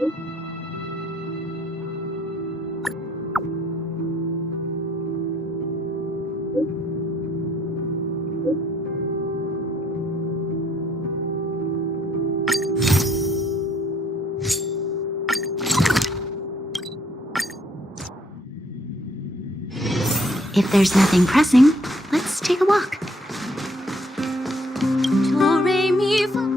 If there's nothing pressing, let's take a walk. Do, re, mi, fa.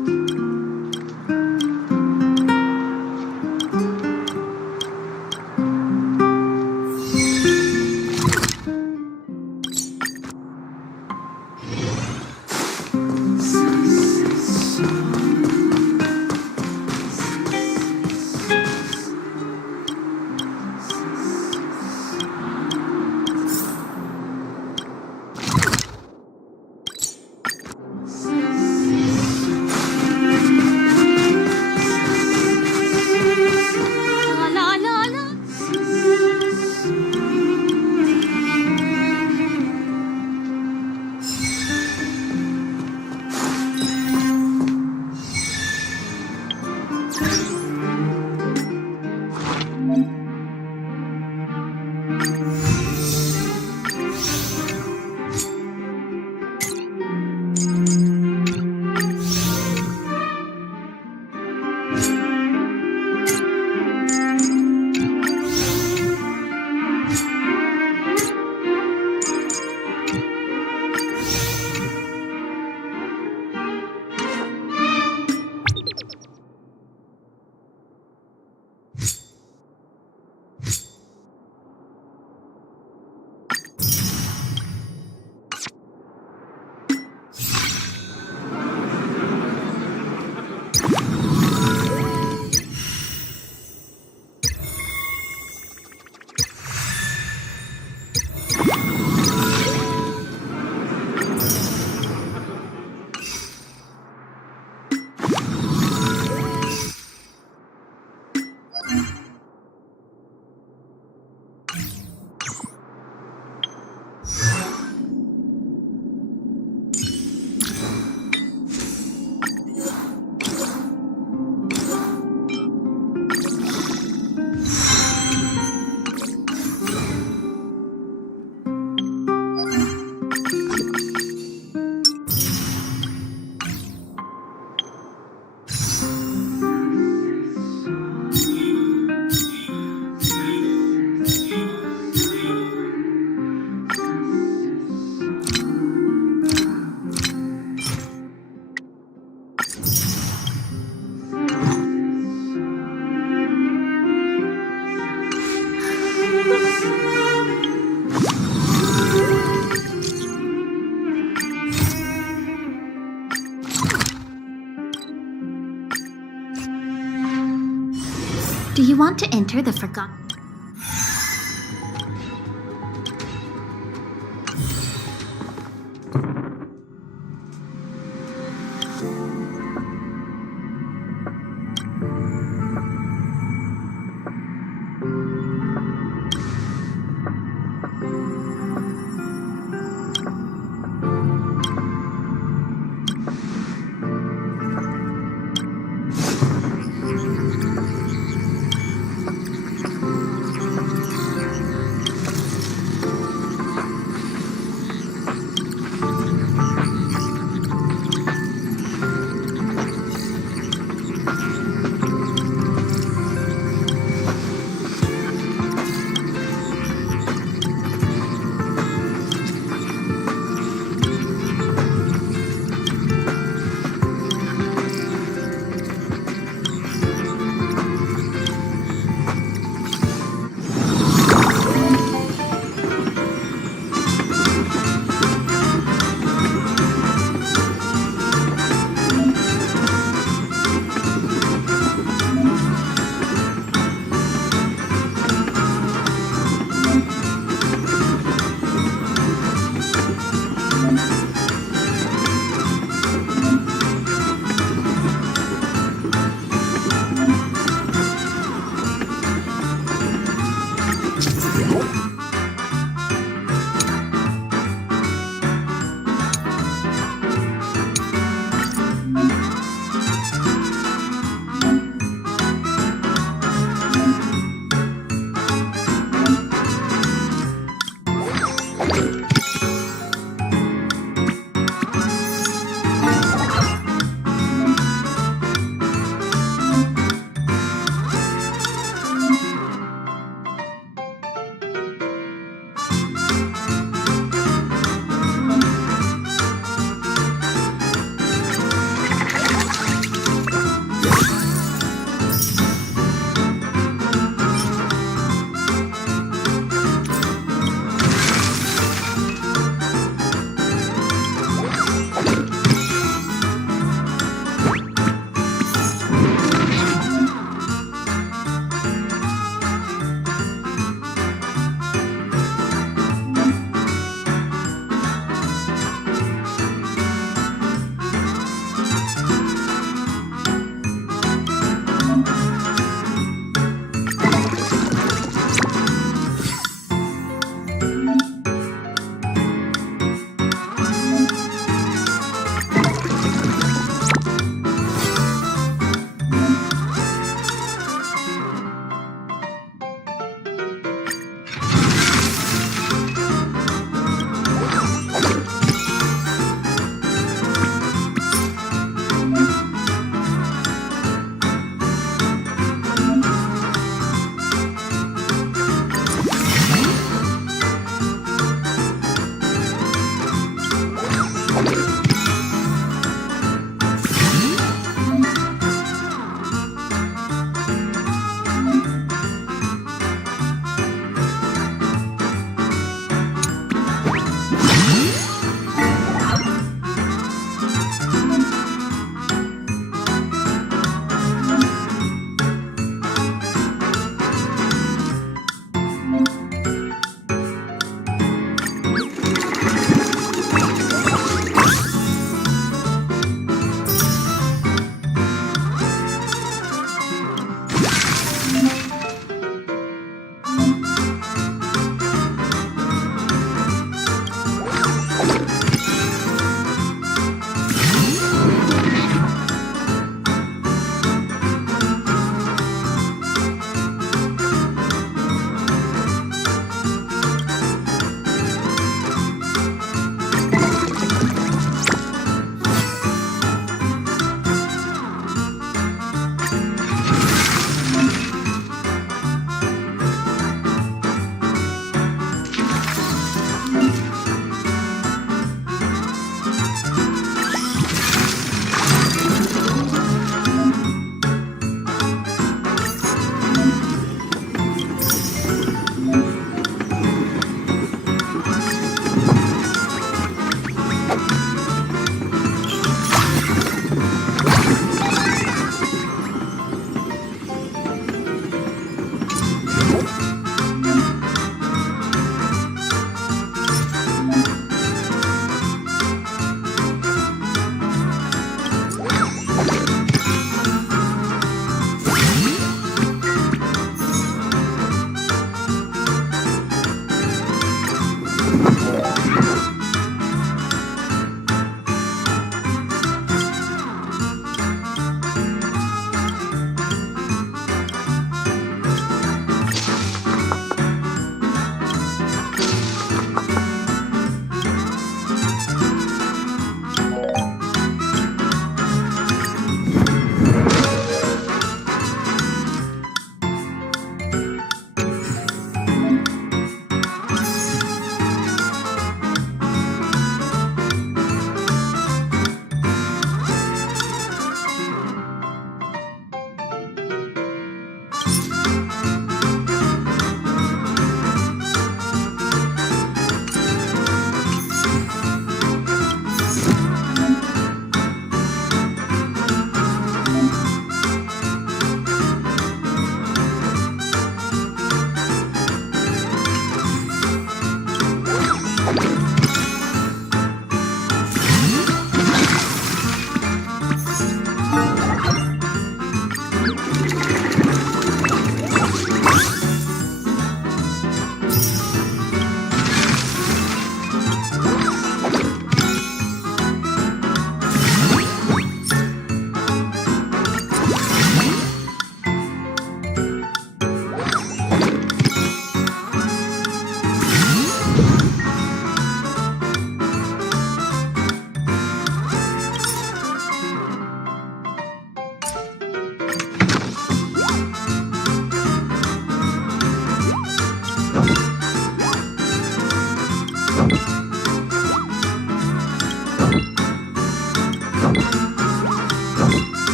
Do you want to enter the forgotten?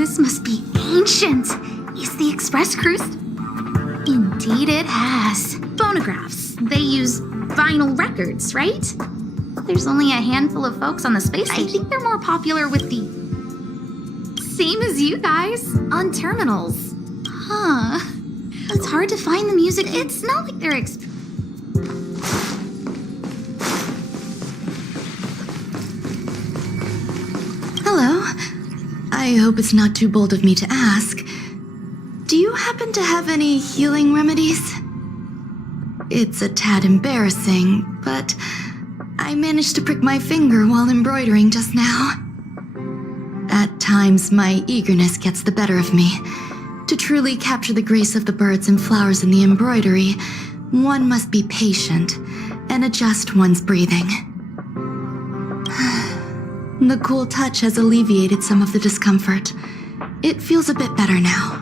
This must be ancient. Is the express cruise? Indeed it has. Phonographs. They use vinyl records, right? There's only a handful of folks on the space station. I think they're more popular with the... Same as you guys. On terminals. Huh. It's hard to find the music. It's not like they're Hello. I hope it's not too bold of me to ask. Do you happen to have any healing remedies? It's a tad embarrassing, but I managed to prick my finger while embroidering just now. At times, my eagerness gets the better of me. To truly capture the grace of the birds and flowers in the embroidery, one must be patient and adjust one's breathing. The cool touch has alleviated some of the discomfort. It feels a bit better now.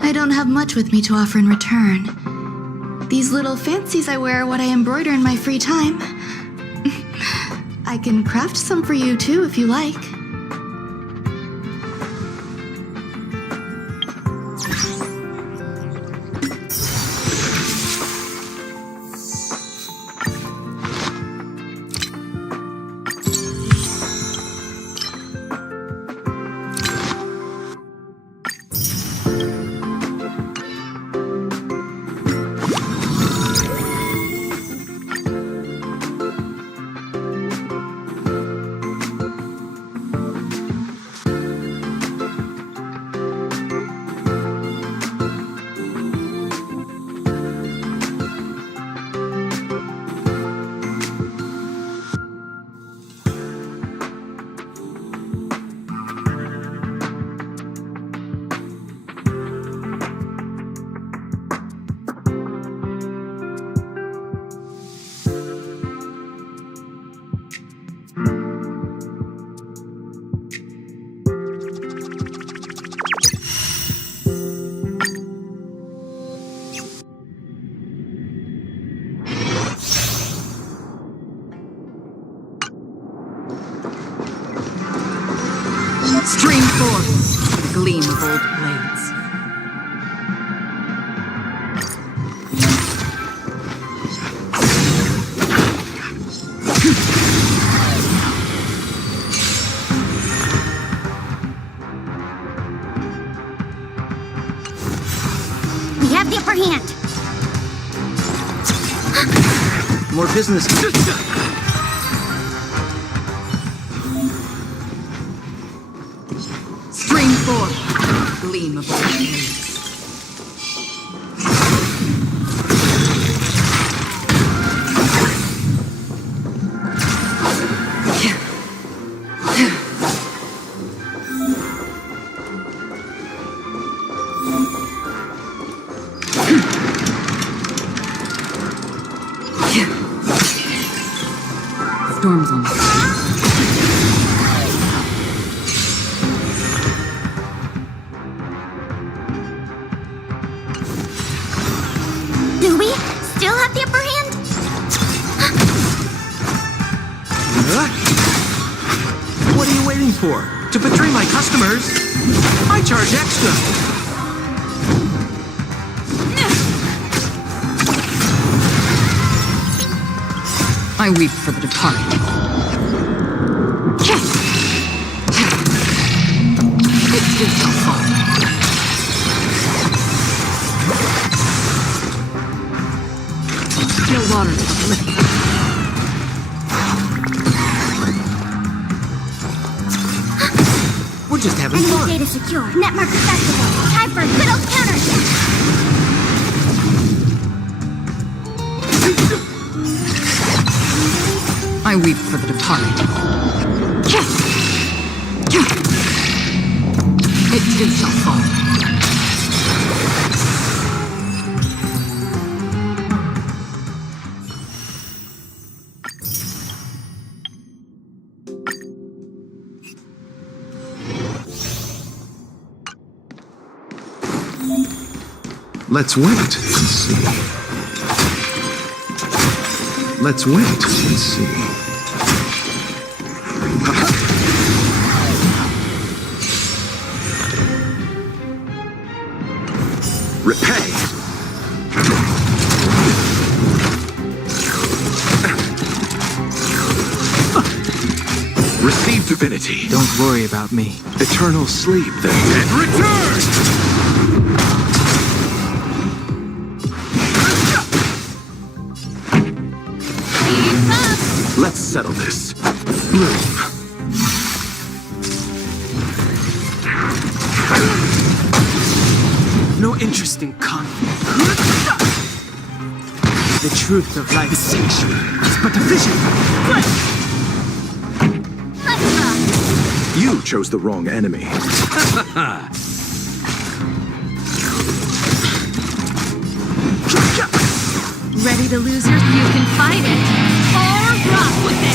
I don't have much with me to offer in return. These little fancies I wear are what I embroider in my free time. I can craft some for you too if you like. Stream forth the gleam of old blades. We have the upper hand. More business. Stream forth the gleam of old blades. Storm's on. Do we still have the upper hand? What are you waiting for? To betray my customers? I charge extra. I weep for the departed. It too shall fall. Still waters uplift. We're just having Enemy fun. data secure. Netmark accessible. Time for a good old counterattack. I weep for the departed. It too shall fall. Let's wait and see. Let's wait and see. Repay. Receive divinity. Don't worry about me. Eternal sleep then. And return! Let's settle this. Bloom. No interest in conflict. The truth of life is sanctuary. It's but a vision. Let's rock. You chose the wrong enemy. Ready to lose your... You can fight it. Or rock with it.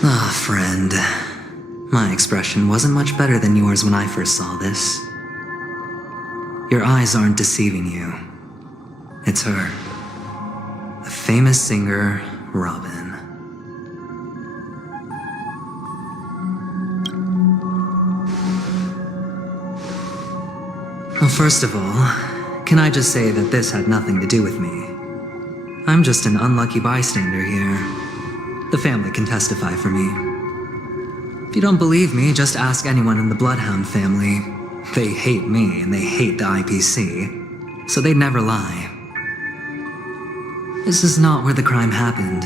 Ah, friend. My expression wasn't much better than yours when I first saw this. Your eyes aren't deceiving you. It's her. The famous singer, Robin. Well, first of all, can I just say that this had nothing to do with me? I'm just an unlucky bystander here. The family can testify for me. If you don't believe me, just ask anyone in the Bloodhound family. They hate me and they hate the IPC, so they'd never lie. This is not where the crime happened.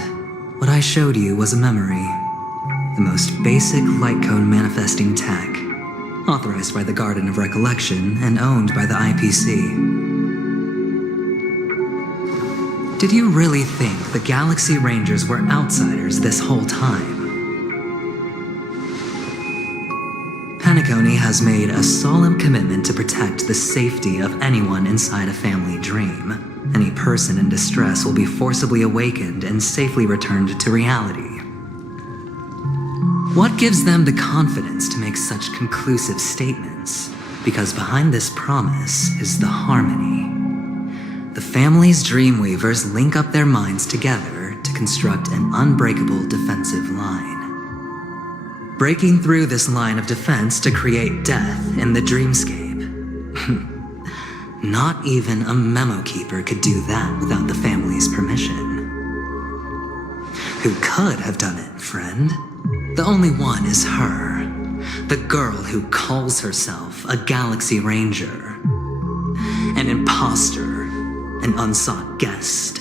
What I showed you was a memory. The most basic light cone manifesting tech, authorized by the Garden of Recollection and owned by the IPC. Did you really think the Galaxy Rangers were outsiders this whole time? Penacony has made a solemn commitment to protect the safety of anyone inside a family dream. Any person in distress will be forcibly awakened and safely returned to reality. What gives them the confidence to make such conclusive statements? Because behind this promise is the harmony. The family's Dreamweavers link up their minds together to construct an unbreakable defensive line. Breaking through this line of defense to create death in the dreamscape. Not even a memo keeper could do that without the family's permission. Who could have done it, friend? The only one is her. The girl who calls herself a Galaxy Ranger. An imposter, an unsought guest.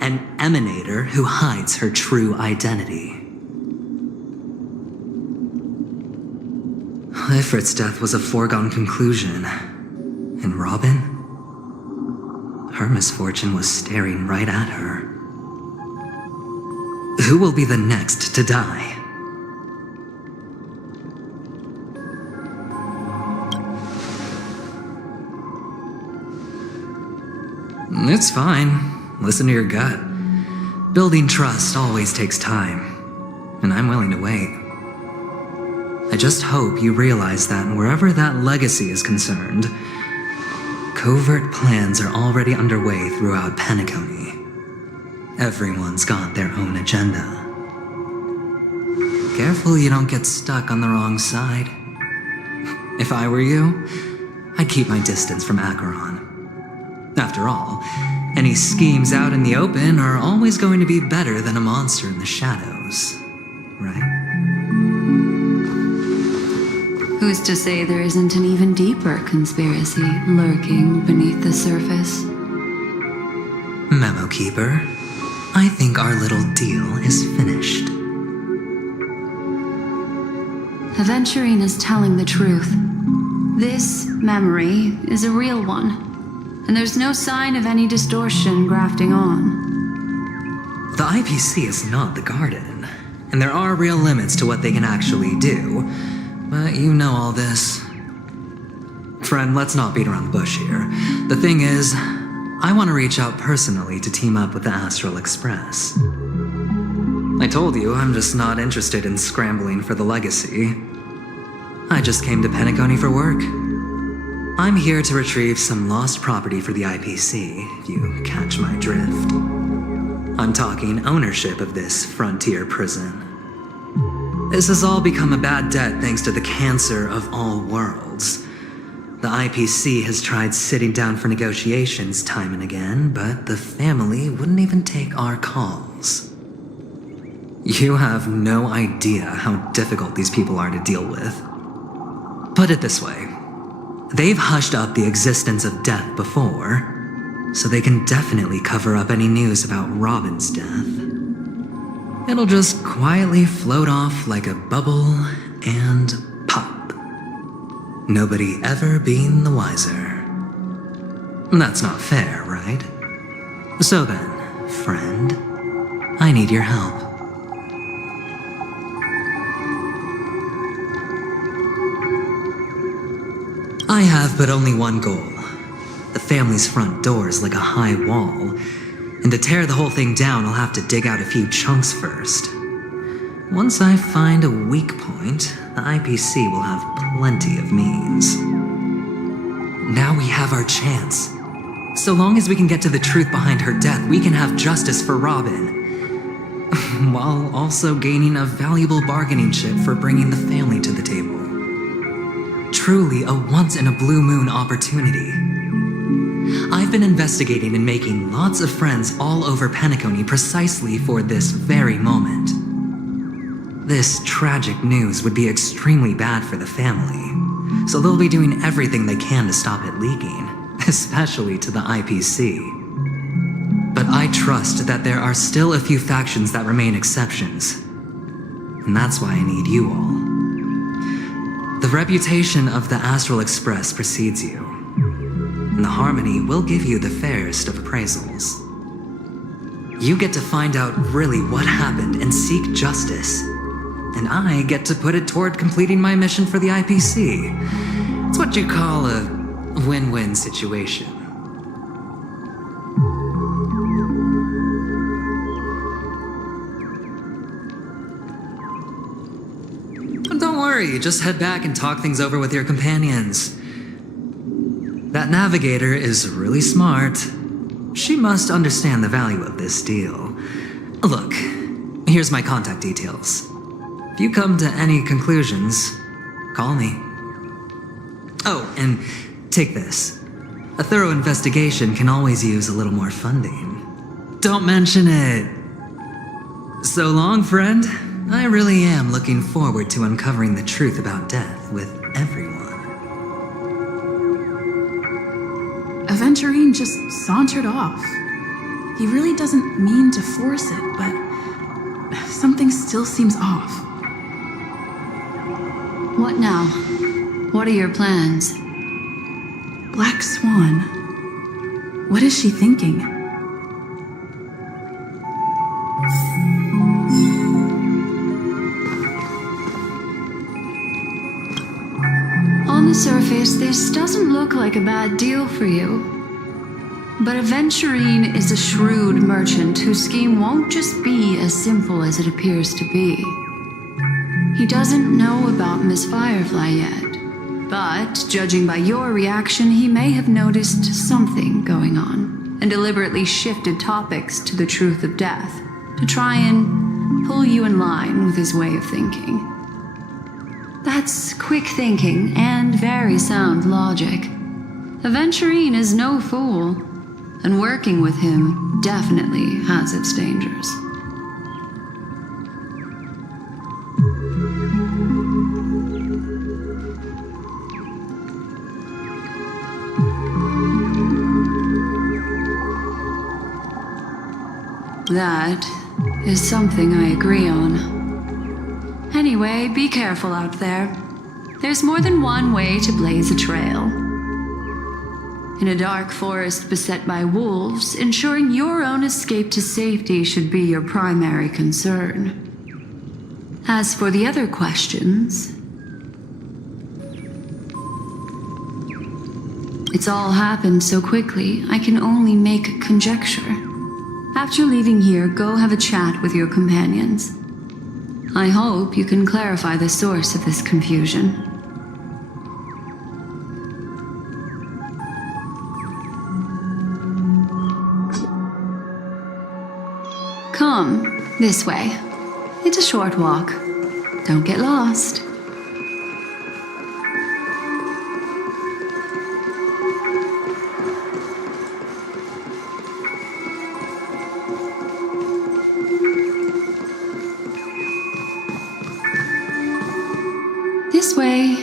An emanator who hides her true identity. Ifrit's death was a foregone conclusion. And Robin? Her misfortune was staring right at her. Who will be the next to die? It's fine. Listen to your gut. Building trust always takes time, and I'm willing to wait. I just hope you realize that wherever that legacy is concerned, covert plans are already underway throughout Penacony. Everyone's got their own agenda. Careful you don't get stuck on the wrong side. If I were you, I'd keep my distance from Acheron. After all, any schemes out in the open are always going to be better than a monster in the shadows, right? Who's to say there isn't an even deeper conspiracy lurking beneath the surface? Memo Keeper, I think our little deal is finished. Aventurine is telling the truth. This memory is a real one, and there's no sign of any distortion grafting on. The IPC is not the Garden, and there are real limits to what they can actually do. But you know all this. Friend, let's not beat around the bush here. The thing is, I want to reach out personally to team up with the Astral Express. I told you I'm just not interested in scrambling for the legacy. I just came to Penacony for work. I'm here to retrieve some lost property for the IPC, if you catch my drift. I'm talking ownership of this frontier prison. This has all become a bad debt thanks to the cancer of all worlds. The IPC has tried sitting down for negotiations time and again, but the family wouldn't even take our calls. You have no idea how difficult these people are to deal with. Put it this way. They've hushed up the existence of death before, so they can definitely cover up any news about Robin's death. It'll just quietly float off like a bubble and pop. Nobody ever being the wiser. That's not fair, right? So then, friend, I need your help. I have but only one goal. The family's front door is like a high wall, and to tear the whole thing down, I'll have to dig out a few chunks first. Once I find a weak point, the IPC will have plenty of means. Now we have our chance. So long as we can get to the truth behind her death, we can have justice for Robin. While also gaining a valuable bargaining chip for bringing the family to the table. Truly a once-in-a-blue-moon opportunity. I've been investigating and making lots of friends all over Penacony precisely for this very moment. This tragic news would be extremely bad for the family, so they'll be doing everything they can to stop it leaking, especially to the IPC. But I trust that there are still a few factions that remain exceptions, and that's why I need you all. The reputation of the Astral Express precedes you, and the Harmony will give you the fairest of appraisals. You get to find out really what happened and seek justice, and I get to put it toward completing my mission for the IPC. It's what you call a win-win situation. Don't worry, just head back and talk things over with your companions. That navigator is really smart. She must understand the value of this deal. Look, here's my contact details. If you come to any conclusions, call me. Oh, and take this. A thorough investigation can always use a little more funding. Don't mention it. So long, friend. I really am looking forward to uncovering the truth about death with everyone. Aventurine just sauntered off. He really doesn't mean to force it, but something still seems off. What now? What are your plans? Black Swan. What is she thinking? On the surface, this doesn't look like a bad deal for you. But Aventurine is a shrewd merchant whose scheme won't just be as simple as it appears to be. He doesn't know about Miss Firefly yet, but judging by your reaction, he may have noticed something going on and deliberately shifted topics to the truth of death to try and pull you in line with his way of thinking. That's quick thinking and very sound logic. Aventurine is no fool, and working with him definitely has its dangers. That is something I agree on. Anyway, be careful out there. There's more than one way to blaze a trail. In a dark forest beset by wolves, ensuring your own escape to safety should be your primary concern. As for the other questions, it's all happened so quickly, I can only make conjecture. After leaving here, go have a chat with your companions. I hope you can clarify the source of this confusion. Come, this way. It's a short walk. Don't get lost. This way.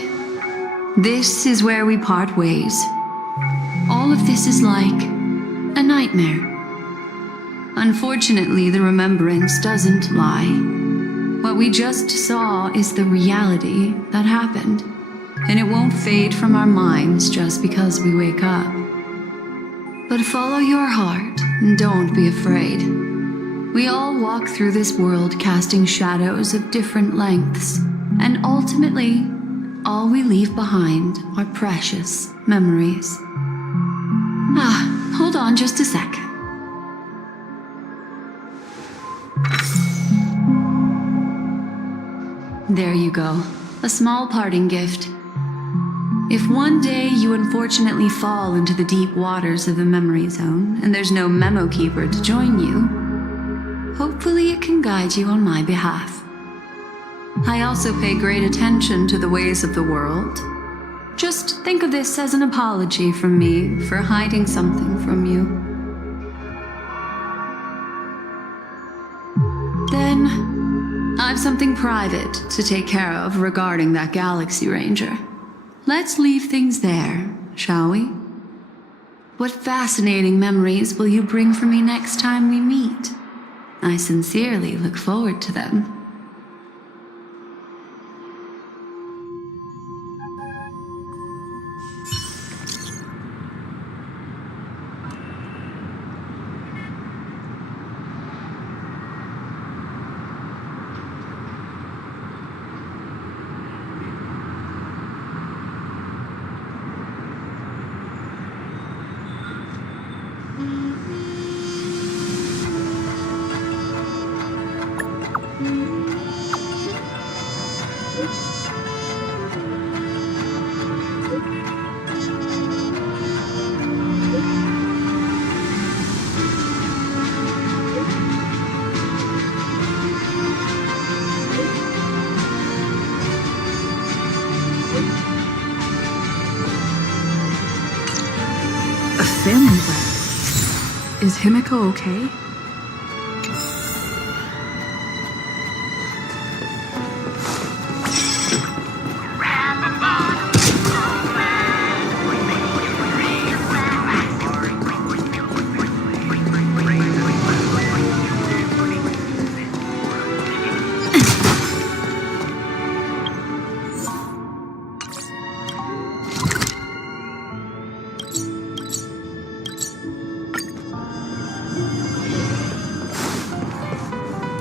This is where we part ways. All of this is like a nightmare. Unfortunately, the remembrance doesn't lie. What we just saw is the reality that happened, and it won't fade from our minds just because we wake up. But follow your heart and don't be afraid. We all walk through this world casting shadows of different lengths, and ultimately, all we leave behind are precious memories. Hold on just a sec. There you go. A small parting gift. If one day you unfortunately fall into the deep waters of the memory zone and there's no memo keeper to join you, hopefully it can guide you on my behalf. I also pay great attention to the ways of the world. Just think of this as an apology from me for hiding something from you. Then, I've something private to take care of regarding that Galaxy Ranger. Let's leave things there, shall we? What fascinating memories will you bring for me next time we meet? I sincerely look forward to them. Family rep. Is Himiko okay?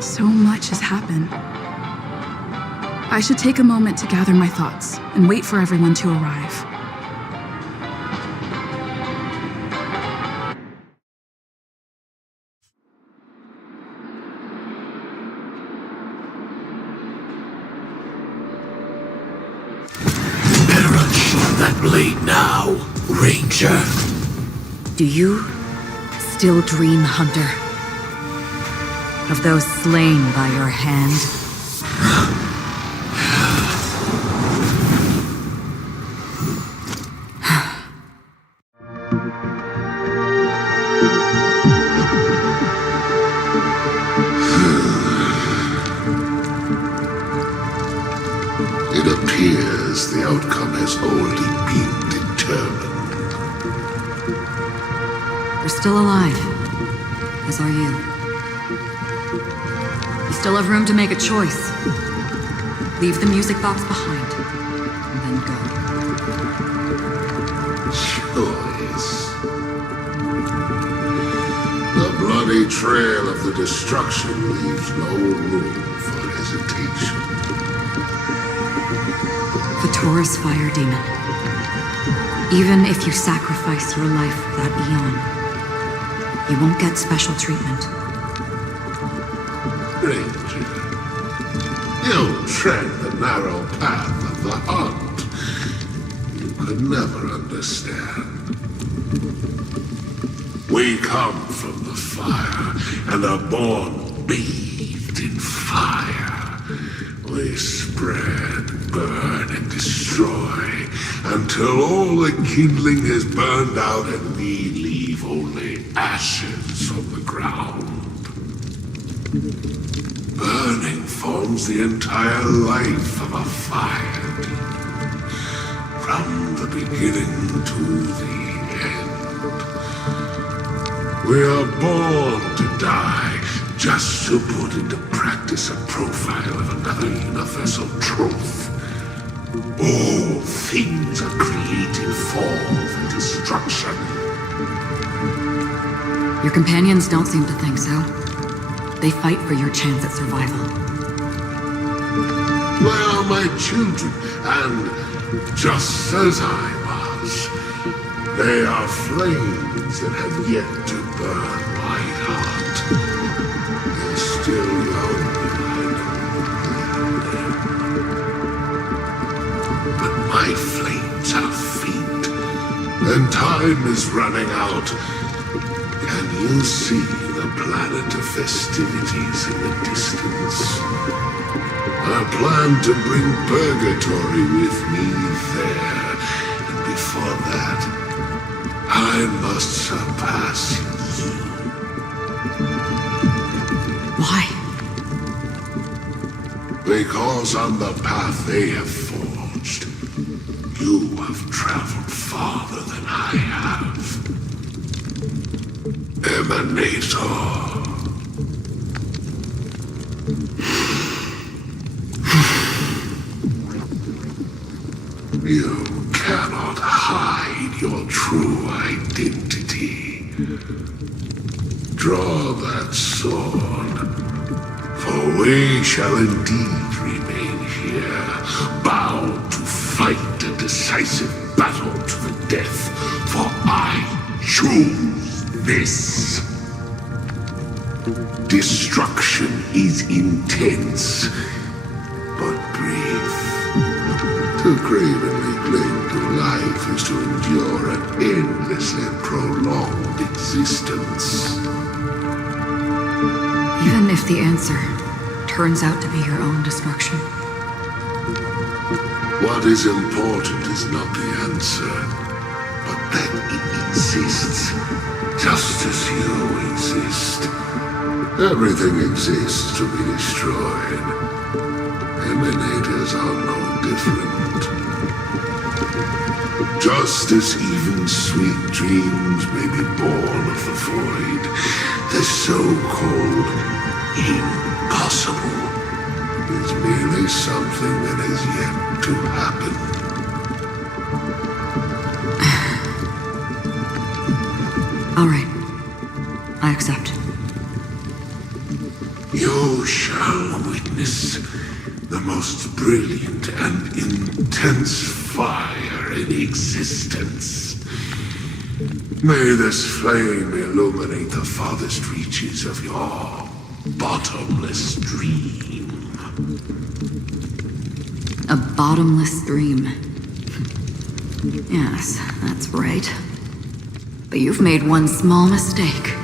So much has happened. I should take a moment to gather my thoughts and wait for everyone to arrive. Better unsheath that blade now, Ranger. Do you still dream, Hunter? Of those slain by your hand? It appears the outcome has already been determined. You're still alive, as are you. You still have room to make a choice. Leave the music box behind, and then go. Choice. The bloody trail of the destruction leaves no room for hesitation. The Taurus Fire Demon. Even if you sacrifice your life for that eon, you won't get special treatment. Ranger, you tread the narrow path of the hunt. You could never understand. We come from the fire and are born bathed in fire. We spread, burn, and destroy until all the kindling has burned out and we leave only ashes on the ground. Burning forms the entire life of a fire demon, from the beginning to the end. We are born to die, just to put into practice a profile of another universal truth. All things are created for the destruction. Your companions don't seem to think so. They fight for your chance at survival. They are my children, and just as I was, they are flames that have yet to burn my heart. They're still young, and I don't blame them. time is running out. Can you see the planet of festivities in the distance? I plan to bring purgatory with me there, and before that, I must surpass you. Why? Because on the path they have forged, you have traveled farther than I have. Emanator. You cannot hide your true identity. Draw that sword, for we shall indeed remain here, bound to fight a decisive battle to the death, for I choose this. Destruction is intense, but brief. To cravenly cling to life is to endure an endlessly prolonged existence. Even if the answer turns out to be your own destruction. What is important is not the answer, but that it exists, just as you exist. Everything exists to be destroyed. Emanators are no different. Just as even sweet dreams may be born of the void, the so-called impossible is merely something that has yet to happen. All right. I accept. You shall witness the most brilliant and intense fire in existence. May this flame illuminate the farthest reaches of your bottomless dream. A bottomless dream. Yes, that's right. But you've made one small mistake.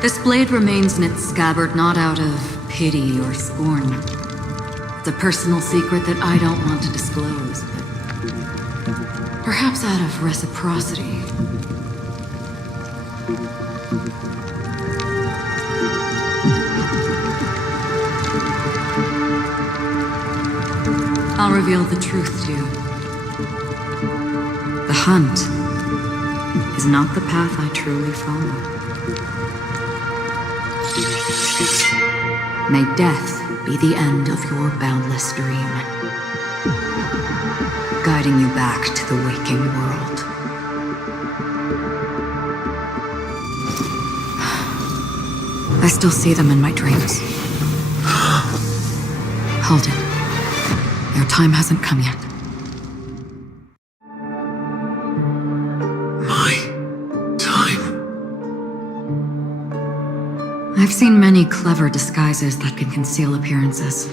This blade remains in its scabbard not out of pity or scorn. It's a personal secret that I don't want to disclose, but perhaps out of reciprocity. I'll reveal the truth to you. The hunt is not the path I truly follow. May death be the end of your boundless dream, guiding you back to the waking world. I still see them in my dreams. Hold it. Your time hasn't come yet. I've seen many clever disguises that can conceal appearances,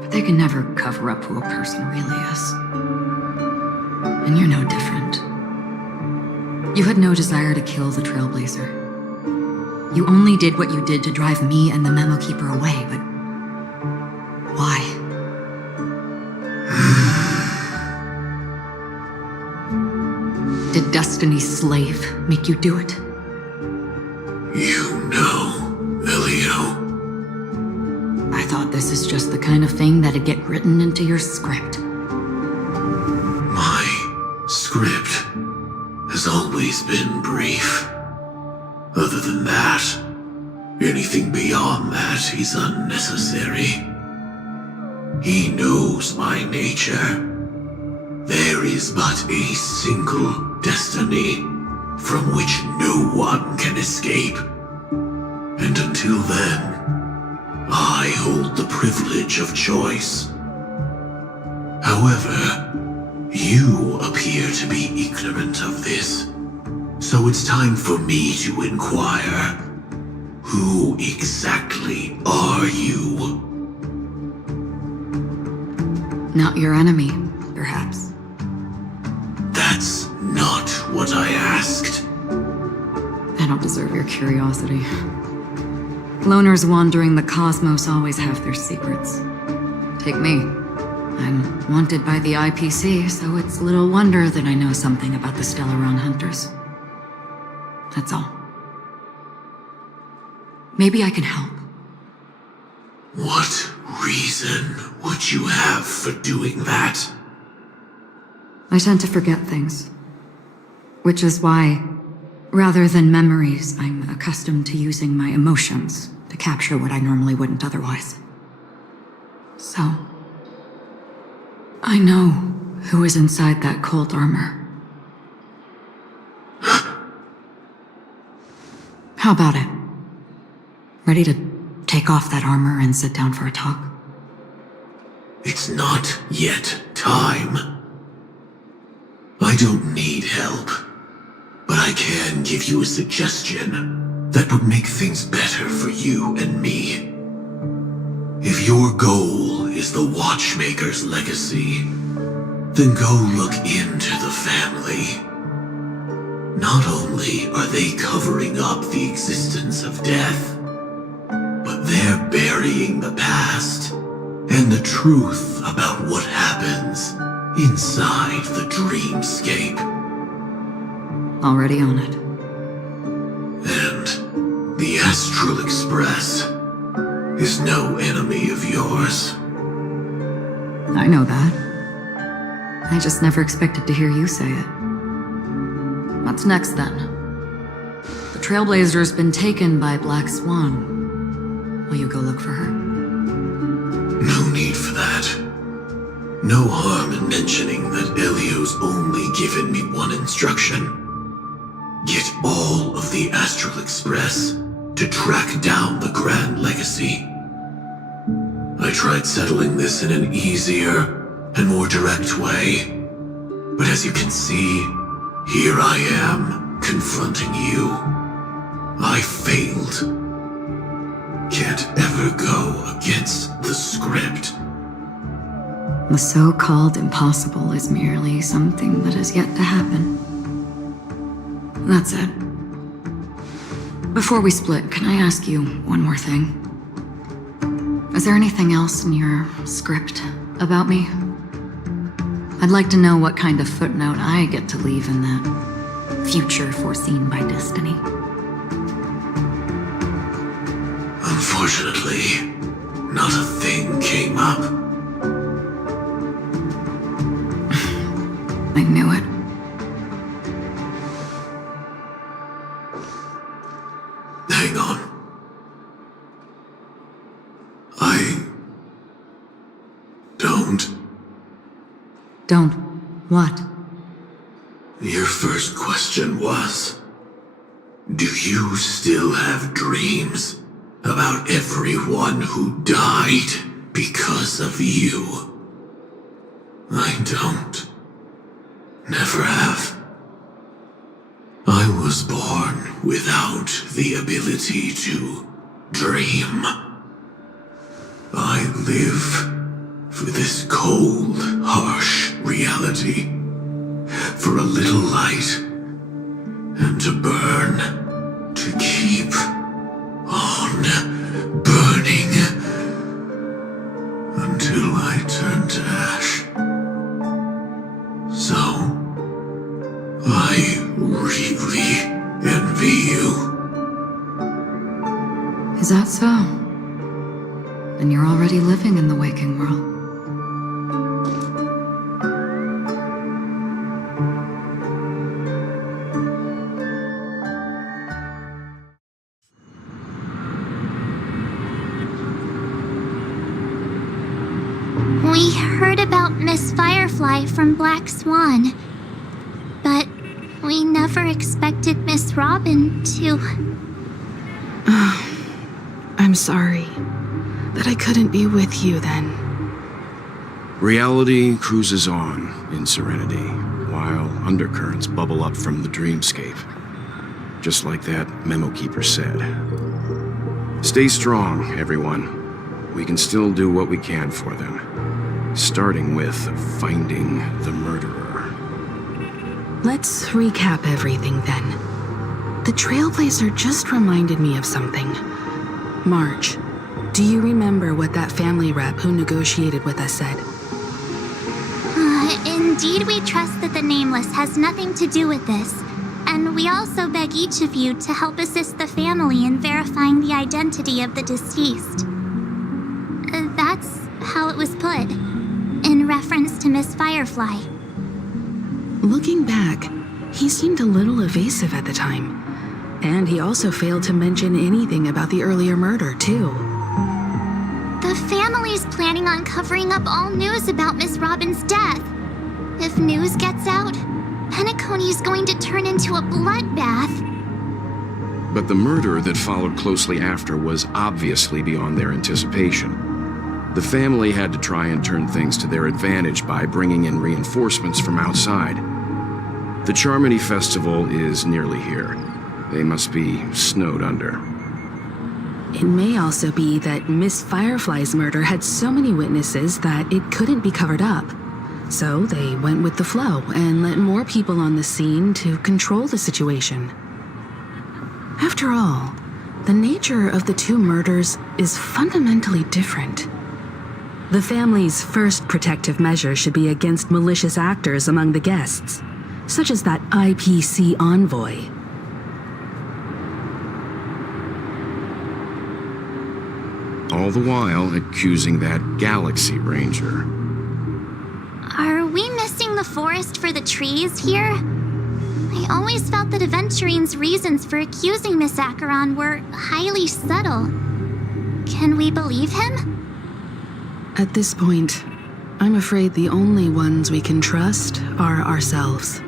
but they can never cover up who a person really is. And you're no different. You had no desire to kill the Trailblazer. You only did what you did to drive me and the Memo Keeper away, but why? Did Destiny's slave make you do it? You know, Elio. I thought this is just the kind of thing that'd get written into your script. My script has always been brief. Other than that, anything beyond that is unnecessary. He knows my nature. There is but a single destiny from which no one can escape. And until then, I hold the privilege of choice. However, you appear to be ignorant of this, so it's time for me to inquire. Who exactly are you? Not your enemy, perhaps. That's not what I asked. I don't deserve your curiosity. Loners wandering the cosmos always have their secrets. Take me. I'm wanted by the IPC, so it's little wonder that I know something about the Stellaron Hunters. That's all. Maybe I can help. What reason would you have for doing that? I tend to forget things. Which is why, rather than memories, I'm accustomed to using my emotions to capture what I normally wouldn't otherwise. So, I know who is inside that cold armor. How about it? Ready to take off that armor and sit down for a talk? It's not yet time. I don't need help, but I can give you a suggestion that would make things better for you and me. If your goal is the Watchmaker's legacy, then go look into the family. Not only are they covering up the existence of death, but they're burying the past and the truth about what happens inside the dreamscape. Already on it. And the Astral Express is no enemy of yours. I know that. I just never expected to hear you say it. What's next, then? The Trailblazer's been taken by Black Swan. Will you go look for her? No need for that. No harm in mentioning that Elio's only given me one instruction. Get all of the Astral Express to track down the Grand Legacy. I tried settling this in an easier and more direct way, but as you can see, here I am, confronting you. I failed. Can't ever go against the script. The so-called impossible is merely something that has yet to happen. That's it. Before we split, can I ask you one more thing? Is there anything else in your script about me? I'd like to know what kind of footnote I get to leave in that future foreseen by destiny. Unfortunately, not a thing came up. I knew it. Hang on. I don't. Don't. What? Your first question was, do you still have dreams about everyone who died because of you? I don't. Never have. I was born without the ability to dream. I live for this cold, harsh reality, for a little light, and to burn, to keep on burning, until I turn to ash. So, I really envy you. Is that so? Then you're already living in the waking world. We heard about Miss Firefly from Black Swan, but we never expected Miss Robin to... I'm sorry that I couldn't be with you then. Reality cruises on in serenity, while undercurrents bubble up from the dreamscape. Just like that memo keeper said. Stay strong, everyone. We can still do what we can for them. Starting with finding the murderer. Let's recap everything then. The Trailblazer just reminded me of something. Marge, do you remember what that family rep who negotiated with us said? Indeed, we trust that the Nameless has nothing to do with this, and we also beg each of you to help assist the family in verifying the identity of the deceased. That's how it was put, in reference to Miss Firefly. Looking back, he seemed a little evasive at the time. And he also failed to mention anything about the earlier murder, too. The family's planning on covering up all news about Miss Robin's death. If news gets out, Penacony's going to turn into a bloodbath. But the murder that followed closely after was obviously beyond their anticipation. The family had to try and turn things to their advantage by bringing in reinforcements from outside. The Charmony Festival is nearly here. They must be snowed under. It may also be that Miss Firefly's murder had so many witnesses that it couldn't be covered up. So they went with the flow and let more people on the scene to control the situation. After all, the nature of the two murders is fundamentally different. The family's first protective measure should be against malicious actors among the guests, such as that IPC envoy. All the while accusing that Galaxy Ranger. Are we missing the forest for the trees here? I always felt that Aventurine's reasons for accusing Miss Acheron were highly subtle. Can we believe him? At this point, I'm afraid the only ones we can trust are ourselves.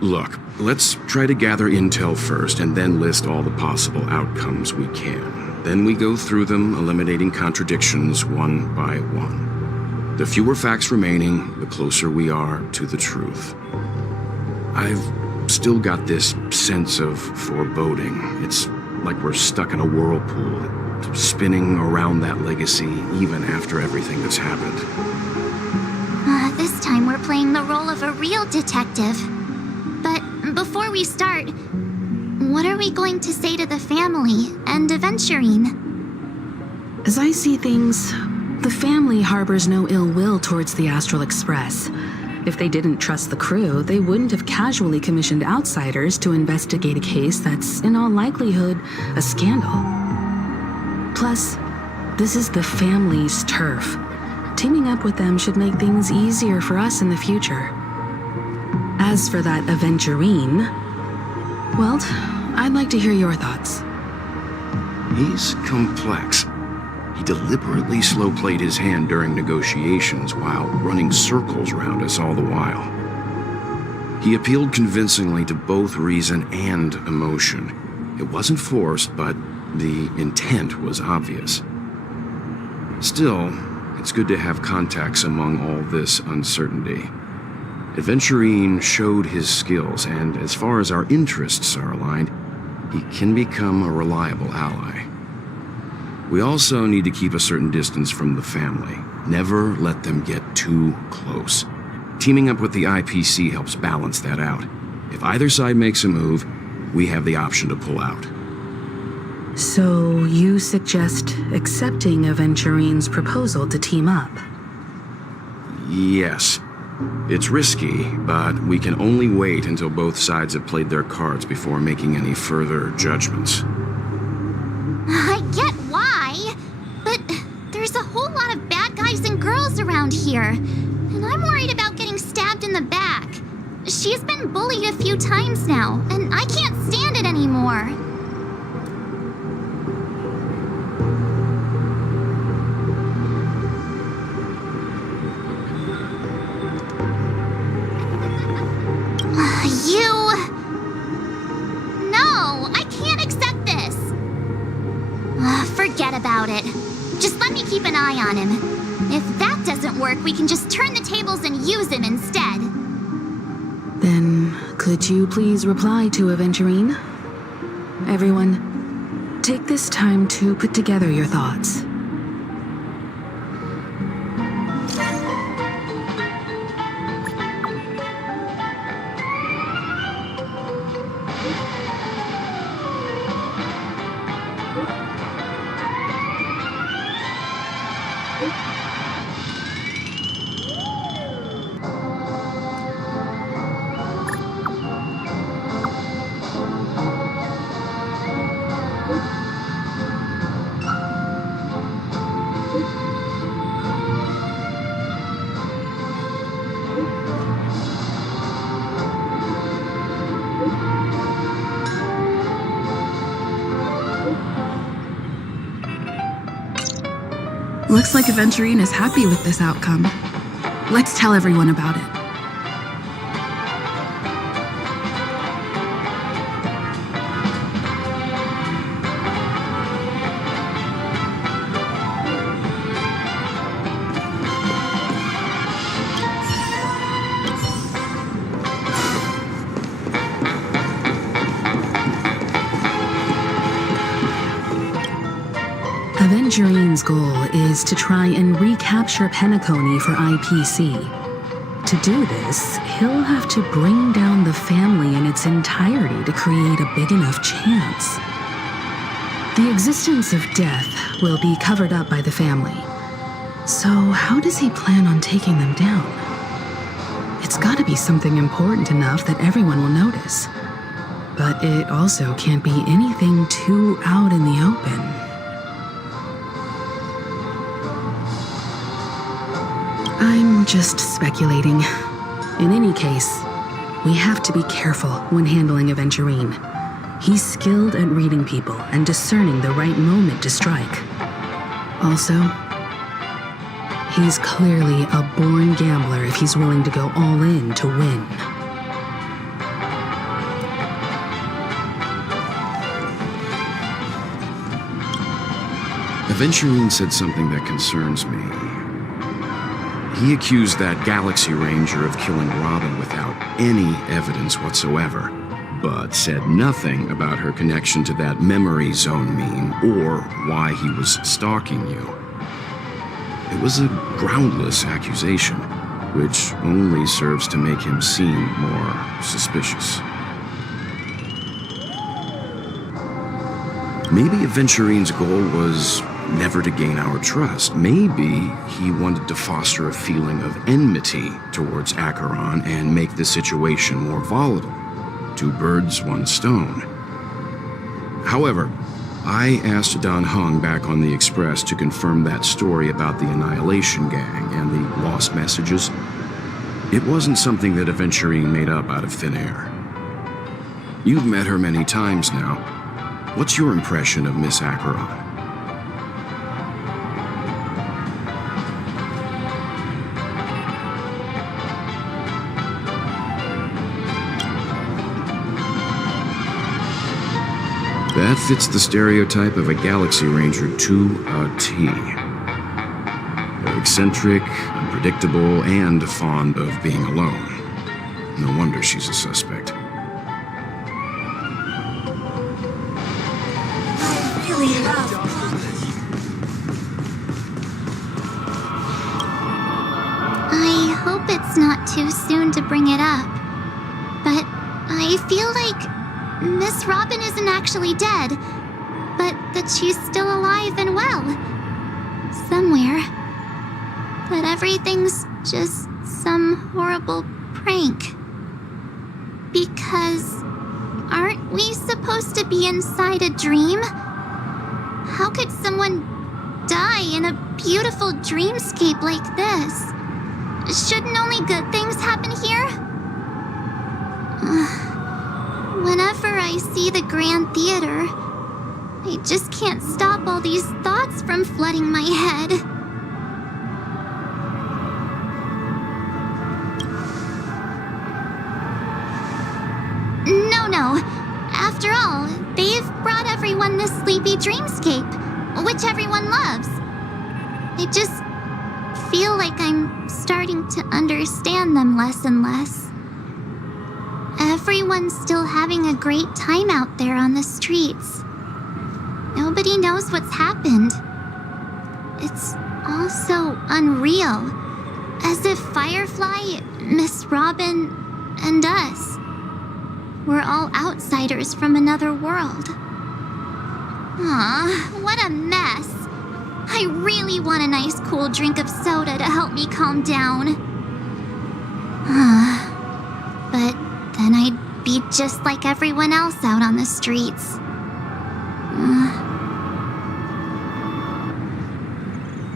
Look, let's try to gather intel first and then list all the possible outcomes we can. Then we go through them, eliminating contradictions one by one. The fewer facts remaining, the closer we are to the truth. I've still got this sense of foreboding. It's like we're stuck in a whirlpool, spinning around that legacy even after everything that's happened. This time we're playing the role of a real detective. But before we start, what are we going to say to the family and Aventurine? As I see things, the family harbors no ill will towards the Astral Express. If they didn't trust the crew, they wouldn't have casually commissioned outsiders to investigate a case that's, in all likelihood, a scandal. Plus, this is the family's turf. Teaming up with them should make things easier for us in the future. As for that Aventurine, well, I'd like to hear your thoughts. He's complex. He deliberately slow-played his hand during negotiations while running circles around us all the while. He appealed convincingly to both reason and emotion. It wasn't forced, but the intent was obvious. Still, it's good to have contacts among all this uncertainty. Aventurine showed his skills, and as far as our interests are aligned, he can become a reliable ally. We also need to keep a certain distance from the family. Never let them get too close. Teaming up with the IPC helps balance that out. If either side makes a move, we have the option to pull out. So you suggest accepting Aventurine's proposal to team up? Yes. It's risky, but we can only wait until both sides have played their cards before making any further judgments. I get why, but there's a whole lot of bad guys and girls around here, and I'm worried about getting stabbed in the back. She's been bullied a few times now, and I can't stand it anymore. No, I can't accept this. Forget about it. Just let me keep an eye on him. If that doesn't work, we can just turn the tables and use him instead. Then, could you please reply to Aventurine? Everyone, take this time to put together your thoughts. Looks like Aventurine is happy with this outcome. Let's tell everyone about it. Aventurine's goal is to try and recapture Penacony for IPC. To do this, he'll have to bring down the family in its entirety to create a big enough chance. The existence of death will be covered up by the family. So how does he plan on taking them down? It's gotta be something important enough that everyone will notice. But it also can't be anything too out in the open. I'm just speculating. In any case, we have to be careful when handling Aventurine. He's skilled at reading people and discerning the right moment to strike. Also, he's clearly a born gambler if he's willing to go all in to win. Aventurine said something that concerns me. He accused that Galaxy Ranger of killing Robin without any evidence whatsoever, but said nothing about her connection to that memory zone meme or why he was stalking you. It was a groundless accusation, which only serves to make him seem more suspicious. Maybe Aventurine's goal was never to gain our trust. Maybe he wanted to foster a feeling of enmity towards Acheron and make the situation more volatile. Two birds, one stone. However, I asked Dan Heng back on the Express to confirm that story about the Annihilation Gang and the lost messages. It wasn't something that Aventurine made up out of thin air. You've met her many times now. What's your impression of Miss Acheron? That fits the stereotype of a Galaxy Ranger to a T. Eccentric, unpredictable, and fond of being alone. No wonder she's a suspect. I hope it's not too soon to bring it up, but I feel like Miss Robin isn't actually dead, but that she's still alive and well. Somewhere. But everything's just some horrible prank. Because aren't we supposed to be inside a dream? How could someone die in a beautiful dreamscape like this? Shouldn't only good things happen here? Whenever I see the Grand Theater, I just can't stop all these thoughts from flooding my head. No. After all, they've brought everyone this sleepy dreamscape, which everyone loves. I just feel like I'm starting to understand them less and less. Everyone's still having a great time out there on the streets. Nobody knows what's happened. It's all so unreal. As if Firefly, Miss Robin, and us were all outsiders from another world. Aw, what a mess. I really want a nice cool drink of soda to help me calm down. But then I'd be just like everyone else out on the streets.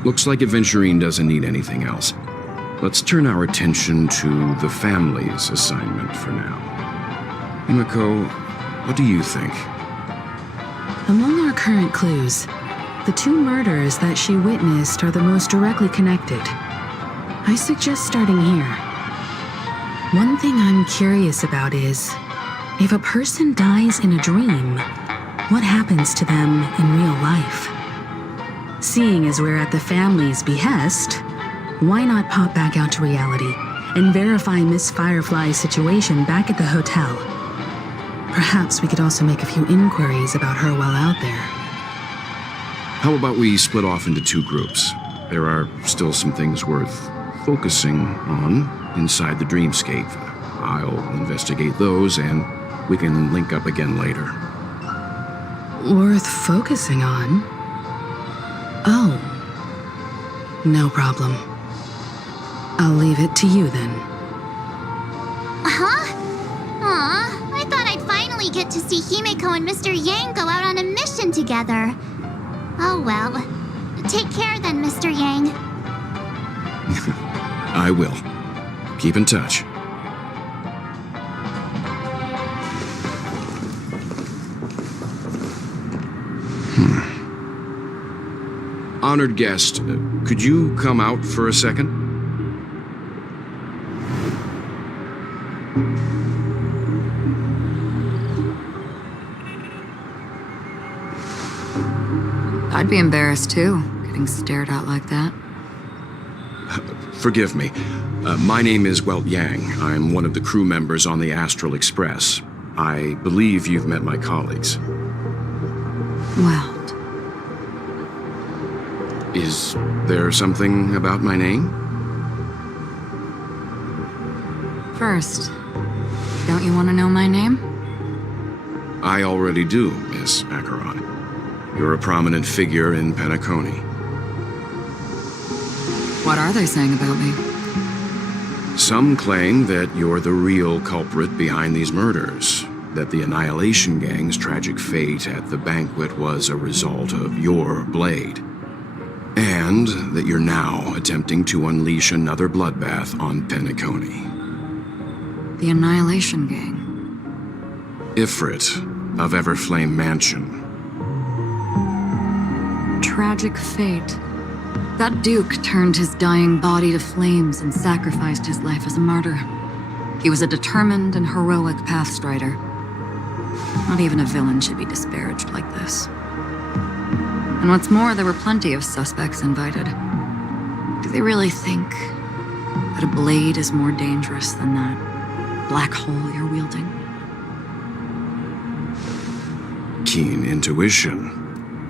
Looks like Aventurine doesn't need anything else. Let's turn our attention to the family's assignment for now. Himiko, what do you think? Among our current clues, the 2 murders that she witnessed are the most directly connected. I suggest starting here. One thing I'm curious about is, if a person dies in a dream, what happens to them in real life? Seeing as we're at the family's behest, why not pop back out to reality and verify Miss Firefly's situation back at the hotel? Perhaps we could also make a few inquiries about her while out there. How about we split off into 2 groups? There are still some things worth focusing on inside the dreamscape. I'll investigate those, and we can link up again later. Worth focusing on? Oh. No problem. I'll leave it to you then. Huh? Aw, I thought I'd finally get to see Himiko and Mr. Yang go out on a mission together. Oh well. Take care then, Mr. Yang. I will. Keep in touch. Honored guest, could you come out for a second? I'd be embarrassed too, getting stared at like that. Forgive me. My name is Yang. I'm one of the crew members on the Astral Express. I believe you've met my colleagues. Well, Is there something about my name? first, don't you want to know my name? I already do, Miss Acheron. You're a prominent figure in Penacony. What are they saying about me? Some claim that you're the real culprit behind these murders, that the Annihilation Gang's tragic fate at the banquet was a result of your blade, and that you're now attempting to unleash another bloodbath on Penacony. The Annihilation Gang. Ifrit of Everflame Mansion. Tragic fate. That Duke turned his dying body to flames and sacrificed his life as a martyr. He was a determined and heroic pathstrider. Not even a villain should be disparaged like this. And what's more, there were plenty of suspects invited. Do they really think that a blade is more dangerous than that black hole you're wielding? Keen intuition.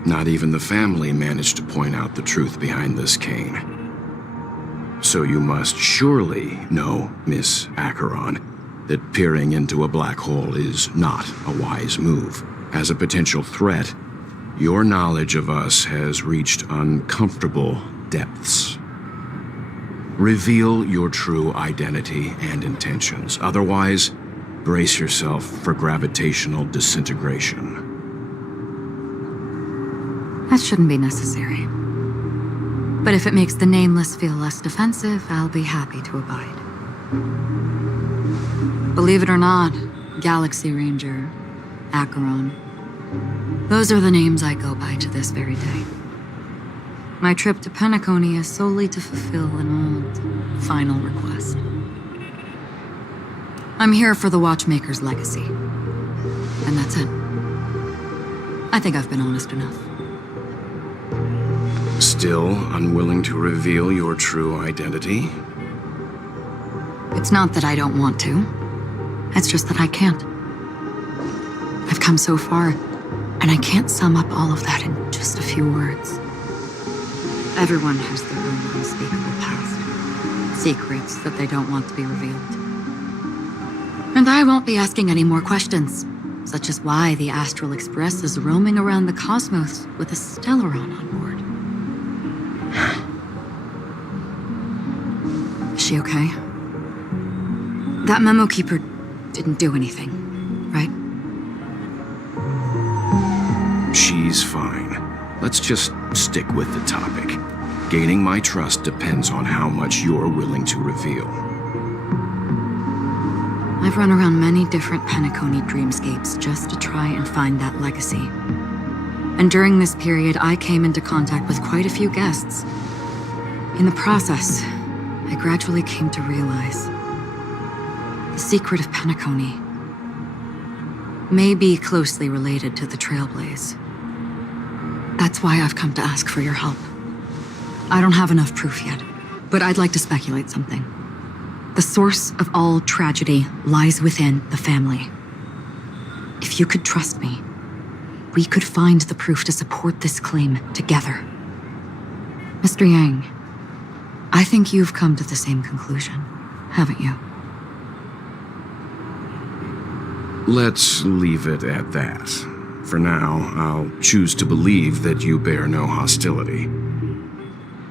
Not even the family managed to point out the truth behind this cane. So you must surely know, Miss Acheron, that peering into a black hole is not a wise move. As a potential threat, your knowledge of us has reached uncomfortable depths. Reveal your true identity and intentions. Otherwise, brace yourself for gravitational disintegration. That shouldn't be necessary. But if it makes the Nameless feel less defensive, I'll be happy to abide. Believe it or not, Galaxy Ranger, Acheron, those are the names I go by to this very day. My trip to Penacony is solely to fulfill an old, final request. I'm here for the Watchmaker's legacy. And that's it. I think I've been honest enough. Still unwilling to reveal your true identity? It's not that I don't want to. It's just that I can't. I've come so far, and I can't sum up all of that in just a few words. Everyone has their own unspeakable past. Secrets that they don't want to be revealed. And I won't be asking any more questions, such as why the Astral Express is roaming around the cosmos with a Stellaron on board. she okay? That memo keeper didn't do anything, right? She's fine. Let's just stick with the topic. Gaining my trust depends on how much you're willing to reveal. I've run around many different Penacony dreamscapes just to try and find that legacy. And during this period, I came into contact with quite a few guests. In the process, I gradually came to realize the secret of Penacony may be closely related to the Trailblaze. That's why I've come to ask for your help. I don't have enough proof yet, but I'd like to speculate something. The source of all tragedy lies within the family. If you could trust me, we could find the proof to support this claim together. Mr. Yang, I think you've come to the same conclusion, haven't you? Let's leave it at that. For now, I'll choose to believe that you bear no hostility.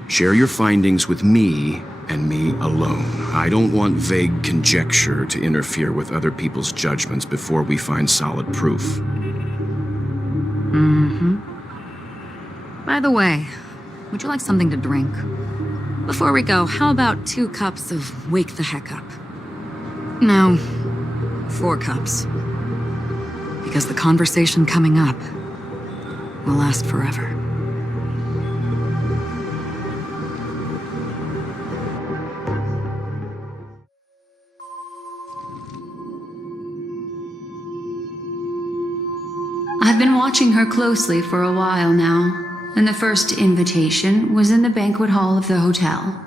Share your findings with me and me alone. I don't want vague conjecture to interfere with other people's judgments before we find solid proof. By the way, would you like something to drink? Before we go, how about 2 cups of Wake the Heck Up? No, 4 cups. Because the conversation coming up will last forever. I've been watching her closely for a while now, and the first invitation was in the banquet hall of the hotel.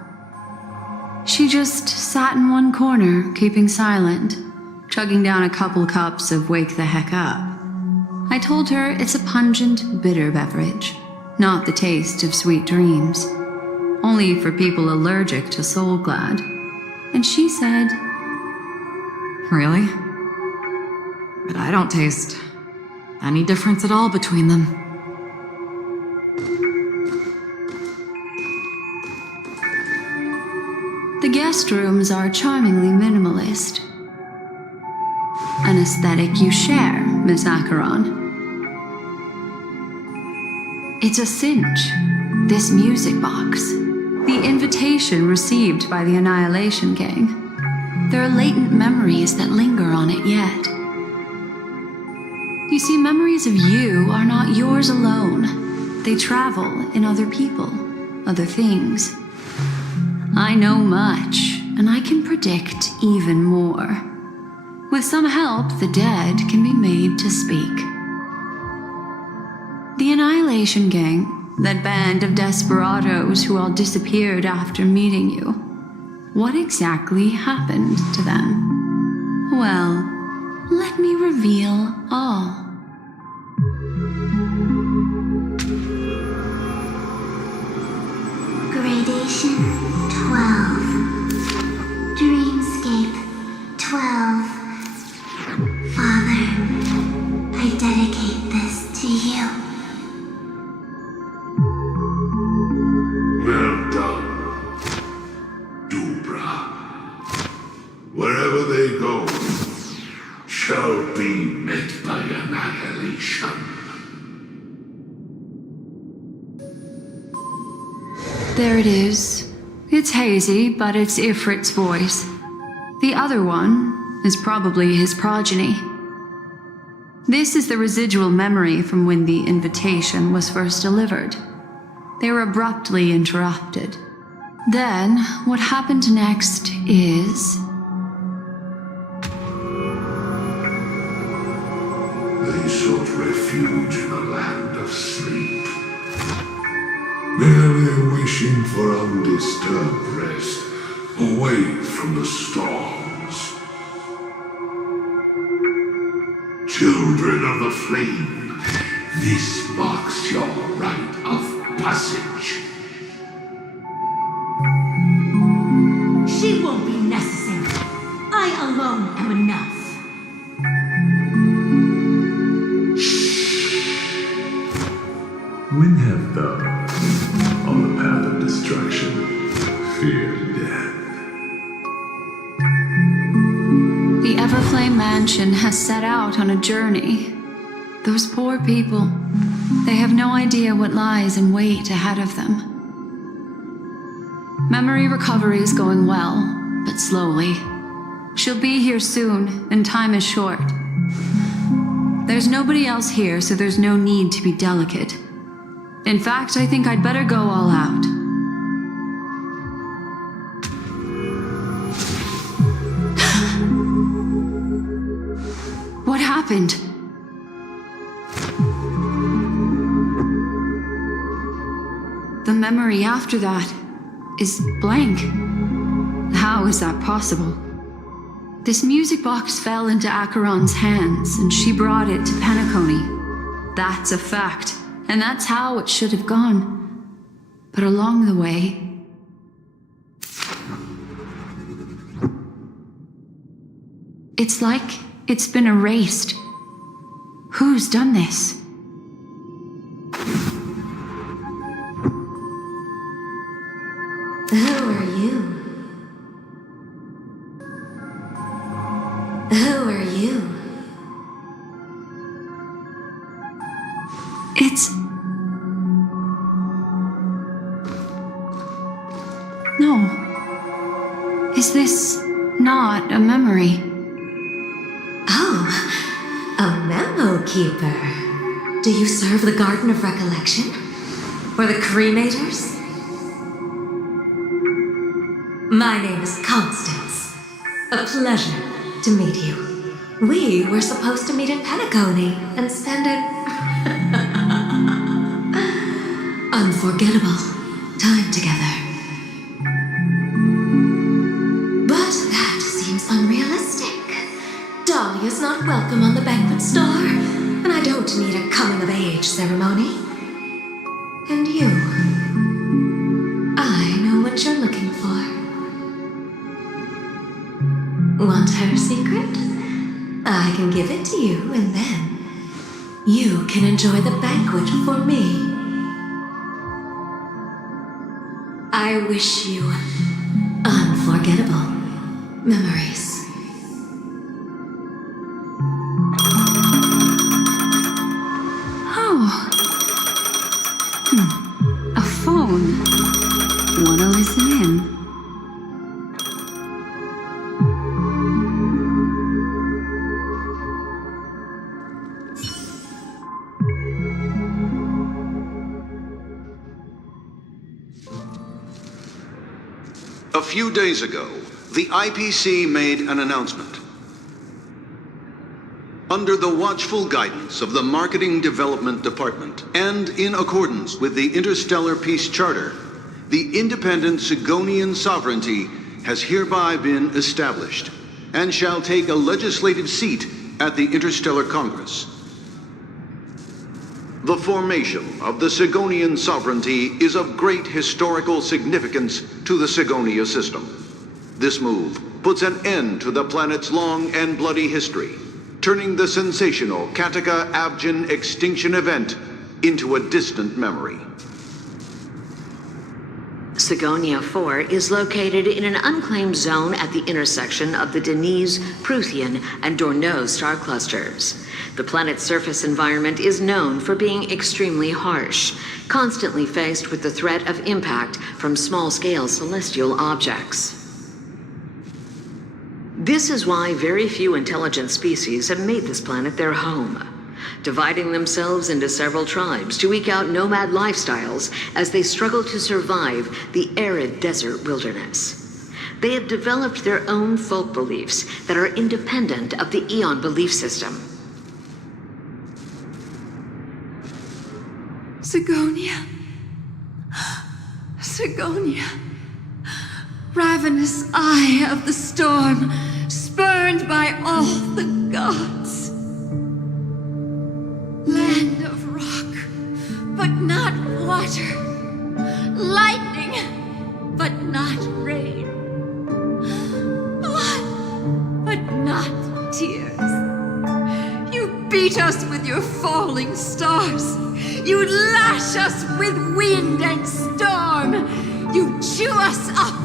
She just sat in one corner, keeping silent, chugging down a couple cups of Wake the Heck Up. I told her it's a pungent, bitter beverage, not the taste of sweet dreams, only for people allergic to Soul Glad. And she said, Really? But I don't taste any difference at all between them. the guest rooms are charmingly minimalist. An aesthetic you share, Miss Acheron. It's a cinch, this music box. The invitation received by the Annihilation Gang. There are latent memories that linger on it yet. You see, memories of you are not yours alone. They travel in other people, other things. I know much, and I can predict even more. With some help, the dead can be made to speak. The Annihilation Gang, that band of desperados who all disappeared after meeting you. What exactly happened to them? Well, let me reveal all. Gradation 12. Dreamscape 12. Father, I dedicate this to you. Well done, Dubra. Wherever they go, shall be met by annihilation. There it is. It's hazy, but it's Ifrit's voice. The other one is probably his progeny. This is the residual memory from when the invitation was first delivered. They were abruptly interrupted. Then, what happened next is... They sought refuge in a land of sleep, merely wishing for undisturbed rest, away from the storms. Children of the flame, this marks your rite of passage. She won't be necessary. I alone am enough. When have those on the path of destruction feared death? dimension has set out on a journey. Those poor people, they have no idea what lies in wait ahead of them. Memory recovery is going well, but slowly. She'll be here soon, and time is short. There's nobody else here, so there's no need to be delicate. In fact, I think I'd better go all out. What happened? The memory after that is blank. How is that possible? This music box fell into Acheron's hands, and she brought it to Penacony. That's a fact, and that's how it should have gone. But along the way, it's like it's been erased. Who's done this? Who are you? Who are you? It's... No. Is this not a memory? Oh, a memo keeper. Do you serve the Garden of Recollection? Or the Cremators? My name is Constance. A pleasure to meet you. We were supposed to meet in Penacony and spend an unforgettable time together. But that seems unrealistic. Dolly is not welcome on the banquet star, and I don't need a coming-of-age ceremony. And you, I know what you're looking for. Want her secret? I can give it to you, and then you can enjoy the banquet for me. I wish you unforgettable memories. Oh. A phone. Wanna listen in? A few days ago, the IPC made an announcement. Under the watchful guidance of the Marketing Development Department, and in accordance with the Interstellar Peace Charter, the independent Sigonian sovereignty has hereby been established, and shall take a legislative seat at the Interstellar Congress. The formation of the Sigonian sovereignty is of great historical significance to the Sigonia system. This move puts an end to the planet's long and bloody history, turning the sensational Kataka-Abjin extinction event into a distant memory. Sigonia 4 is located in an unclaimed zone at the intersection of the Denise, Prothean, and Dorneau star clusters. The planet's surface environment is known for being extremely harsh, constantly faced with the threat of impact from small-scale celestial objects. This is why very few intelligent species have made this planet their home, dividing themselves into several tribes to eke out nomad lifestyles as they struggle to survive the arid desert wilderness. They have developed their own folk beliefs that are independent of the Eon belief system. Sigonia. Sigonia. Ravenous eye of the storm, spurned by all the gods. Land of rock, but not water. Lightning, but not rain. Blood, but not tears. You beat us with your falling stars. You lash us with wind and storm. You chew us up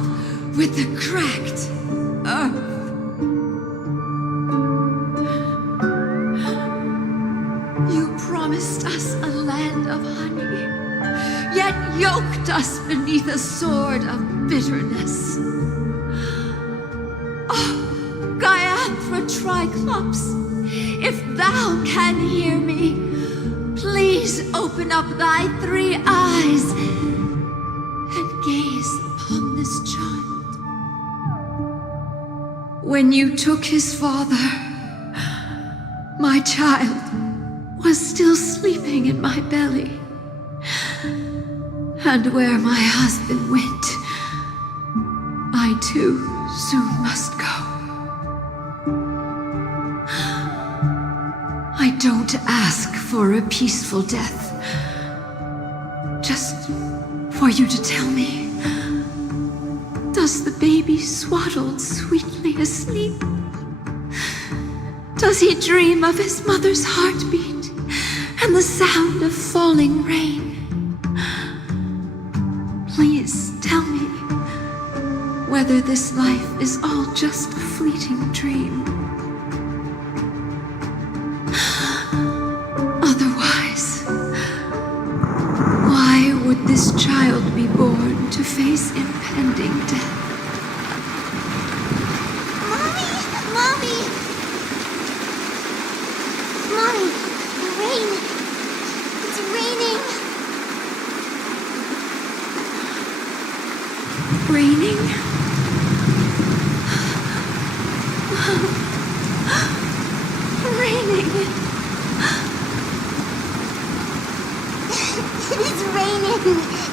with the cracked earth. of honey, yet yoked us beneath a sword of bitterness. Oh, Gaiathra Triclops, if thou can hear me, please open up thy 3 eyes and gaze upon this child. When you took his father, my child was still sleeping in my belly. And where my husband went, I too soon must go. I don't ask for a peaceful death, just for you to tell me, does the baby swaddled sweetly asleep? Does he dream of his mother's heartbeat and the sound of falling rain? Please tell me whether this life is all just a fleeting dream. Otherwise, why would this child be born to face impending death? Mommy! Mommy, the rain. It's raining. Raining? Raining. It's raining.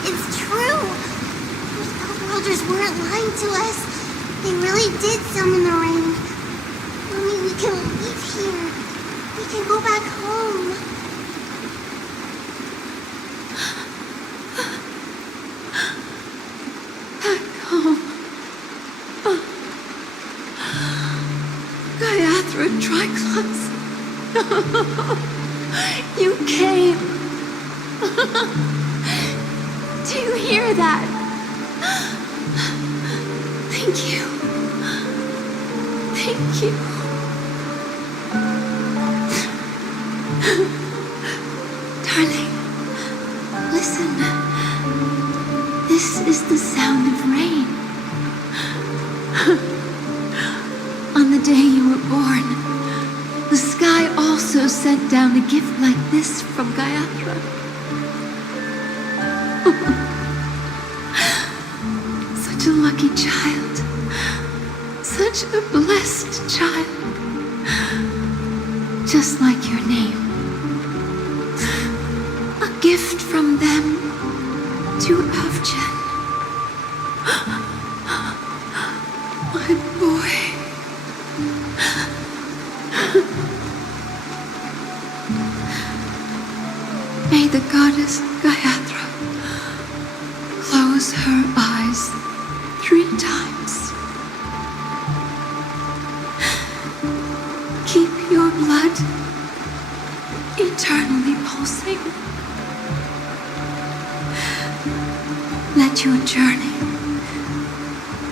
It's true. Those outworlders weren't lying to us. They really did summon the rain. Mommy, we can leave here. We can go back home. Back home. Gaiathra Triclops. You came. Do you hear that? Thank you. Thank you. Darling, listen. This is the sound of rain. On the day you were born, the sky also sent down a gift like this from Gaiathra. Such a lucky child. Such a blessed child. Just like your name. A gift from them to Avchen. My boy. May the goddess Gaiathra close her eyes 3 times. Keep your blood eternally pulsing. Let your journey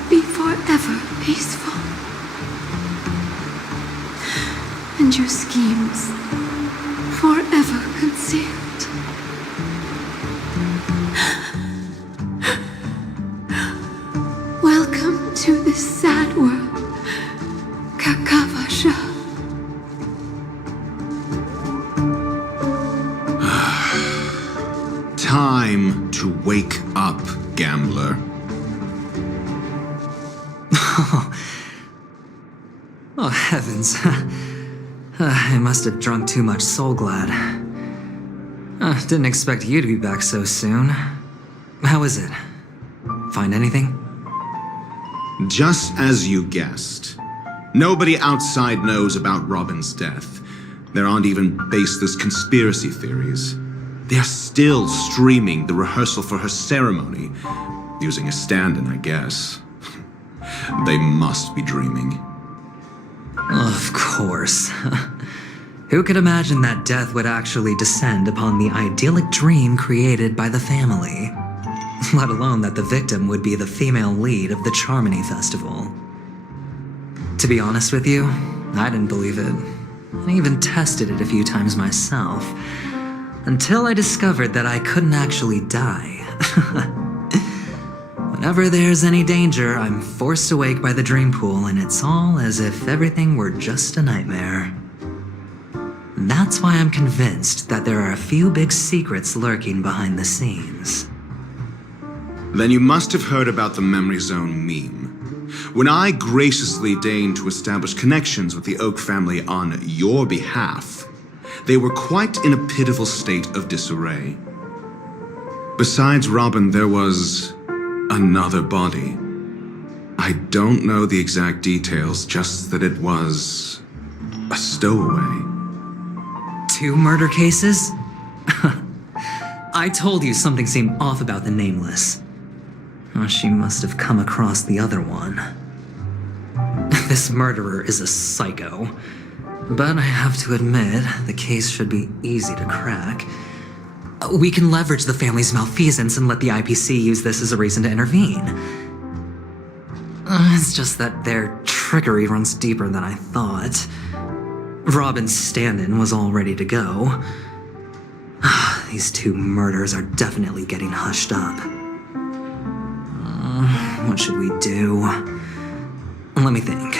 be forever peaceful. And your schemes forever concealed. Welcome to this sad world, Kakavasha. Time to wake up, gambler. Oh, heavens. I must have drunk too much Soul Glad. Didn't expect you to be back so soon. How is it? Find anything? Just as you guessed. Nobody outside knows about Robin's death. There aren't even baseless conspiracy theories. They're still streaming the rehearsal for her ceremony, using a stand-in, I guess. They must be dreaming. Of course. Who could imagine that death would actually descend upon the idyllic dream created by the family? Let alone that the victim would be the female lead of the Charmony Festival. To be honest with you, I didn't believe it. I even tested it a few times myself. Until I discovered that I couldn't actually die. Whenever there's any danger, I'm forced awake by the dream pool, and it's all as if everything were just a nightmare. That's why I'm convinced that there are a few big secrets lurking behind the scenes. Then you must have heard about the Memory Zone meme. When I graciously deigned to establish connections with the Oak family on your behalf, they were quite in a pitiful state of disarray. Besides Robin, there was another body. I don't know the exact details, just that it was a stowaway. 2 murder cases? I told you something seemed off about the Nameless. She must have come across the other one. This murderer is a psycho. But I have to admit, the case should be easy to crack. We can leverage the family's malfeasance and let the IPC use this as a reason to intervene. It's just that their trickery runs deeper than I thought. Robin's stand-in was all ready to go. These 2 murders are definitely getting hushed up. What should we do? Let me think.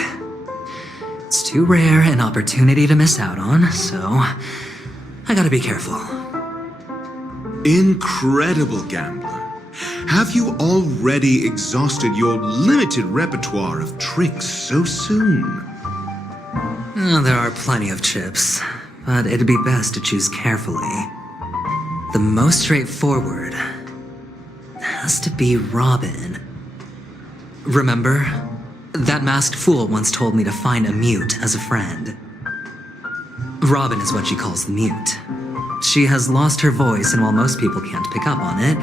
It's too rare an opportunity to miss out on, so I gotta be careful. Incredible gambler. Have you already exhausted your limited repertoire of tricks so soon? There are plenty of chips, but it'd be best to choose carefully. The most straightforward has to be Robin. Remember? That masked fool once told me to find a mute as a friend. Robin is what she calls the mute. She has lost her voice, and while most people can't pick up on it,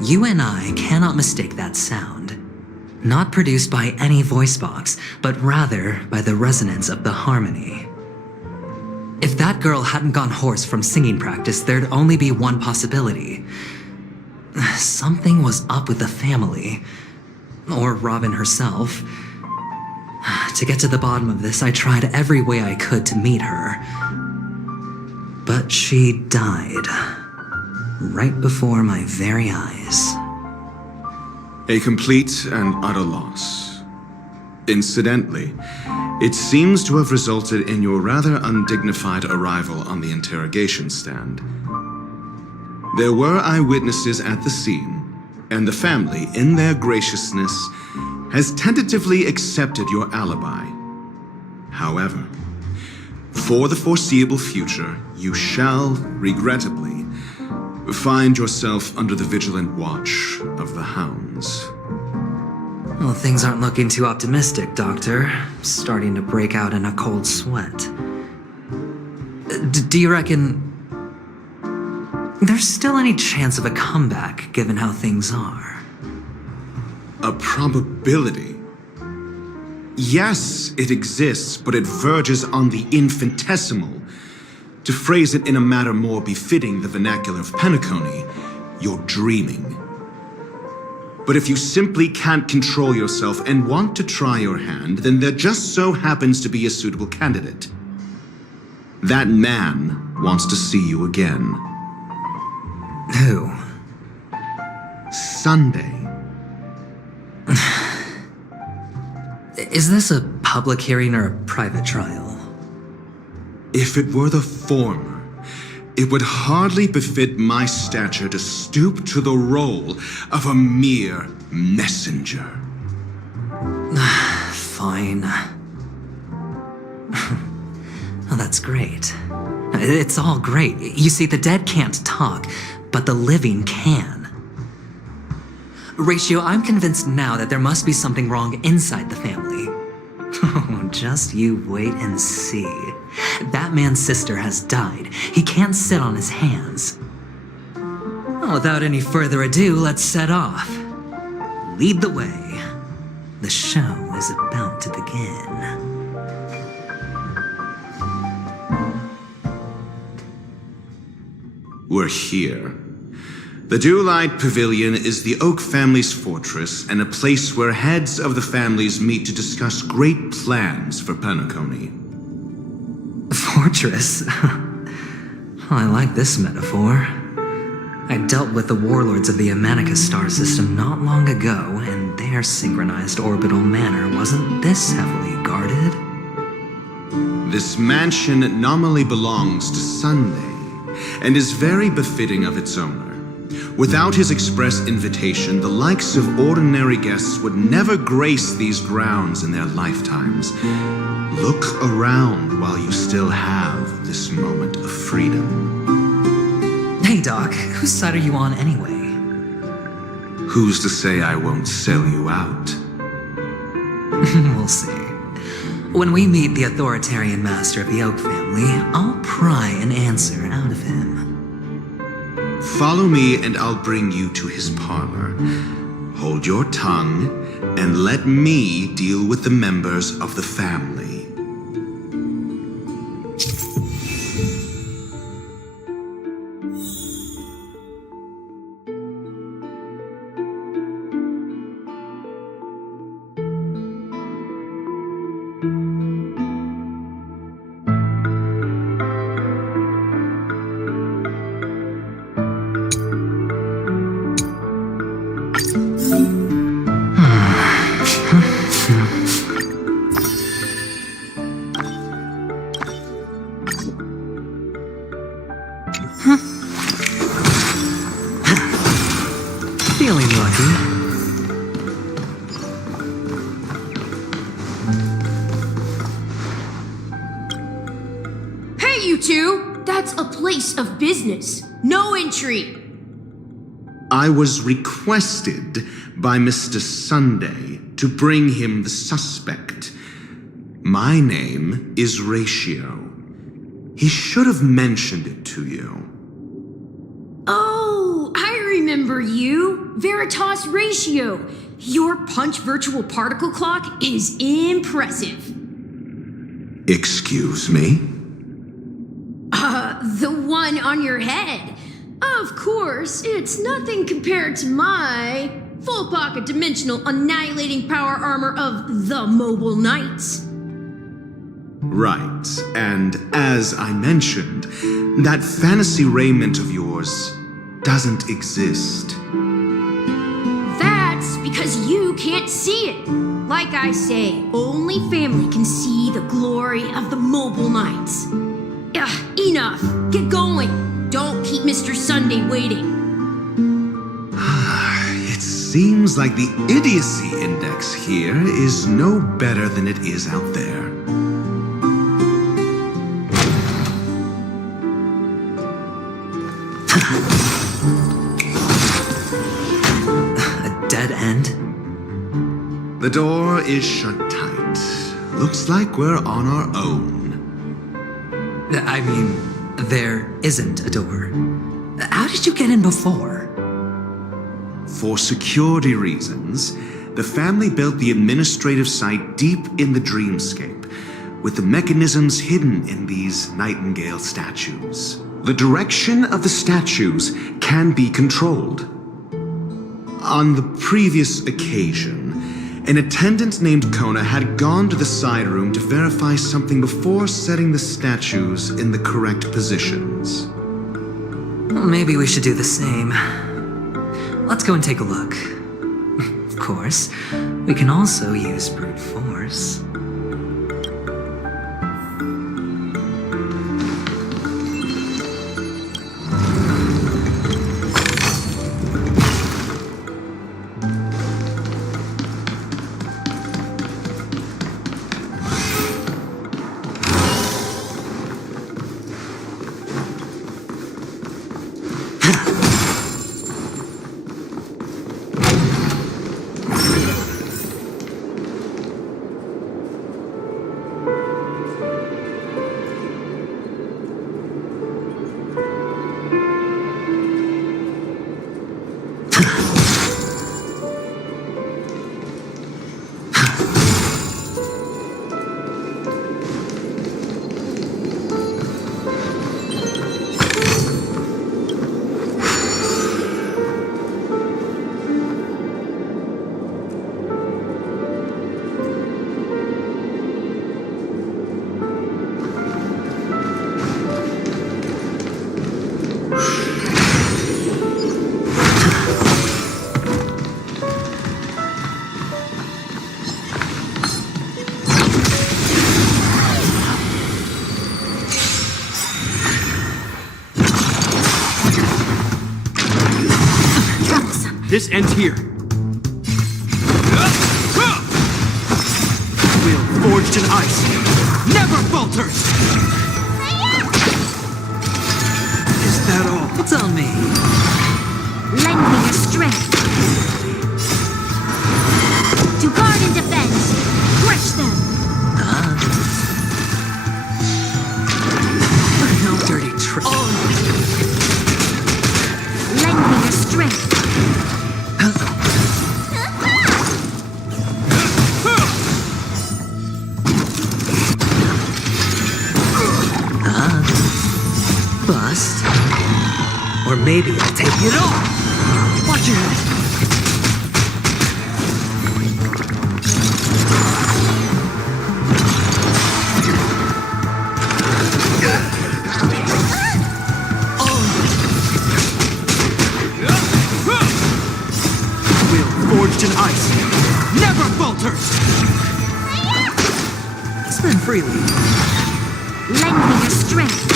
you and I cannot mistake that sound. Not produced by any voice box, but rather by the resonance of the harmony. If that girl hadn't gone hoarse from singing practice, there'd only be one possibility. Something was up with the family. Or Robin herself. To get to the bottom of this, I tried every way I could to meet her. But she died. Right before my very eyes. A complete and utter loss. Incidentally, it seems to have resulted in your rather undignified arrival on the interrogation stand. There were eyewitnesses at the scene, and the family, in their graciousness, has tentatively accepted your alibi. However, for the foreseeable future, you shall, regrettably, find yourself under the vigilant watch of the hounds. Well, things aren't looking too optimistic, Doctor. Starting to break out in a cold sweat. Do you reckon there's still any chance of a comeback, given how things are? A probability? Yes, it exists, but it verges on the infinitesimal. To phrase it in a manner more befitting the vernacular of Penacony, you're dreaming. But if you simply can't control yourself and want to try your hand, then there just so happens to be a suitable candidate. That man wants to see you again. Who? Sunday. Is this a public hearing or a private trial? If it were the former, it would hardly befit my stature to stoop to the role of a mere messenger. Fine. Oh, that's great. It's all great. You see, the dead can't talk, but the living can. Ratio, I'm convinced now that there must be something wrong inside the family. Oh, just you wait and see. That man's sister has died. He can't sit on his hands. Without any further ado, let's set off. Lead the way. The show is about to begin. We're here. The Dewlight Pavilion is the Oak family's fortress and a place where heads of the families meet to discuss great plans for Penacony. Fortress? I like this metaphor. I dealt with the warlords of the HONKAI star system not long ago, and their synchronized orbital manor wasn't this heavily guarded. This mansion nominally belongs to Sunday, and is very befitting of its owner. Without his express invitation, the likes of ordinary guests would never grace these grounds in their lifetimes. Look around while you still have this moment of freedom. Hey Doc, whose side are you on anyway? Who's to say I won't sell you out? We'll see. When we meet the authoritarian master of the Oak family, I'll pry an answer out of him. Follow me and I'll bring you to his parlor. Hold your tongue and let me deal with the members of the family. Feeling lucky. Hey, you two! That's a place of business. No entry. I was requested by Mr. Sunday to bring him the suspect. My name is Ratio. He should have mentioned it to you. Oh, I remember you. Veritas Ratio. Your punch virtual particle clock is impressive. Excuse me? The one on your head. Of course, it's nothing compared to my full pocket dimensional annihilating power armor of the Mobile Knights. Right, and as I mentioned, that fantasy raiment of yours doesn't exist. That's because you can't see it. Like I say, only family can see the glory of the Mobile Knights. Enough. Get going. Don't keep Mr. Sunday waiting. It seems like the idiocy index here is no better than it is out there. A dead end? The door is shut tight. Looks like we're on our own. I mean, there isn't a door. How did you get in before? For security reasons, the family built the administrative site deep in the dreamscape, with the mechanisms hidden in these nightingale statues. The direction of the statues can be controlled. On the previous occasion, an attendant named Kona had gone to the side room to verify something before setting the statues in the correct positions. Well, maybe we should do the same. Let's go and take a look. Of course, we can also use brute force. This ends here. Will forged in ice never falters! Is that all? It's on me. Lend me your strength. To guard and defend. Crush them. No dirty trick. Lend me your strength. Bust. Or maybe I'll take it all. Watch your head. Will forged in ice never falters! Spend freely. Lend me your strength.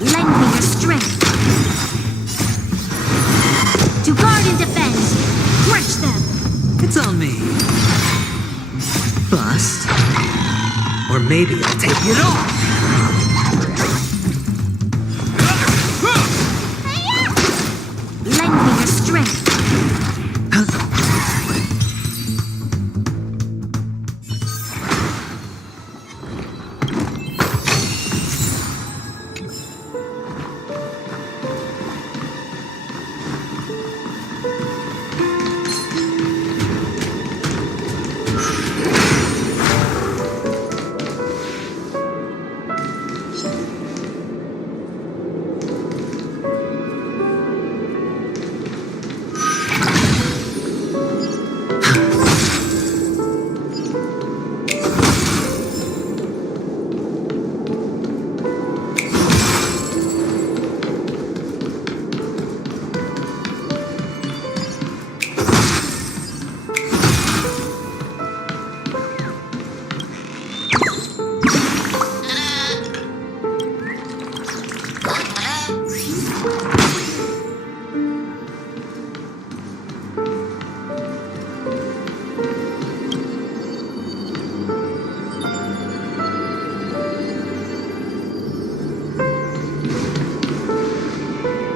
Lend me your strength. To guard and defend. Crush them. It's on me. Bust. Or maybe I'll take it all. Lend me your strength.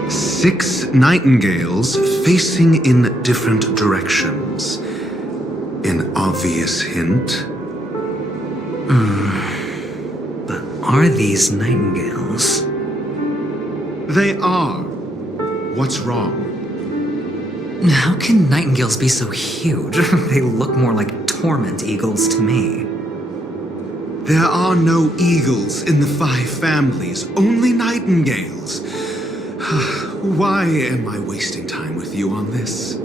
Six nightingales facing in different directions. An obvious hint. But are these nightingales? They are. What's wrong? How can nightingales be so huge? They look more like torment eagles to me. There are no eagles in the five families, only nightingales. Why am I wasting time with you on this?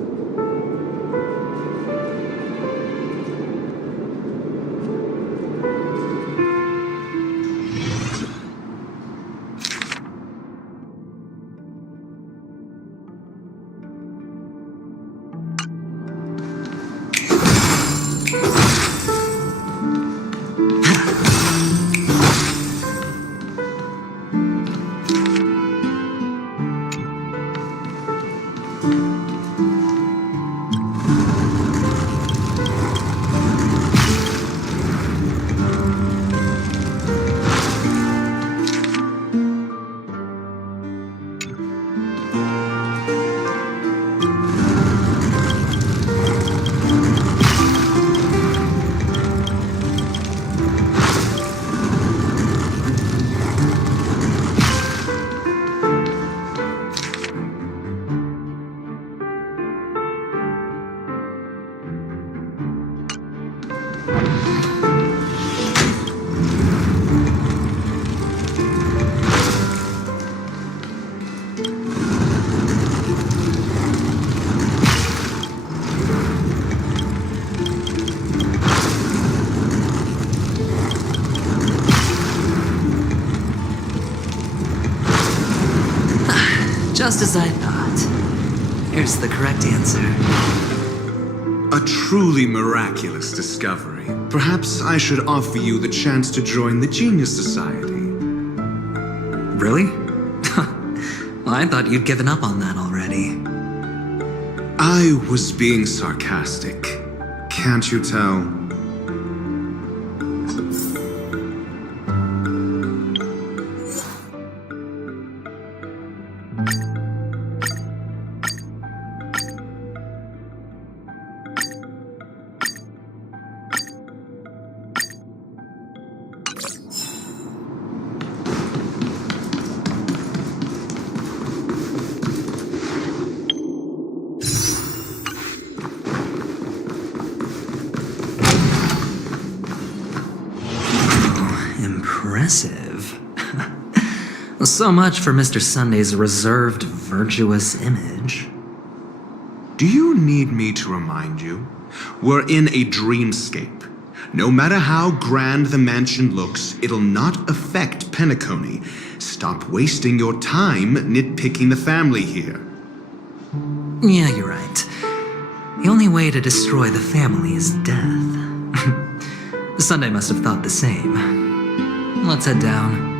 Just as I thought. Here's the correct answer. A truly miraculous discovery. worry. Perhaps I should offer you the chance to join the Genius Society. Really? Well, I thought you'd given up on that already. I was being sarcastic. Can't you tell? Impressive. So much for Mr. Sunday's reserved, virtuous image. Do you need me to remind you? We're in a dreamscape. No matter how grand the mansion looks, it'll not affect Penacony. Stop wasting your time nitpicking the family here. Yeah, you're right. The only way to destroy the family is death. Sunday must have thought the same. Let's head down.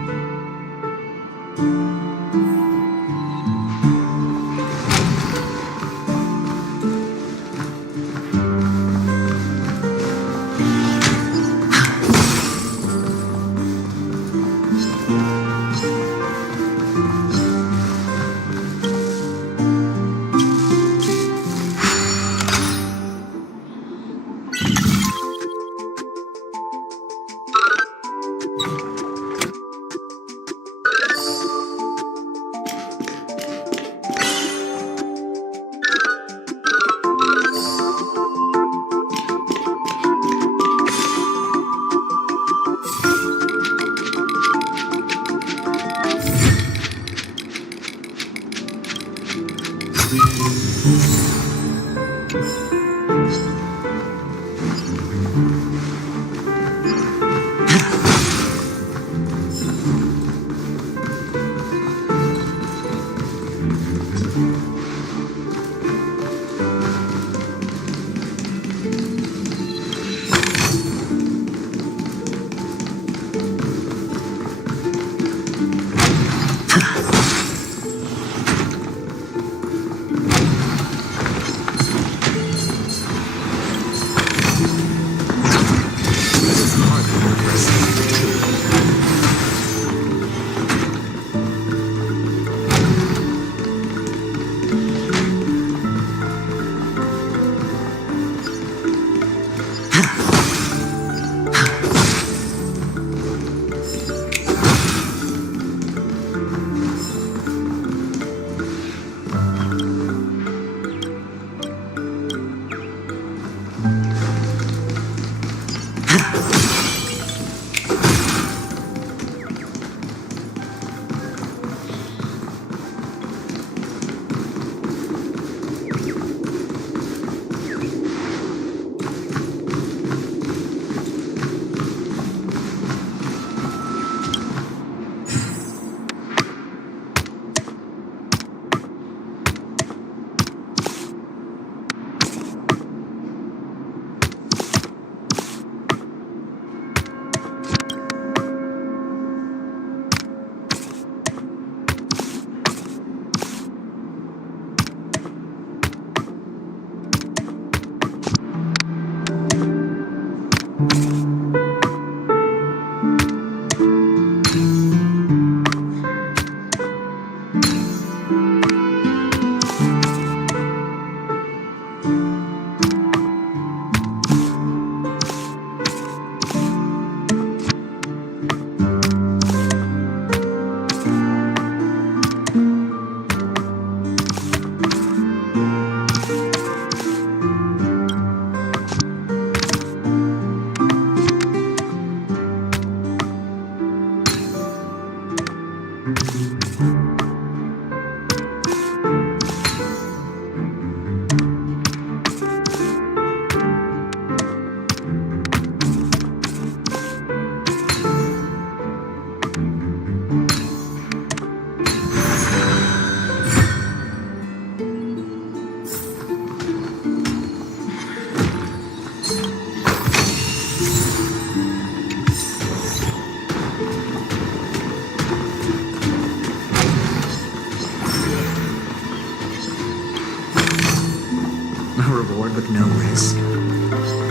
no risk.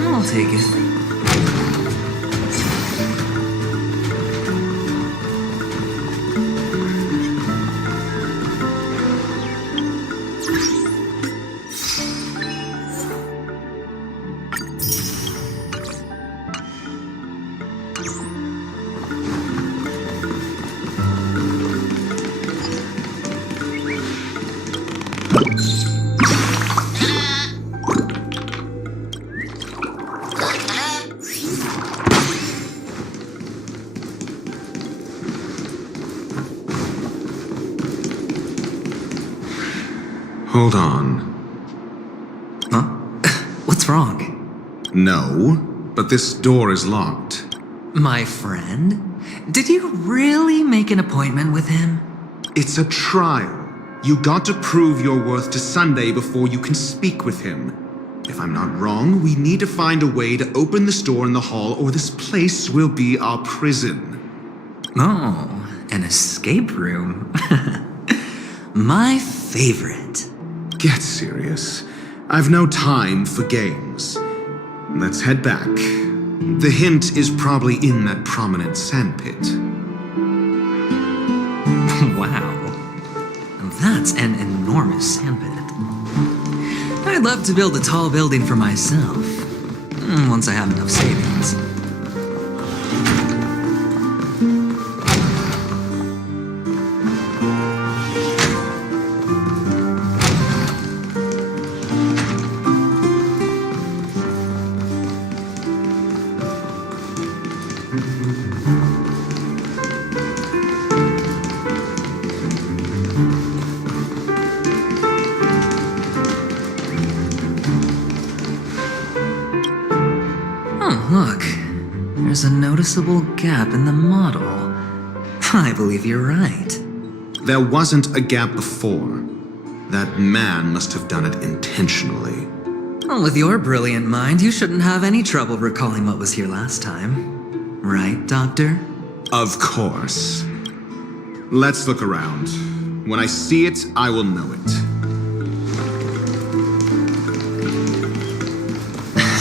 I'll take it. Hold on. Huh? What's wrong? No, but this door is locked. My friend? Did you really make an appointment with him? It's a trial. You got to prove your worth to Sunday before you can speak with him. If I'm not wrong, we need to find a way to open this door in the hall or this place will be our prison. Oh, an escape room. My favorite. Get serious. I've no time for games. Let's head back. The hint is probably in that prominent sandpit. Wow. That's an enormous sandpit. I'd love to build a tall building for myself. Once I have enough savings. Look, there's a noticeable gap in the model. I believe you're right. There wasn't a gap before. That man must have done it intentionally. Well, with your brilliant mind, you shouldn't have any trouble recalling what was here last time. Right, Doctor? Of course. Let's look around. When I see it, I will know it.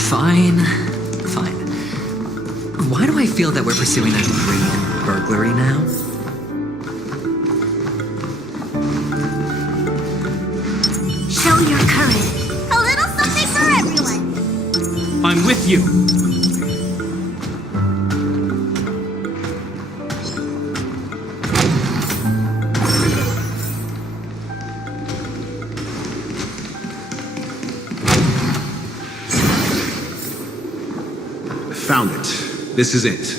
Fine. Why do I feel that we're pursuing a green burglary now? Show your courage. A little something for everyone. I'm with you. Found it. This is it.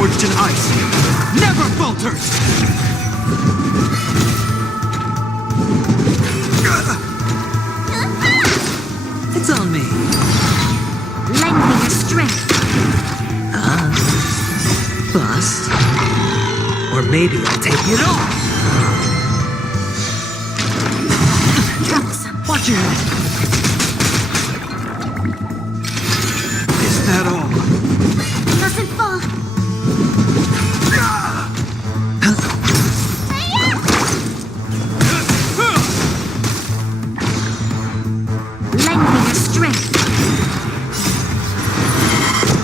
forged in ice, never falters! It's on me. Lend me your strength. Bust. Or maybe I'll take it off. Troublesome. Watch your head. Is that all? Doesn't fall. Lend me your strength.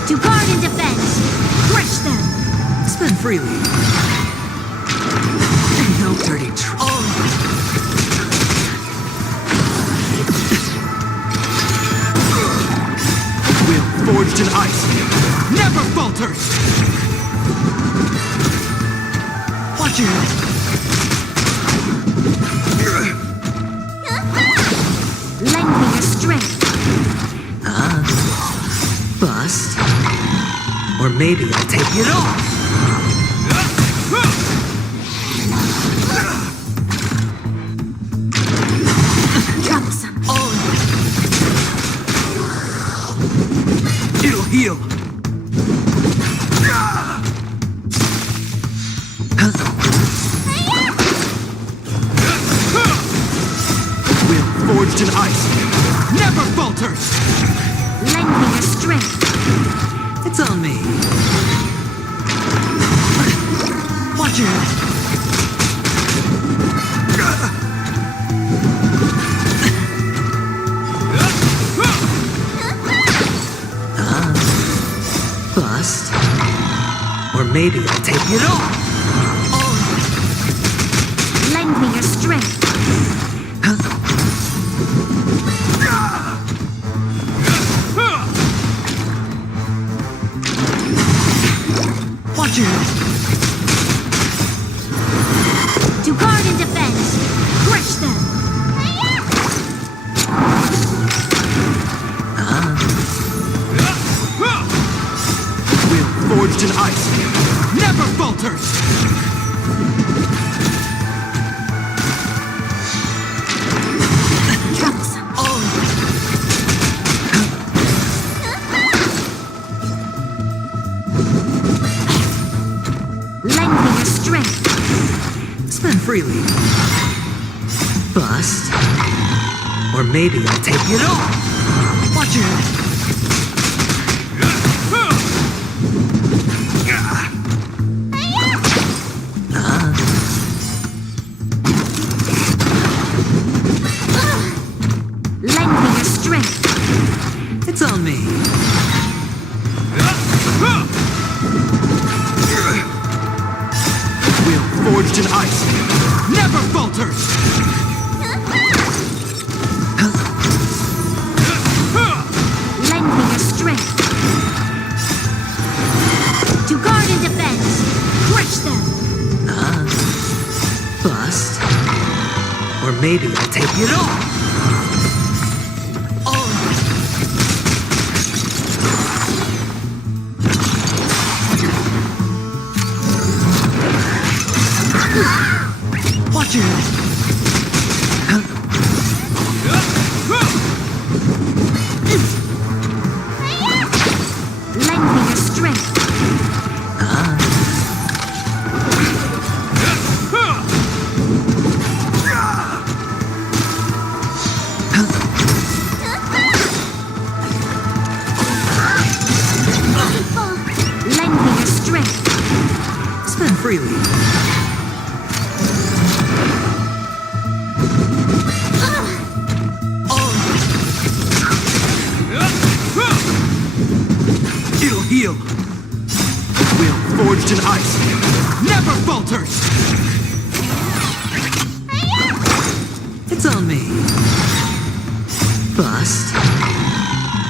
To guard and defend. Crush them. Spend freely. No dirty troll. Will forged in ice, never falters! Watch your head. Lend me your strength. Bust. Or maybe I'll take it off. Troublesome. heal. Will forged in ice never falters. Lend me your strength. It's on me. Watch your head. Bust. Or maybe I'll take it all. Lend me your strength. Watch your head. To guard and defend. Crush them. Will forged in ice never falters. Lend me your strength. Spend freely. Bust. Or maybe I'll take it all. Watch your head. Lend me your strength. It's on me. Will forged in ice never falters. Lend me your strength. To guard and defend. Crush them. Bust. Or maybe I'll take it all. Watch your head. Lend me your strength. Lend me your strength. Spend freely. It'll heal. Will forged in ice never falters. It's on me. Bust.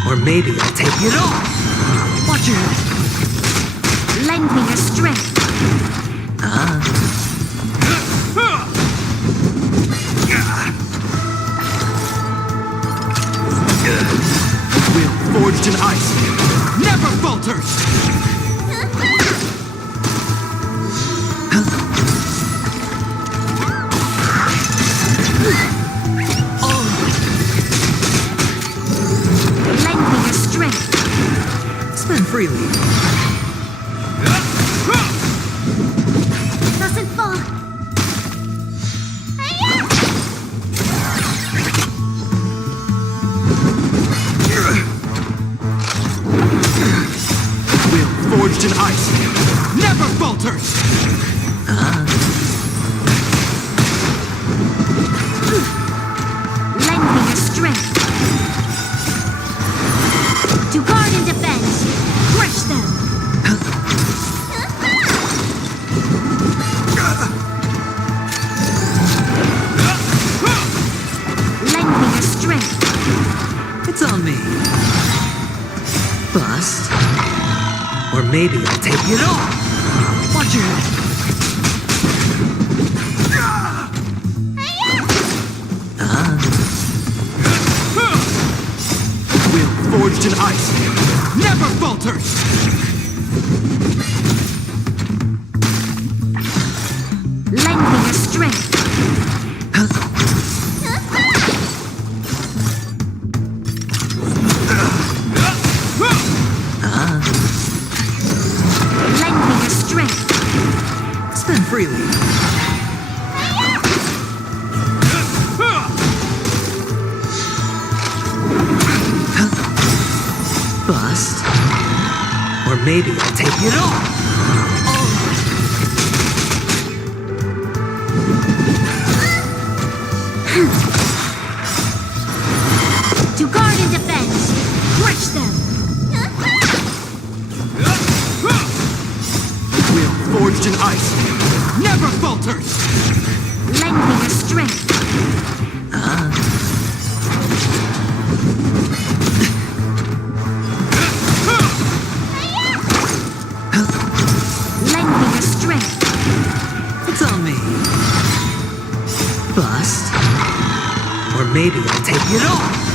Or maybe I'll take it all. Watch your head. Lend me your strength. Will forged in ice never falters. Lend me your strength. Spend freely. Doesn't fall. Will forged in ice never falters. Lend me your strength. To guard and defend. Crush them. Lend me your strength. It's on me. Bust. Or maybe I'll take it all. Watch your head. Will forged in ice never falters. Lend me your strength. maybe I'll take it all. To guard and defend! Crush them! Will forged in ice never falters! Lend me your strength! Lend me your strength! It's on me. Bust. Or maybe I'll take it all.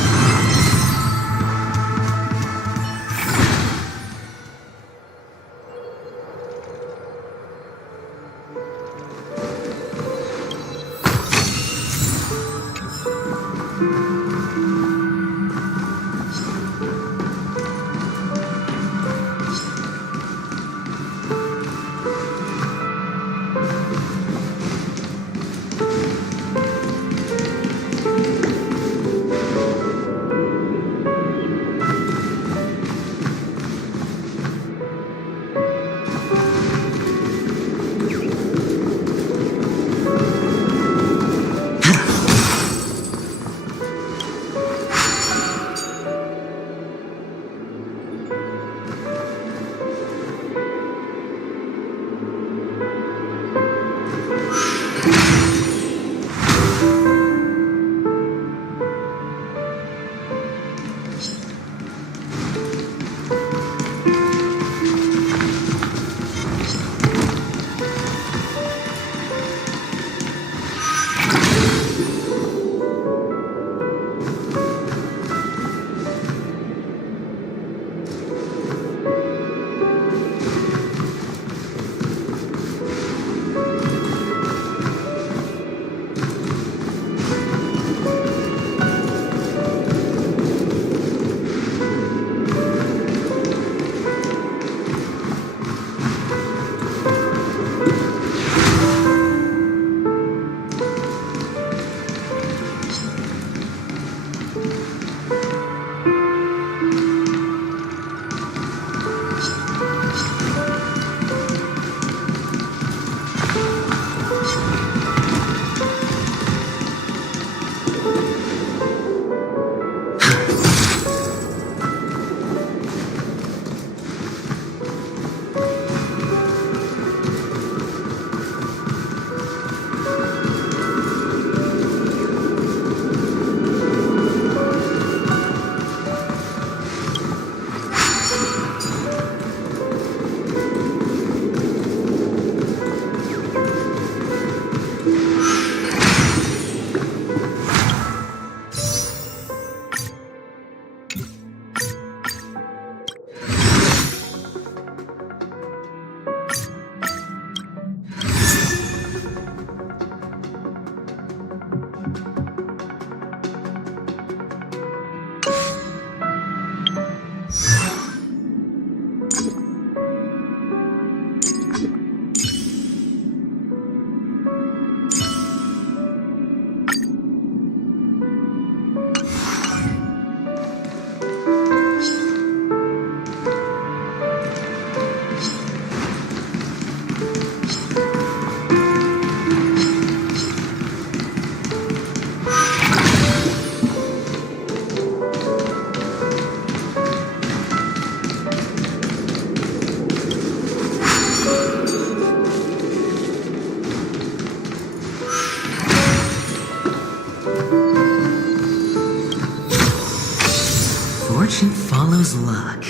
Fortune follows luck,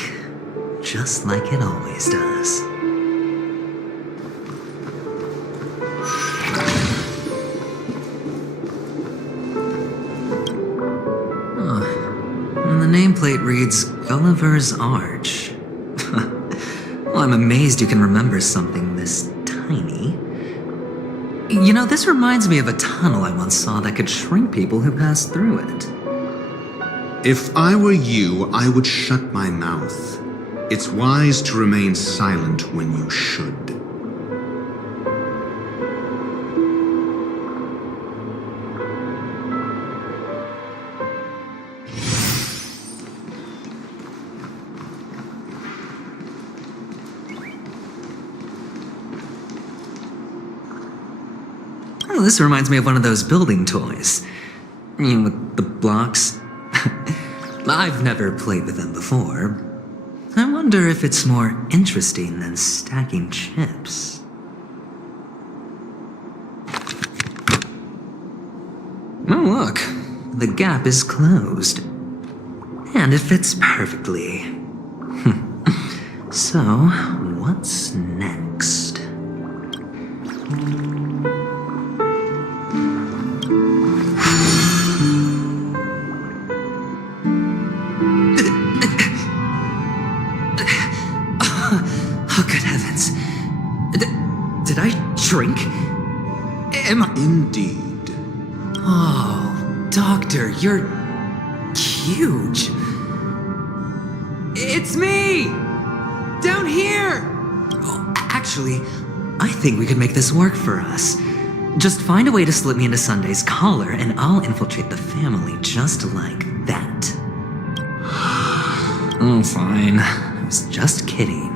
just like it always does. Oh, and the nameplate reads Gulliver's Arch. Well, I'm amazed you can remember something this tiny. You know, this reminds me of a tunnel I once saw that could shrink people who passed through it. If I were you, I would shut my mouth. It's wise to remain silent when you should. This reminds me of one of those building toys. You know, with the blocks. I've never played with them before. I wonder if it's more interesting than stacking chips. Oh, look. The gap is closed. And it fits perfectly. So, what's next? Oh, good heavens. Did I shrink? Am I... Indeed. Oh, Doctor, you're huge. It's me! Down here! Oh, actually, I think we could make this work for us. Just find a way to slip me into Sunday's collar, and I'll infiltrate the family just like that. Oh, fine. I was just kidding.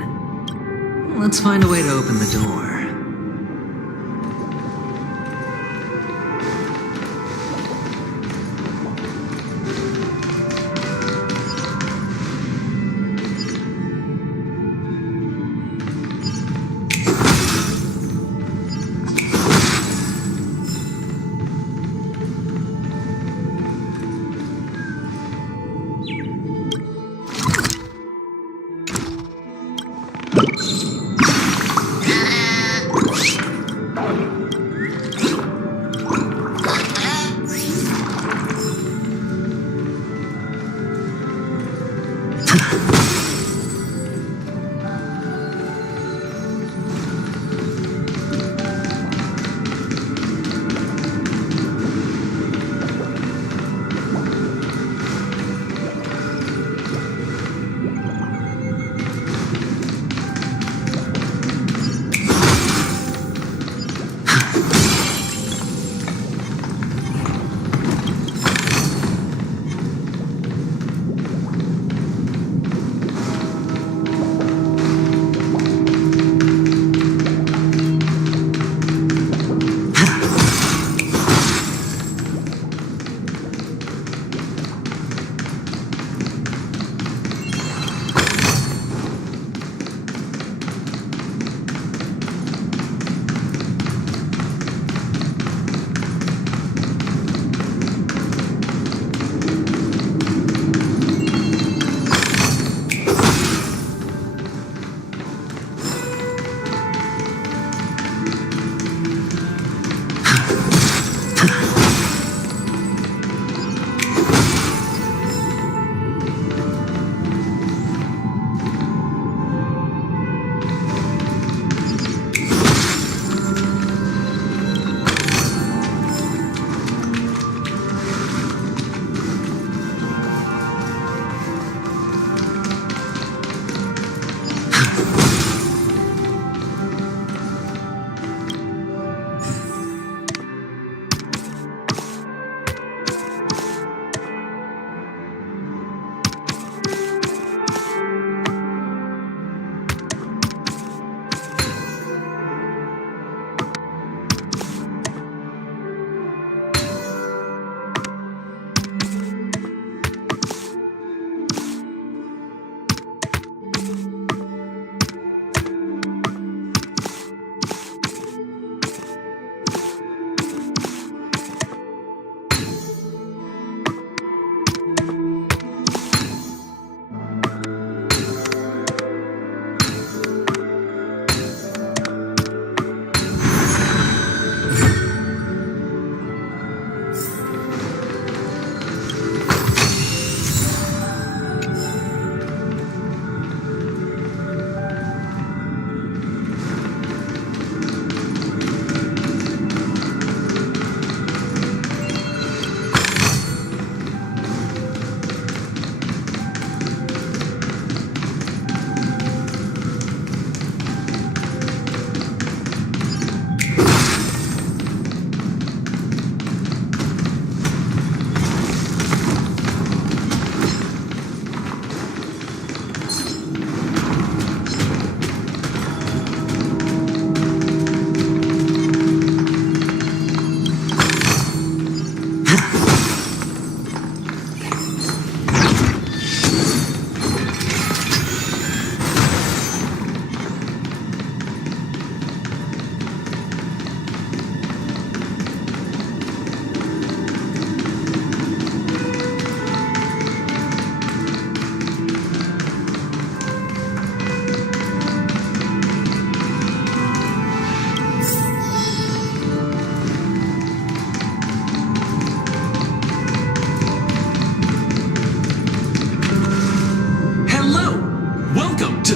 Let's find a way to open the door.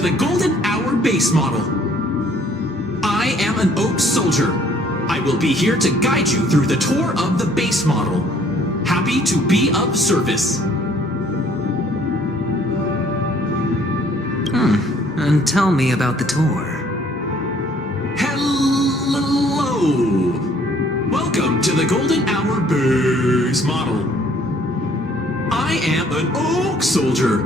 the Golden Hour base model. I am an Oak Soldier. I will be here to guide you through the tour of the base model. Happy to be of service. And tell me about the tour. Hello! Welcome to the Golden Hour base model. I am an Oak Soldier.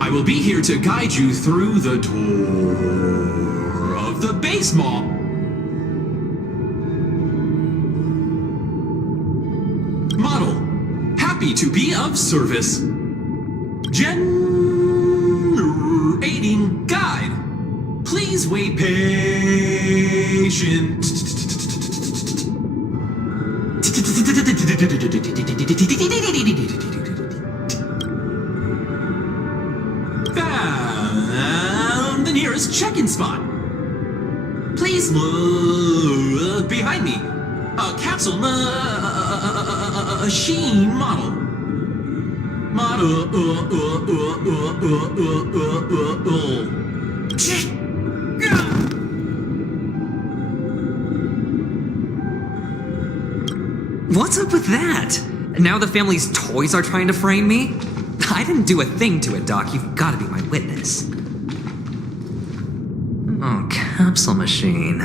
I will be here to guide you through the tour of the base model. Happy to be of service. Generating guide. Please wait patient. Found the nearest check-in spot. Please look behind me. A capsule machine model. What's up with that? Now the family's toys are trying to frame me? I didn't do a thing to it, Doc. You've got to be my witness. Oh, capsule machine.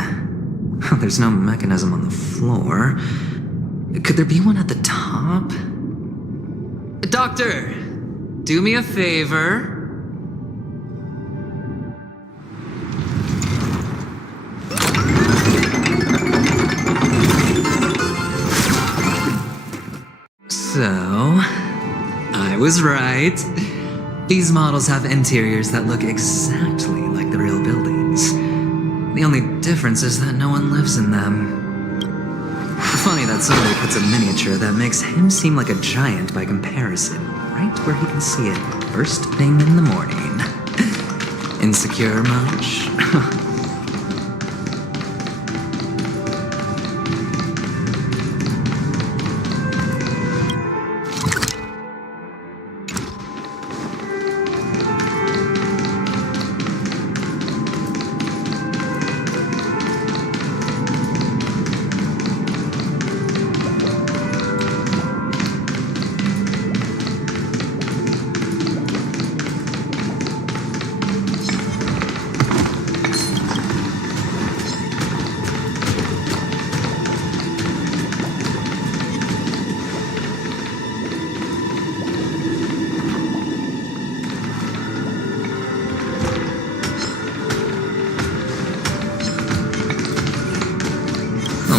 There's no mechanism on the floor. Could there be one at the top? Doctor, do me a favor. So, I was right. These models have interiors that look exactly like the real buildings. The only difference is that no one lives in them. Funny that somebody puts a miniature that makes him seem like a giant by comparison, right where he can see it first thing in the morning. Insecure much?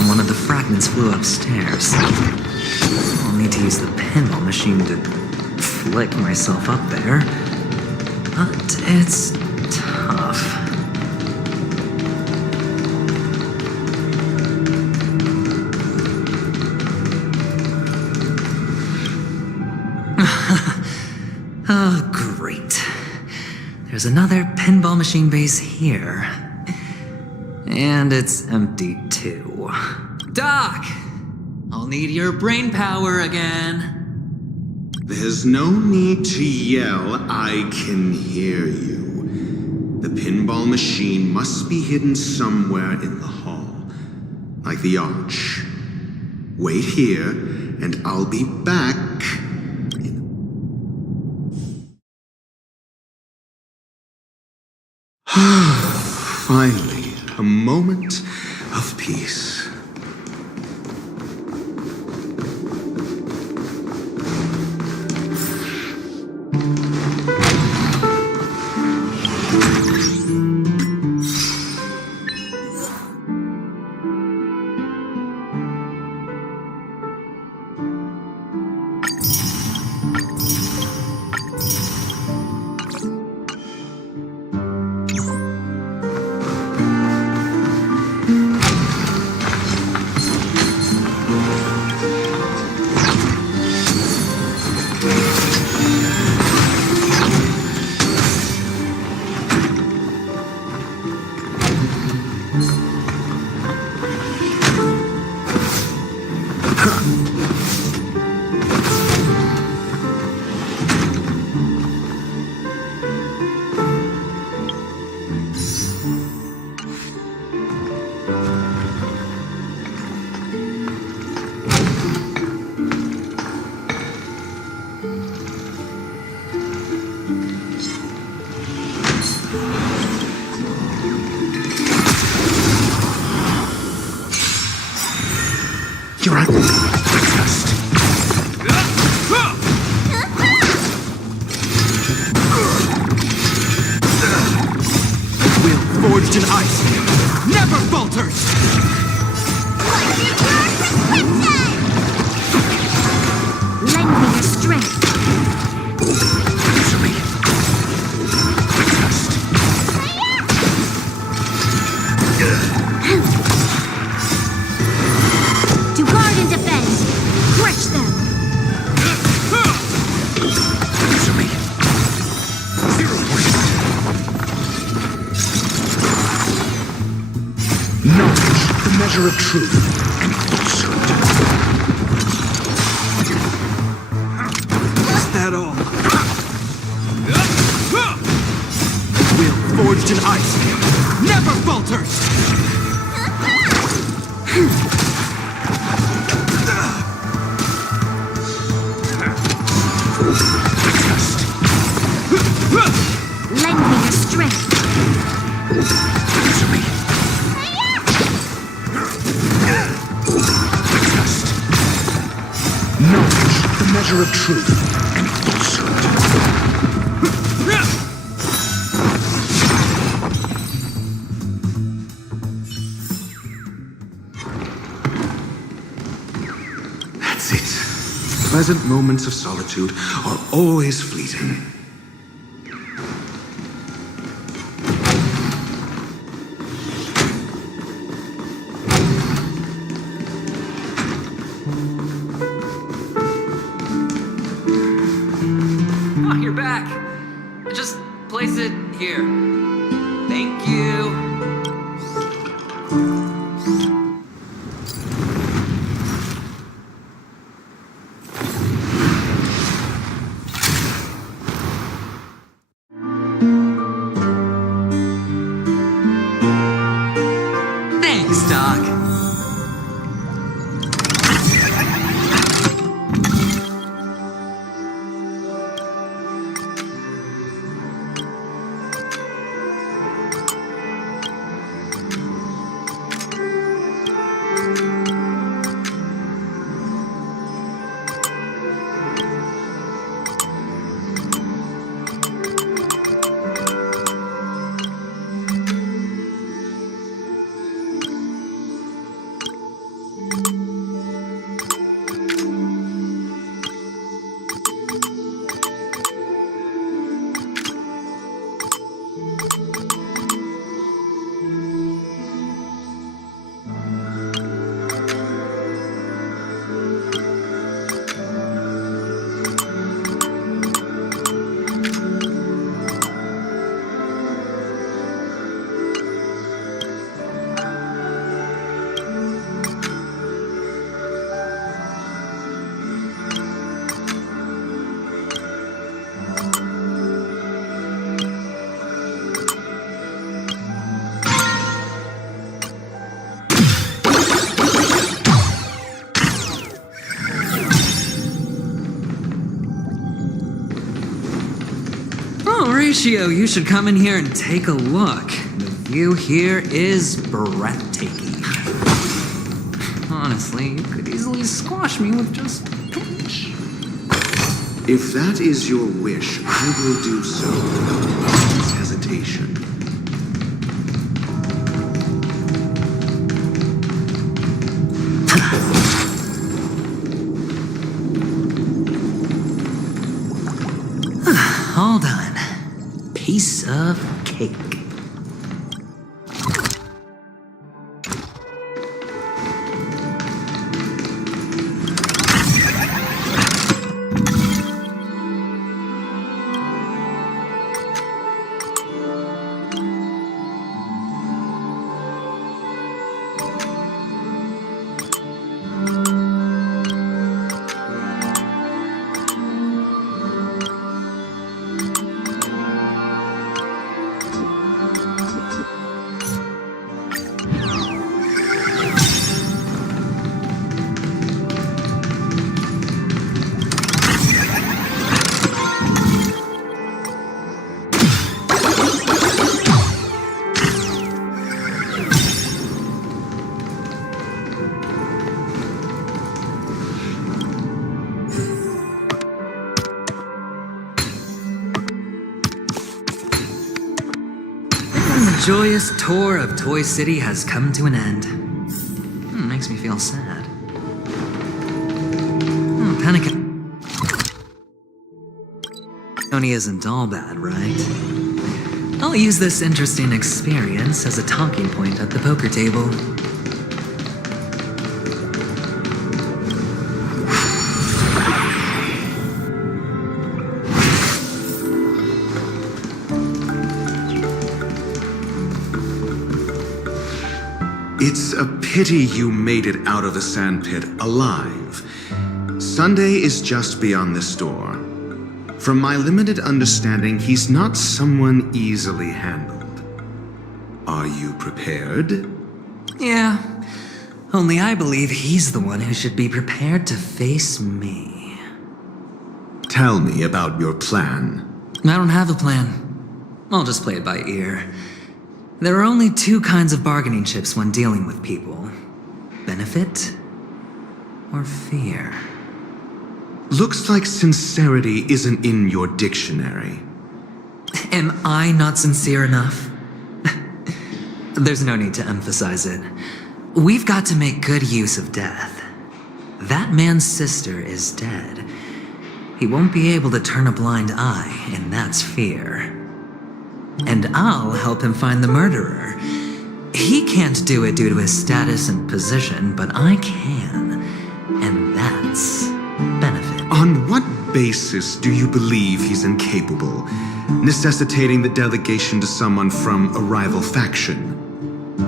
One of the fragments flew upstairs. I'll need to use the pinball machine to flick myself up there. But it's tough. Oh, great. There's another pinball machine base here. And it's empty too. Doc! I'll need your brain power again. There's no need to yell, I can hear you. The pinball machine must be hidden somewhere in the hall. Like the arch. Wait here, and I'll be back. Finally, a moment of peace. You're at test. Will forged in ice never falters. Lend me your strength. Answer me. Test. To guard and defend. Crush them. Answer me. Zero waste. Knowledge, the measure of truth and falsehood. Is that all? Will forged in ice never falters. Lend me your strength. Answer me. Test. Knowledge, the measure of truth and falsehood. That's it. Pleasant moments of solitude are always fleeting. Oh, you're back. Just place it here. Thank you. Thanks, Doc. Horatio, you should come in here and take a look. The view here is breathtaking. Honestly, you could easily squash me with just a pinch. If that is your wish, I will do so without hesitation. All done. Piece of cake. joyous tour of Toy City has come to an end. Makes me feel sad. Penny isn't all bad, right? I'll use this interesting experience as a talking point at the poker table. It's a pity you made it out of the sandpit alive. Sunday is just beyond this door. From my limited understanding, he's not someone easily handled. Are you prepared? Yeah, only I believe he's the one who should be prepared to face me. Tell me about your plan. I don't have a plan. I'll just play it by ear. There are only two kinds of bargaining chips when dealing with people. Benefit or fear. Looks like sincerity isn't in your dictionary. Am I not sincere enough? There's no need to emphasize it. We've got to make good use of death. That man's sister is dead. He won't be able to turn a blind eye, and that's fear. And I'll help him find the murderer. He can't do it due to his status and position, but I can. And that's benefit. On what basis do you believe he's incapable, necessitating the delegation to someone from a rival faction?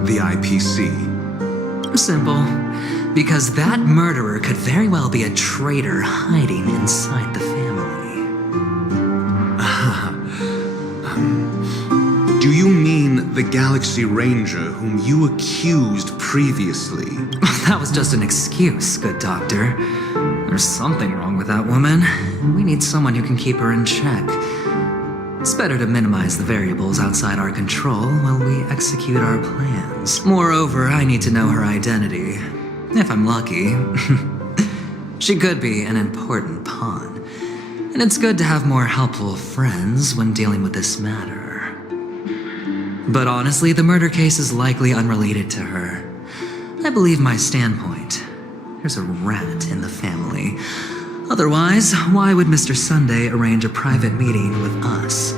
The IPC? Simple. Because that murderer could very well be a traitor hiding inside the family. Do you mean the Galaxy Ranger whom you accused previously? That was just an excuse, good doctor. There's something wrong with that woman. We need someone who can keep her in check. It's better to minimize the variables outside our control while we execute our plans. Moreover, I need to know her identity. If I'm lucky. She could be an important pawn. And it's good to have more helpful friends when dealing with this matter. But honestly, the murder case is likely unrelated to her. I believe my standpoint. There's a rat in the family. Otherwise, why would Mr. Sunday arrange a private meeting with us?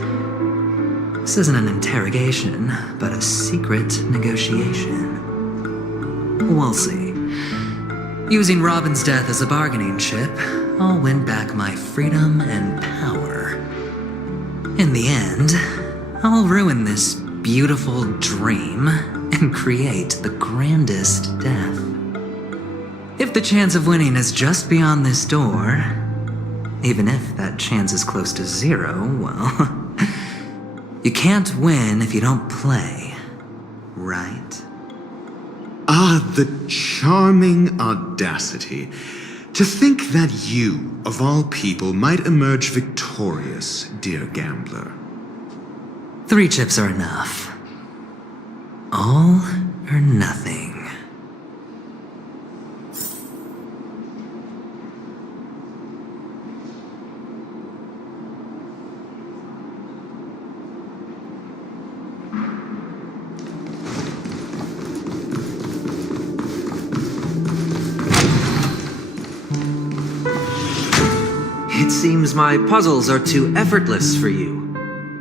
This isn't an interrogation, but a secret negotiation. We'll see. Using Robin's death as a bargaining chip, I'll win back my freedom and power. In the end, I'll ruin this beautiful dream and create the grandest death. If the chance of winning is just beyond this door, even if that chance is close to zero, well, you can't win if you don't play, right? Ah, the charming audacity. To think that you, of all people, might emerge victorious, dear gambler. 3 chips are enough. All or nothing. It seems my puzzles are too effortless for you,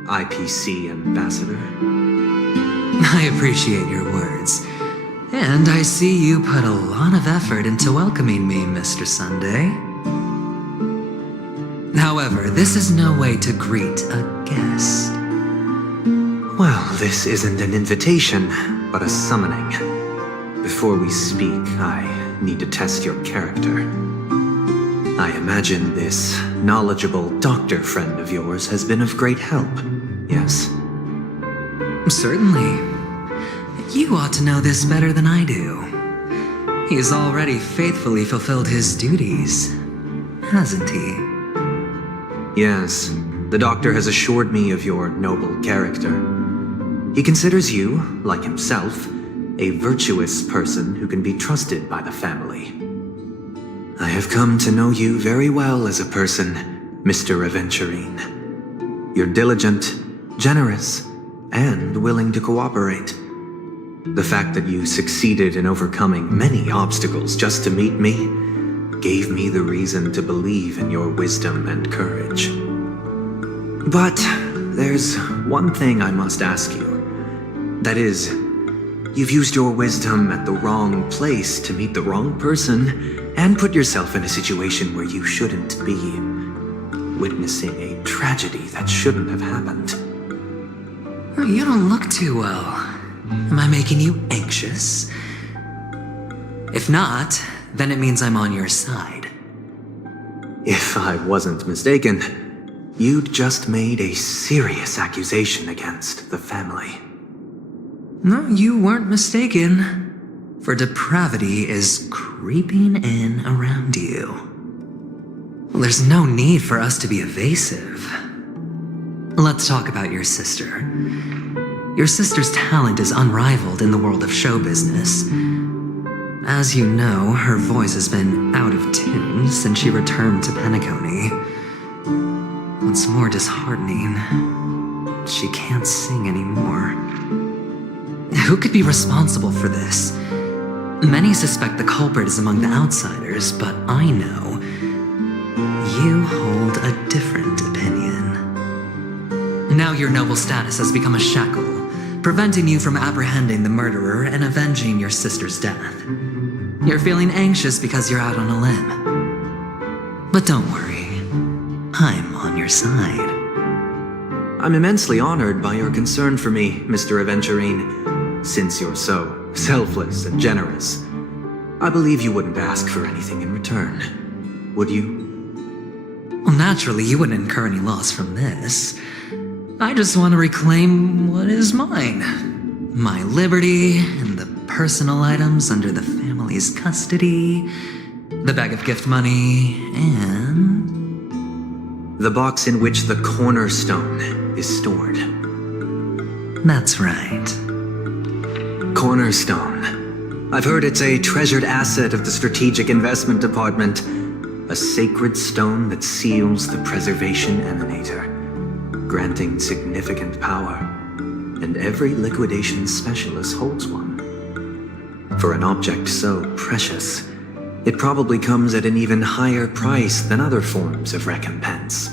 IPC Ambassador. I appreciate your words. And I see you put a lot of effort into welcoming me, Mr. Sunday. However, this is no way to greet a guest. Well, this isn't an invitation, but a summoning. Before we speak, I need to test your character. I imagine this knowledgeable doctor friend of yours has been of great help, yes? Certainly. You ought to know this better than I do. He's already faithfully fulfilled his duties, hasn't he? Yes, the doctor has assured me of your noble character. He considers you, like himself, a virtuous person who can be trusted by the family. I have come to know you very well as a person, Mr. Aventurine. You're diligent, generous, and willing to cooperate. The fact that you succeeded in overcoming many obstacles just to meet me gave me the reason to believe in your wisdom and courage. But there's one thing I must ask you. That is, you've used your wisdom at the wrong place to meet the wrong person and put yourself in a situation where you shouldn't be, witnessing a tragedy that shouldn't have happened. You don't look too well. Am I making you anxious? If not, then it means I'm on your side. If I wasn't mistaken, you'd just made a serious accusation against the family. No, you weren't mistaken. For depravity is creeping in around you. Well, there's no need for us to be evasive. Let's talk about your sister. Your sister's talent is unrivaled in the world of show business. As you know, her voice has been out of tune since she returned to Penacony. What's more disheartening, she can't sing anymore. Who could be responsible for this? Many suspect the culprit is among the outsiders, but I know you hold a different opinion. Now your noble status has become a shackle, preventing you from apprehending the murderer and avenging your sister's death. You're feeling anxious because you're out on a limb. But don't worry, I'm on your side. I'm immensely honored by your concern for me, Mr. Aventurine. Since you're so selfless and generous, I believe you wouldn't ask for anything in return, would you? Well, naturally, you wouldn't incur any loss from this. I just want to reclaim what is mine. My liberty and the personal items under the family's custody, the bag of gift money, and the box in which the cornerstone is stored. That's right. Cornerstone. I've heard it's a treasured asset of the Strategic Investment Department, a sacred stone that seals the Preservation Emanator, granting significant power, and every liquidation specialist holds one. For an object so precious, it probably comes at an even higher price than other forms of recompense.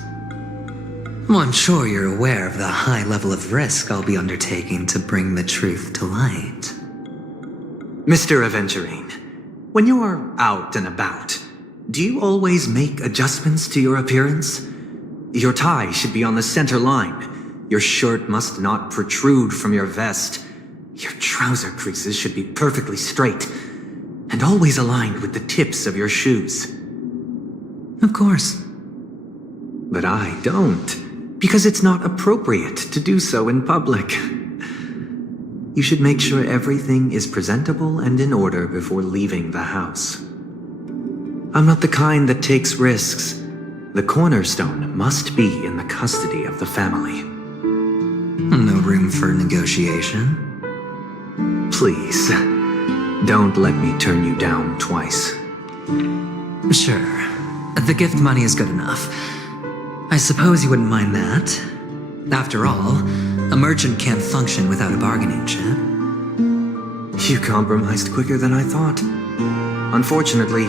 Well, I'm sure you're aware of the high level of risk I'll be undertaking to bring the truth to light. Mr. Aventurine, when you're out and about, do you always make adjustments to your appearance? Your tie should be on the center line. Your shirt must not protrude from your vest. Your trouser creases should be perfectly straight and always aligned with the tips of your shoes. Of course. But I don't, because it's not appropriate to do so in public. You should make sure everything is presentable and in order before leaving the house. I'm not the kind that takes risks. The cornerstone must be in the custody of the family. No room for negotiation. Please, don't let me turn you down twice. Sure. The gift money is good enough. I suppose you wouldn't mind that. After all, a merchant can't function without a bargaining chip. You compromised quicker than I thought. Unfortunately,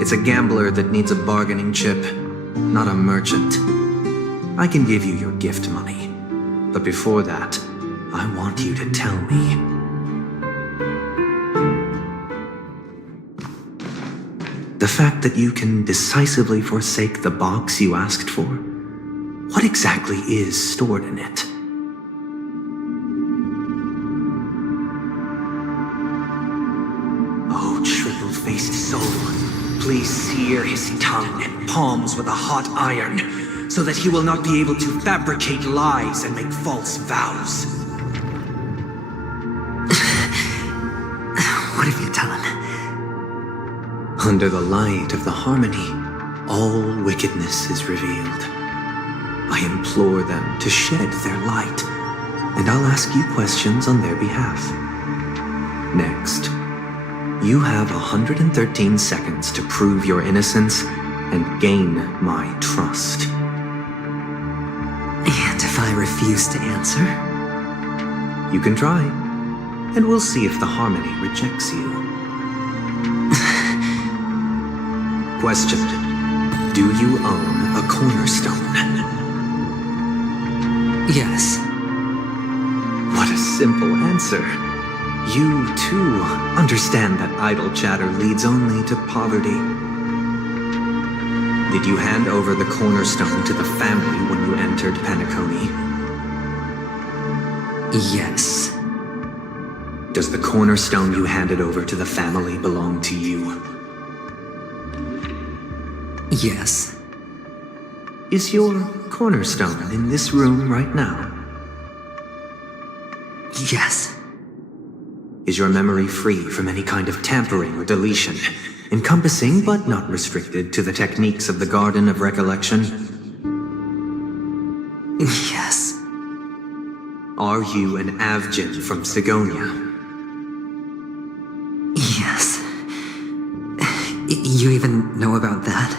it's a gambler that needs a bargaining chip, not a merchant. I can give you your gift money, but before that, I want you to tell me. The fact that you can decisively forsake the box you asked for, what exactly is stored in it? Oh, triple-faced soul, please sear his tongue and palms with a hot iron, so that he will not be able to fabricate lies and make false vows. What have you done? Under the light of the harmony, all wickedness is revealed. I implore them to shed their light, and I'll ask you questions on their behalf. Next, you have 113 seconds to prove your innocence and gain my trust. And if I refuse to answer? You can try, and we'll see if the harmony rejects you. Question. Do you own a cornerstone? Yes. What a simple answer. You, too, understand that idle chatter leads only to poverty. Did you hand over the cornerstone to the family when you entered Penacony? Yes. Does the cornerstone you handed over to the family belong to you? Yes. Is your cornerstone in this room right now? Yes. Is your memory free from any kind of tampering or deletion, encompassing but not restricted to the techniques of the Garden of Recollection? Yes. Are you an Avgin from Sigonia? Yes. You even know about that?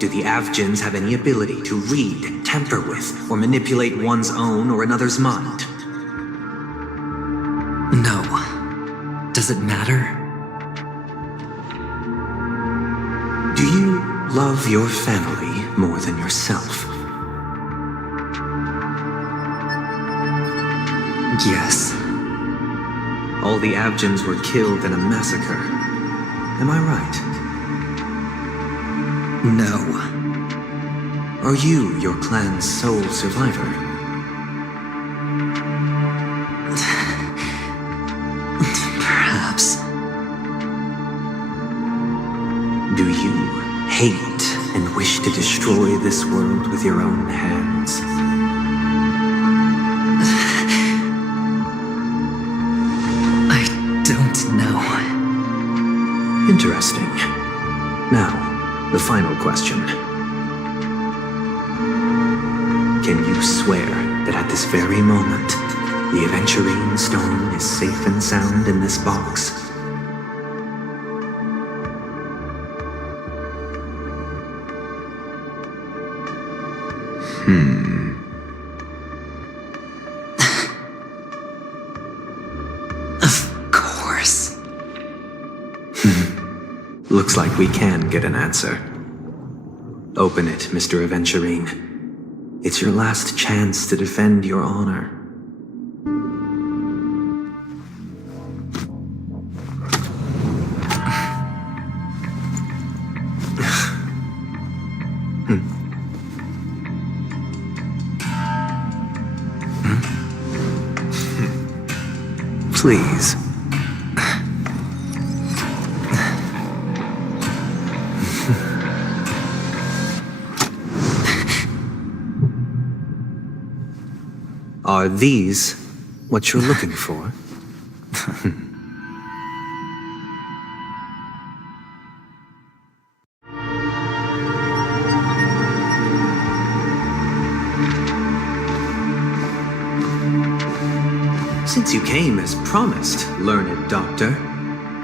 Do the Avgins have any ability to read, tamper with, or manipulate one's own or another's mind? No. Does it matter? Do you love your family more than yourself? Yes. All the Avgins were killed in a massacre. Am I right? No. Are you your clan's sole survivor? Perhaps. Do you hate and wish to destroy this world with your own hands? I don't know. Interesting. Now, the final question. Can you swear that at this very moment, the Aventurine stone is safe and sound in this box? Of course. Looks like we can get an answer. Open it, Mr. Aventurine. It's your last chance to defend your honor. Please. Are these what you're looking for? Since you came as promised, learned doctor,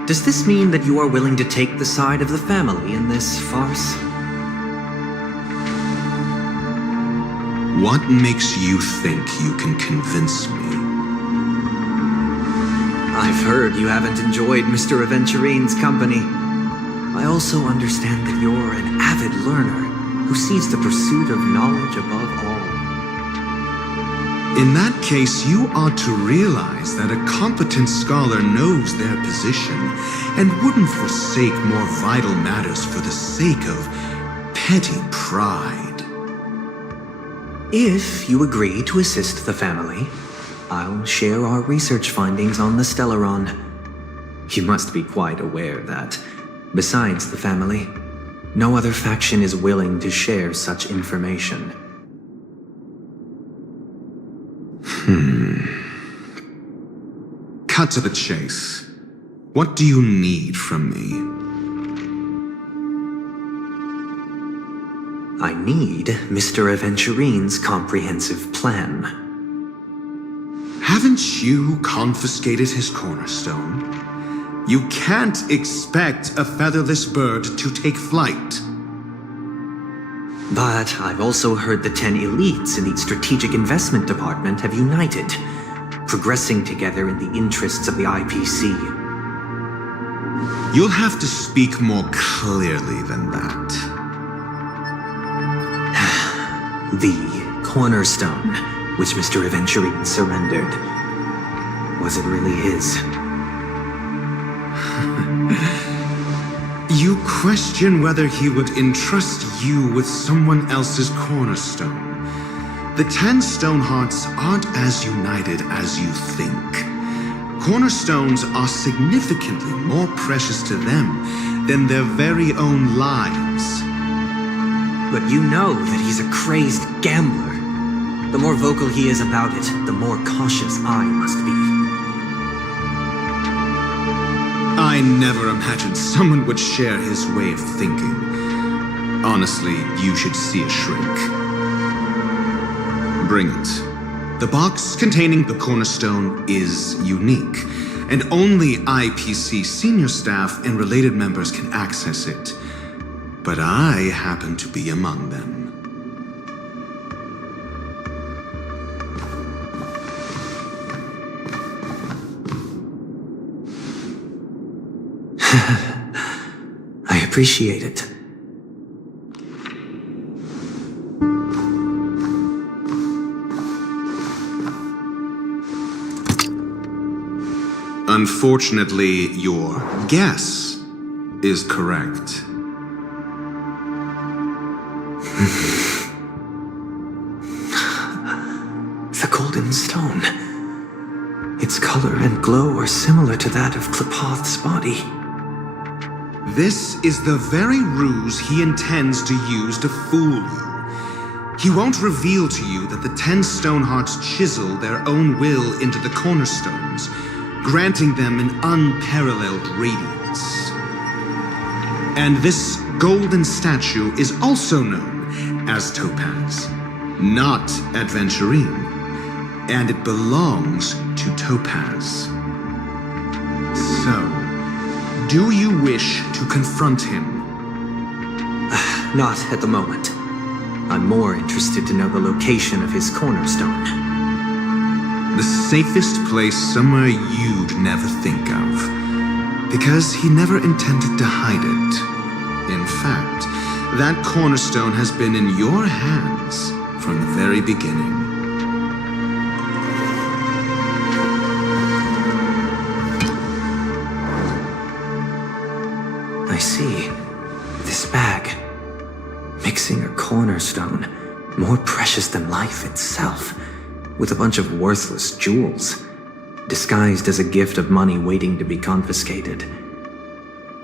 does this mean that you are willing to take the side of the family in this farce? What makes you think you can convince me? I've heard you haven't enjoyed Mr. Aventurine's company. I also understand that you're an avid learner who sees the pursuit of knowledge above all. In that case, you ought to realize that a competent scholar knows their position and wouldn't forsake more vital matters for the sake of petty pride. If you agree to assist the family, I'll share our research findings on the Stellaron. You must be quite aware that, besides the family, no other faction is willing to share such information. Cut to the chase. What do you need from me? I need Mr. Aventurine's comprehensive plan. Haven't you confiscated his cornerstone? You can't expect a featherless bird to take flight. But I've also heard the 10 elites in the Strategic Investment Department have united. progressing together in the interests of the IPC. You'll have to speak more clearly than that. The cornerstone, which Mr. Aventurine surrendered, was it really his? You question whether he would entrust you with someone else's cornerstone. The 10 Stonehearts aren't as united as you think. Cornerstones are significantly more precious to them than their very own lives. But you know that he's a crazed gambler. The more vocal he is about it, the more cautious I must be. I never imagined someone would share his way of thinking. Honestly, you should see a shrink. Bring it. The box containing the cornerstone is unique, and only IPC senior staff and related members can access it. But I happen to be among them. I appreciate it. Unfortunately, your guess is correct. The golden stone. Its color and glow are similar to that of Klepoth's body. This is the very ruse he intends to use to fool you. He won't reveal to you that the 10 Stonehearts chisel their own will into the cornerstones, granting them an unparalleled radiance. And this golden statue is also known as Topaz, not Adventurine, and it belongs to Topaz. So, do you wish to confront him? Not at the moment. I'm more interested to know the location of his cornerstone. The safest place somewhere you'd never think of. Because he never intended to hide it. In fact, that cornerstone has been in your hands from the very beginning. I see. This bag. Mixing a cornerstone, more precious than life itself, with a bunch of worthless jewels, disguised as a gift of money waiting to be confiscated,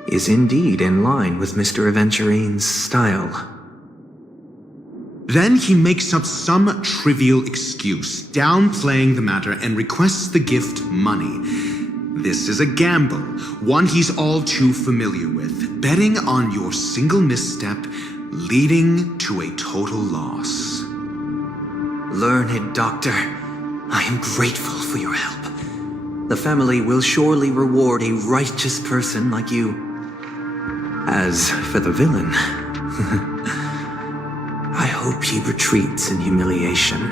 is indeed in line with Mr. Aventurine's style. Then he makes up some trivial excuse, downplaying the matter, and requests the gift money. This is a gamble, one he's all too familiar with, betting on your single misstep, leading to a total loss. Learned doctor, I am grateful for your help. The family will surely reward a righteous person like you. As for the villain, I hope he retreats in humiliation.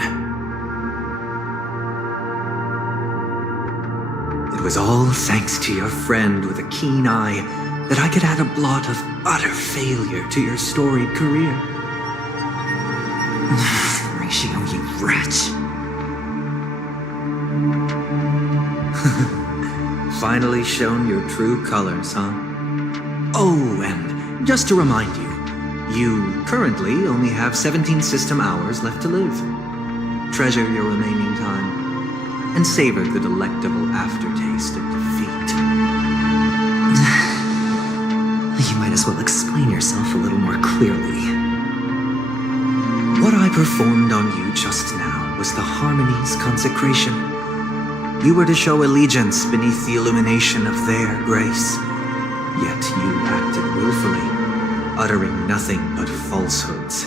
It was all thanks to your friend with a keen eye that I could add a blot of utter failure to your storied career. Ratio, you wretch. Finally shown your true colors, huh? Oh, and just to remind you, you currently only have 17 system hours left to live. Treasure your remaining time, and savor the delectable aftertaste of defeat. You might as well explain yourself a little more clearly. What I performed on you just now was the Harmony's consecration. You were to show allegiance beneath the illumination of their grace. Yet you acted willfully, uttering nothing but falsehoods,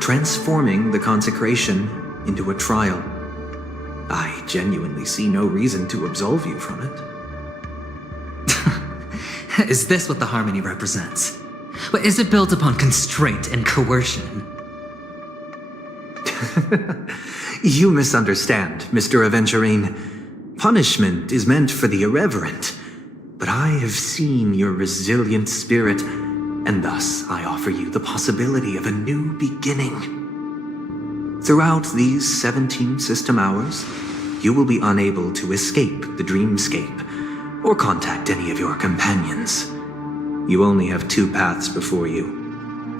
transforming the consecration into a trial. I genuinely see no reason to absolve you from it. Is this what the Harmony represents? But is it built upon constraint and coercion? You misunderstand, Mr. Aventurine. Punishment is meant for the irreverent, but I have seen your resilient spirit, and thus I offer you the possibility of a new beginning. Throughout these 17 system hours, you will be unable to escape the dreamscape or contact any of your companions. You only have 2 paths before you,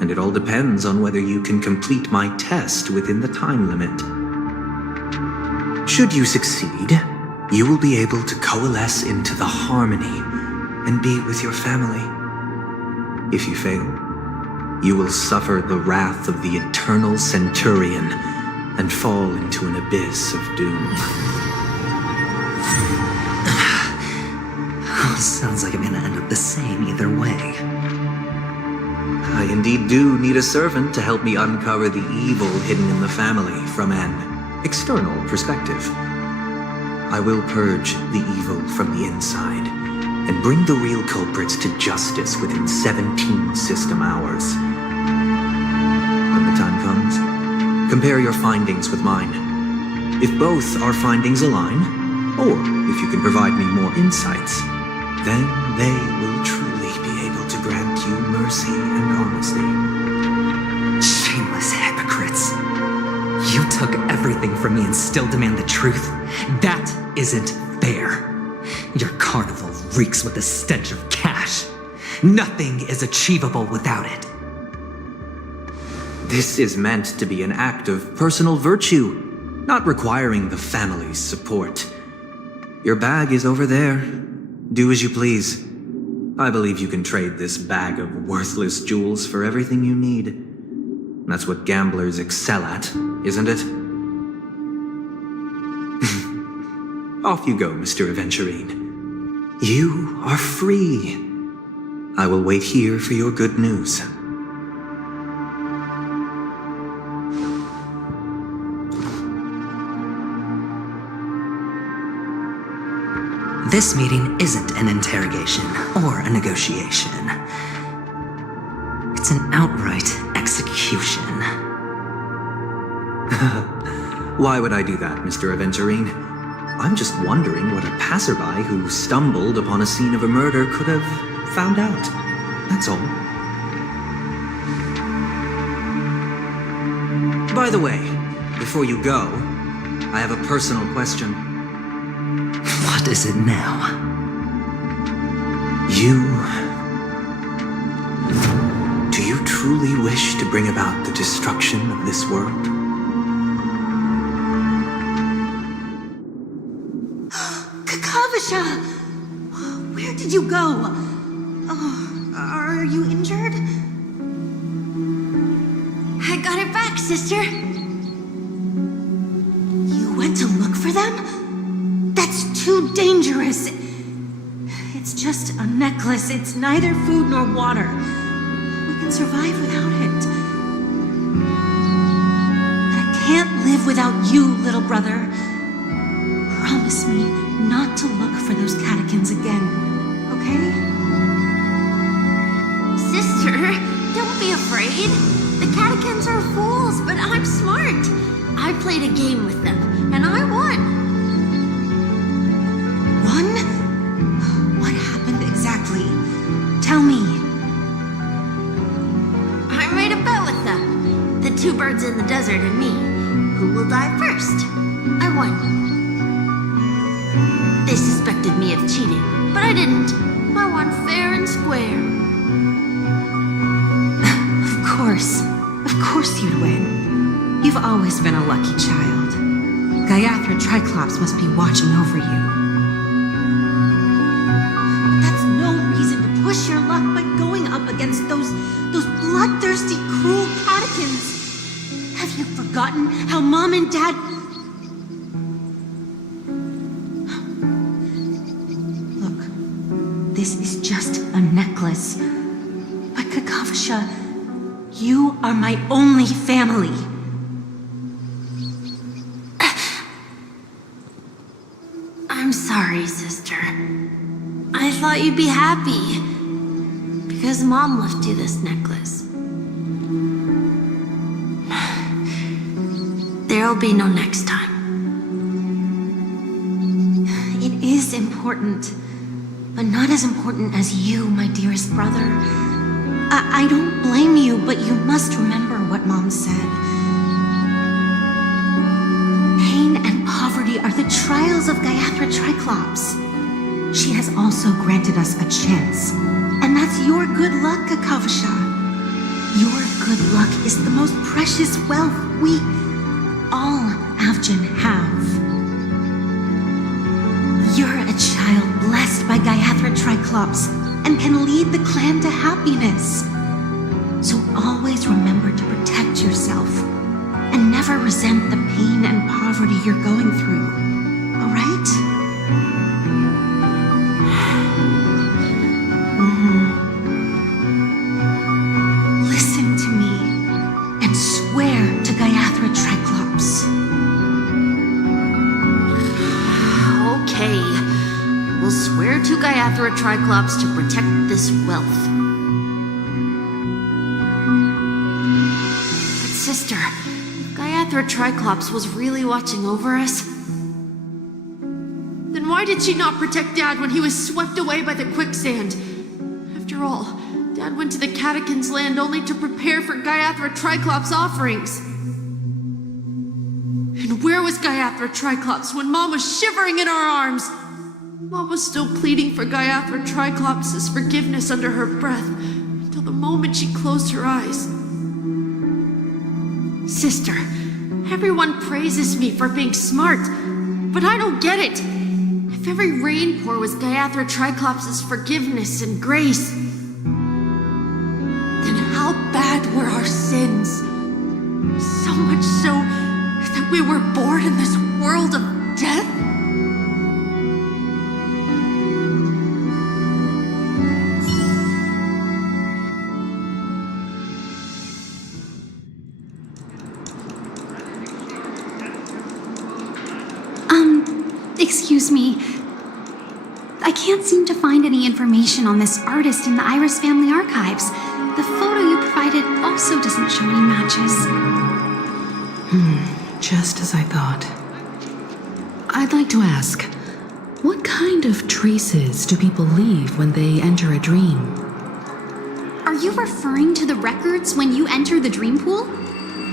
and it all depends on whether you can complete my test within the time limit. Should you succeed, you will be able to coalesce into the harmony and be with your family. If you fail, you will suffer the wrath of the eternal centurion and fall into an abyss of doom. Sounds like I'm gonna end up the same either way. I indeed do need a servant to help me uncover the evil hidden in the family from an external perspective. I will purge the evil from the inside and bring the real culprits to justice within 17 system hours. When the time comes, compare your findings with mine. If both our findings align, or if you can provide me more insights, then they will truly be able to grant you mercy and honesty. Shameless hypocrites. You took everything from me and still demand the truth? That isn't fair. Your carnival reeks with the stench of cash. Nothing is achievable without it. This is meant to be an act of personal virtue, not requiring the family's support. Your bag is over there. Do as you please. I believe you can trade this bag of worthless jewels for everything you need. That's what gamblers excel at, isn't it? Off you go, Mr. Aventurine. You are free. I will wait here for your good news. This meeting isn't an interrogation or a negotiation. It's an outright execution. Why would I do that, Mr. Aventurine? I'm just wondering what a passerby who stumbled upon a scene of a murder could have found out. That's all. By the way, before you go, I have a personal question. What is it now? Do you truly wish to bring about the destruction of this world? Kakavasha! Where did you go? Oh, are you injured? I got it back, sister. You went to look for them? That's too dangerous. It's just a necklace. It's neither food nor water. We can survive without it. But I can't live without you, little brother. Promise me not to look for those catechins again, okay? Sister, don't be afraid. The catechins are fools, but I'm smart. I played a game with them, and I won. Won? What happened exactly? Tell me. I made a bet with them. The 2 birds in the desert and me. Who will die first? I won. They suspected me of cheating, but I didn't. I won fair and square. Of course you'd win. You've always been a lucky child. Gaiathra Triclops must be watching over you. But that's no reason to push your luck by going up against those bloodthirsty, cruel catechins. Have you forgotten how Mom and Dad... Look, this is just a necklace. But Kakavasha, you are my only family. I'm sorry, sister. I thought you'd be happy. Because Mom left you this necklace. There'll be no next time. important, but not as important as you, my dearest brother. I don't blame you, but you must remember what Mom said. Pain and poverty are the trials of Gayatri Triclops. She has also granted us a chance, and that's your good luck, Akavasha. Your good luck is the most precious wealth we, all Avgin, have. You're a child blessed by Gayatri Triclops and can lead the clan to happiness. So always remember to protect yourself and never resent the pain and poverty you're going through, all right? Listen to me and swear to Gayatri Triclops. Okay. We'll swear to Gayatri Triclops to protect this wealth. But sister, if Gayatri Triclops was really watching over us, then why did she not protect Dad when he was swept away by the quicksand? After all, Dad went to the Catechins' land only to prepare for Gayatri Triclops' offerings. And where was Gayatri Triclops when Mom was shivering in our arms? Mom was still pleading for Gayatri Triclops' forgiveness under her breath until the moment she closed her eyes. Sister, everyone praises me for being smart, but I don't get it. If every rain pour was Gayatri Triclops' forgiveness and grace, then how bad were our sins? So much so that we were born in this world of death? Excuse me. I can't seem to find any information on this artist in the Iris family archives. The photo you provided also doesn't show any matches. Just as I thought. I'd like to ask, what kind of traces do people leave when they enter a dream? Are you referring to the records when you enter the dream pool?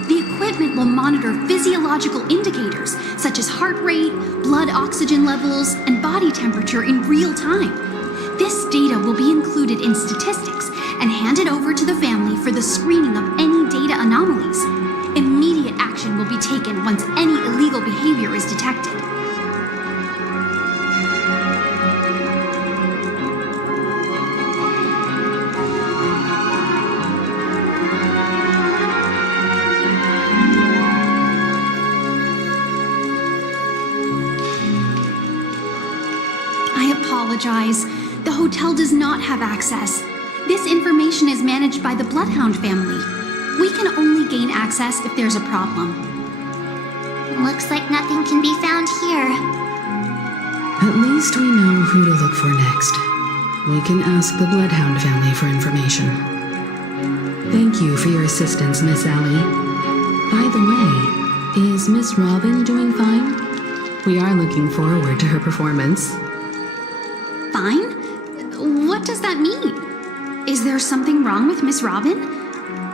The equipment will monitor physiological indicators such as heart rate, blood oxygen levels, and body temperature in real time. This data will be included in statistics and handed over to the family for the screening of any data anomalies. Immediate action will be taken once any illegal behavior is detected. Apologize. The hotel does not have access. This information is managed by the Bloodhound family. We can only gain access if there's a problem. Looks like nothing can be found here. At least we know who to look for next. We can ask the Bloodhound family for information. Thank you for your assistance, Miss Allie. By the way, is Miss Robin doing fine? We are looking forward to her performance. Fine? What does that mean? Is there something wrong with Miss Robin?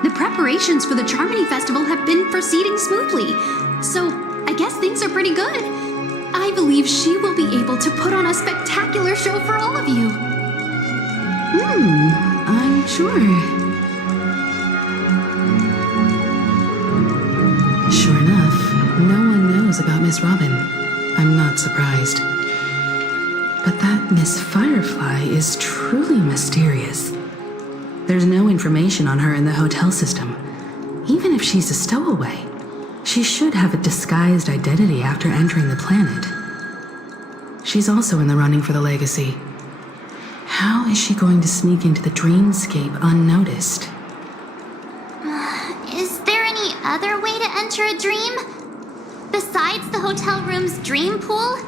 The preparations for the Charmony Festival have been proceeding smoothly, so I guess things are pretty good. I believe she will be able to put on a spectacular show for all of you. I'm sure. Sure enough, no one knows about Miss Robin. I'm not surprised. But that Miss Firefly is truly mysterious. There's no information on her in the hotel system. Even if she's a stowaway, she should have a disguised identity after entering the planet. She's also in the running for the legacy. How is she going to sneak into the dreamscape unnoticed? Is there any other way to enter a dream? Besides the hotel room's dream pool?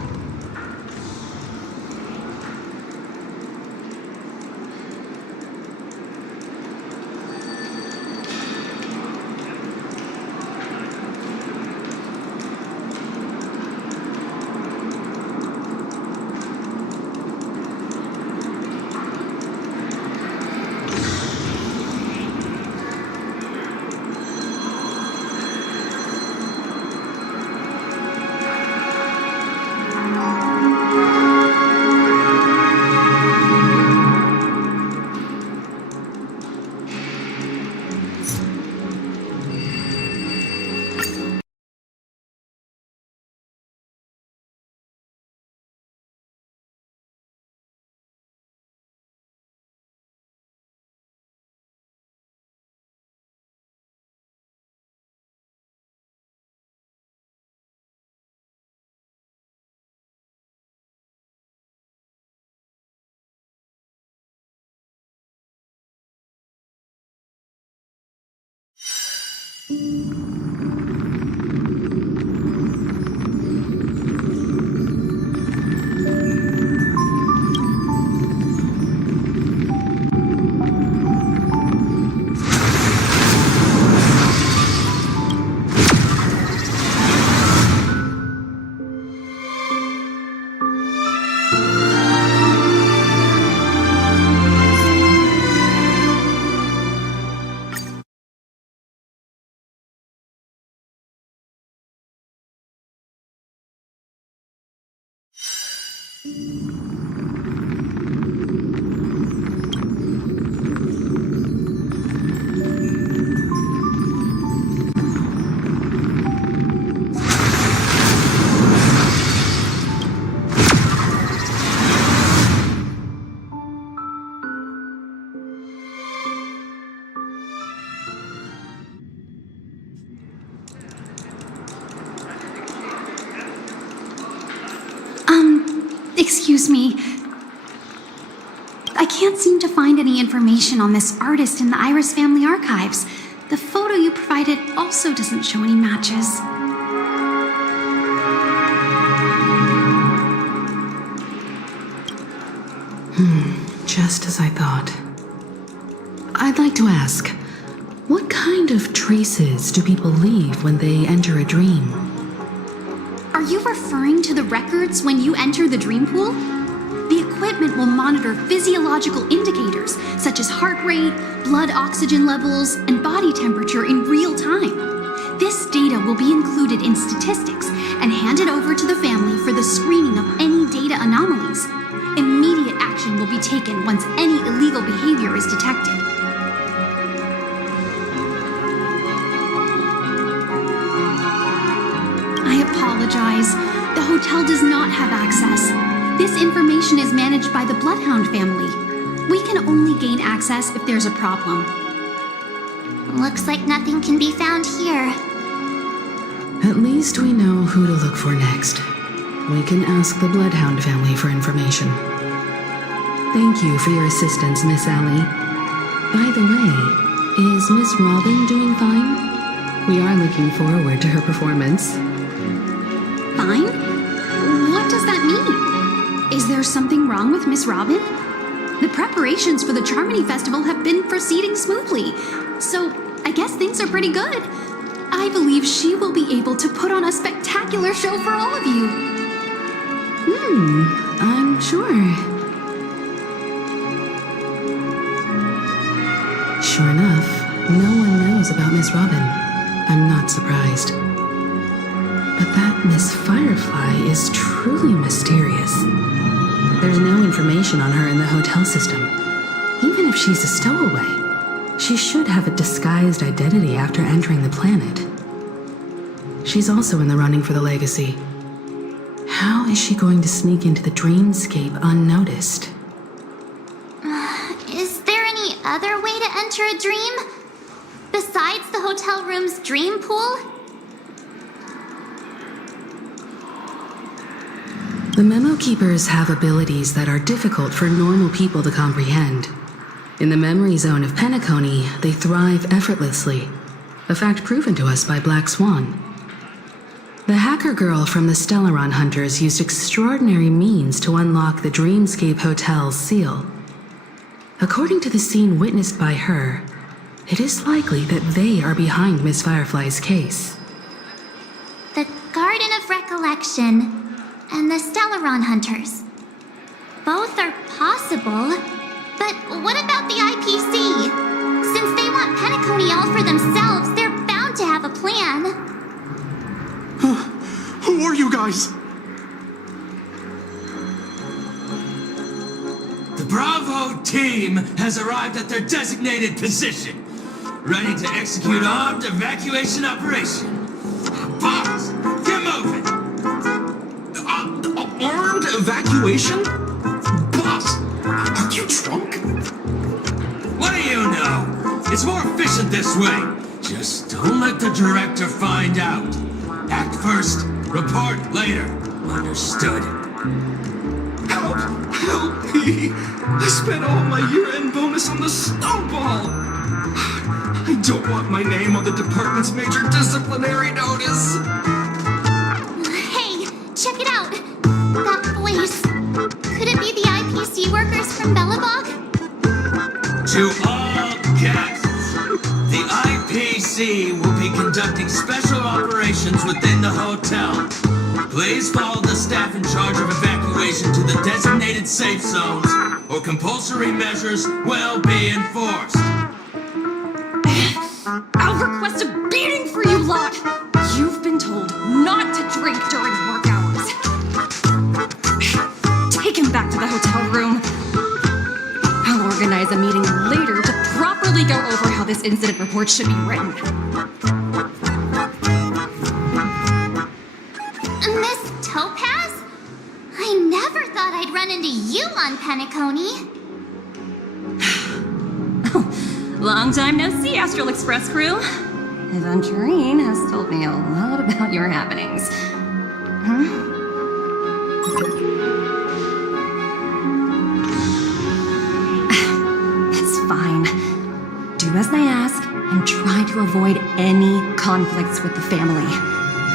Excuse me. I can't seem to find any information on this artist in the Iris family archives. The photo you provided also doesn't show any matches. Just as I thought. I'd like to ask, what kind of traces do people leave when they enter a dream? Are you referring to the records when you enter the dream pool? The equipment will monitor physiological indicators such as heart rate, blood oxygen levels, and body temperature in real time. This data will be included in statistics and handed over to the family for the screening of any data anomalies. Immediate action will be taken once any illegal behavior is detected. I apologize. The hotel does not have access. This information is managed by the Bloodhound family. We can only gain access if there's a problem. Looks like nothing can be found here. At least we know who to look for next. We can ask the Bloodhound family for information. Thank you for your assistance, Miss Allie. By the way, is Miss Robin doing fine? We are looking forward to her performance. Fine? What does that mean? Is there something wrong with Miss Robin? The preparations for the Charmony Festival have been proceeding smoothly, so I guess things are pretty good. I believe she will be able to put on a spectacular show for all of you. I'm sure. Sure enough, no one knows about Miss Robin. I'm not surprised. But that Miss Firefly is truly mysterious. There's no information on her in the hotel system. Even if she's a stowaway, she should have a disguised identity after entering the planet. She's also in the running for the legacy. How is she going to sneak into the dreamscape unnoticed? Is there any other way to enter a dream? Besides the hotel room's dream pool? The Memo Keepers have abilities that are difficult for normal people to comprehend. In the memory zone of Penacony, they thrive effortlessly, a fact proven to us by Black Swan. The hacker girl from the Stellaron Hunters used extraordinary means to unlock the Dreamscape Hotel's seal. According to the scene witnessed by her, it is likely that they are behind Miss Firefly's case. The Garden of Recollection and the Stellaron Hunters. Both are possible, but what about the IPC? Since they want Penacony all for themselves, they're bound to have a plan. Who are you guys? The Bravo team has arrived at their designated position, ready to execute armed evacuation operation. Boss, get moving! Armed evacuation? Boss, are you drunk? What do you know? It's more efficient this way. Just don't let the director find out. Act first, report later. Understood? Help me! I spent all my year-end bonus on the snowball! I don't want my name on the department's major disciplinary notice. Hey, check it out. That voice. Could it be the IPC workers from Bellabog? To all guests, the IPC will be conducting special operations within the hotel. Please follow the staff in charge of evacuation to the designated safe zones, or compulsory measures will be enforced. I'll request a beating for you lot! You've been told not to drink during work hours. Take him back to the hotel room. I'll organize a meeting later to properly go over how this incident report should be written. Miss Topaz? I never thought I'd run into you on Penacony. Long time no see, Astral Express crew. Aventurine has told me a lot about your happenings. It's fine. Do as they ask and try to avoid any conflicts with the family.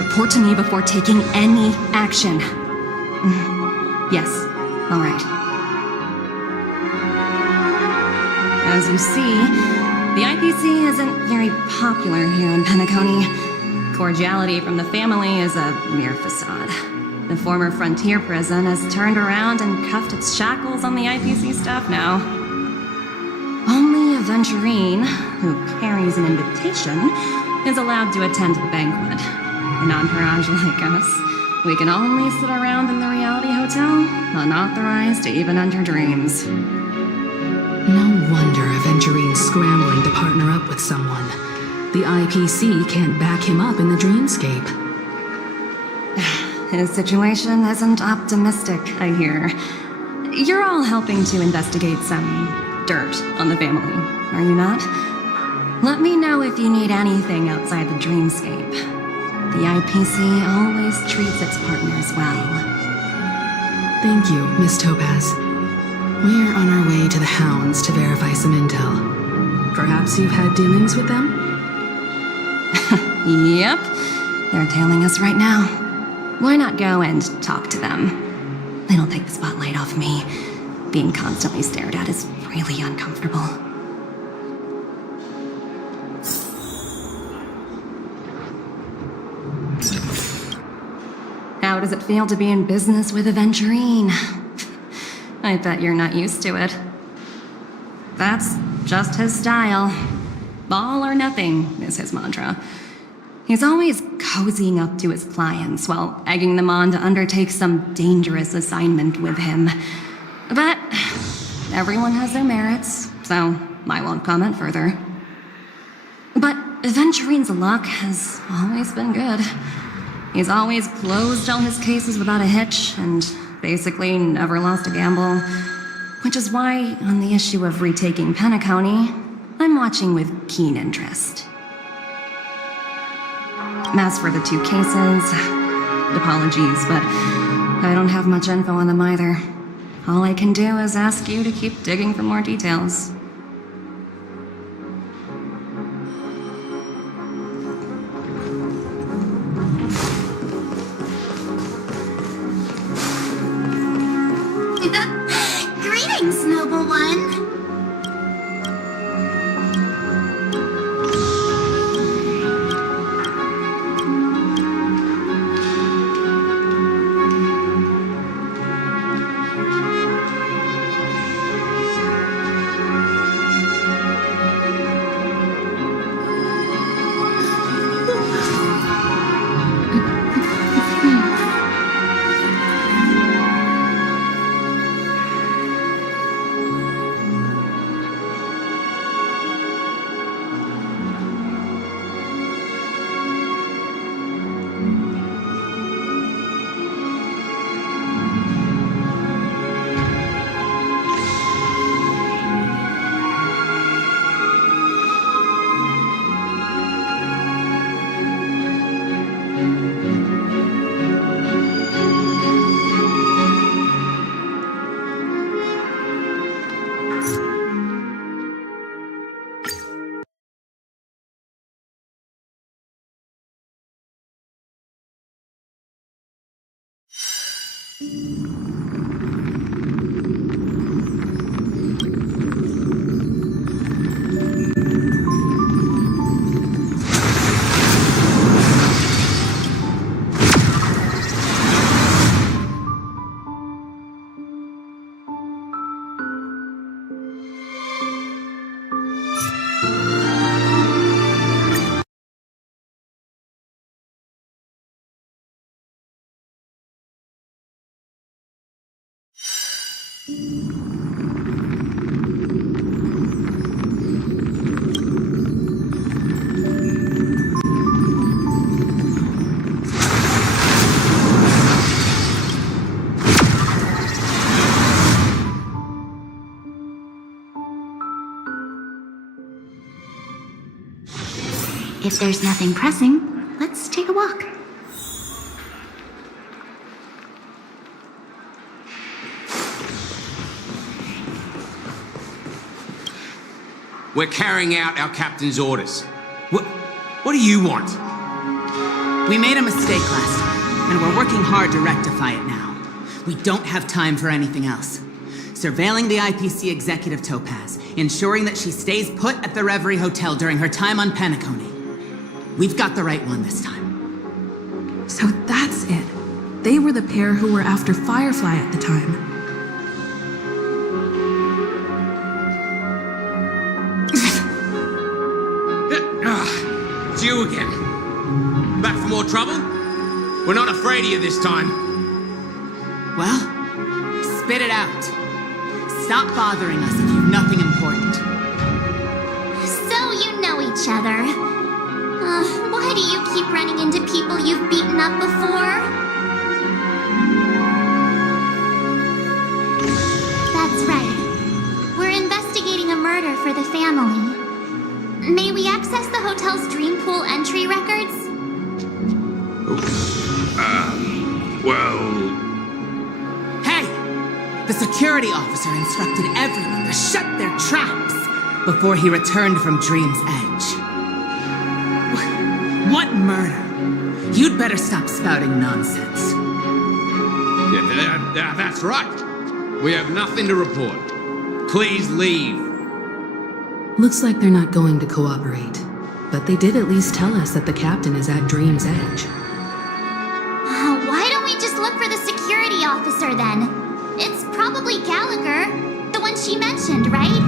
Report to me before taking any action. Yes, all right. As you see, the IPC isn't very popular here in Penacony. Cordiality from the family is a mere facade. The former frontier prison has turned around and cuffed its shackles on the IPC staff now. Only Aventurine, who carries an invitation, is allowed to attend the banquet. An entourage like us, we can only sit around in the reality hotel, unauthorized to even enter dreams. No wonder Aventurine's scrambling to partner up with someone. The IPC can't back him up in the dreamscape. His situation isn't optimistic, I hear. You're all helping to investigate some dirt on the family, are you not? Let me know if you need anything outside the dreamscape. The IPC always treats its partners well. Thank you, Miss Topaz. We're on our way to the Hounds to verify some intel. Perhaps you've had dealings with them? Yep. They're tailing us right now. Why not go and talk to them? It'll take the spotlight off me. Being constantly stared at is really uncomfortable. How does it feel to be in business with Aventurine? I bet you're not used to it. That's just his style. All or nothing is his mantra. He's always cozying up to his clients while egging them on to undertake some dangerous assignment with him. But everyone has their merits, so I won't comment further. But Aventurine's luck has always been good. He's always closed all his cases without a hitch and basically never lost a gamble. Which is why, on the issue of retaking Penacony, I'm watching with keen interest. As for the two cases, apologies, but I don't have much info on them either. All I can do is ask you to keep digging for more details. Greetings, noble one. If there's nothing pressing, let's take a walk. We're carrying out our captain's orders. What do you want? We made a mistake last time, and we're working hard to rectify it now. We don't have time for anything else. Surveilling the IPC executive Topaz, ensuring that she stays put at the Reverie Hotel during her time on Penacony. We've got the right one this time. So that's it. They were the pair who were after Firefly at the time. It's you again. Back for more trouble? We're not afraid of you this time. Well, spit it out. Stop bothering us if you've nothing important. So you know each other. Why do you keep running into people you've beaten up before? That's right. We're investigating a murder for the family. May we access the hotel's dream pool entry records? Hey! The security officer instructed everyone to shut their traps before he returned from Dream's Edge. What murder? You'd better stop spouting nonsense. Yeah, that's right. We have nothing to report. Please leave. Looks like they're not going to cooperate. But they did at least tell us that the captain is at Dream's Edge. Why don't we just look for the security officer then? It's probably Gallagher, the one she mentioned, right?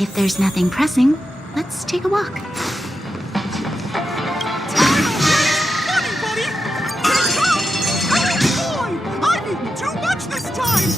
If there's nothing pressing, let's take a walk. I've eaten too much this time!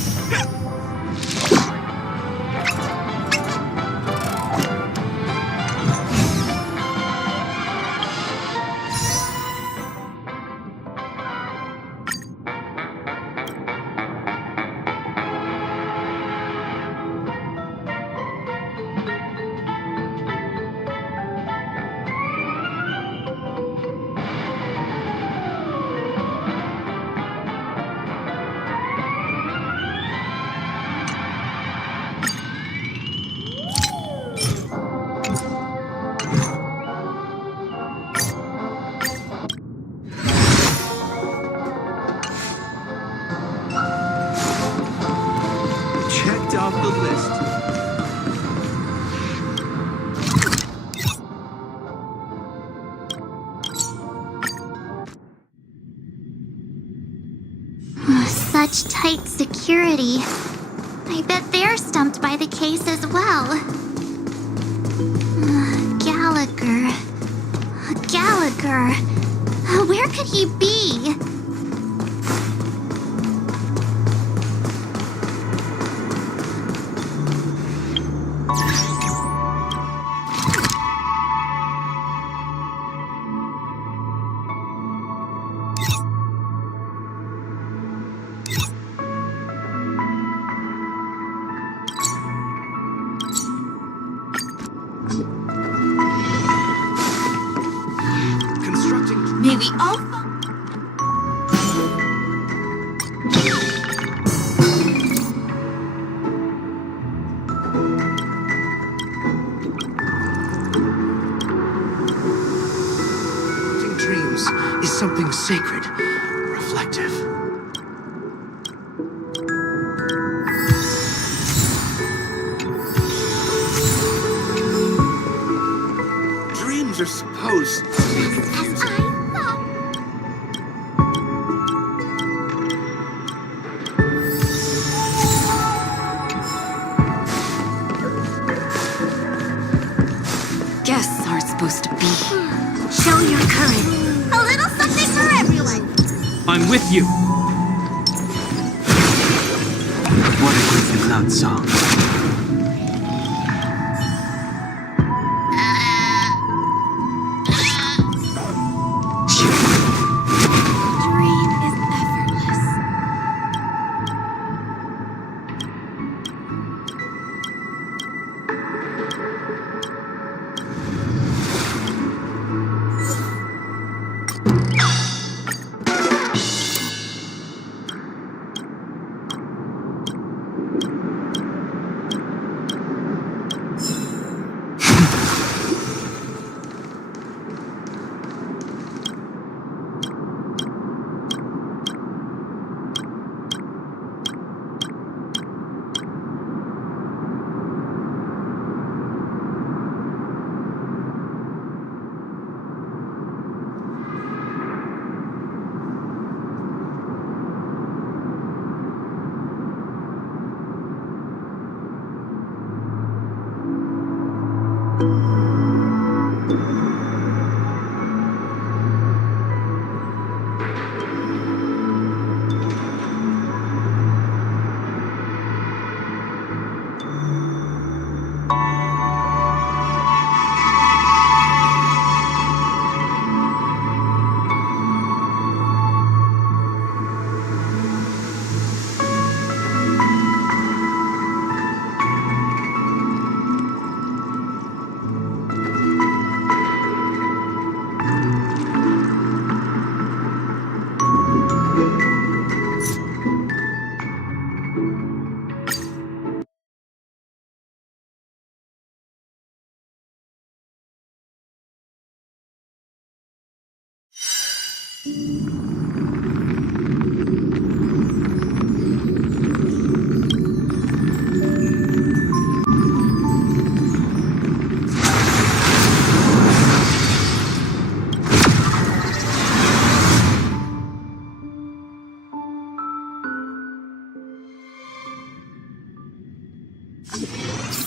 such tight security. I bet they're stumped by the case as well. Gallagher. Gallagher. Where could he be? May we all Dreams is something sacred, reflective. Dreams are supposed to be confusing. guests aren't supposed to be? Show your courage. A little something for everyone. I'm with you. What a Griffin Cloud song.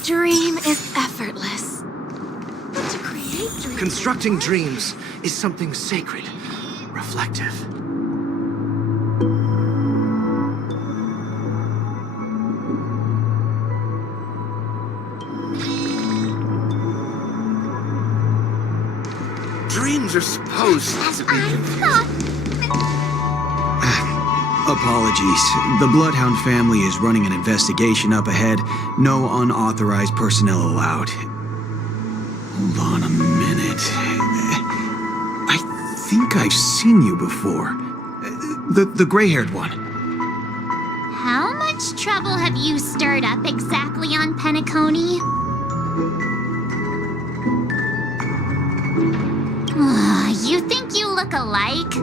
Dream is effortless. Dream is effortless. But to create dreams... Constructing dreams is something sacred, reflective. Dreams are supposed to be... Apologies. The Bloodhound family is running an investigation up ahead. No unauthorized personnel allowed. Hold on a minute. I think I've seen you before. The gray-haired one. How much trouble have you stirred up exactly on Penacony? You think you look alike?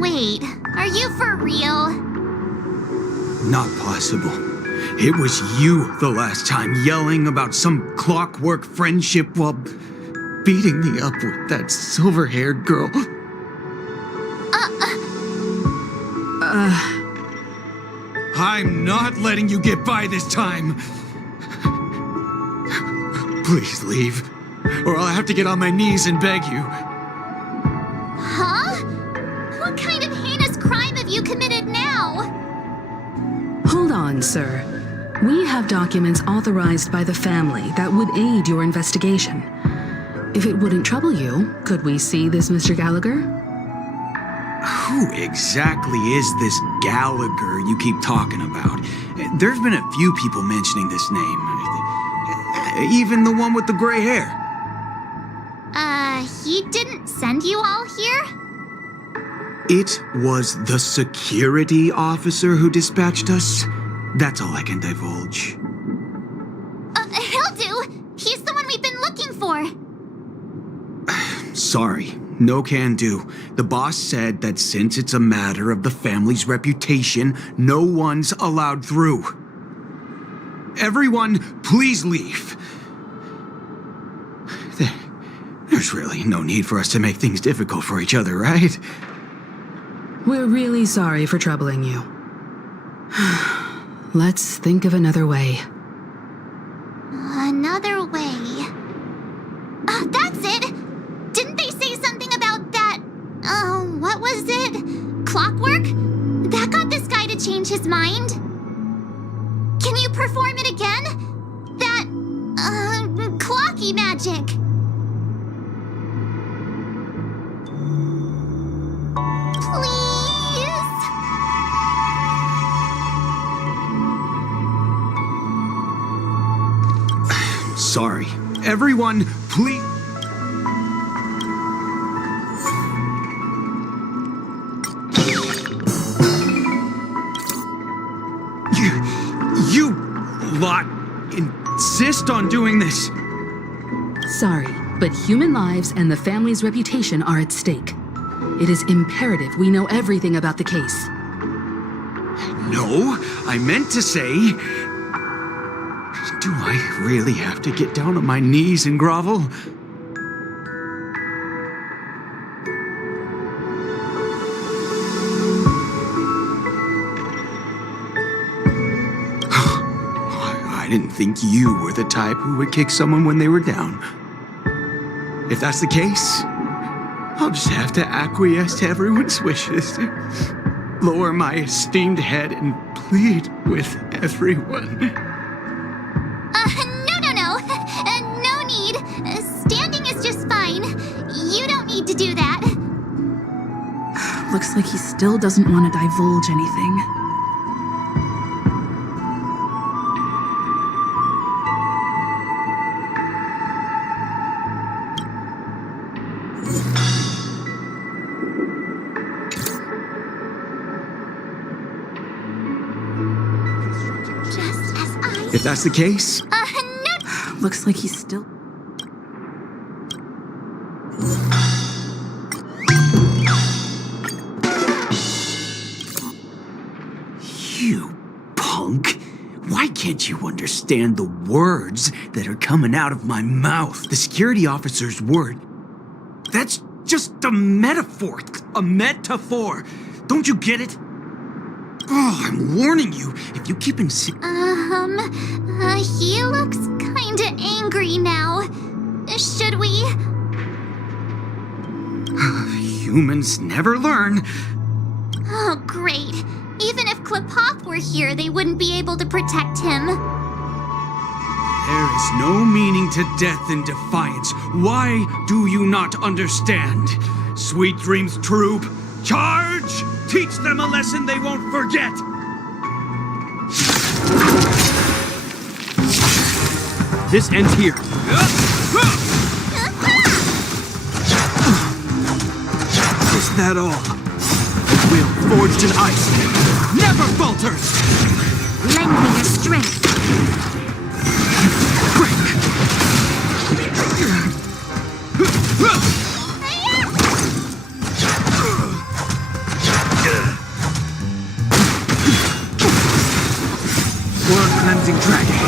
Wait, are you for real? Not possible. It was you the last time, yelling about some clockwork friendship while beating me up with that silver-haired girl. I'm not letting you get by this time. Please leave, or I'll have to get on my knees and beg you. Huh? What kind of heinous crime have you committed now? Hold on, sir. We have documents authorized by the family that would aid your investigation. If it wouldn't trouble you, could we see this Mr. Gallagher? Who exactly is this Gallagher you keep talking about? There's been a few people mentioning this name. Even the one with the gray hair. He didn't send you all here? It was the security officer who dispatched us. That's all I can divulge. He'll do. He's the one we've been looking for. Sorry, no can do. The boss said that since it's a matter of the family's reputation, no one's allowed through. Everyone, please leave. There's really no need for us to make things difficult for each other, right? We're really sorry for troubling you. Let's think of another way. Another way. That's it! Didn't they say something about that? What was it? Clockwork? That got this guy to change his mind? Can you perform it again? That, clocky magic. Please? Sorry. Everyone, please. You lot insist on doing this. Sorry, but human lives and the family's reputation are at stake. It is imperative we know everything about the case. No, I meant to say... Do I really have to get down on my knees and grovel? I didn't think you were the type who would kick someone when they were down. If that's the case, I'll just have to acquiesce to everyone's wishes. Lower my esteemed head and plead with everyone. No. No need. Standing is just fine. You don't need to do that. Looks like he still doesn't want to divulge anything. If that's the case... No. Looks like he's still... You punk. Why can't you understand the words that are coming out of my mouth? The security officer's word. That's just a metaphor. A metaphor. Don't you get it? Oh, I'm warning you. If you keep He looks kinda angry now. Should we? Humans never learn. Oh, great. Even if Klipoth were here, they wouldn't be able to protect him. There is no meaning to death in defiance. Why do you not understand? Sweet Dreams Troop, charge! Teach them a lesson they won't forget! This ends here. Is that all? The will forged in ice never falters! Lend me your strength. Blood cleansing dragon.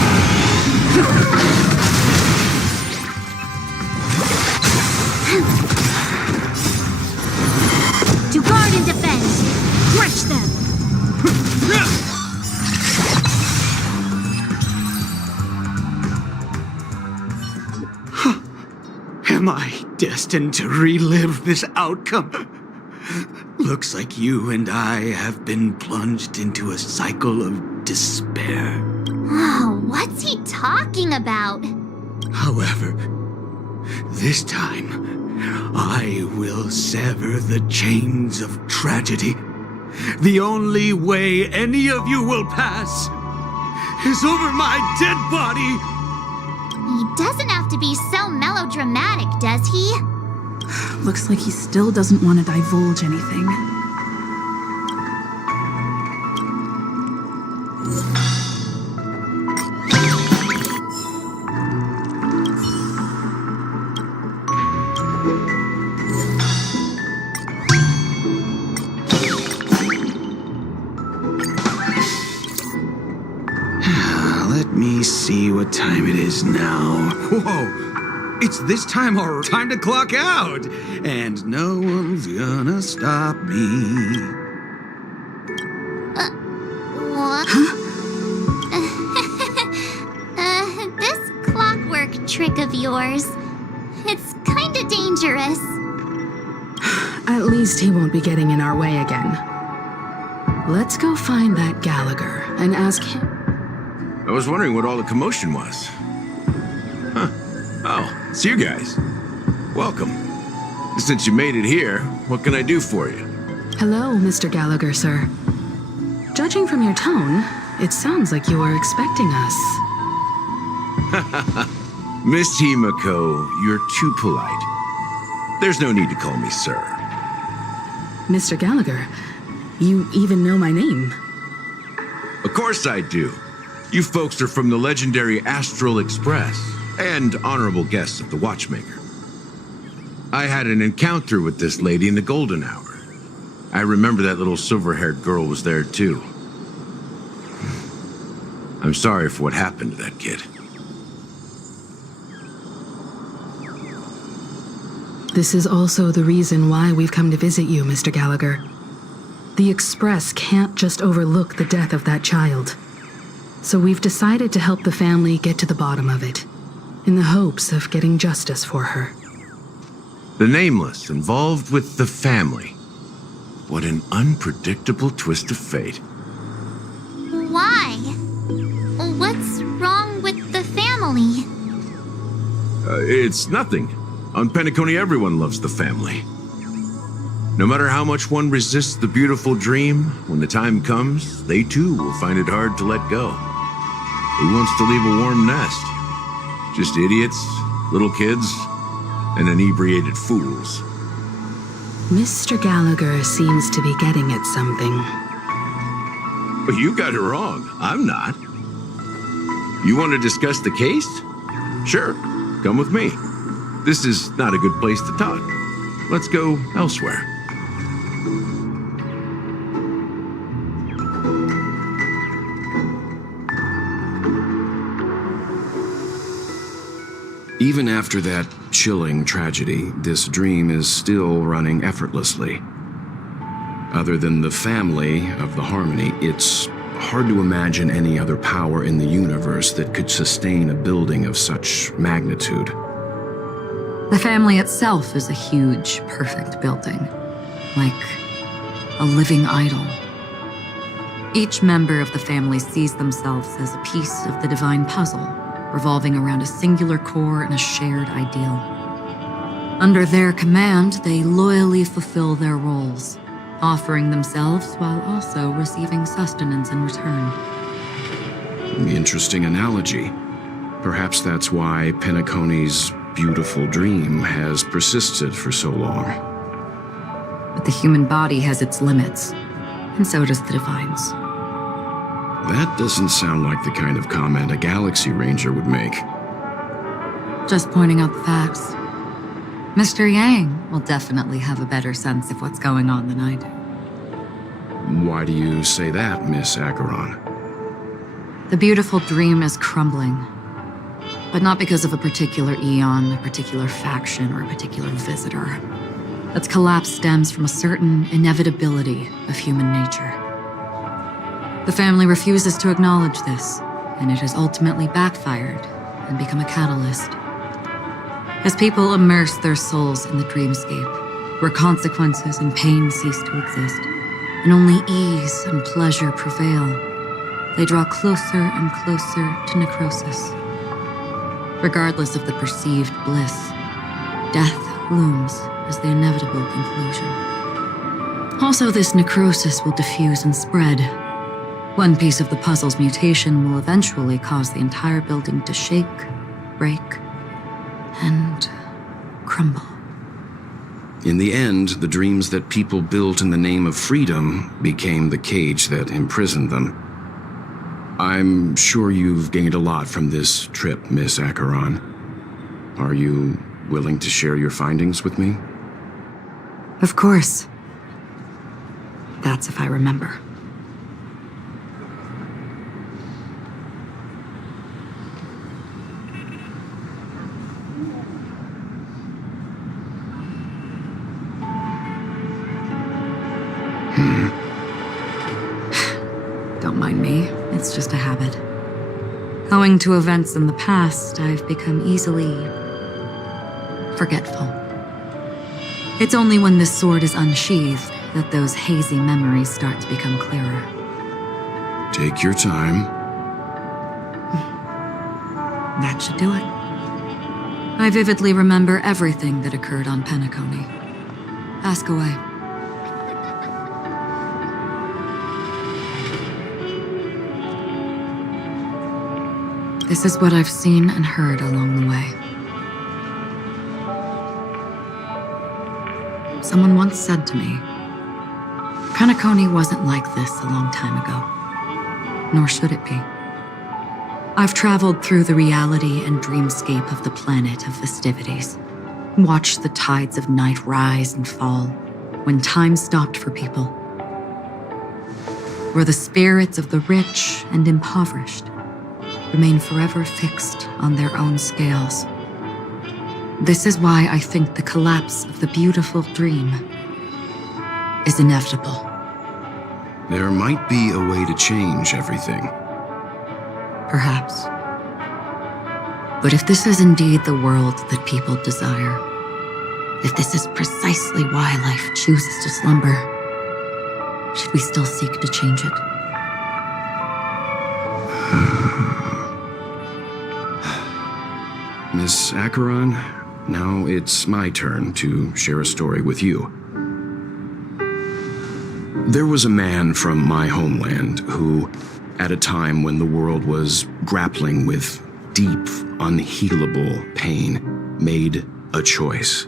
To guard and defend. Crush them. Am I destined to relive this outcome? Looks like you and I have been plunged into a cycle of despair. Oh, what's he talking about? However, this time, I will sever the chains of tragedy. The only way any of you will pass is over my dead body. He doesn't have to be so melodramatic, does he? Looks like he still doesn't want to divulge anything. Let me see what time it is now. Whoa! It's this time or time to clock out! And no one's gonna stop me. What? This clockwork trick of yours, it's kinda dangerous. At least he won't be getting in our way again. Let's go find that Gallagher and ask him. I was wondering what all the commotion was. Huh. Oh, it's you guys. Welcome. Since you made it here, what can I do for you? Hello, Mr. Gallagher, sir. Judging from your tone, it sounds like you were expecting us. Miss Himiko, you're too polite. There's no need to call me sir. Mr. Gallagher, you even know my name. Of course I do. You folks are from the legendary Astral Express and honorable guests of the Watchmaker. I had an encounter with this lady in the golden hour. I remember that little silver-haired girl was there too. I'm sorry for what happened to that kid. This is also the reason why we've come to visit you, Mr. Gallagher. The Express can't just overlook the death of that child. So we've decided to help the family get to the bottom of it, in the hopes of getting justice for her. The Nameless involved with the family. What an unpredictable twist of fate. Why? What's wrong with the family? It's nothing. On Penacony, everyone loves the family. No matter how much one resists the beautiful dream, when the time comes, they too will find it hard to let go. Who wants to leave a warm nest? Just idiots, little kids, and inebriated fools. Mr. Gallagher seems to be getting at something. But you got it wrong. I'm not. You want to discuss the case? Sure, come with me. This is not a good place to talk. Let's go elsewhere. Even after that chilling tragedy, this dream is still running effortlessly. Other than the family of the Harmony, it's hard to imagine any other power in the universe that could sustain a building of such magnitude. The family itself is a huge, perfect building, like a living idol. Each member of the family sees themselves as a piece of the divine puzzle, revolving around a singular core and a shared ideal. Under their command, they loyally fulfill their roles, offering themselves while also receiving sustenance in return. Interesting analogy. Perhaps that's why Penacony's beautiful dream has persisted for so long. But the human body has its limits, and so does the divine's. That doesn't sound like the kind of comment a Galaxy Ranger would make. Just pointing out the facts. Mr. Yang will definitely have a better sense of what's going on than I do. Why do you say that, Miss Acheron? The beautiful dream is crumbling. But not because of a particular eon, a particular faction, or a particular visitor. Its collapse stems from a certain inevitability of human nature. The family refuses to acknowledge this, and it has ultimately backfired and become a catalyst. As people immerse their souls in the dreamscape, where consequences and pain cease to exist, and only ease and pleasure prevail, they draw closer and closer to necrosis. Regardless of the perceived bliss, death looms as the inevitable conclusion. Also, this necrosis will diffuse and spread. One piece of the puzzle's mutation will eventually cause the entire building to shake, break, and crumble. In the end, the dreams that people built in the name of freedom became the cage that imprisoned them. I'm sure you've gained a lot from this trip, Miss Acheron. Are you willing to share your findings with me? Of course. That's if I remember. Don't mind me, it's just a habit. Owing to events in the past, I've become easily forgetful. It's only when this sword is unsheathed that those hazy memories start to become clearer. Take your time. That should do it. I vividly remember everything that occurred on Penacony. Ask away. This is what I've seen and heard along the way. Someone once said to me, Penacony wasn't like this a long time ago, nor should it be. I've traveled through the reality and dreamscape of the planet of festivities, watched the tides of night rise and fall when time stopped for people, where the spirits of the rich and impoverished remain forever fixed on their own scales. This is why I think the collapse of the beautiful dream is inevitable. There might be a way to change everything. Perhaps. But if this is indeed the world that people desire, if this is precisely why life chooses to slumber, should we still seek to change it? Miss Acheron, now it's my turn to share a story with you. There was a man from my homeland who, at a time when the world was grappling with deep, unhealable pain, made a choice.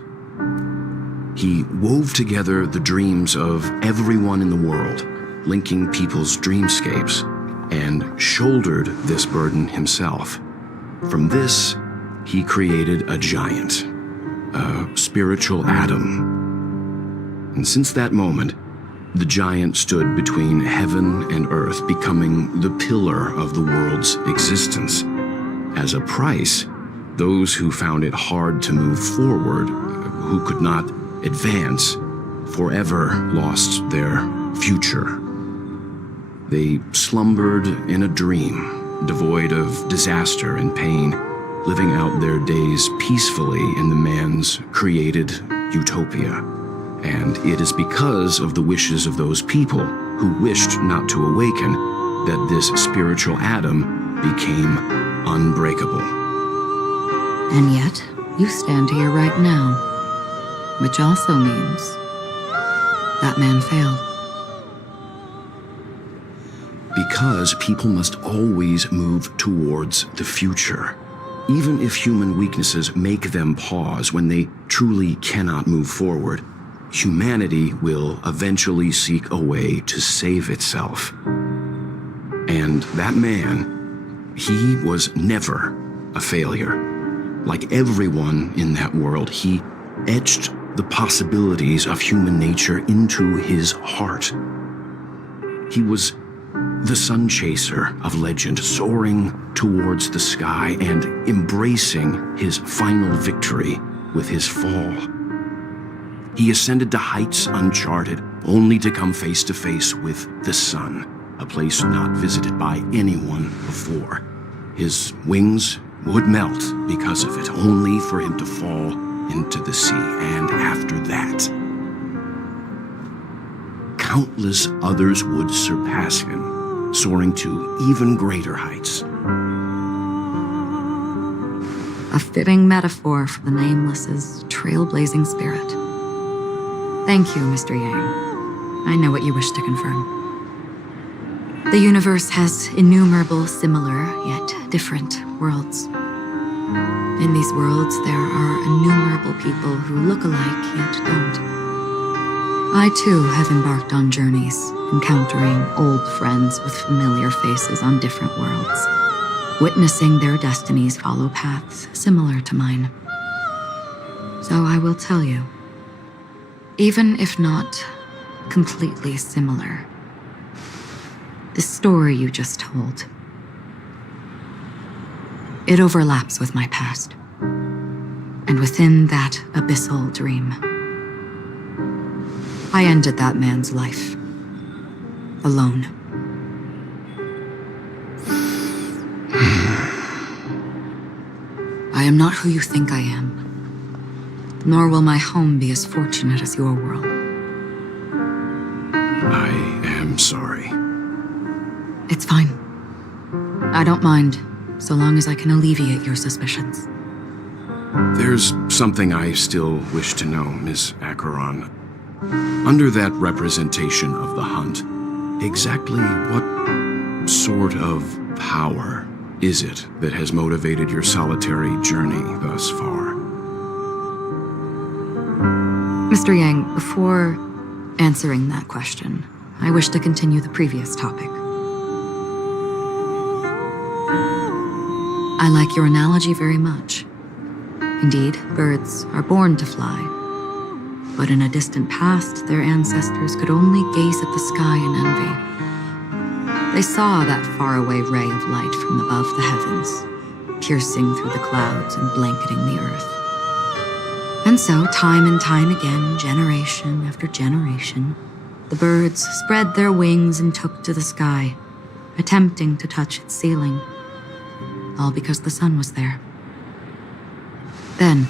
He wove together the dreams of everyone in the world, linking people's dreamscapes, and shouldered this burden himself. From this, he created a giant, a spiritual atom. And since that moment, the giant stood between heaven and earth, becoming the pillar of the world's existence. As a price, those who found it hard to move forward, who could not advance, forever lost their future. They slumbered in a dream, devoid of disaster and pain, living out their days peacefully in the man's created utopia. And it is because of the wishes of those people who wished not to awaken that this spiritual atom became unbreakable. And yet, you stand here right now, which also means that man failed. Because people must always move towards the future. Even if human weaknesses make them pause when they truly cannot move forward, humanity will eventually seek a way to save itself. And that man, he was never a failure. Like everyone in that world, he etched the possibilities of human nature into his heart. He was the sun chaser of legend, soaring towards the sky and embracing his final victory with his fall. He ascended to heights uncharted, only to come face to face with the sun, a place not visited by anyone before. His wings would melt because of it, only for him to fall into the sea. And after that, countless others would surpass him, soaring to even greater heights. A fitting metaphor for the Nameless's trailblazing spirit. Thank you, Mr. Yang. I know what you wish to confirm. The universe has innumerable similar, yet different worlds. In these worlds, there are innumerable people who look alike, yet don't. I, too, have embarked on journeys, encountering old friends with familiar faces on different worlds, witnessing their destinies follow paths similar to mine. So I will tell you, even if not completely similar, the story you just told, it overlaps with my past. And within that abyssal dream, I ended that man's life. Alone. I am not who you think I am, nor will my home be as fortunate as your world. I am sorry. It's fine. I don't mind, so long as I can alleviate your suspicions. There's something I still wish to know, Miss Acheron. Under that representation of the hunt, exactly what sort of power is it that has motivated your solitary journey thus far? Mr. Yang, before answering that question, I wish to continue the previous topic. I like your analogy very much. Indeed, birds are born to fly. But in a distant past, their ancestors could only gaze at the sky in envy. They saw that faraway ray of light from above the heavens, piercing through the clouds and blanketing the earth. And so, time and time again, generation after generation, the birds spread their wings and took to the sky, attempting to touch its ceiling, all because the sun was there. Then,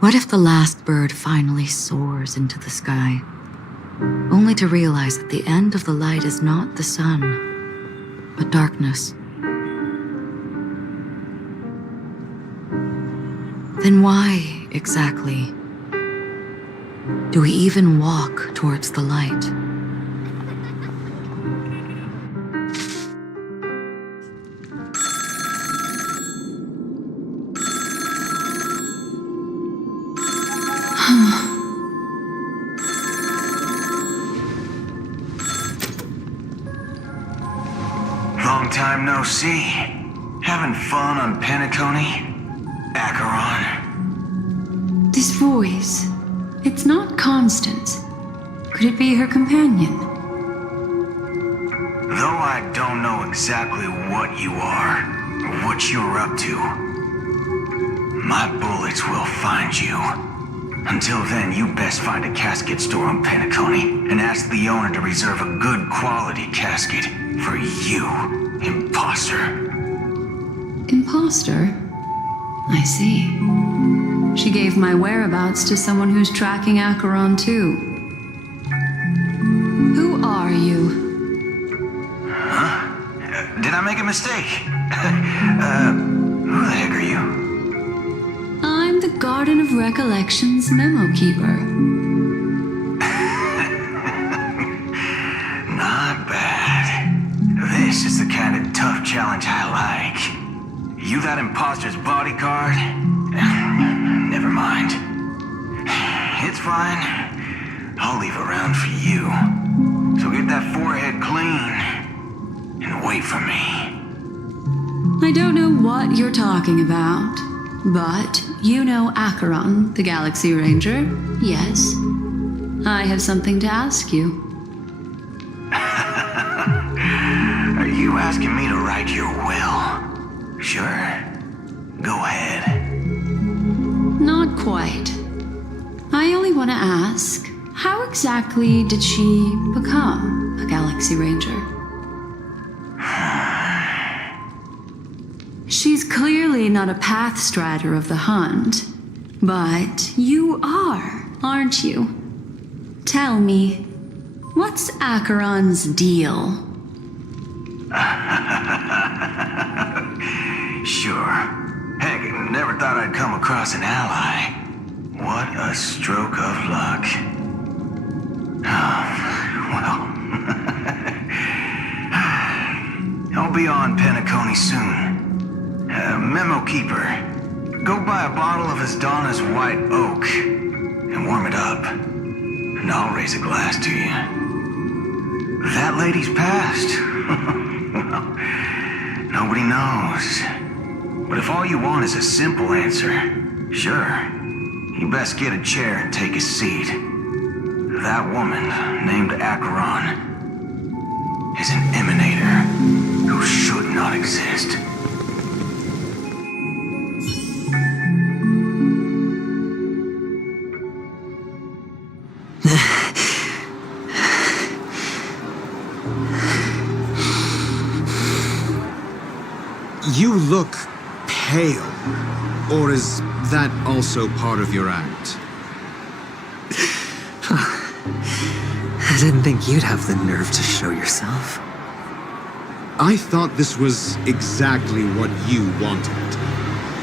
what if the last bird finally soars into the sky, only to realize that the end of the light is not the sun, but darkness? Then why, exactly, do we even walk towards the light? Long time no see. Having fun on Penacony? Acheron? This voice, it's not Constance. Could it be her companion? Though I don't know exactly what you are, or what you're up to, my bullets will find you. Until then, you best find a casket store on Penacony and ask the owner to reserve a good quality casket for you, imposter. Imposter? I see. She gave my whereabouts to someone who's tracking Acheron too. Who are you? Huh? Did I make a mistake? Who the heck are you? I'm the Garden of Recollection's memo keeper. Not bad. This is the kind of tough challenge I like. You that imposter's bodyguard? Never mind. It's fine. I'll leave a round for you. So get that forehead clean and wait for me. I don't know what you're talking about, but you know Acheron, the Galaxy Ranger, yes? I have something to ask you. Are you asking me to write your will? Sure. Go ahead. Not quite. I only want to ask, how exactly did she become a Galaxy Ranger? She She's clearly not a pathstrider of the hunt. But you are, aren't you? Tell me, what's Acheron's deal? Sure. Heck, never thought I'd come across an ally. What a stroke of luck. Well, I'll be on Penacony soon. Memo Keeper, go buy a bottle of his Donna's White Oak and warm it up. And I'll raise a glass to you. That lady's passed. Well, nobody knows. But if all you want is a simple answer, sure, you best get a chair and take a seat. That woman, named Acheron, is an emanator who should not exist. You look pale. Or is that also part of your act? I didn't think you'd have the nerve to show yourself. I thought this was exactly what you wanted.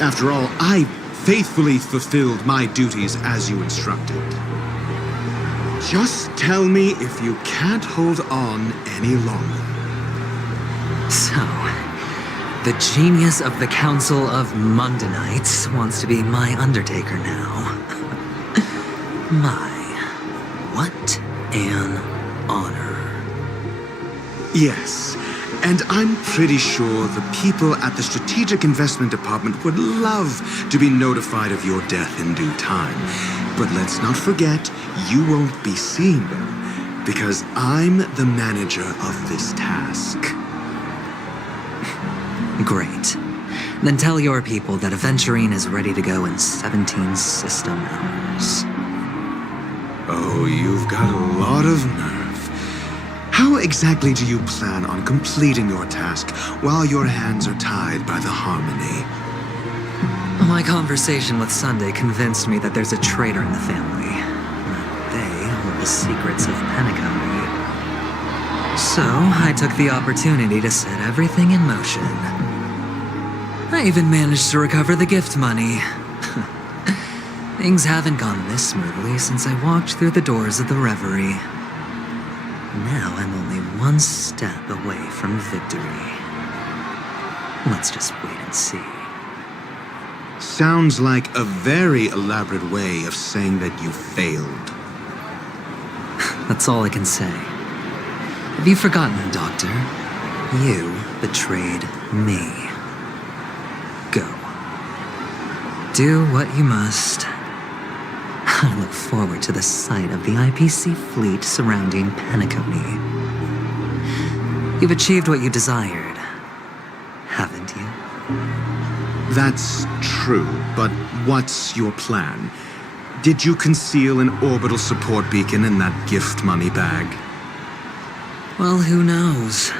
After all, I faithfully fulfilled my duties as you instructed. Just tell me if you can't hold on any longer. So, the genius of the Council of Mundanites wants to be my Undertaker now. What an honor. Yes, and I'm pretty sure the people at the Strategic Investment Department would love to be notified of your death in due time. But let's not forget, you won't be seeing them, because I'm the manager of this task. Great. Then tell your people that Aventurine is ready to go in 17 system hours. Oh, you've got a lot of nerve. How exactly do you plan on completing your task while your hands are tied by the Harmony? My conversation with Sunday convinced me that there's a traitor in the family. That they hold the secrets of Penacony. So, I took the opportunity to set everything in motion. I even managed to recover the gift money. Things haven't gone this smoothly since I walked through the doors of the Reverie. Now I'm only one step away from victory. Let's just wait and see. Sounds like a very elaborate way of saying that you failed. That's all I can say. Have you forgotten, Doctor? You betrayed me. Go. Do what you must. I look forward to the sight of the IPC fleet surrounding Penacony. You've achieved what you desired, haven't you? That's true, but what's your plan? Did you conceal an orbital support beacon in that gift money bag? Well, who knows?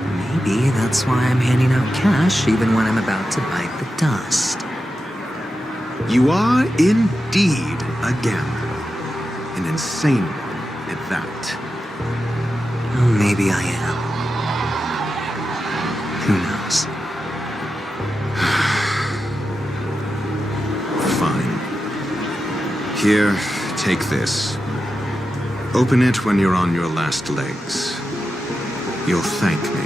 Maybe that's why I'm handing out cash even when I'm about to bite the dust. You are indeed a gambler. An insane one at that. Maybe I am. Who knows? Fine. Here, take this. Open it when you're on your last legs. You'll thank me.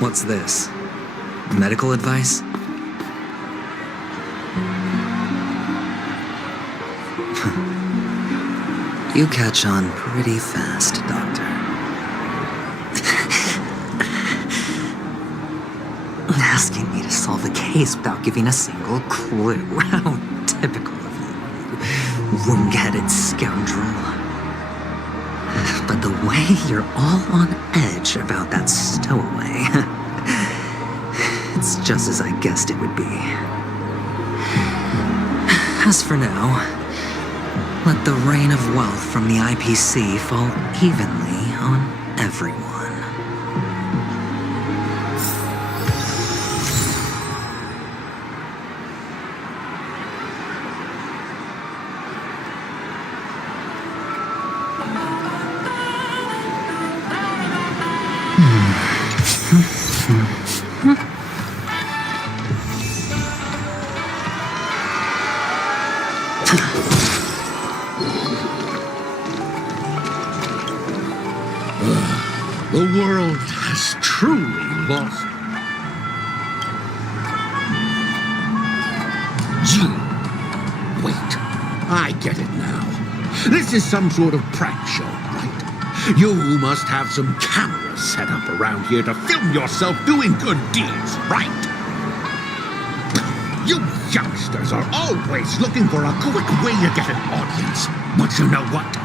What's this? Medical advice? You catch on pretty fast, Doctor. Asking me to solve a case without giving a single clue. How typical of you, you wing-headed scoundrel. But the way you're all on edge about that stowaway, it's just as I guessed it would be. As for now, let the rain of wealth from the IPC fall evenly on everyone. The world has truly lost. Gee, wait. I get it now. This is some sort of prank show, right? You must have some cameras set up around here to film yourself doing good deeds, right? You youngsters are always looking for a quick way to get an audience. But you know what?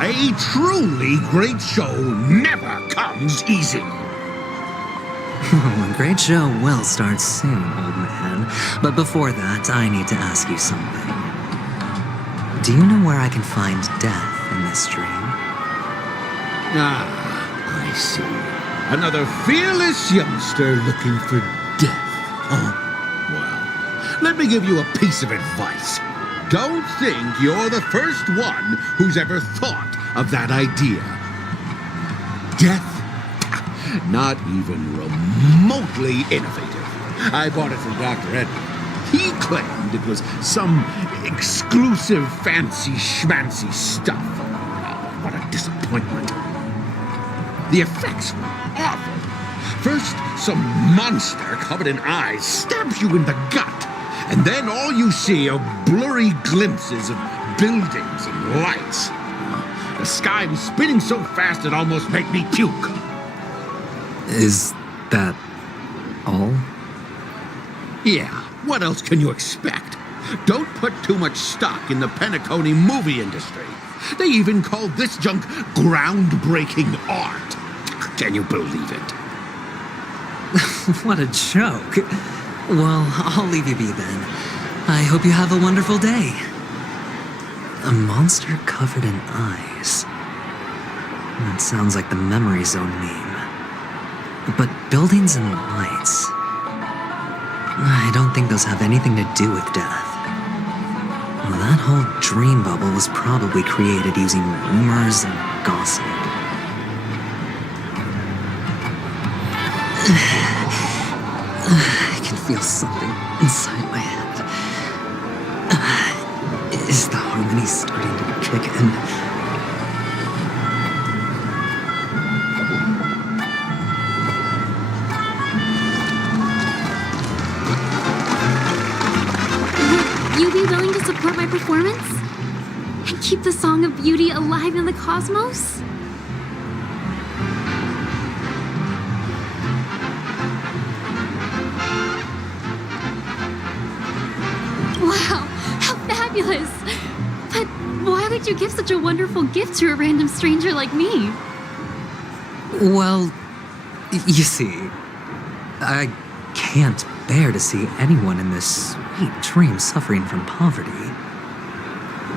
A truly great show never comes easy. A great show will start soon, old man. But before that, I need to ask you something. Do you know where I can find death in this dream? Ah, I see. Another fearless youngster looking for death. Huh? Well, let me give you a piece of advice. Don't think you're the first one who's ever thought of that idea. Death? Not even remotely innovative. I bought it from Dr. Edward. He claimed it was some exclusive fancy schmancy stuff. Oh, what a disappointment. The effects were awful. First, some monster covered in eyes stabs you in the gut. And then all you see are blurry glimpses of buildings and lights. The sky was spinning so fast it almost made me puke. Is that all? Yeah, what else can you expect? Don't put too much stock in the Penacony movie industry. They even call this junk groundbreaking art. Can you believe it? What a joke. Well, I'll leave you be then. I hope you have a wonderful day. A monster covered in eyes. That sounds like the memory zone meme. But buildings and lights... I don't think those have anything to do with death. Well, that whole dream bubble was probably created using rumors and gossip. I can feel something inside my head. Is the harmony starting to kick in? Would you be willing to support my performance? And keep the Song of Beauty alive in the cosmos? Wow, how fabulous! But why would you give such a wonderful gift to a random stranger like me? Well, you see, I can't bear to see anyone in this sweet dream suffering from poverty.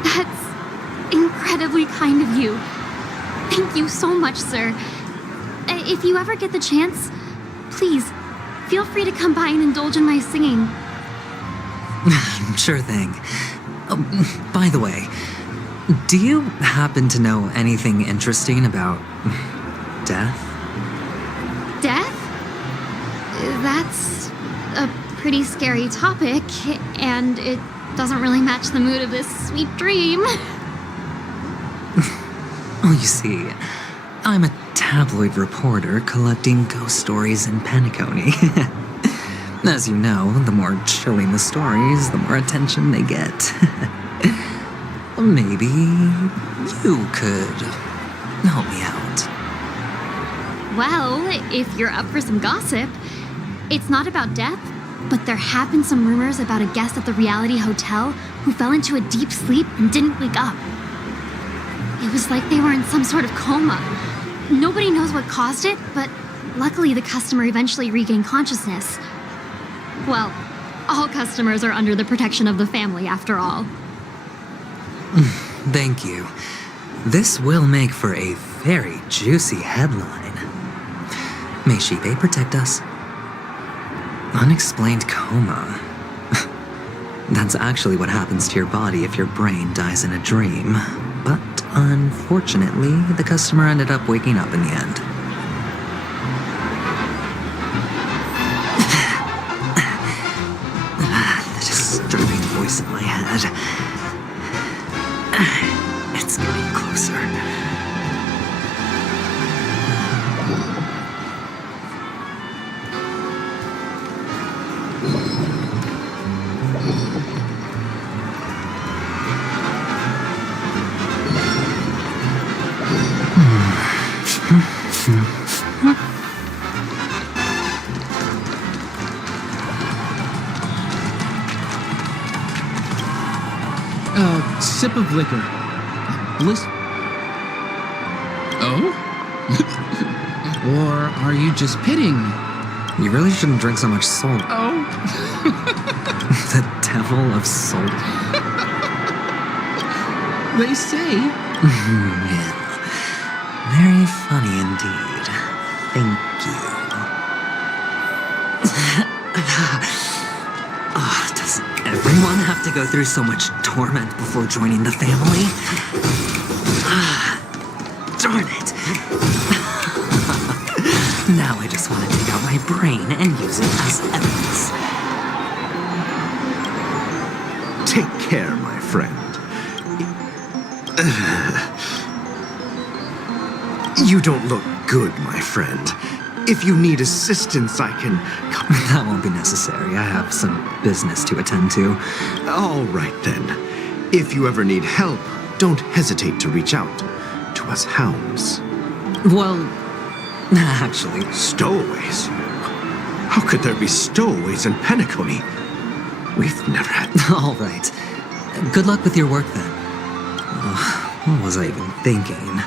That's incredibly kind of you. Thank you so much, sir. If you ever get the chance, please, feel free to come by and indulge in my singing. Sure thing. By the way, do you happen to know anything interesting about death? Death? That's a pretty scary topic, and it doesn't really match the mood of this sweet dream. Oh, you see, I'm a tabloid reporter collecting ghost stories in Penacony. As you know, the more chilling the stories, the more attention they get. Maybe you could help me out. Well, if you're up for some gossip, it's not about death, but there have been some rumors about a guest at the reality hotel who fell into a deep sleep and didn't wake up. It was like they were in some sort of coma. Nobody knows what caused it, but luckily the customer eventually regained consciousness. Well, all customers are under the protection of the family, after all. Thank you. This will make for a very juicy headline. May Shibe protect us. Unexplained coma. That's actually what happens to your body if your brain dies in a dream. But unfortunately, the customer ended up waking up in the end. The disturbing voice in my head. It's getting closer. Sip of liquor. Bliss. Oh? Or are you just pitying me? You really shouldn't drink so much salt. Oh? The devil of salt. They say. Yeah. Very funny indeed. Thank you. Does everyone have to go through so much torment before joining the family? Darn it. Now I just want to take out my brain and use it as evidence. Take care, my friend. You don't look good, my friend. If you need assistance, I can... That won't be necessary. I have some business to attend to. All right, then. If you ever need help, don't hesitate to reach out to us hounds. Well, actually... Stowaways? How could there be stowaways in Penacony? We've never had... All right. Good luck with your work, then. What was I even thinking?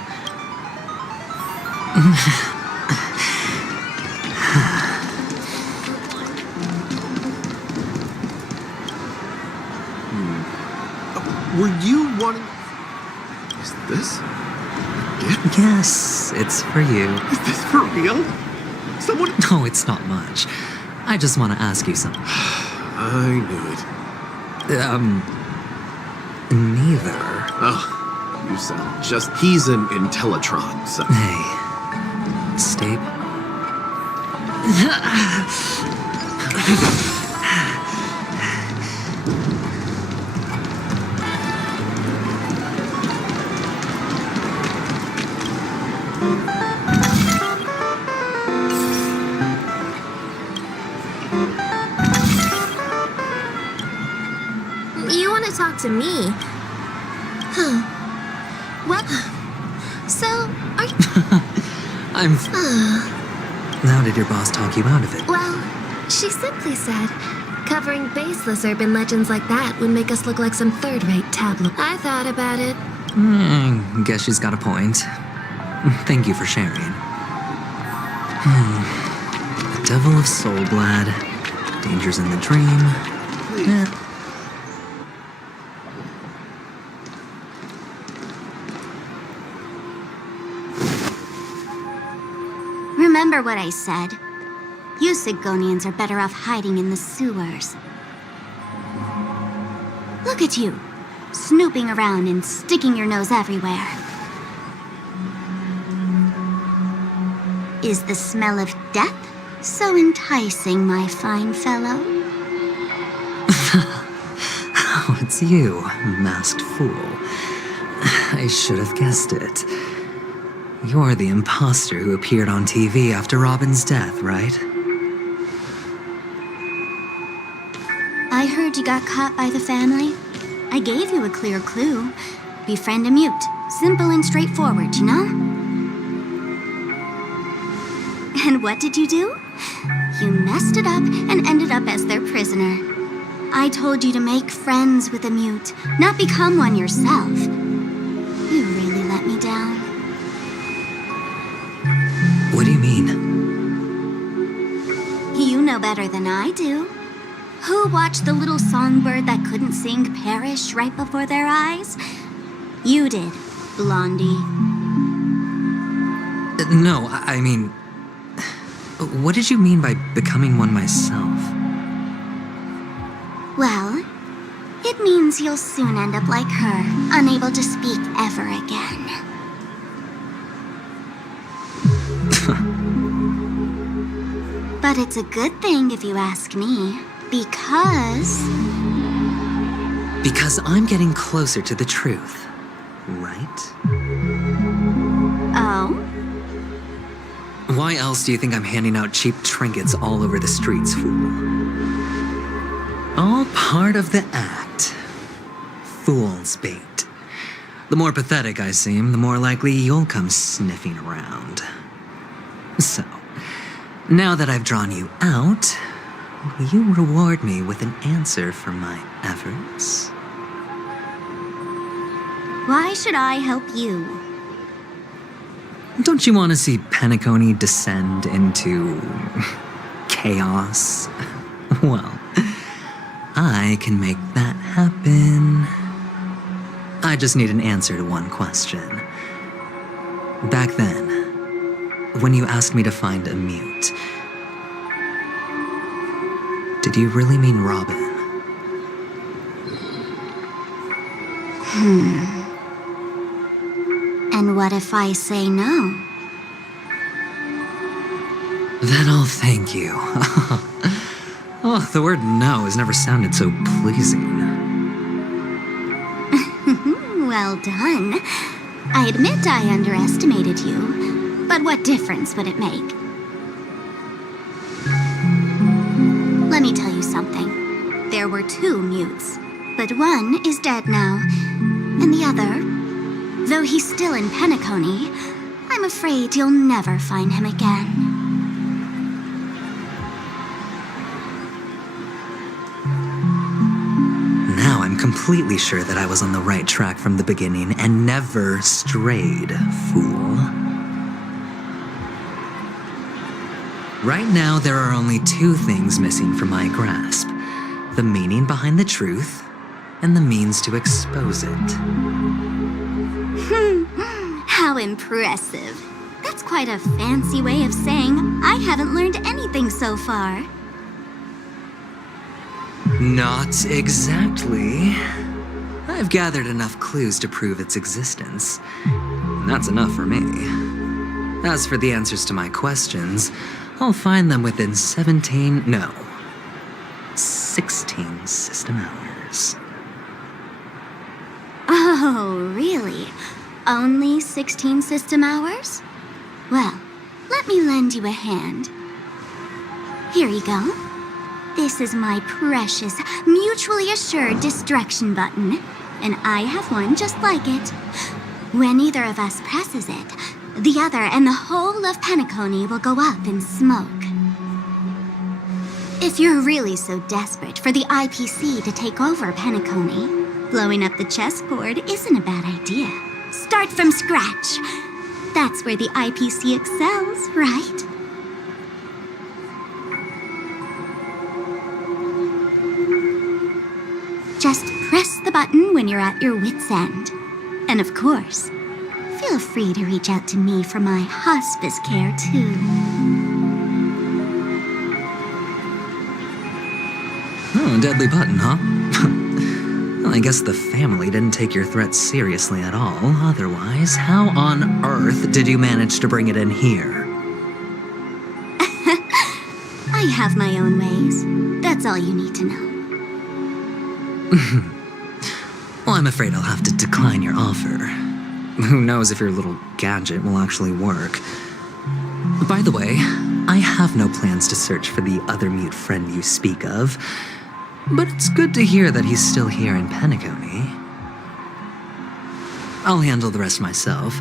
Were you wanting... Is this... Yes, it's for you. Is this for real? Someone... No, it's not much. I just want to ask you something. I knew it. Neither. Oh, you sound just... He's an Intellitron, so... Hey, Stape. You want to talk to me? Huh. Well, so, are you... I'm... How did your boss talk you out of it? Well, she simply said, covering baseless urban legends like that would make us look like some third-rate tabloid. I thought about it. Guess she's got a point. Thank you for sharing. The Devil of Soulblad. Dangers in the Dream. Remember what I said. You Sigonians are better off hiding in the sewers. Look at you, snooping around and sticking your nose everywhere. Is the smell of death so enticing, my fine fellow? Oh, it's you, masked fool. I should have guessed it. You're the imposter who appeared on TV after Robin's death, right? I heard you got caught by the family. I gave you a clear clue. Befriend a mute. Simple and straightforward, you know? And what did you do? You messed it up and ended up as their prisoner. I told you to make friends with a mute, not become one yourself. You really let me down. What do you mean? You know better than I do. Who watched the little songbird that couldn't sing perish right before their eyes? You did, Blondie. No, I mean... What did you mean by becoming one myself? Well, it means you'll soon end up like her, unable to speak ever again. But it's a good thing if you ask me, because... Because I'm getting closer to the truth. right? Oh? Why else do you think I'm handing out cheap trinkets all over the streets, fool? All part of the act. Fool's bait. The more pathetic I seem, the more likely you'll come sniffing around. So, now that I've drawn you out, will you reward me with an answer for my efforts? Why should I help you? Don't you want to see Penacony descend into chaos? Well, I can make that happen. I just need an answer to one question. Back then, when you asked me to find a mute, did you really mean Robin? And what if I say no? Then I'll thank you. Oh, the word no has never sounded so pleasing. Well done. I admit I underestimated you, but what difference would it make? Let me tell you something. There were 2 mutes, but one is dead now, and the other, though he's still in Penacony, I'm afraid you'll never find him again. Now I'm completely sure that I was on the right track from the beginning and never strayed, fool. Right now, there are only 2 things missing from my grasp: the meaning behind the truth and the means to expose it. How impressive. That's quite a fancy way of saying I haven't learned anything so far. Not exactly. I've gathered enough clues to prove its existence, and that's enough for me. As for the answers to my questions, I'll find them within 16 system hours. Oh, really? Only 16 system hours? Well, let me lend you a hand. Here you go. This is my precious, mutually assured distraction button, and I have one just like it. When either of us presses it, the other and the whole of Penacony will go up in smoke. If you're really so desperate for the IPC to take over Penacony, blowing up the chessboard isn't a bad idea. Start from scratch. That's where the IPC excels, right? Just press the button when you're at your wit's end. And of course, feel free to reach out to me for my hospice care, too. Oh, deadly button, huh? Well, I guess the family didn't take your threat seriously at all. Otherwise, how on earth did you manage to bring it in here? I have my own ways. That's all you need to know. Well, I'm afraid I'll have to decline your offer. Who knows if your little gadget will actually work. By the way, I have no plans to search for the other mute friend you speak of, but it's good to hear that he's still here in Penacony. I'll handle the rest myself.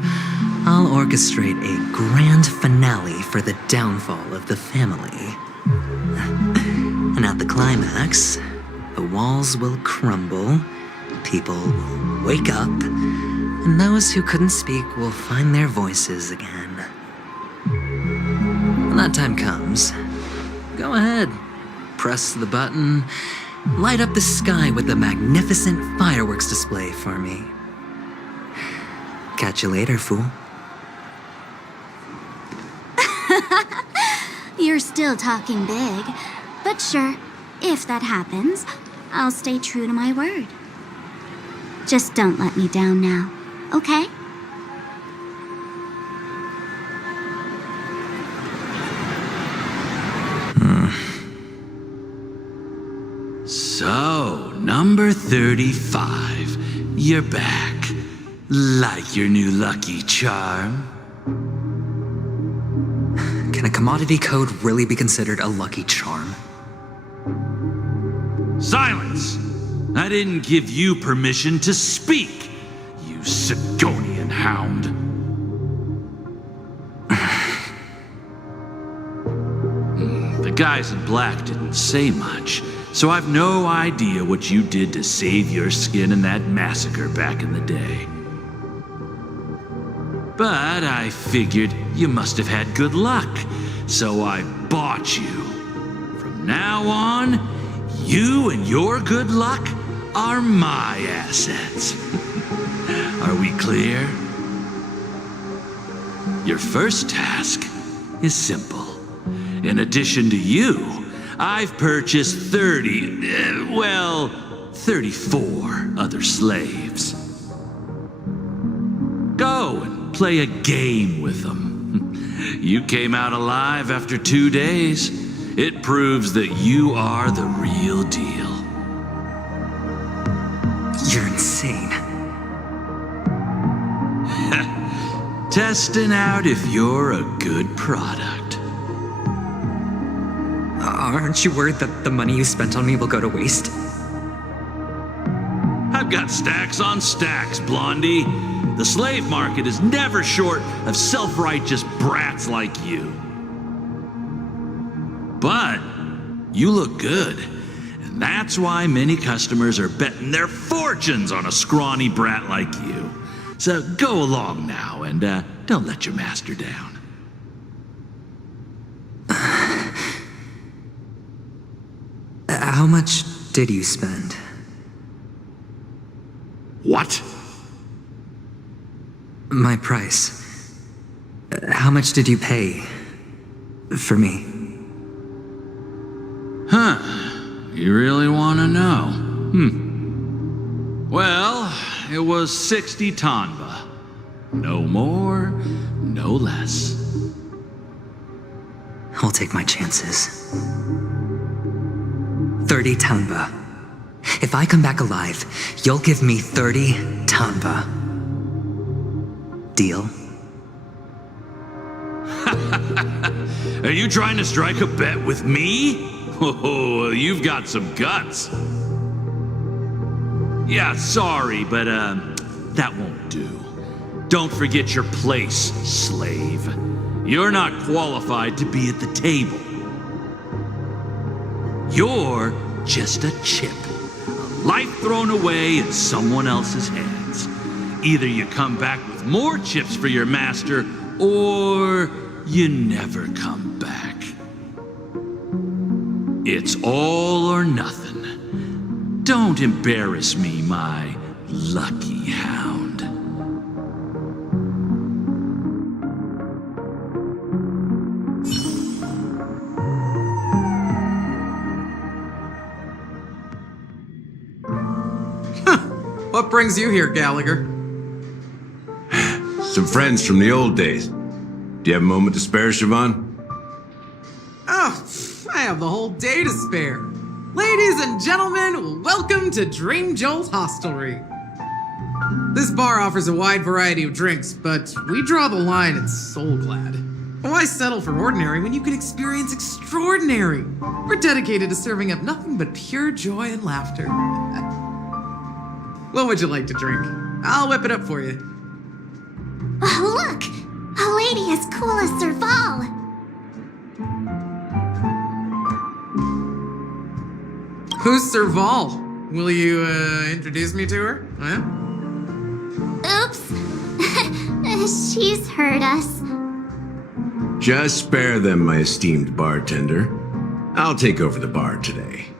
I'll orchestrate a grand finale for the downfall of the family. And at the climax, the walls will crumble, people will wake up, and those who couldn't speak will find their voices again. When that time comes, go ahead, press the button, light up the sky with a magnificent fireworks display for me. Catch you later, fool. You're still talking big, but sure, if that happens, I'll stay true to my word. Just don't let me down now, okay? So, number 35. You're back. Like your new lucky charm? Can a commodity code really be considered a lucky charm? Silence! I didn't give you permission to speak, you Sigonian hound. The guys in black didn't say much, so I've no idea what you did to save your skin in that massacre back in the day. But I figured you must have had good luck, so I bought you. From now on, you and your good luck are my assets. Are we clear? Your first task is simple. In addition to you, I've purchased 34 other slaves. Go and play a game with them. You came out alive after 2 days. It proves that you are the real deal. You're insane. Testing out if you're a good product. Aren't you worried that the money you spent on me will go to waste? I've got stacks on stacks, Blondie. The slave market is never short of self-righteous brats like you. But you look good, and that's why many customers are betting their fortunes on a scrawny brat like you. So go along now, and don't let your master down. How much did you spend? What? My price. How much did you pay for me? Huh. You really want to know? Well, it was 60 tanba. No more, no less. I'll take my chances. 30 tanba. If I come back alive, you'll give me 30 tanba. Deal? Are you trying to strike a bet with me? Oh, you've got some guts. Yeah, sorry, but that won't do. Don't forget your place, slave. You're not qualified to be at the table. You're just a chip. A life thrown away in someone else's hands. Either you come back with more chips for your master, or you never come back. It's all or nothing. Don't embarrass me, my lucky hound. What brings you here, Gallagher? Some friends from the old days. Do you have a moment to spare, Siobhan? Oh, I have the whole day to spare. Ladies and gentlemen, welcome to Dream Jolt Hostelry. This bar offers a wide variety of drinks, but we draw the line at Soulglad. Why settle for ordinary when you can experience extraordinary? We're dedicated to serving up nothing but pure joy and laughter. What would you like to drink? I'll whip it up for you. Oh, look! A lady as cool as Serval! Who's Serval? Will you, introduce me to her? Huh? Oops. She's heard us. Just spare them, my esteemed bartender. I'll take over the bar today.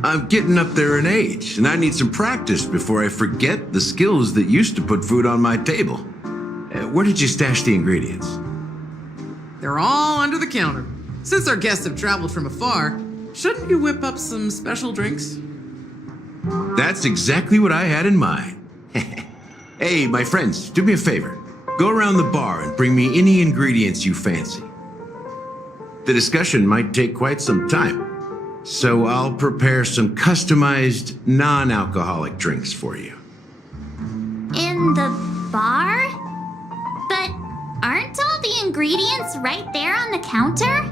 I'm getting up there in age, and I need some practice before I forget the skills that used to put food on my table. Where did you stash the ingredients? They're all under the counter. Since our guests have traveled from afar, shouldn't you whip up some special drinks? That's exactly what I had in mind. Hey, my friends, do me a favor. Go around the bar and bring me any ingredients you fancy. The discussion might take quite some time, so I'll prepare some customized, non-alcoholic drinks for you. In in the bar? But aren't all the ingredients right there on the counter?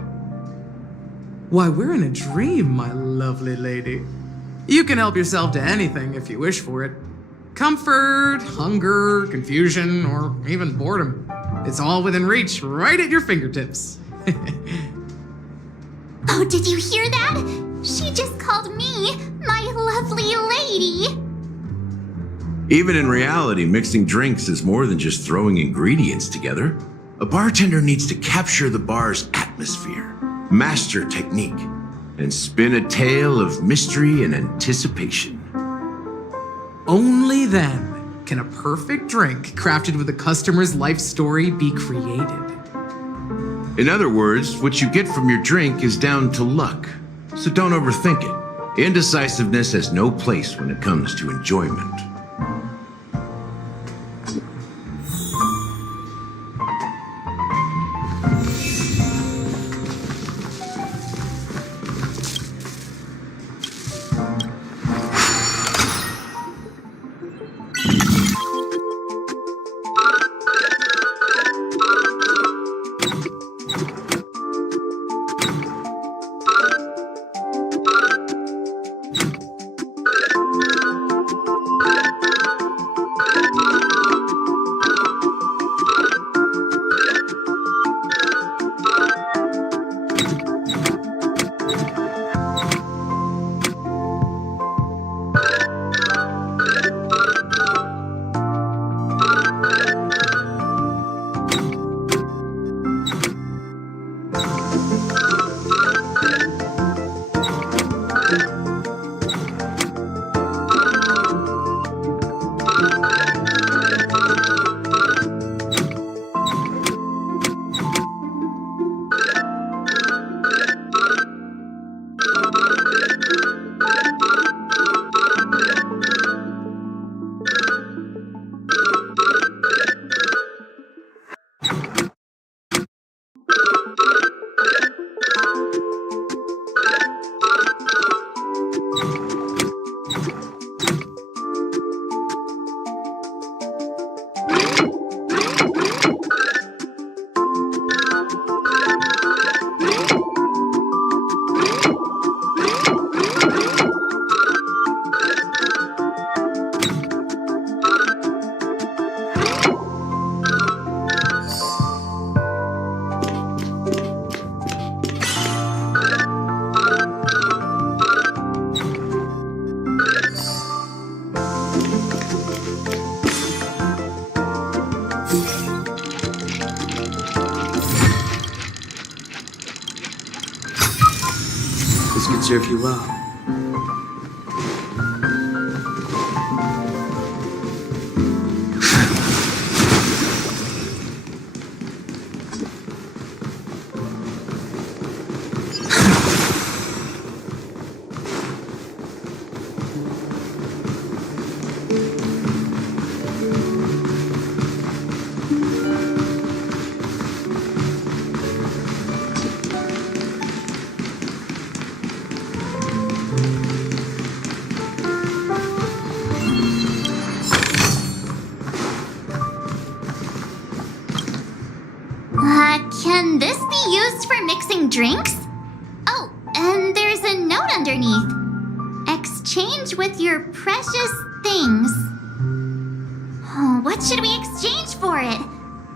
Why, we're in a dream, my lovely lady. You can help yourself to anything if you wish for it. Comfort, hunger, confusion, or even boredom. It's all within reach, right at your fingertips. Oh, did you hear that? She just called me my lovely lady. Even in reality, mixing drinks is more than just throwing ingredients together. A bartender needs to capture the bar's atmosphere, master technique, and spin a tale of mystery and anticipation. Only then can a perfect drink crafted with a customer's life story be created. In other words, what you get from your drink is down to luck, so don't overthink it. Indecisiveness has no place when it comes to enjoyment. This could serve you well. Can this be used for mixing drinks? Oh, and there's a note underneath. Exchange with your precious things. Oh, what should we exchange for it?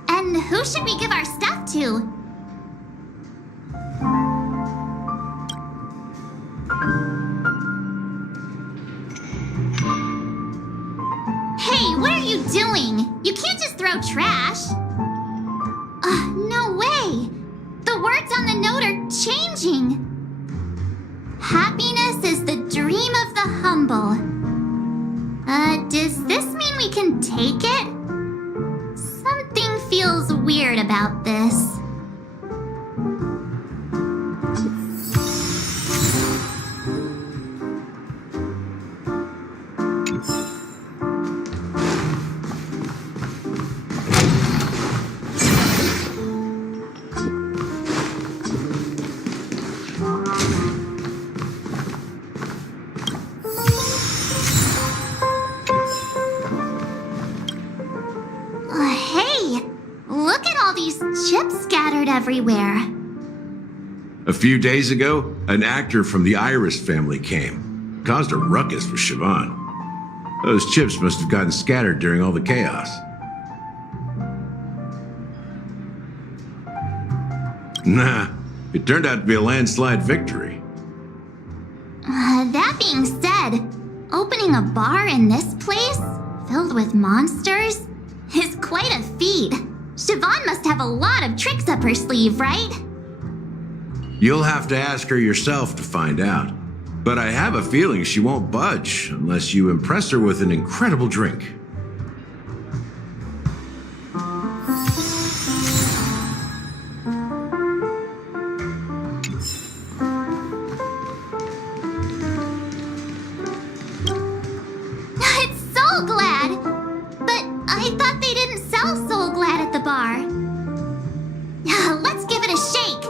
And who should we give our stuff to? Hey, what are you doing? You can't just throw trash. No way! The words on the note are changing. Happiness is the dream of the humble. Does this mean we can take it? Something feels weird about this. everywhere. A few days ago, an actor from the Iris family came. Caused a ruckus with Siobhan. Those chips must have gotten scattered during all the chaos. Nah, it turned out to be a landslide victory. That being said, opening a bar in this place, filled with monsters, is quite a feat. Siobhan must have a lot of tricks up her sleeve, right? You'll have to ask her yourself to find out. But I have a feeling she won't budge unless you impress her with an incredible drink. It's Soul Glad! But I thought they didn't sell Soul Glad at the bar. Let's give it a shake.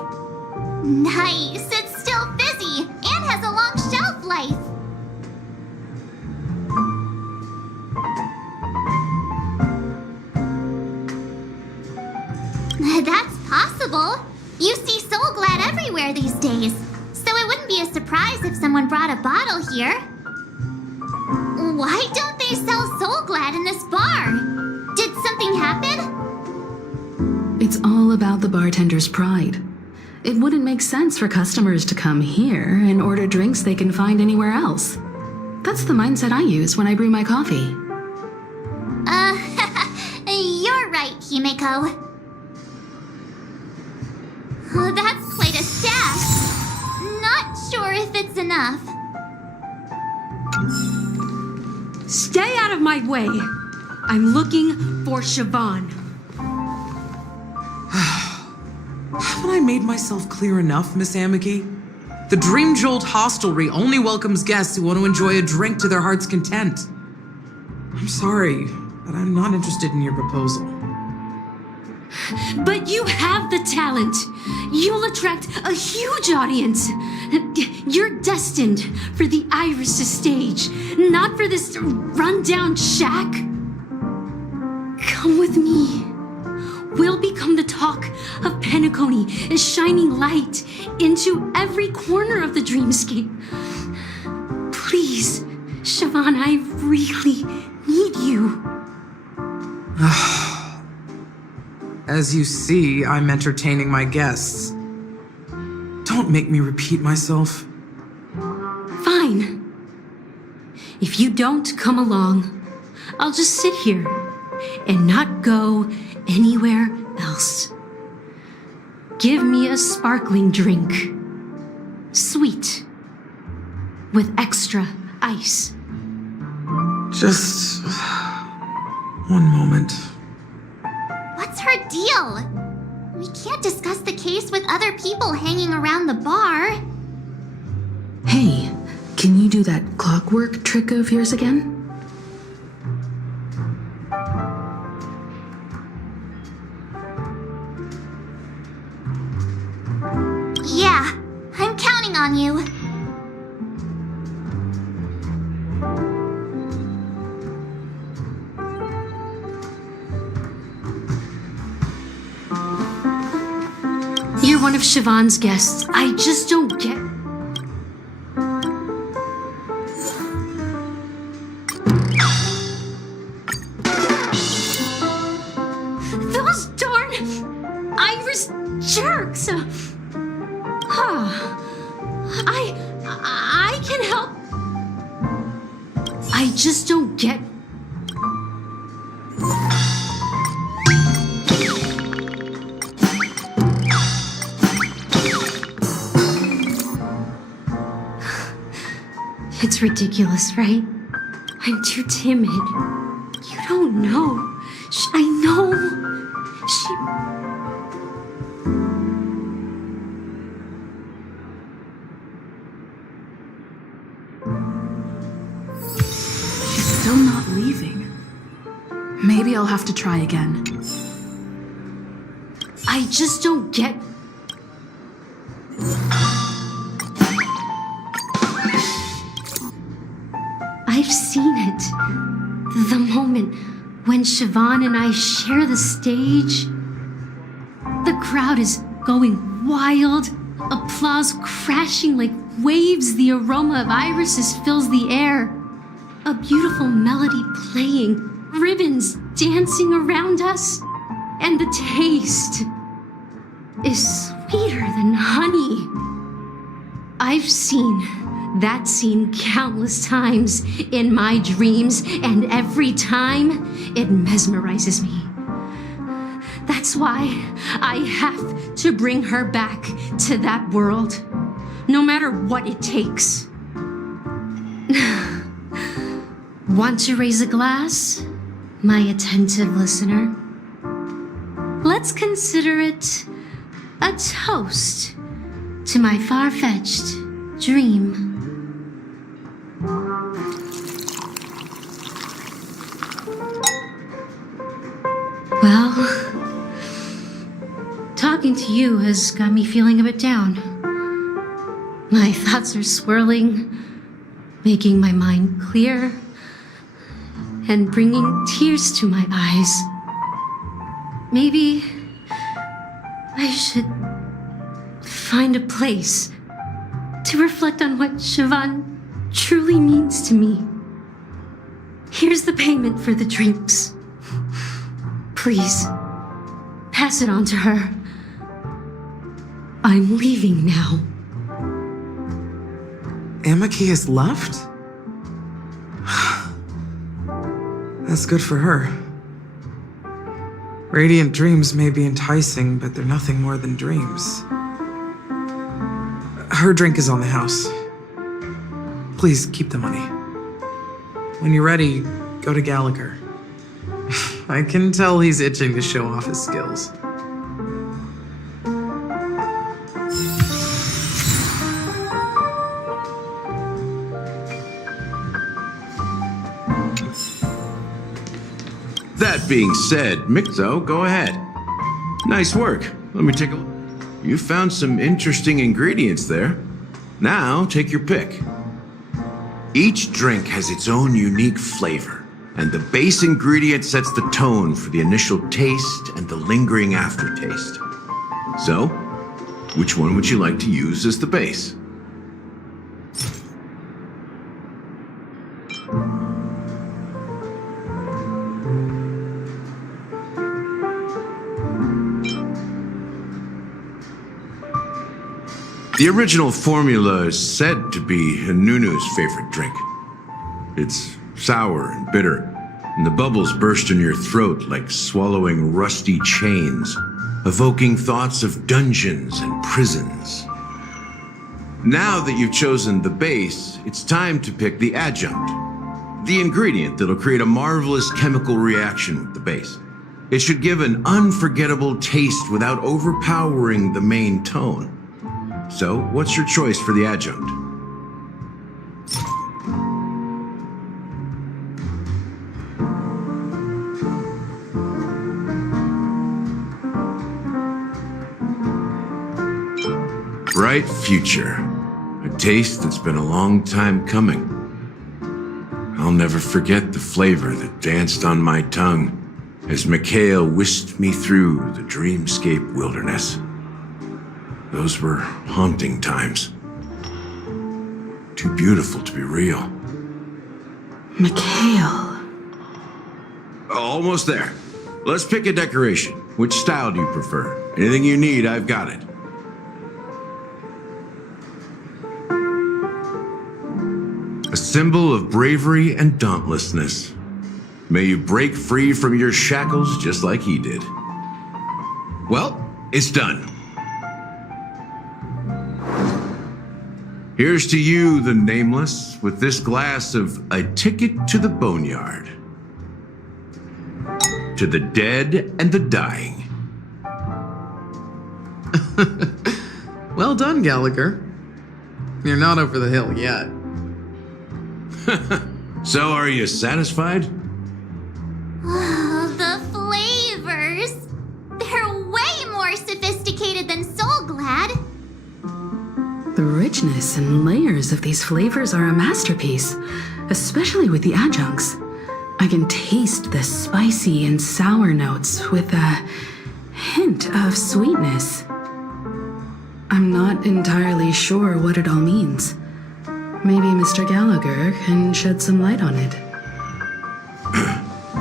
Nice, it's still fizzy and has a long shelf life. That's possible. You see Soul Glad everywhere these days, so it wouldn't be a surprise if someone brought a bottle here. Why don't they sell Soul Glad in this bar? Did something happen? It's all about the bartender's pride. It wouldn't make sense for customers to come here and order drinks they can find anywhere else. That's the mindset I use when I brew my coffee. You're right, Himeko. That's quite a stash. Not sure if it's enough. Stay out of my way. I'm looking for Siobhan. Haven't I made myself clear enough, Miss Amiki? The Dream Jolt Hostelry only welcomes guests who want to enjoy a drink to their heart's content. I'm sorry, but I'm not interested in your proposal. But you have the talent. You'll attract a huge audience. You're destined for the Iris stage, not for this rundown shack. Come with me. We'll become the talk of Penacony, shining light into every corner of the dreamscape. Please, Siobhan, I really need you. As you see, I'm entertaining my guests. Don't make me repeat myself. Fine. If you don't come along, I'll just sit here and not go anywhere else. Give me a sparkling drink. Sweet. With extra ice. Just one moment. What's her deal? We can't discuss the case with other people hanging around the bar. Hey, can you do that clockwork trick of yours again? Yeah, I'm counting on you. You're one of Siobhan's guests. I just don't get... Those darn Iris jerks! I can help. I just don't get... It's ridiculous, right? I'm too timid. You don't know. I know. She's still not leaving. Maybe I'll have to try again. I just don't get... I've seen it. The moment when Siobhan and I share the stage. The crowd is going wild, applause crashing like waves, the aroma of irises fills the air. A beautiful melody playing, ribbons dancing around us, and the taste is sweeter than honey. I've seen that scene countless times in my dreams, and every time it mesmerizes me. That's why I have to bring her back to that world, no matter what it takes. Want to raise a glass, my attentive listener? Let's consider it a toast to my far-fetched dream. Well, talking to you has got me feeling a bit down. My thoughts are swirling, making my mind clear, and bringing tears to my eyes. Maybe I should find a place to reflect on what Siobhan truly means to me. Here's the payment for the drinks. Please, pass it on to her. I'm leaving now. Amaki has left? That's good for her. Radiant dreams may be enticing, but they're nothing more than dreams. Her drink is on the house. Please keep the money. When you're ready, go to Gallagher. I can tell he's itching to show off his skills. That being said, Mixo, go ahead. Nice work. Let me take a look. You found some interesting ingredients there. Now, take your pick. Each drink has its own unique flavor, and the base ingredient sets the tone for the initial taste and the lingering aftertaste. So, which one would you like to use as the base? The original formula is said to be Nunu's favorite drink. It's sour and bitter, and the bubbles burst in your throat like swallowing rusty chains, evoking thoughts of dungeons and prisons. Now that you've chosen the base, it's time to pick the adjunct, the ingredient that'll create a marvelous chemical reaction with the base. It should give an unforgettable taste without overpowering the main tone. So, what's your choice for the adjunct? Bright future. A taste that's been a long time coming. I'll never forget the flavor that danced on my tongue as Mikhail whisked me through the dreamscape wilderness. Those were haunting times. Too beautiful to be real. Mikhail. Almost there. Let's pick a decoration. Which style do you prefer? Anything you need, I've got it. A symbol of bravery and dauntlessness. May you break free from your shackles just like he did. Well, it's done. Here's to you, the nameless, with this glass of a ticket to the boneyard. To the dead and the dying. Well done, Gallagher. You're not over the hill yet. So, are you satisfied? Oh, the flavors! They're way more sophisticated than Soul Glad. The richness and layers of these flavors are a masterpiece, especially with the adjuncts. I can taste the spicy and sour notes with a hint of sweetness. I'm not entirely sure what it all means. Maybe Mr. Gallagher can shed some light on it.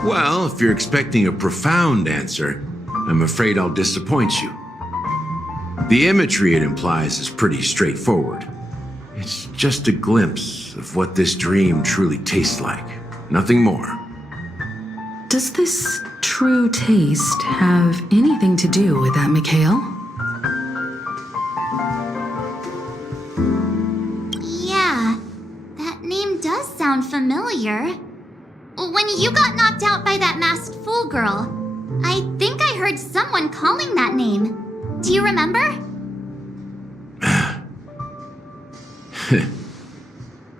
Well, if you're expecting a profound answer, I'm afraid I'll disappoint you. The imagery it implies is pretty straightforward. It's just a glimpse of what this dream truly tastes like. Nothing more. Does this true taste have anything to do with that Mikhail? Yeah, that name does sound familiar. When you got knocked out by that masked fool girl, I think I heard someone calling that name. Do you remember?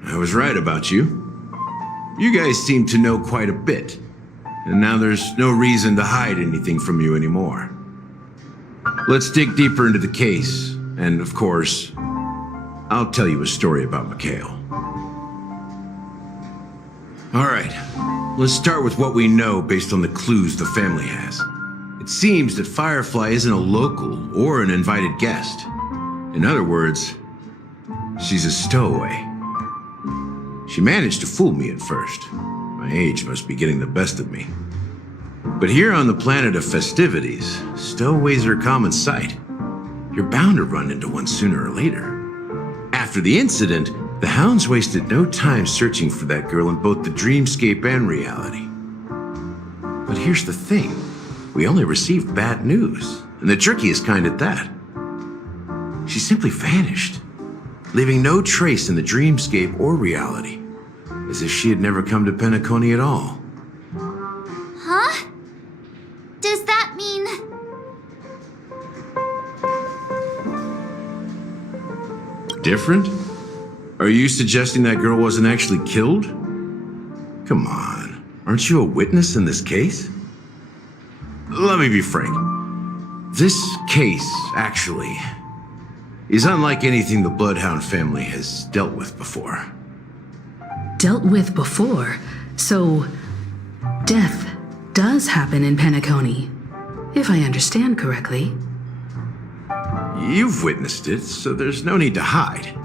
I was right about you. You guys seem to know quite a bit, and now there's no reason to hide anything from you anymore. Let's dig deeper into the case, and of course, I'll tell you a story about Mikhail. All right, let's start with what we know based on the clues the family has. It seems that Firefly isn't a local or an invited guest. In other words, she's a stowaway. She managed to fool me at first. My age must be getting the best of me. But here on the planet of festivities, stowaways are a common sight. You're bound to run into one sooner or later. After the incident, the hounds wasted no time searching for that girl in both the dreamscape and reality. But here's the thing. We only received bad news, and the trickiest kind at that. She simply vanished, leaving no trace in the dreamscape or reality, as if she had never come to Penacony at all. Huh? Does that mean... Different? Are you suggesting that girl wasn't actually killed? Come on, aren't you a witness in this case? Let me be frank. This case, actually, is unlike anything the Bloodhound family has dealt with before. Dealt with before? So, death does happen in Penacony, if I understand correctly. You've witnessed it, so there's no need to hide.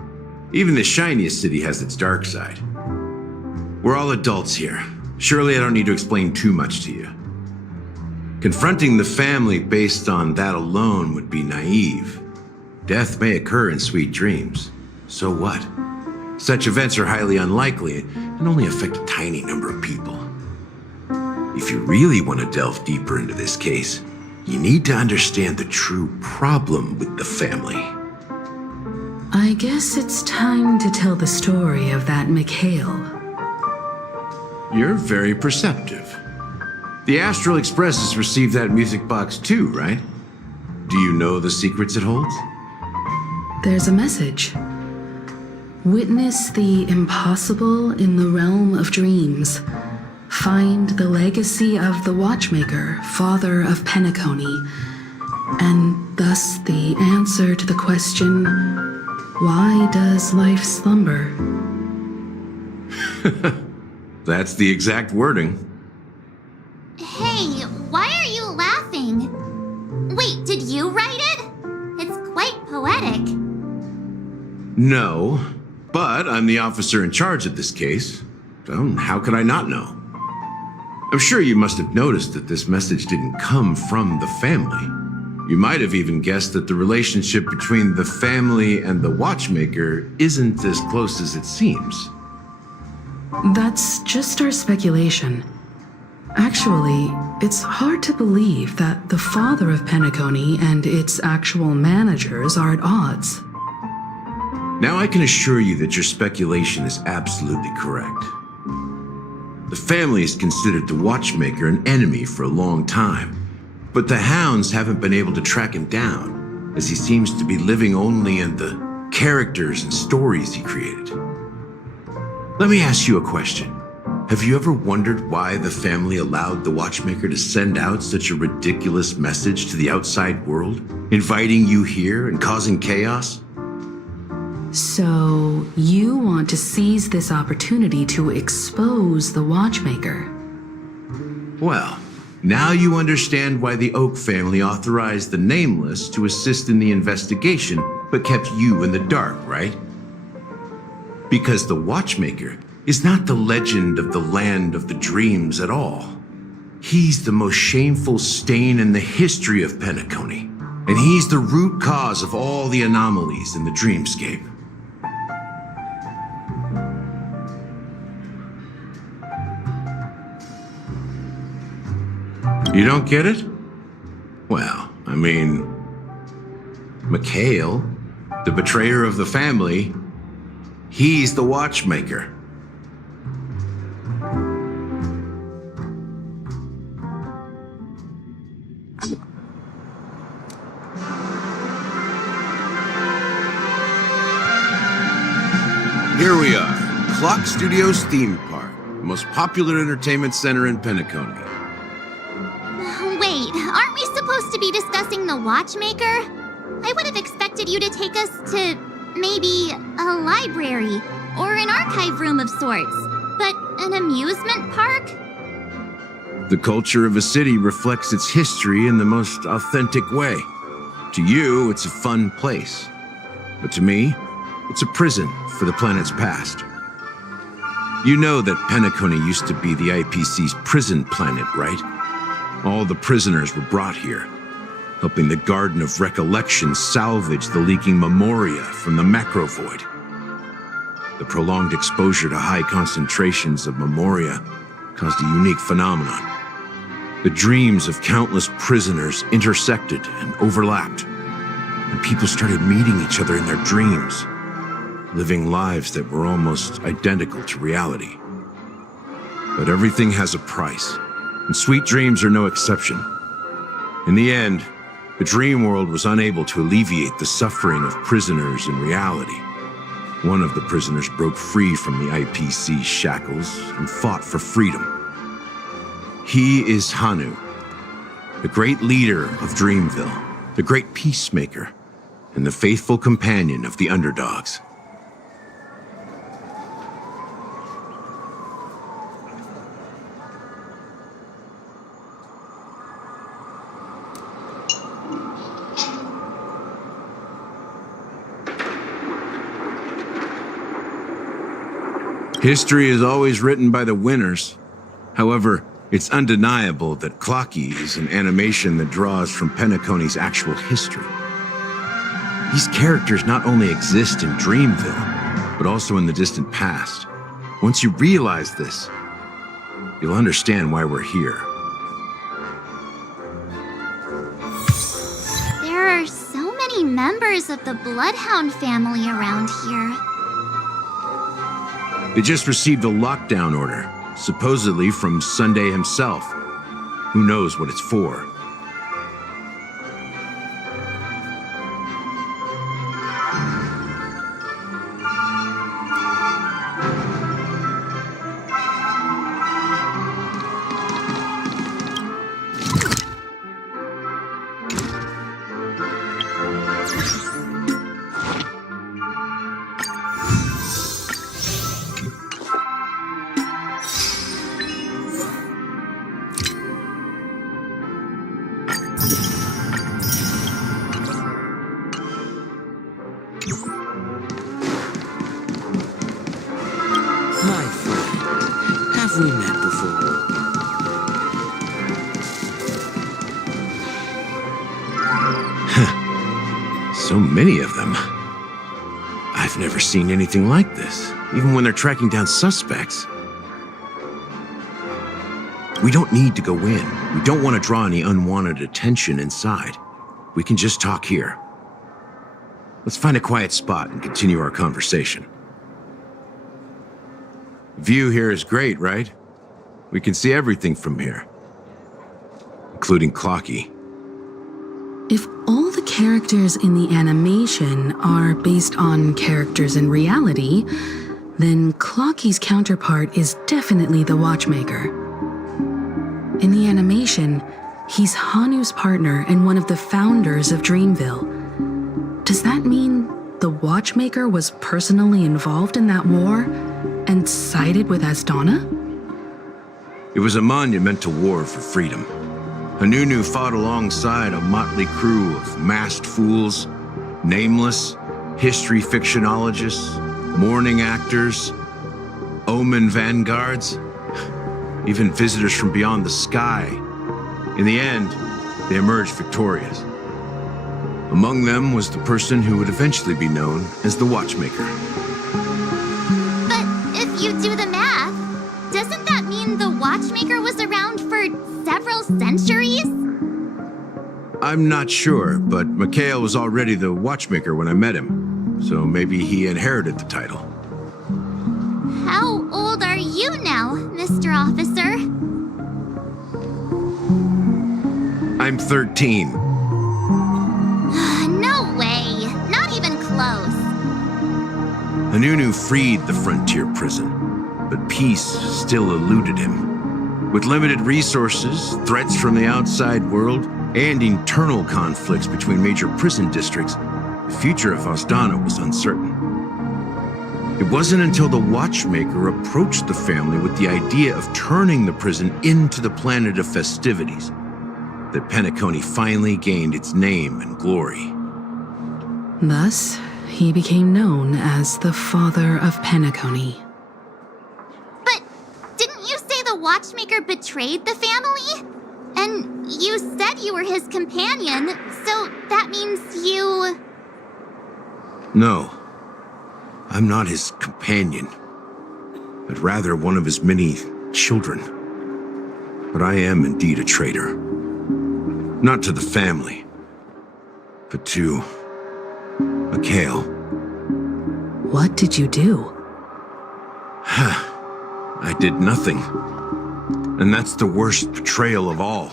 Even the shiniest city has its dark side. We're all adults here. Surely I don't need to explain too much to you. Confronting the family based on that alone would be naive. Death may occur in sweet dreams. So what? Such events are highly unlikely and only affect a tiny number of people. If you really want to delve deeper into this case, you need to understand the true problem with the family. I guess it's time to tell the story of that Mikhail. You're very perceptive. The Astral Express has received that music box too, right? Do you know the secrets it holds? There's a message. Witness the impossible in the realm of dreams. Find the legacy of the Watchmaker, father of Penacony, and thus the answer to the question, why does life slumber? That's the exact wording. Hey, why are you laughing? Wait, did you write it? It's quite poetic. No, but I'm the officer in charge of this case. So how could I not know? I'm sure you must have noticed that this message didn't come from the family. You might have even guessed that the relationship between the family and the Watchmaker isn't as close as it seems. That's just our speculation. Actually, it's hard to believe that the father of Penacony and its actual managers are at odds. Now I can assure you that your speculation is absolutely correct. The family has considered the Watchmaker an enemy for a long time, but the hounds haven't been able to track him down, as he seems to be living only in the characters and stories he created. Let me ask you a question. Have you ever wondered why the family allowed the Watchmaker to send out such a ridiculous message to the outside world, inviting you here and causing chaos? So, you want to seize this opportunity to expose the Watchmaker? Well, now you understand why the Oak family authorized the Nameless to assist in the investigation but kept you in the dark, right? Because the Watchmaker is not the legend of the land of the dreams at all. He's the most shameful stain in the history of Penacony, and he's the root cause of all the anomalies in the dreamscape. You don't get it? Well, I mean, Mikhail, the betrayer of the family, he's the Watchmaker. Here we are, Clock Studios theme park, the most popular entertainment center in Penacony. Wait, aren't we supposed to be discussing the Watchmaker? I would have expected you to take us to maybe a library or an archive room of sorts. But an amusement park? The culture of a city reflects its history in the most authentic way. To you, it's a fun place. But to me, it's a prison for the planet's past. You know that Penacony used to be the IPC's prison planet, right? All the prisoners were brought here, helping the Garden of Recollection salvage the leaking memoria from the macro void. The prolonged exposure to high concentrations of memoria caused a unique phenomenon. The dreams of countless prisoners intersected and overlapped, and people started meeting each other in their dreams, living lives that were almost identical to reality. But everything has a price, and sweet dreams are no exception. In the end, the dream world was unable to alleviate the suffering of prisoners in reality. One of the prisoners broke free from the IPC's shackles and fought for freedom. He is Hanu, the great leader of Dreamville, the great peacemaker, and the faithful companion of the underdogs. History is always written by the winners. However, it's undeniable that Clocky is an animation that draws from Penacony's actual history. These characters not only exist in Dreamville, but also in the distant past. Once you realize this, you'll understand why we're here. There are so many members of the Bloodhound family around here. They just received a lockdown order, supposedly from Sunday himself. Who knows what it's for? My friend, have we met before? So many of them. I've never seen anything like this, even when they're tracking down suspects. We don't need to go in. We don't want to draw any unwanted attention inside. We can just talk here. Let's find a quiet spot and continue our conversation. View here is great, right? We can see everything from here, including Clocky. If all the characters in the animation are based on characters in reality, then Clocky's counterpart is definitely the Watchmaker. In the animation, he's Hanu's partner and one of the founders of Dreamville. Does that mean the Watchmaker was personally involved in that war and sided with Asdana? It was a monumental war for freedom. Hanunu fought alongside a motley crew of masked fools, nameless, history fictionologists, morning actors, omen vanguards, even visitors from beyond the sky. In the end, they emerged victorious. Among them was the person who would eventually be known as the Watchmaker. But if you do the math, doesn't that mean the Watchmaker was around for several centuries? I'm not sure, but Mikhail was already the Watchmaker when I met him, so maybe he inherited the title. How old are you now, Mr. Officer? I'm 13. No way. Not even close. Anunu freed the frontier prison, but peace still eluded him. With limited resources, threats from the outside world, and internal conflicts between major prison districts, the future of Osdana was uncertain. It wasn't until the Watchmaker approached the family with the idea of turning the prison into the planet of festivities that Penacony finally gained its name and glory. Thus, he became known as the Father of Penacony. But didn't you say the Watchmaker betrayed the family? And you said you were his companion, so that means you... No, I'm not his companion, but rather one of his many children. But I am indeed a traitor. Not to the family, but to Mikhail. What did you do? I did nothing. And that's the worst betrayal of all.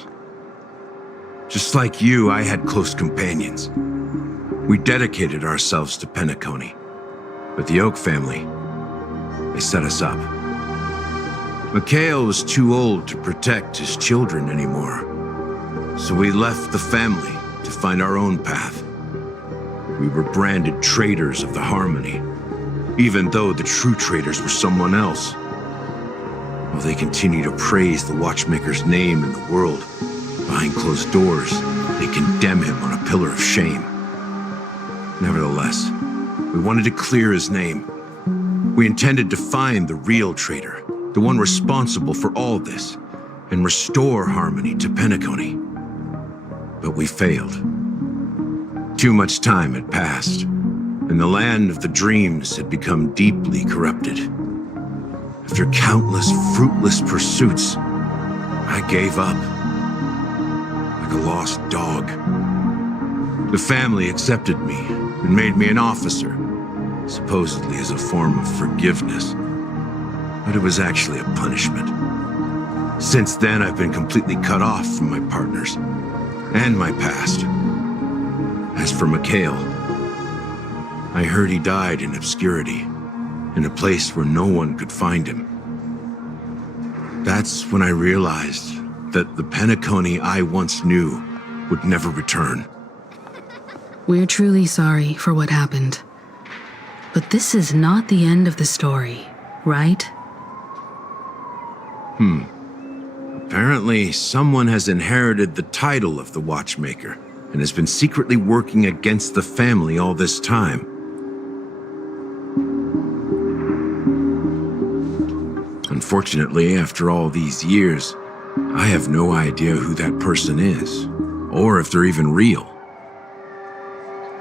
Just like you, I had close companions. We dedicated ourselves to Penacony. But the Oak family, they set us up. Mikhail was too old to protect his children anymore. So we left the family to find our own path. We were branded traitors of the Harmony, even though the true traitors were someone else. While they continue to praise the Watchmaker's name in the world, behind closed doors, they condemn him on a pillar of shame. Nevertheless, we wanted to clear his name. We intended to find the real traitor, the one responsible for all this, and restore harmony to Penacony. But we failed. Too much time had passed, and the land of the dreams had become deeply corrupted. After countless fruitless pursuits, I gave up. Like a lost dog. The family accepted me and made me an officer, supposedly as a form of forgiveness. But it was actually a punishment. Since then, I've been completely cut off from my partners and my past. As for Mikhail, I heard he died in obscurity, in a place where no one could find him. That's when I realized that the Penacony I once knew would never return. We're truly sorry for what happened. But this is not the end of the story, right? Apparently, someone has inherited the title of the Watchmaker and has been secretly working against the family all this time. Unfortunately, after all these years, I have no idea who that person is, or if they're even real.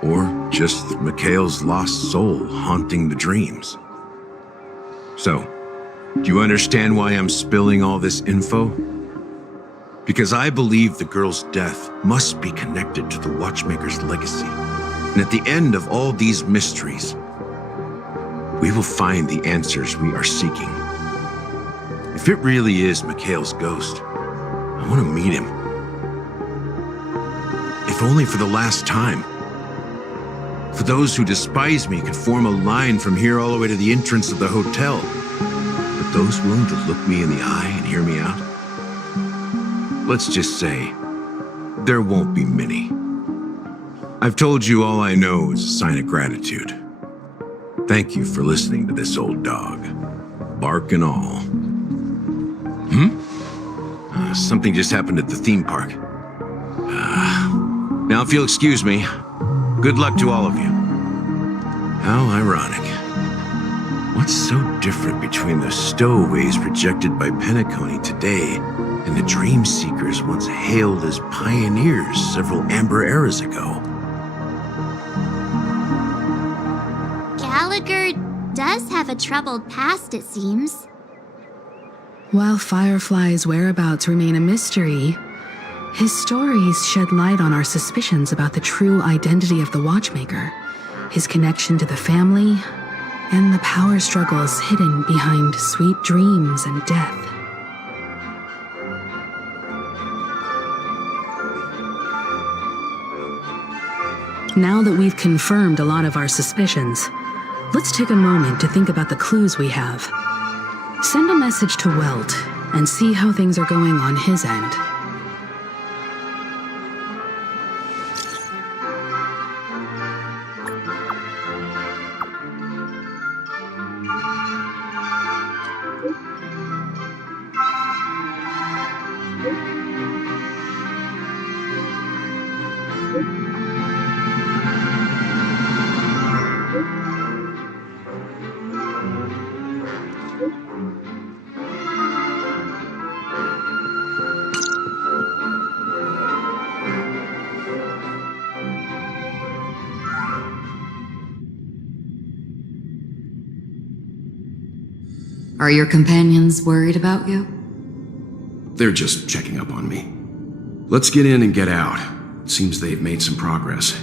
Or just Mikhail's lost soul haunting the dreams. So, do you understand why I'm spilling all this info? Because I believe the girl's death must be connected to the Watchmaker's legacy. And at the end of all these mysteries, we will find the answers we are seeking. If it really is Mikhail's ghost, I want to meet him. If only for the last time. For those who despise me could form a line from here all the way to the entrance of the hotel. But those willing to look me in the eye and hear me out? Let's just say, there won't be many. I've told you all I know is a sign of gratitude. Thank you for listening to this old dog. Bark and all. Something just happened at the theme park. Now if you'll excuse me, good luck to all of you. How ironic. What's so different between the stowaways projected by Penacony today and the dream seekers once hailed as pioneers several amber eras ago? Gallagher does have a troubled past, it seems. While Firefly's whereabouts remain a mystery, his stories shed light on our suspicions about the true identity of the Watchmaker, his connection to the family, and the power struggles hidden behind sweet dreams and death. Now that we've confirmed a lot of our suspicions, let's take a moment to think about the clues we have. Send a message to Welt and see how things are going on his end. Are your companions worried about you? They're just checking up on me. Let's get in and get out. Seems they've made some progress.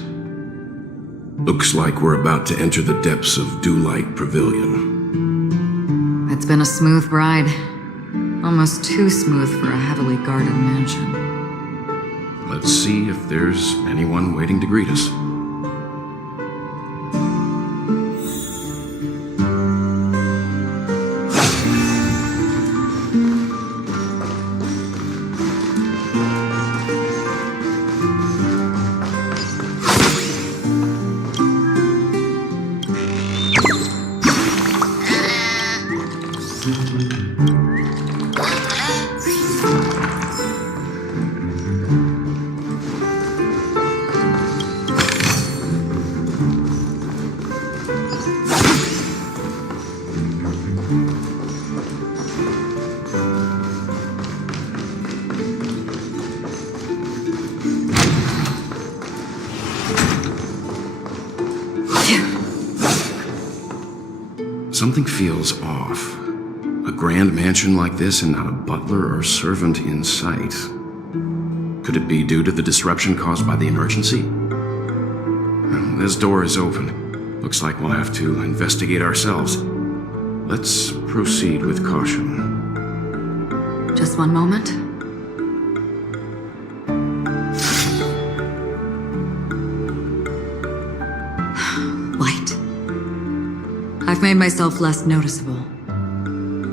Looks like we're about to enter the depths of Dew-Light Pavilion. It's been a smooth ride. Almost too smooth for a heavily guarded mansion. Let's see if there's anyone waiting to greet us. Something feels off. A grand mansion like this and not a butler or servant in sight. Could it be due to the disruption caused by the emergency? Well, this door is open. Looks like we'll have to investigate ourselves. Let's proceed with caution. Just one moment. I've made myself less noticeable.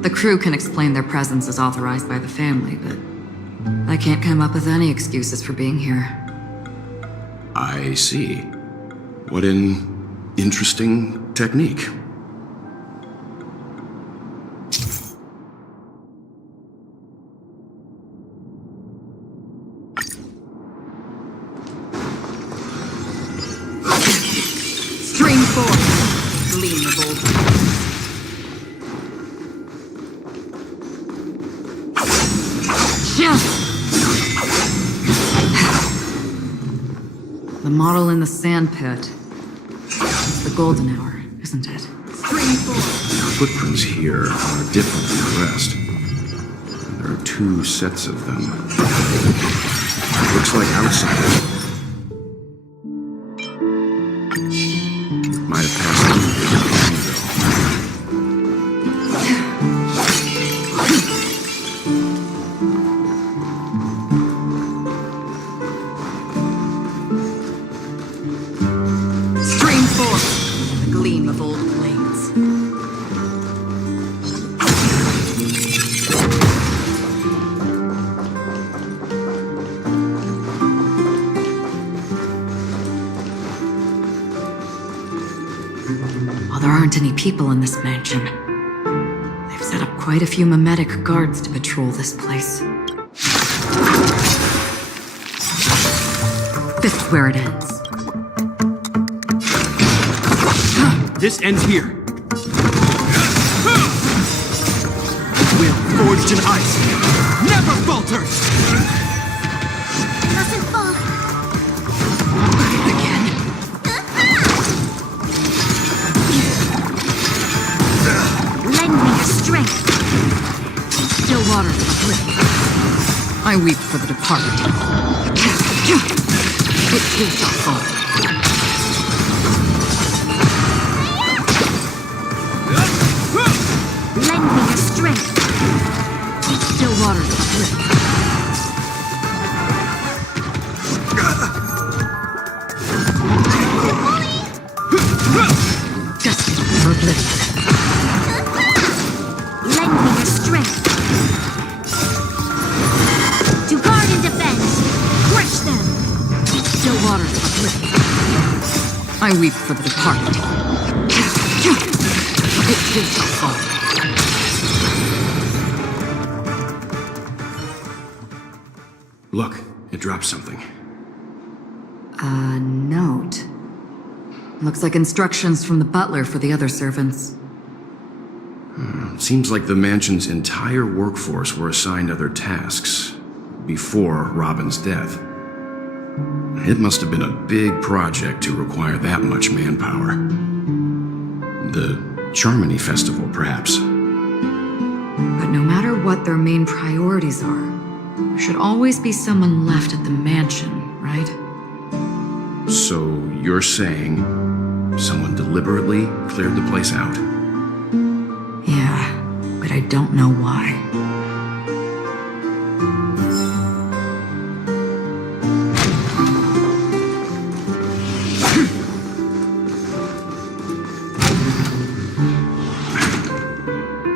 The crew can explain their presence as authorized by the family, but I can't come up with any excuses for being here. I see. What an interesting technique. Stream 4. Gleam of old. The model in the sand pit. It's the golden hour, isn't it? Stream 4. Footprints here are different from the rest. There are 2 sets of them. Looks like outsiders. Might have passed through here not long ago. Stream 4. The gleam of old blades. While there aren't any people in this mansion, they've set up quite a few mimetic guards to patrol this place. This is where it ends. this ends here. Will forged in ice never falters! Mustn't fall. Lend me your strength. Still water for the flip. I weep for the departed. It too shall fall. Lend me your strength. Still water for the flip. Destined for oblivion. Lend me your strength. To guard and defend. Crush them. Still water for the flip. I weep for the departed. It too shall fall. Look, it dropped something. A note. Looks like instructions from the butler for the other servants. Seems like the mansion's entire workforce were assigned other tasks before Robin's death. It must have been a big project to require that much manpower. The Charmony Festival, perhaps. But no matter what their main priorities are, there should always be someone left at the mansion, right? So you're saying someone deliberately cleared the place out? Yeah, but I don't know why.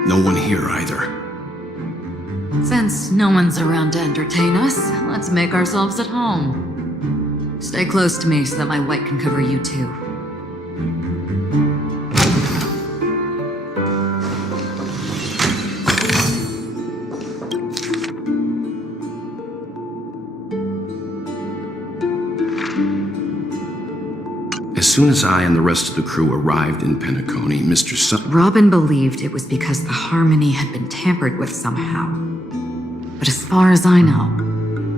No one here either. Since no one's around to entertain us, let's make ourselves at home. Stay close to me so that my light can cover you too. As soon as I and the rest of the crew arrived in Penacony, Mr. Robin believed it was because the harmony had been tampered with somehow. But as far as I know,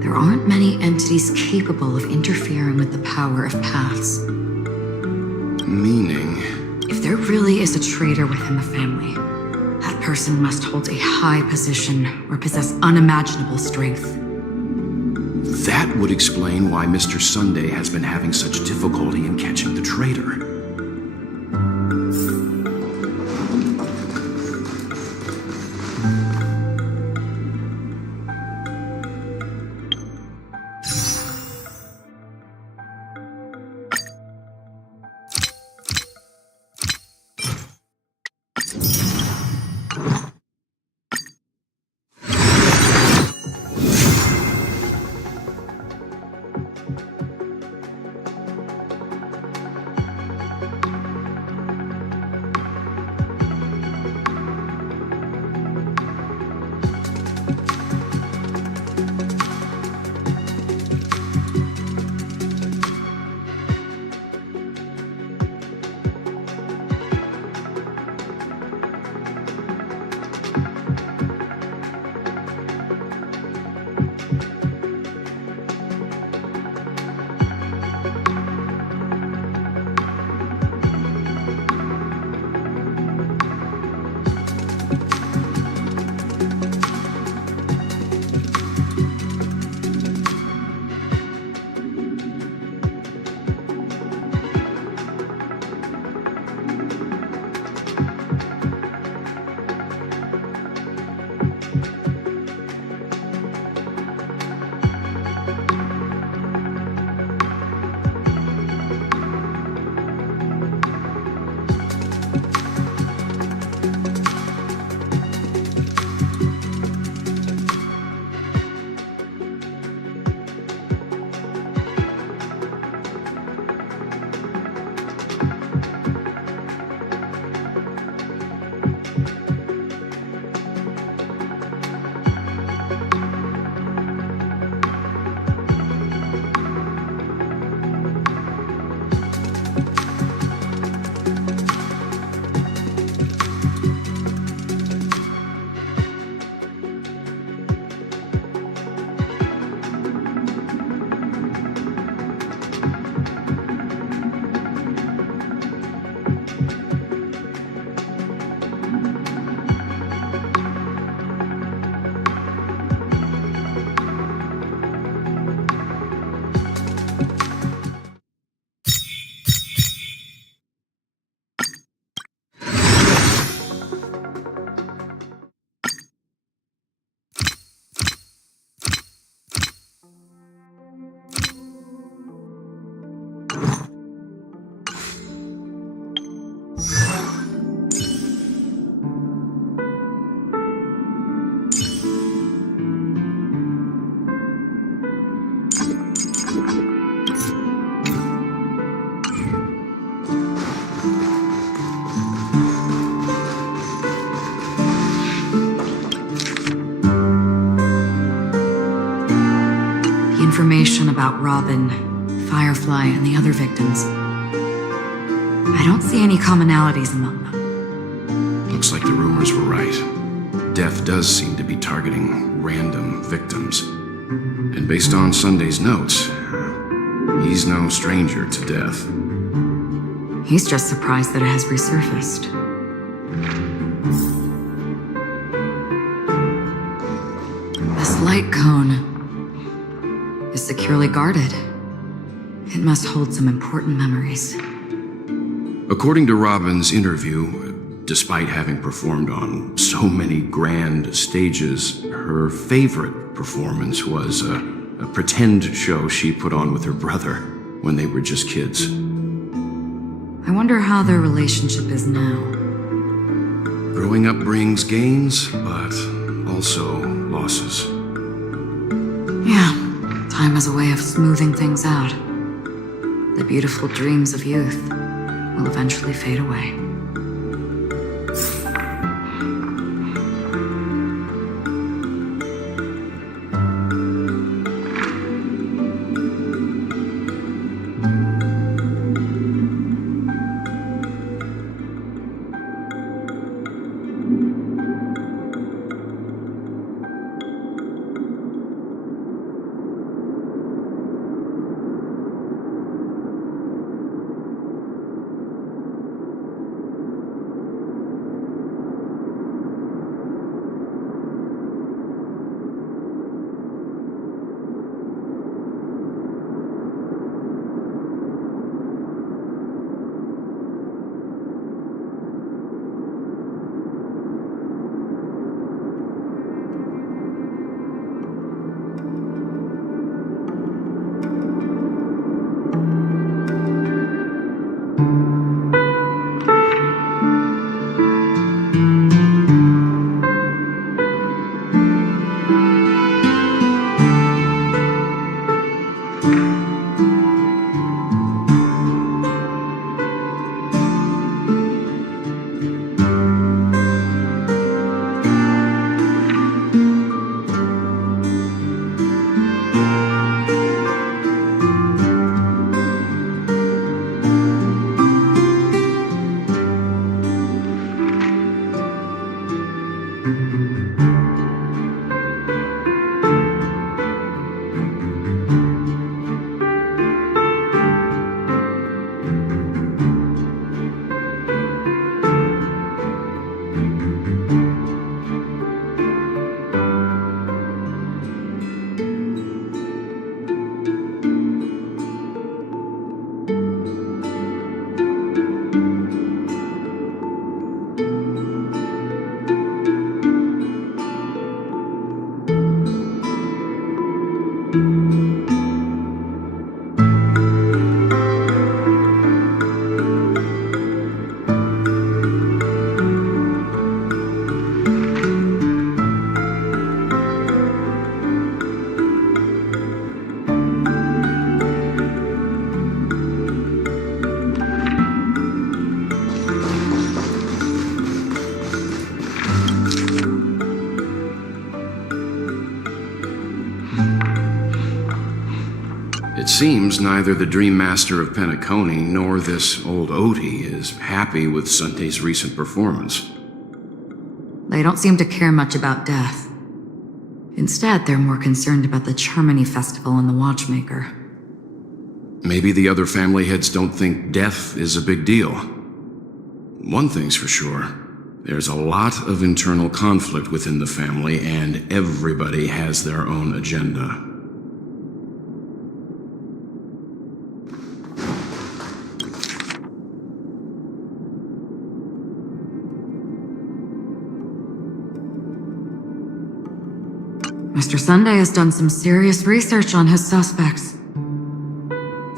there aren't many entities capable of interfering with the power of paths. Meaning? If there really is a traitor within the family, that person must hold a high position or possess unimaginable strength. That would explain why Mr. Sunday has been having such difficulty in catching the traitor. information about Robin, Firefly, and the other victims. I don't see any commonalities among them. Looks like the rumors were right. Death does seem to be targeting random victims. And based on Sunday's notes, he's no stranger to death. He's just surprised that it has resurfaced. This light cone is securely guarded. It must hold some important memories. According to Robin's interview, despite having performed on so many grand stages, her favorite performance was a pretend show she put on with her brother when they were just kids. I wonder how their relationship is now. Growing up brings gains, but also losses. Yeah, time is a way of smoothing things out. The beautiful dreams of youth will eventually fade away. It seems neither the Dream Master of Penacony nor this old Odie is happy with Sunday's recent performance. They don't seem to care much about death. Instead, they're more concerned about the Charmony Festival and the Watchmaker. Maybe the other family heads don't think death is a big deal. One thing's for sure. There's a lot of internal conflict within the family, and everybody has their own agenda. Mr. Sunday has done some serious research on his suspects.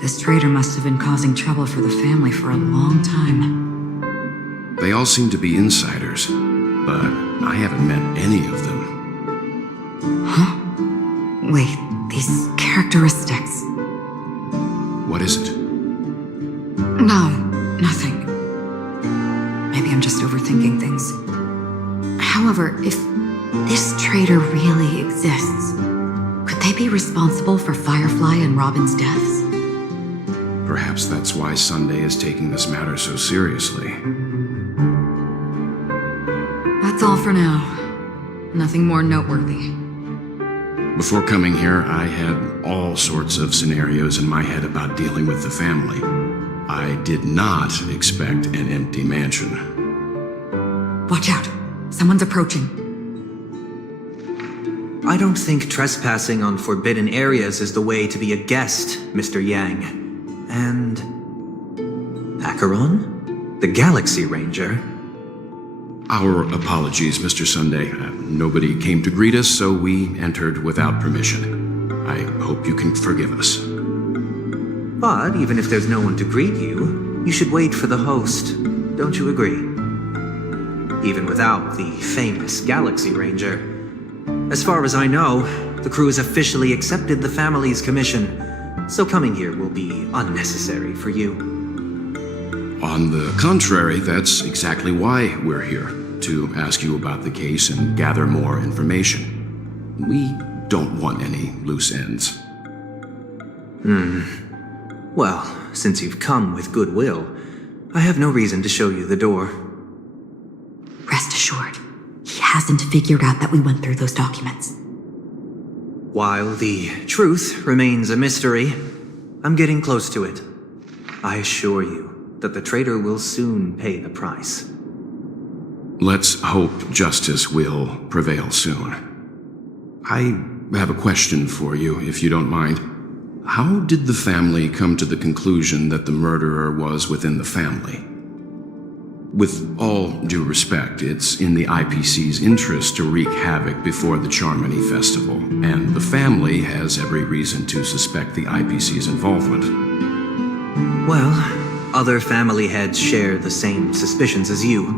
This traitor must have been causing trouble for the family for a long time. They all seem to be insiders, but I haven't met any of them. Huh? Wait, these characteristics. What is it? No, nothing. Maybe I'm just overthinking things. However, if this traitor really exists, could they be responsible for Firefly and Robin's deaths? Perhaps that's why Sunday is taking this matter so seriously. That's all for now. Nothing more noteworthy. Before coming here, I had all sorts of scenarios in my head about dealing with the family. I did not expect an empty mansion. Watch out. Someone's approaching. I don't think trespassing on forbidden areas is the way to be a guest, Mr. Yang. And... Acheron? The Galaxy Ranger? Our apologies, Mr. Sunday. Nobody came to greet us, so we entered without permission. I hope you can forgive us. But even if there's no one to greet you, you should wait for the host. Don't you agree? Even without the famous Galaxy Ranger. As far as I know, the crew has officially accepted the family's commission, so coming here will be unnecessary for you. On the contrary, that's exactly why we're here, to ask you about the case and gather more information. We don't want any loose ends. Well, since you've come with goodwill, I have no reason to show you the door. Rest assured, he hasn't figured out that we went through those documents. While the truth remains a mystery, I'm getting close to it. I assure you that the traitor will soon pay the price. Let's hope justice will prevail soon. I have a question for you, if you don't mind. How did the family come to the conclusion that the murderer was within the family? With all due respect, it's in the IPC's interest to wreak havoc before the Charmony Festival, and the family has every reason to suspect the IPC's involvement. Well, other family heads share the same suspicions as you,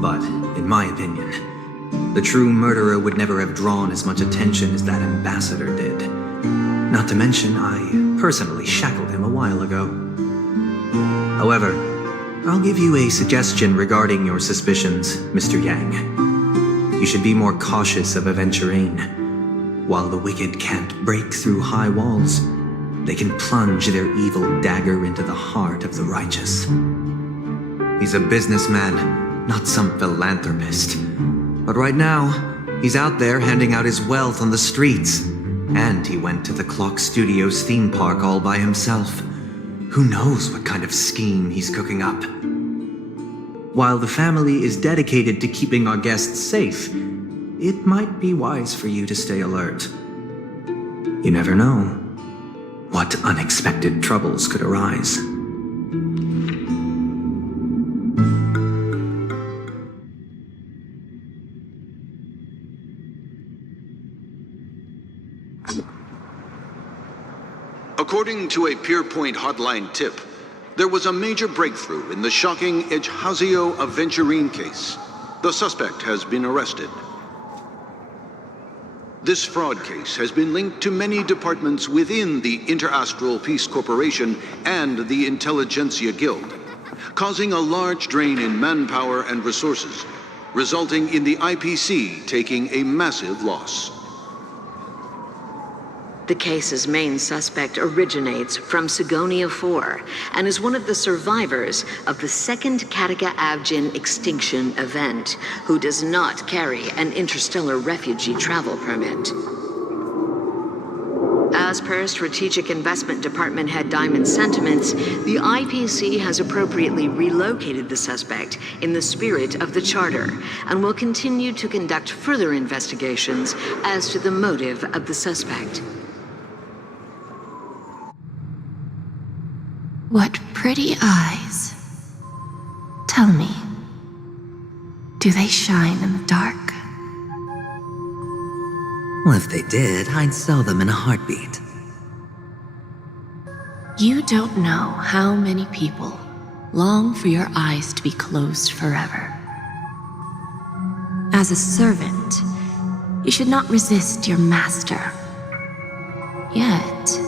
but in my opinion, the true murderer would never have drawn as much attention as that ambassador did. Not to mention, I personally shackled him a while ago. However, I'll give you a suggestion regarding your suspicions, Mr. Yang. You should be more cautious of aventurine. While the wicked can't break through high walls, they can plunge their evil dagger into the heart of the righteous. He's a businessman, not some philanthropist. But right now, he's out there handing out his wealth on the streets. And he went to the Clock Studios theme park all by himself. Who knows what kind of scheme he's cooking up? While the family is dedicated to keeping our guests safe, it might be wise for you to stay alert. You never know what unexpected troubles could arise. According to a Pierpoint hotline tip, there was a major breakthrough in the shocking Ejhazio Aventurine case. The suspect has been arrested. This fraud case has been linked to many departments within the Interastral Peace Corporation and the Intelligentsia Guild, causing a large drain in manpower and resources, resulting in the IPC taking a massive loss. The case's main suspect originates from Sigonia 4 and is one of the survivors of the second Kataka-Avgin extinction event, who does not carry an interstellar refugee travel permit. As per Strategic Investment Department Head Diamond's sentiments, the IPC has appropriately relocated the suspect in the spirit of the Charter and will continue to conduct further investigations as to the motive of the suspect. What pretty eyes. Tell me, do they shine in the dark? Well, if they did, I'd sell them in a heartbeat. You don't know how many people long for your eyes to be closed forever. As a servant, you should not resist your master. Yet,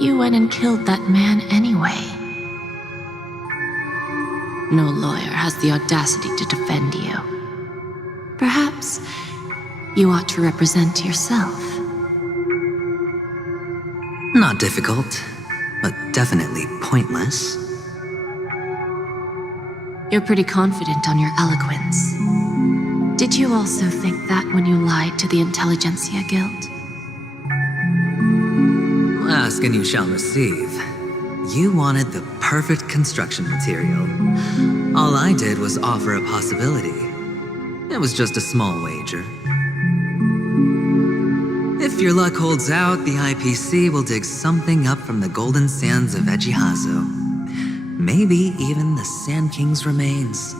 you went and killed that man anyway. No lawyer has the audacity to defend you. Perhaps you ought to represent yourself. Not difficult, but definitely pointless. You're pretty confident on your eloquence. Did you also think that when you lied to the Intelligentsia Guild? Ask and you shall receive. You wanted the perfect construction material. All I did was offer a possibility. It was just a small wager. If your luck holds out, the IPC will dig something up from the golden sands of Ejihazo. Maybe even the Sand King's remains.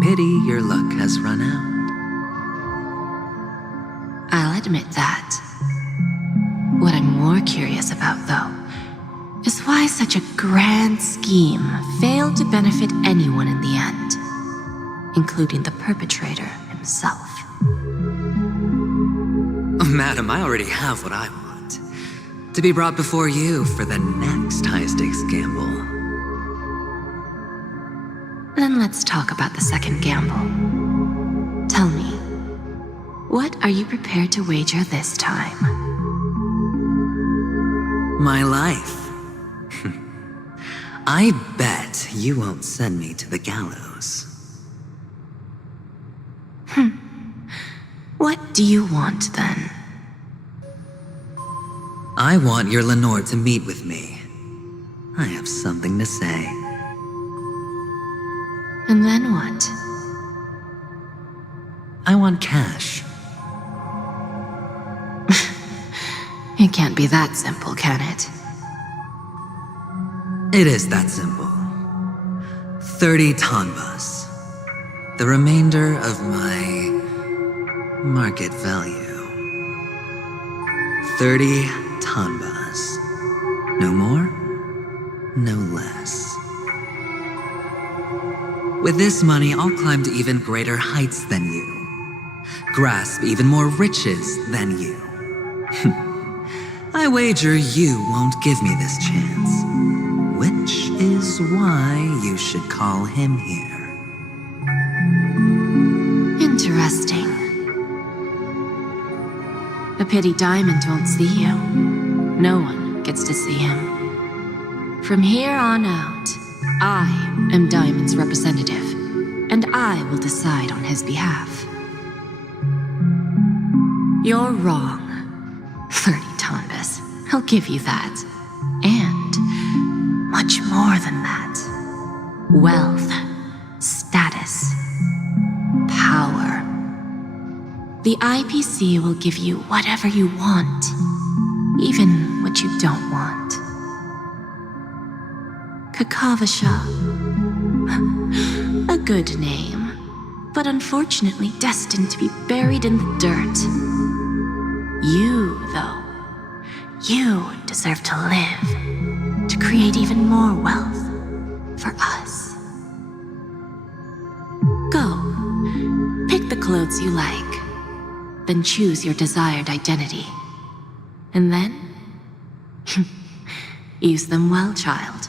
Pity your luck has run out. I'll admit that. What I'm more curious about, though, is why such a grand scheme failed to benefit anyone in the end, including the perpetrator himself. Madam, I already have what I want. To be brought before you for the next high-stakes gamble. Then let's talk about the second gamble. Tell me, what are you prepared to wager this time? My life. I bet you won't send me to the gallows. What do you want, then? I want your Lenore to meet with me. I have something to say. And then what? I want cash. It can't be that simple, can it? It is that simple. 30 tanbas. The remainder of my market value. 30 tanbas. No more, no less. With this money, I'll climb to even greater heights than you. Grasp even more riches than you. I wager you won't give me this chance. Which is why you should call him here. Interesting. A pity Diamond won't see you. No one gets to see him. From here on out, I am Diamond's representative, and I will decide on his behalf. You're wrong. 30 tanbas. I'll give you that. And much more than that. Wealth, status, power. The IPC will give you whatever you want, even what you don't want. Kakavasha. A good name, but unfortunately destined to be buried in the dirt. You, though, you deserve to live, to create even more wealth for us. Go, pick the clothes you like, then choose your desired identity. And then, use them well, child.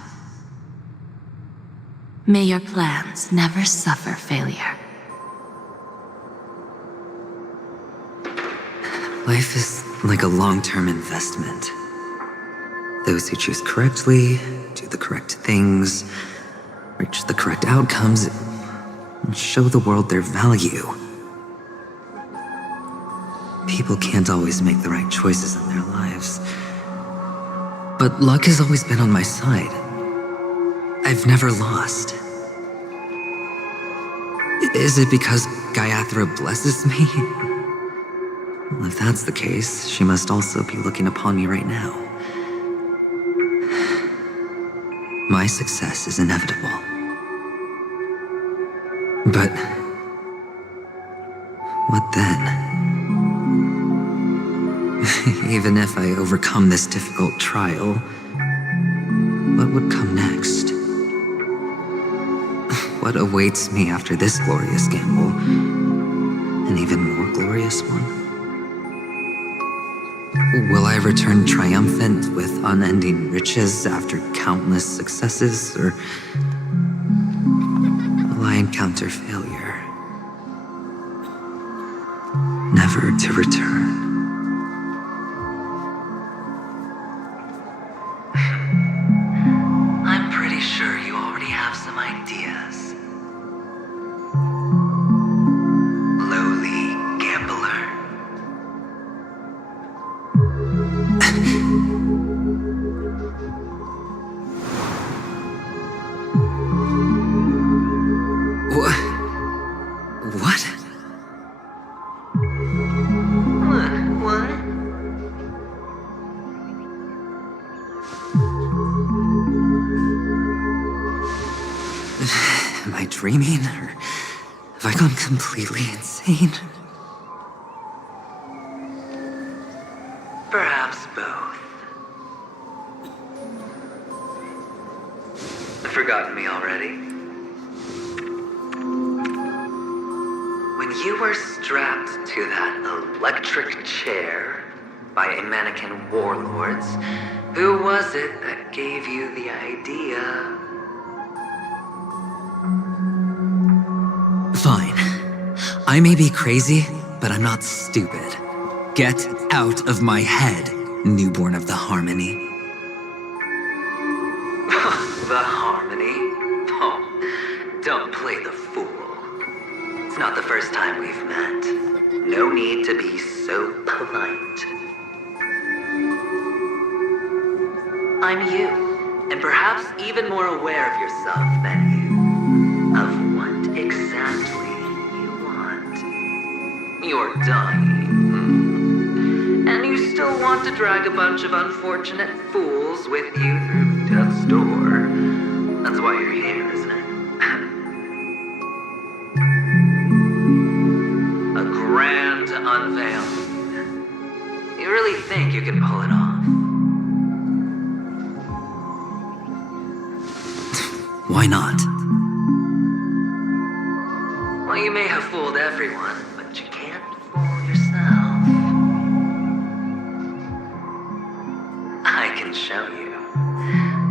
May your plans never suffer failure. Life is like a long-term investment. Those who choose correctly, do the correct things, reach the correct outcomes, and show the world their value. People can't always make the right choices in their lives. But luck has always been on my side. I've never lost. Is it because Gayatri blesses me? Well, if that's the case, she must also be looking upon me right now. My success is inevitable. But what then? Even if I overcome this difficult trial, what would come next? What awaits me after this glorious gamble? An even more glorious one? Will I return triumphant with unending riches after countless successes, or will I encounter failure, never to return? What? What? Am I dreaming, or have I gone completely insane? Perhaps both. Forgotten me already? When you were strapped to that electric chair by a mannequin warlords, who was it that gave you the idea? Fine. I may be crazy, but I'm not stupid. Get out of my head, newborn of the Harmony. The Harmony? Oh, don't play the fool. It's not the first time we've met. No need to be so polite. I'm you, and perhaps even more aware of yourself than you. Of what exactly you want. You're dying. And you still want to drag a bunch of unfortunate fools with you through death's door. That's why you're here, isn't it? A grand unveiling. You really think you can pull it off? Why not? Well, you may have fooled everyone, but you can't fool yourself. I can show you.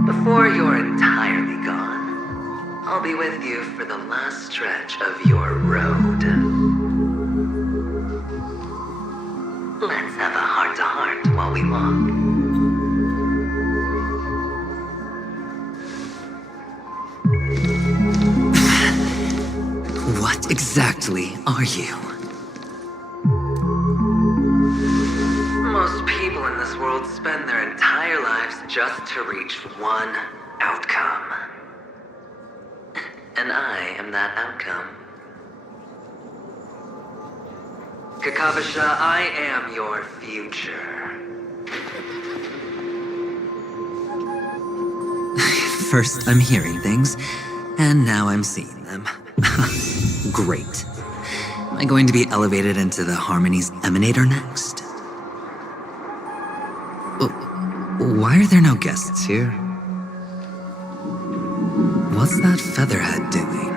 Before you're entirely gone, I'll be with you for the last stretch of your road. Let's have a heart-to-heart while we walk. What exactly are you? Most people in this world spend their entire lives just to reach one outcome. And I am that outcome. Kakavasha, I am your future. First I'm hearing things, and now I'm seeing them. Great. Am I going to be elevated into the Harmony's Emanator next? Why are there no guests here? What's that featherhead doing?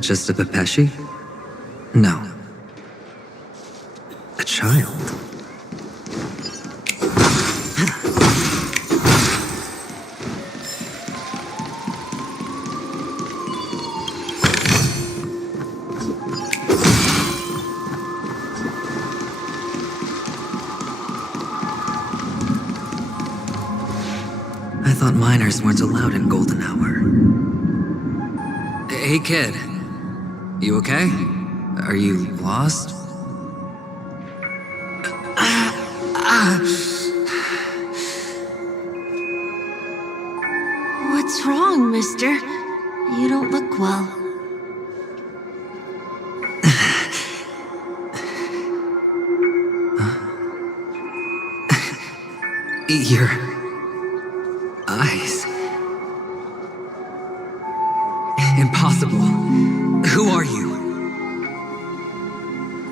Just a Pepeshi? No. A child. I thought minors weren't allowed in Golden Hour. Hey, kid. You okay? Are you lost? What's wrong, mister? You don't look well. Your eyes. Impossible. Who are you?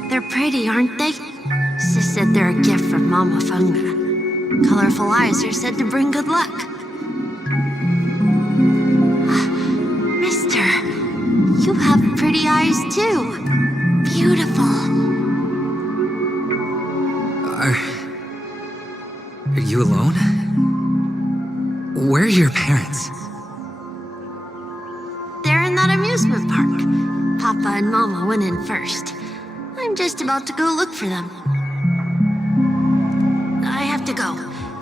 They're pretty, aren't they? Sis said they're a gift from Mama Funga. Colorful eyes are said to bring good luck. Mister, you have pretty eyes too. Beautiful. Are you alone? Where are your parents? They're in that amusement park. Papa and Mama went in first. I'm just about to go look for them. I have to go.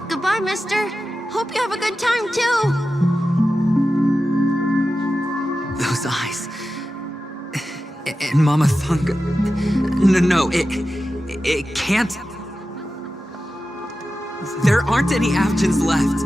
Goodbye, mister. Hope you have a good time, too. Those eyes. And Mama Thunga. No, it can't. There aren't any Avgens left.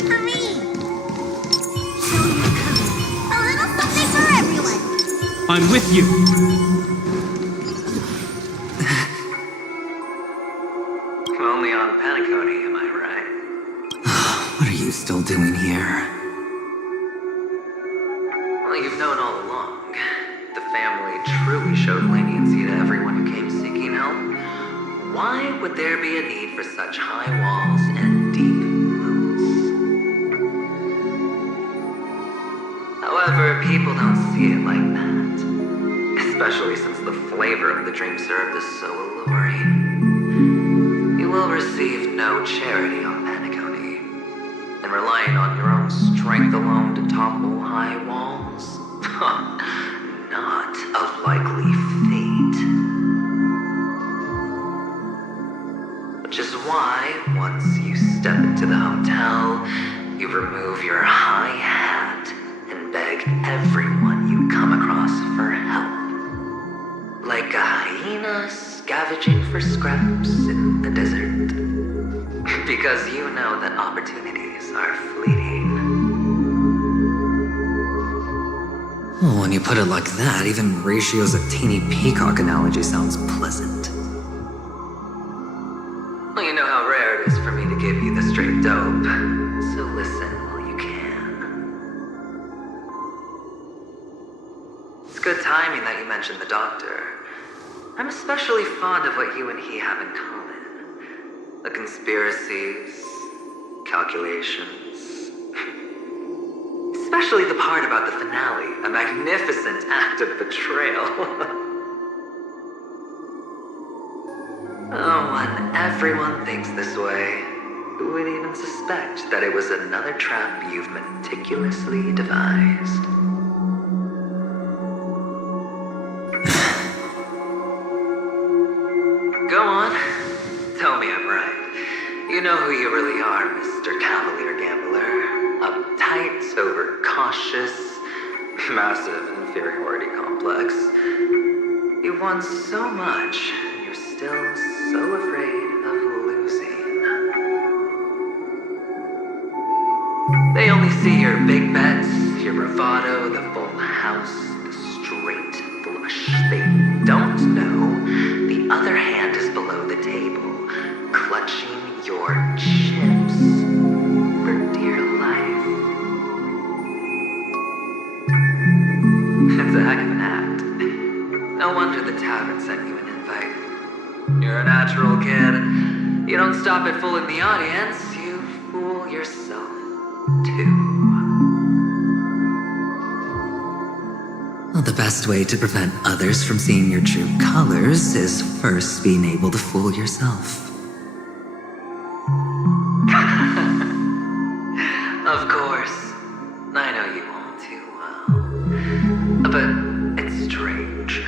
Yay for me! Show your courage. A little something for everyone. I'm with you. Only on Penacony, am I right? What are you still doing here? Well, you've known all along. The family truly showed leniency to everyone who came seeking help. Why would there be a need for such high walls and deep moats? However, people don't see it like that. Especially since the flavor of the dream syrup is so alluring. You will receive no charity on Penacony. And relying on your own strength alone to topple high walls? Not a likely fate. Which is why, once you step into the hotel, you remove your high hat and beg everyone you come across for help. Like a hyena scavenging for scraps in the desert. Because you know that opportunities are fleeting. Well, when you put it like that, even Ratio's a teeny peacock analogy sounds pleasant. Well, you know how rare it is for me to give you the straight dope. So listen while you can. It's good timing that you mentioned the doctor. I'm especially fond of what you and he have in common. The conspiracies, calculations. Especially the part about the finale, a magnificent act of betrayal. Oh, when everyone thinks this way, who would even suspect that it was another trap you've meticulously devised? Go on. Tell me I'm right. You know who you really are, Mr. Cavalier Gambler. Uptight, overcautious, massive inferiority complex. You've won so much, and you're still so afraid of losing. They only see your big bets, your bravado, the full house, the straight flush. They don't know the other hand is below the table, clutching your chips for dear life. It's a heck of an act. No wonder the tavern sent you an invite. You're a natural kid. You don't stop at fooling the audience, you fool yourself too. Well, the best way to prevent others from seeing your true colors is first being able to fool yourself. Of course. I know you all too well. But it's strange.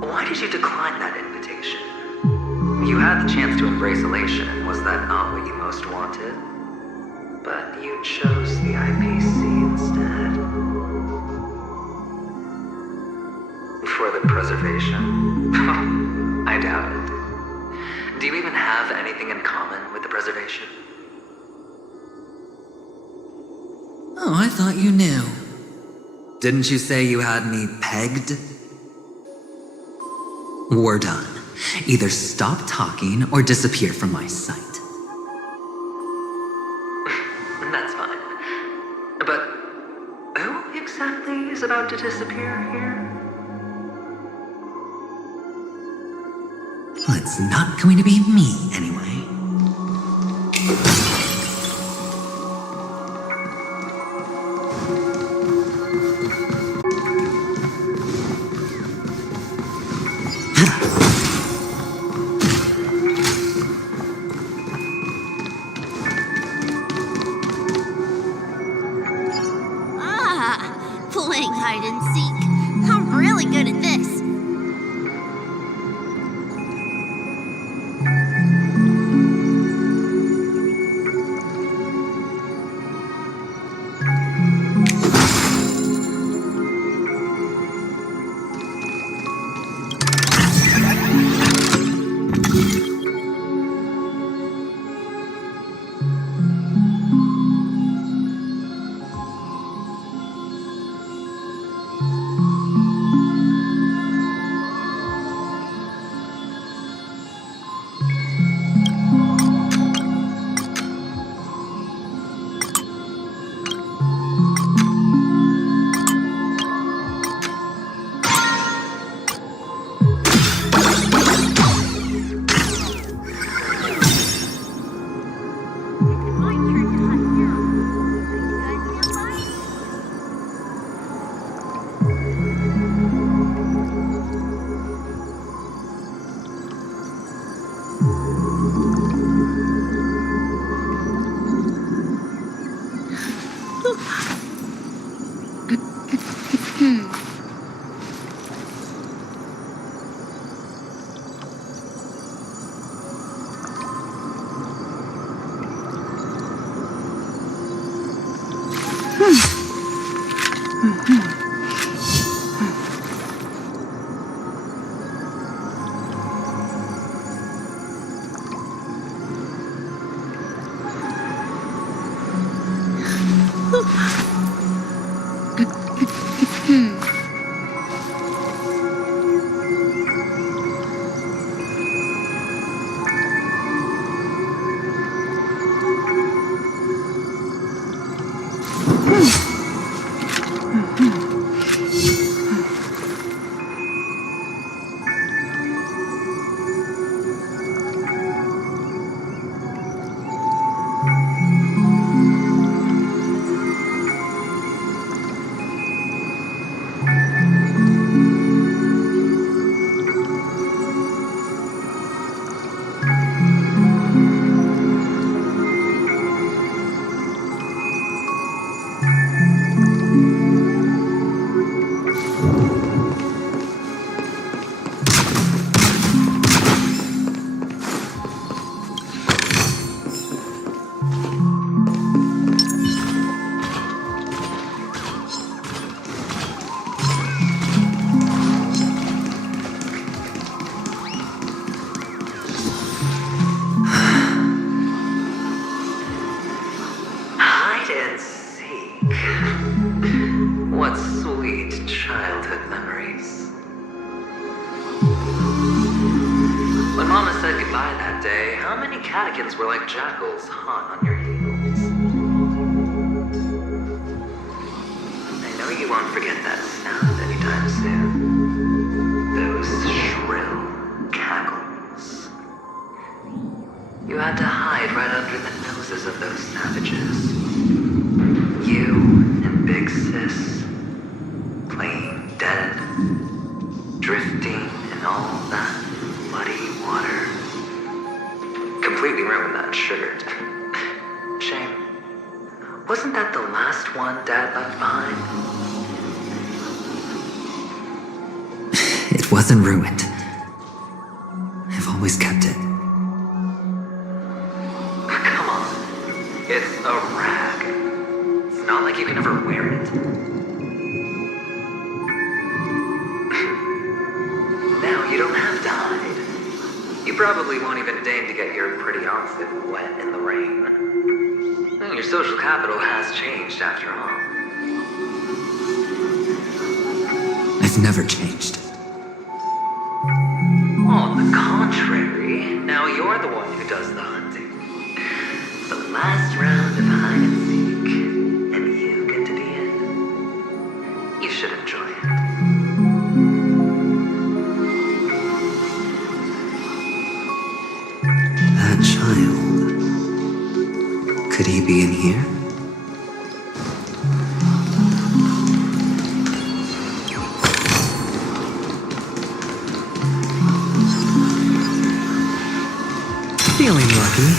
Why did you decline that invitation? You had the chance to embrace elation. Was that not what you most wanted? But you chose the IPC instead. For the preservation? I doubt it. Do you even have anything in common with the preservation? Oh, I thought you knew. Didn't you say you had me pegged? We're done. Either stop talking or disappear from my sight. That's fine. But who exactly is about to disappear here? Well, it's not going to be me, anyway. Playing hide and seek. I'm really good at this. day, how many catechins were like jackals hot on your heels? I know you won't forget that sound anytime soon. Those shrill cackles. You had to hide right under the noses of those savages. You and Big Sis, playing dead, drifting in all that muddy water. Completely ruined that sugar. Shame. Wasn't that the last one Dad left behind? It wasn't ruined. I've always kept it. Come on. It's a rag. It's not like you can ever wear it. Now you don't have to hide. You probably won't even deign to get your pretty outfit wet in the rain. And your social capital has changed after all. I've never changed. On the contrary, now you're the one who does the hunting. The last round of hide and seek, and you get to be in. You should enjoy it. That child. Could he be in here? Feeling lucky.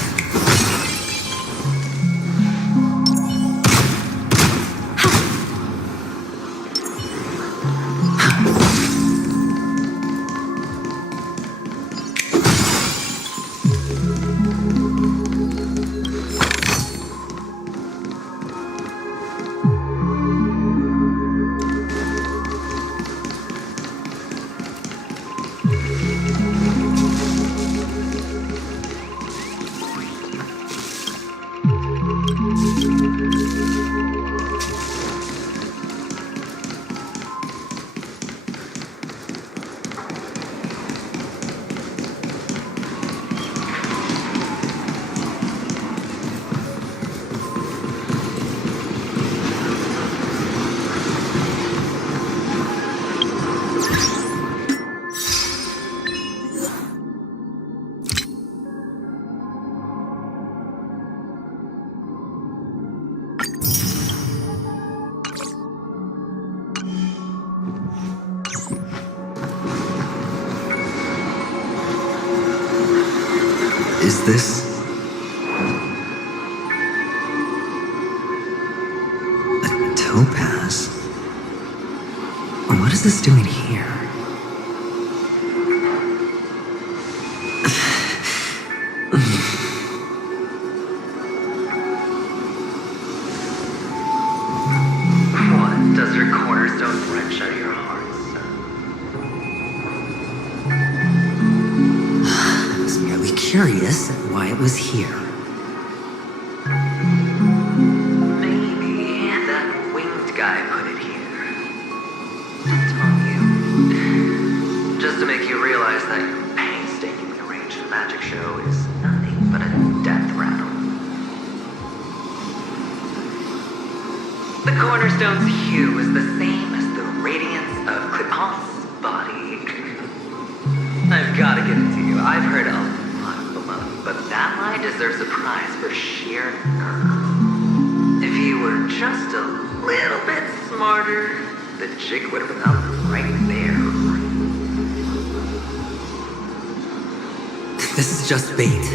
Is this... a topaz? What is this doing here? What? Does your cornerstone wrench out your heart, son? I was merely curious at why it was here. Maybe that winged guy put it here. To taunt you. Just to make you realize that your painstakingly arranged magic show is nothing but a death rattle. The cornerstone's hue is the same as the radiance of Clipant's body. I've gotta give it to you. I've heard a lot of baloney, but that lie deserves a prize for sheer nerve. If you were just a little bit smarter, the jig would have been up right there. This is just bait.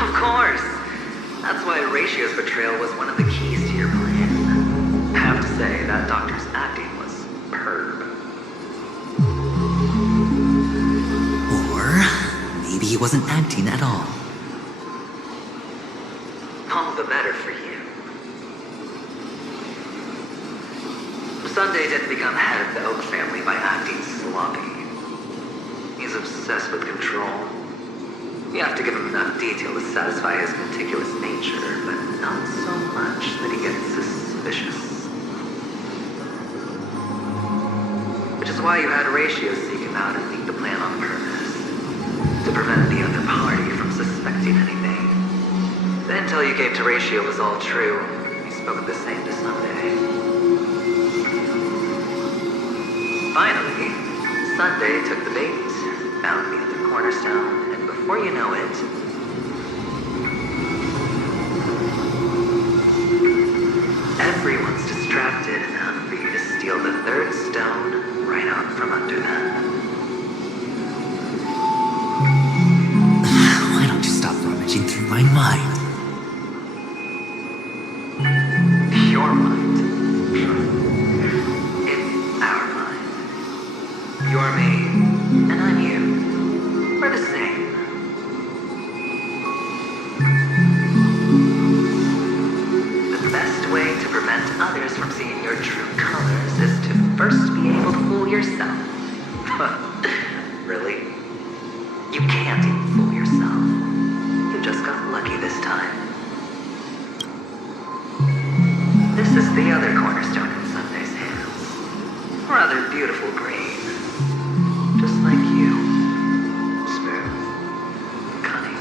Of course. That's why Ratio's betrayal was one of the keys to your plan. I have to say, that doctor's acting was superb. Or maybe he wasn't acting at all. All the better for you. Sunday didn't become head of the Oak family by acting sloppy. He's obsessed with control. You have to give him enough detail to satisfy his meticulous nature, but not so much that he gets suspicious. Which is why you had Ratio seek him out and leak the plan on purpose. intel you gave to Ratio was all true, you spoke of the same to Sunday. Finally, Sunday took the bait, found the other cornerstone, and before you know it, everyone's distracted enough for you to steal the third stone right out from under them. Why don't you stop rummaging through my mind? Your mind. It's our mind. You're me, and I'm you. We're the same. The best way to prevent others from seeing your true colors is to first be able to fool yourself. Really? You can't even fool yourself. You just got lucky this time. This is the other cornerstone in Sunday's hands. Rather beautiful green. Just like you. Smooth. Cunning.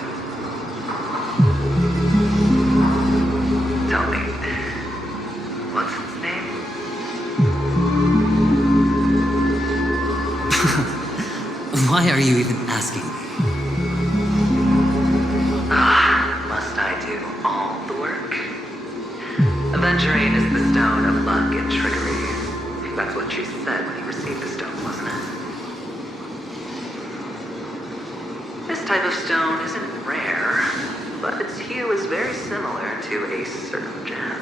Tell me, what's its name? Why are you even asking me? Must I do all the work? Aventurine is the stone of luck and trickery. That's what she said when you received the stone, wasn't it? This type of stone isn't rare, but its hue is very similar to a certain gem.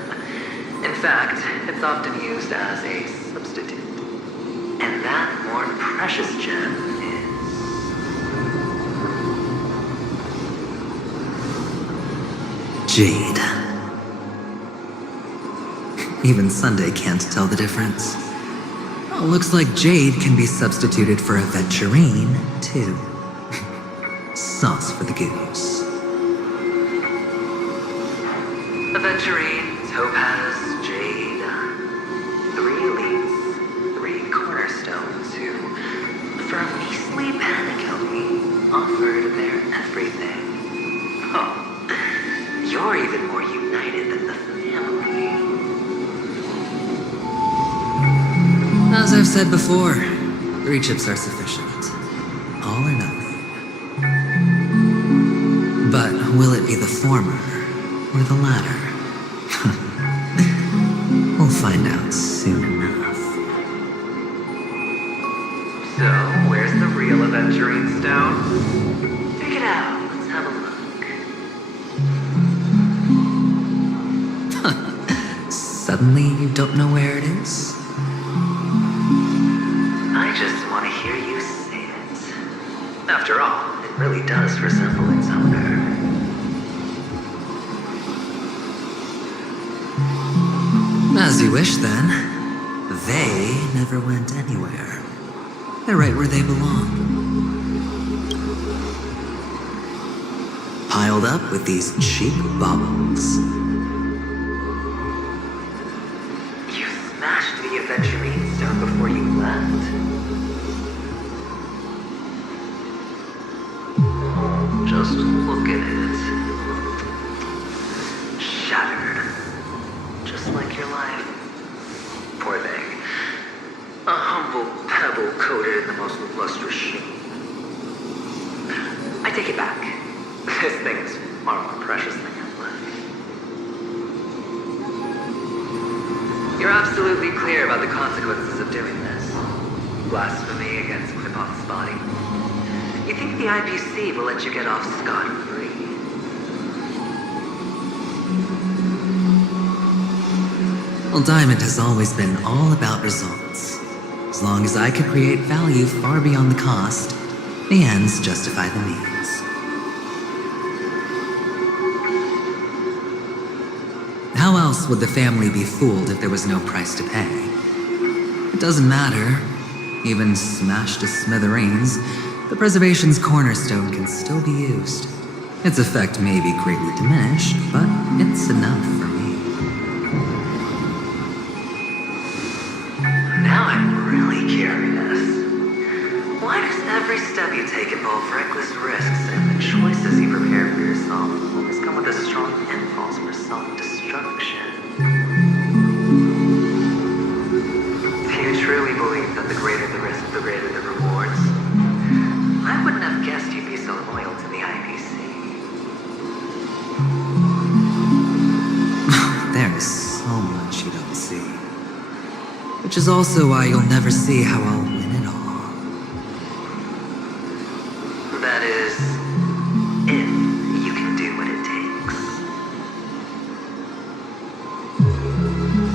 In fact, it's often used as a substitute. And that more precious gem is... Jade. Even Sunday can't tell the difference. Oh, looks like Jade can be substituted for aventurine, too. Sauce for the goose. Aventurine, topaz, jade. 3 leaves, 3 cornerstones who firmly sleep Hanakilme offered their everything. Oh, you're even more united than the family. As I've said before, 3 chips are sufficient. All or nothing. But will it be the former or the latter? We'll find out soon enough. So, where's the real aventurine stone? Take it out, let's have a look. Suddenly you don't know where it is? I just want to hear you say it. After all, it really does resemble its owner. As you wish, then. They never went anywhere. They're right where they belong. Piled up with these cheap baubles. You smashed the aventurine stone before you left. Oh, just look at it. Shattered. Just like your life. Poor thing. A humble pebble coated in the most lustrous sheen. I take it back. This thing is far more precious than your life. You're absolutely clear about the consequences of doing this. Blasphemy against Clipot's body. You think the IPC will let you get off scot-free? Well, Diamond has always been all about results. As long as I could create value far beyond the cost, the ends justify the means. How else would the family be fooled if there was no price to pay? It doesn't matter. Even smashed to smithereens, the preservation's cornerstone can still be used. Its effect may be greatly diminished, but it's enough for me. Now I'm really curious. Why does every step you take involve reckless risks and the choices you prepare for yourself always come with a strong impulse? There is so much you don't see. Which is also why you'll never see how I'll win it all. That is, if you can do what it takes.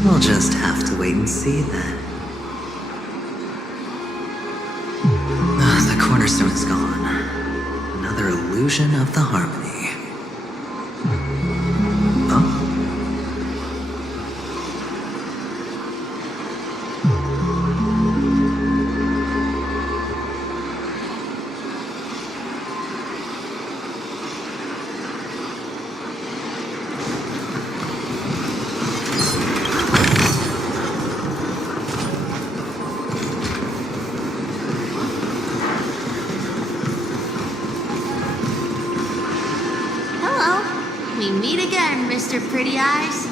We'll just have to wait and see then. The cornerstone is gone. Another illusion of the harmony. Huh? Hello. We meet again, Mr. Pretty Eyes.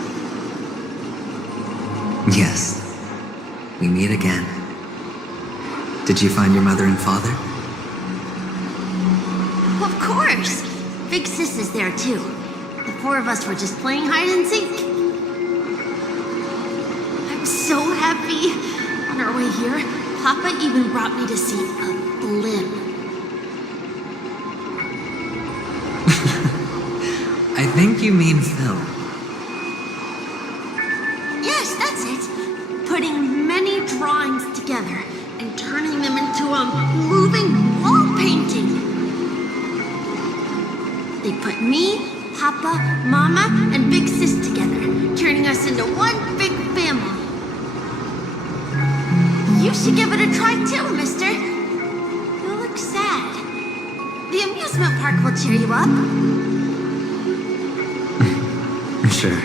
Yes. We meet again. Did you find your mother and father? Of course. Big Sis is there too. The four of us were just playing hide and seek. I'm so happy. On our way here, Papa even brought me to see a blimp. I think you mean Phil. Yes, that's it. Putting many drawings together and turning them into a moving wall painting. They put me, Papa, Mama, and Big Sis together, turning us into one big family. You should give it a try too, mister. You look sad. The amusement park will cheer you up. Sure.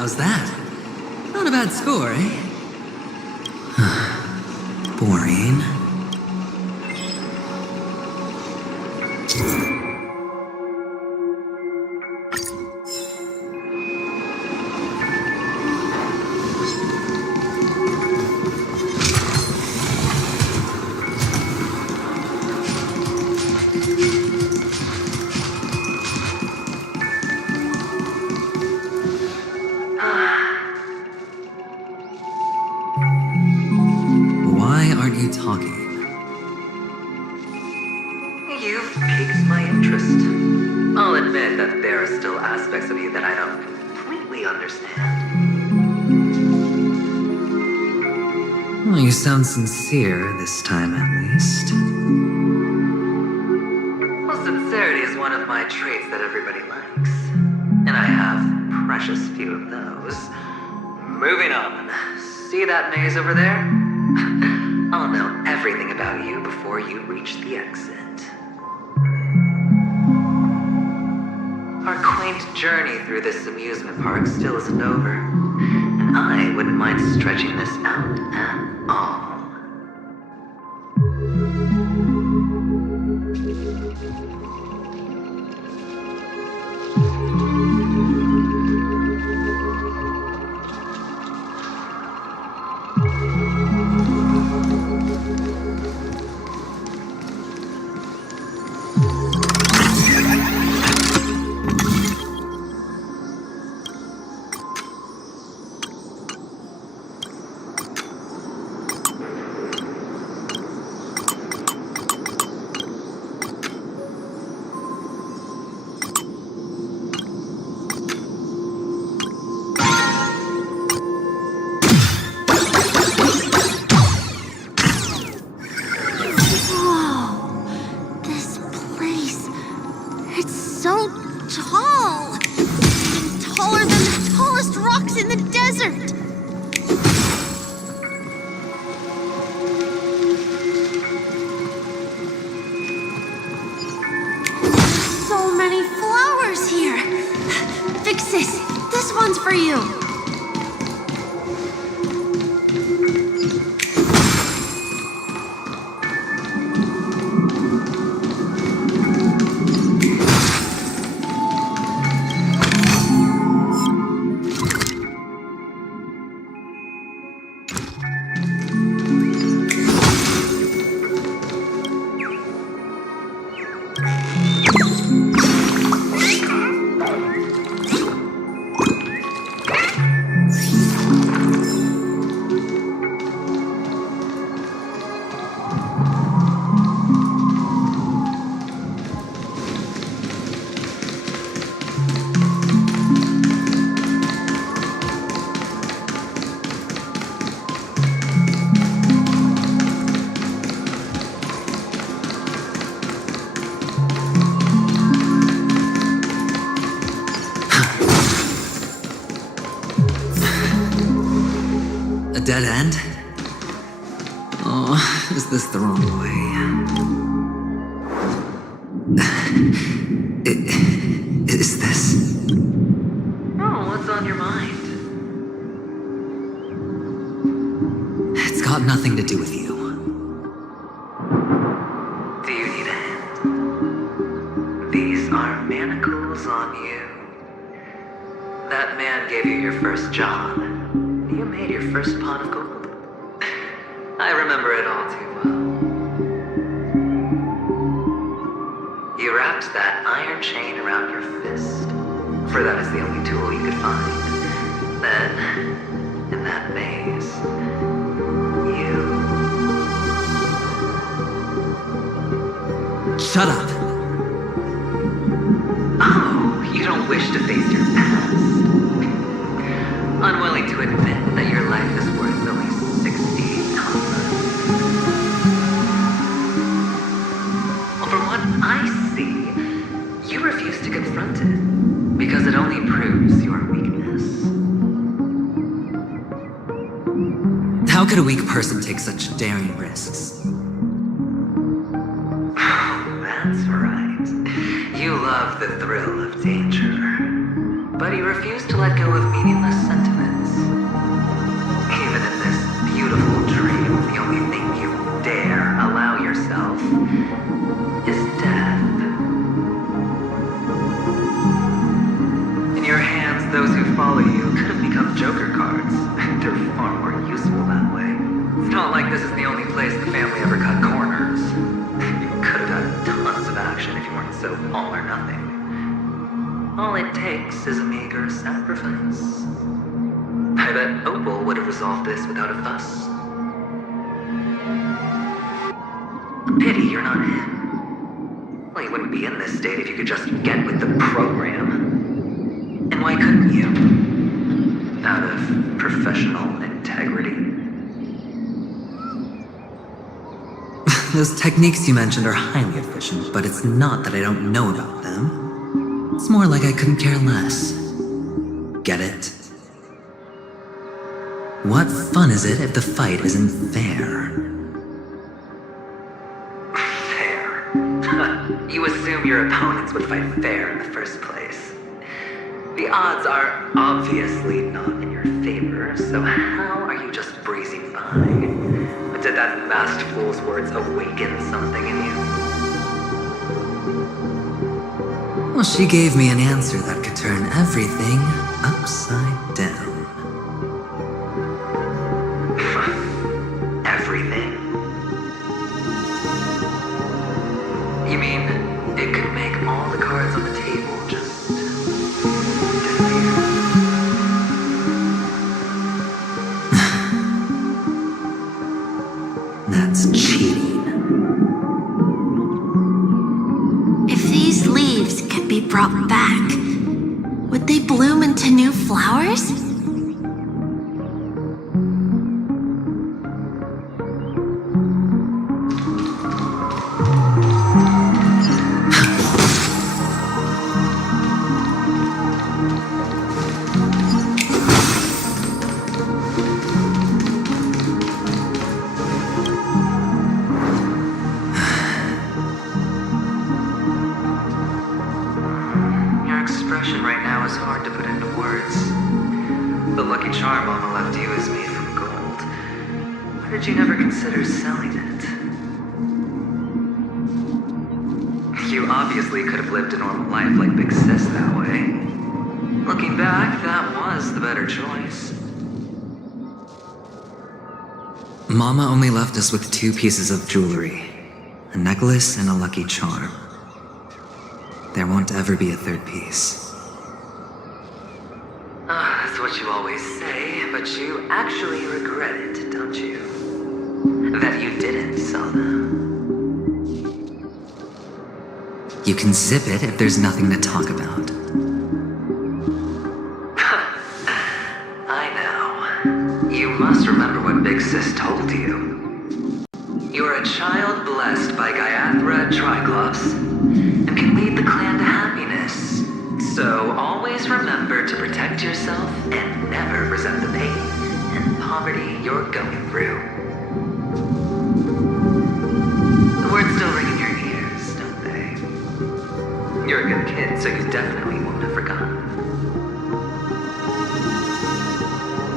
How's that? Not a bad score, eh? Boring. still aspects of you that I don't completely understand. Well, you sound sincere this time, at least. Well, sincerity is one of my traits that everybody likes. And I have precious few of those. Moving on. See that maze over there? I'll know everything about you before you reach the exit. Our quaint journey through this amusement park still isn't over. And I wouldn't mind stretching this out at all. This one's for you. A dead end? Oh, is this the wrong way? Is this... Oh, what's on your mind? It's got nothing to do with you. Do you need a hand? These are manacles on you. That man gave you your first job. You made your first pot of gold. I remember it all too well. You wrapped that iron chain around your fist, for that is the only tool you could find. Then, in that maze, Shut up! Oh, you don't wish to face your past? Unwilling to admit that your life is worth only 60 commas. Well, from what I see, you refuse to confront it, because it only proves your weakness. How could a weak person take such daring risks? That's right. You love the thrill of danger. But you refuse to let go of meaningless sentiments. Even in this beautiful dream, the only thing you dare allow yourself is death. In your hands, those who follow you could have become joker cards. They're far more useful that way. It's not like this is the only place the family ever cut corners. You could have had tons of action if you weren't so all or nothing. All it takes is a meager sacrifice. I bet Opal would have resolved this without a fuss. A pity you're not him. Well, you wouldn't be in this state if you could just get with the program. those techniques you mentioned are highly efficient, but it's not that I don't know about them. It's more like I couldn't care less. Get it? What fun is it if the fight isn't fair? Fair? You assume your opponents would fight fair in the first place. The odds are obviously not in your favor, so how are you just breezing by? Did that masked fool's words awaken something in you? Well, she gave me an answer that could turn everything upside down. Everything? You mean it could make all the cards on the table just disappear? That's cheating. If these leaves could be brought back, would they bloom into new flowers? Your expression right now is hard to put into words. The lucky charm Mama left you is made from gold. Why did you never consider selling it? You obviously could have lived a normal life like Big Sis that way. Looking back, that was the better choice. Mama only left us with 2 pieces of jewelry. A necklace and a lucky charm. There won't ever be a 3rd piece. That's what you always say, but you actually regret it, don't you? That you didn't sell them. You can zip it if there's nothing to talk about. I know. You must remember what Big Sis told you. You're a child blessed by Gaiathra Triclops, and can lead the clan to happiness. So always remember to protect yourself and never resent the pain and poverty you're going through. The words still ring in your ears, don't they? You're a good kid, so you definitely won't have forgotten.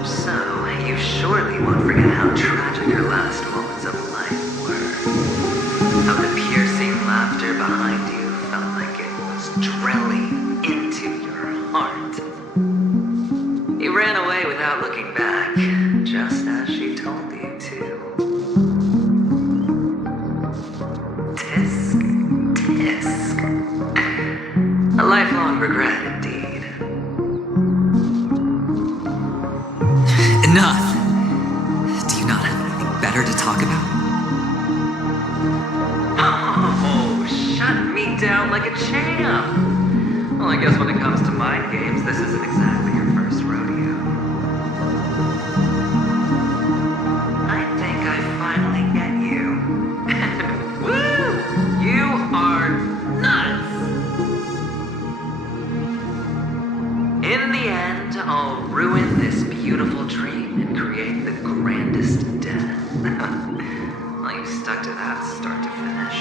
So, you surely won't forget how tragic your last moments of life were. How the piercing laughter behind you felt like it was drilling into your heart. You ran away without looking back, just as she told you to. Tisk, tisk. A lifelong regret indeed. Enough! Do you not have anything better to talk about? Oh, shut me down like a champ! Well, I guess when it comes to mind games, this isn't exactly your first rodeo. I think I finally get you. Woo! You are nuts! In the end, I'll ruin this beautiful dream and create the grandest death. Well, you stuck to that start to finish.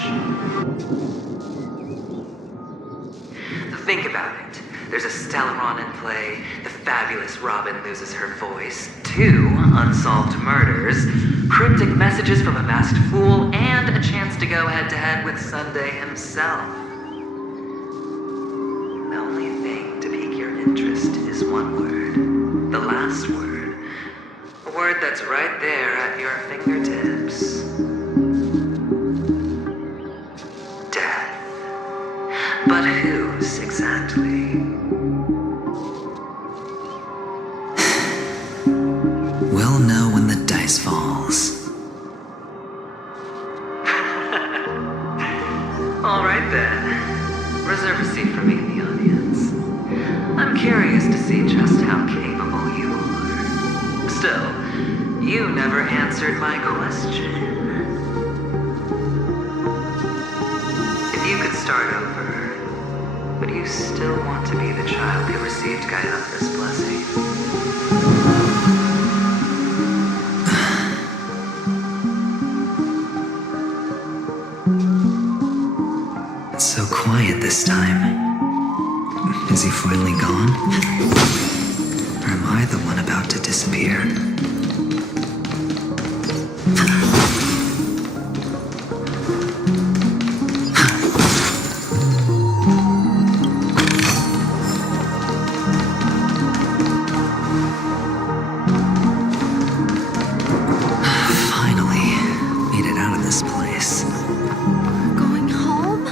Think about it. There's a Stellaron in play, the fabulous Robin loses her voice, 2 unsolved murders, cryptic messages from a masked fool, and a chance to go head-to-head with Sunday himself. The only thing to pique your interest is one word. The last word. A word that's right there at your fingertips. Death. But whose exactly? We'll know when the dice falls. All right then. Reserve a seat for me in the audience. I'm curious to see just how capable you are. Still, you never answered my question. you still want to be the child who received Gaia's blessing? It's so quiet this time. Is he finally gone? Or am I the one about to disappear? Finally, made it out of this place. Going home?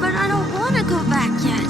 But I don't want to go back yet.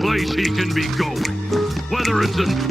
Place he can be going. Whether it's an...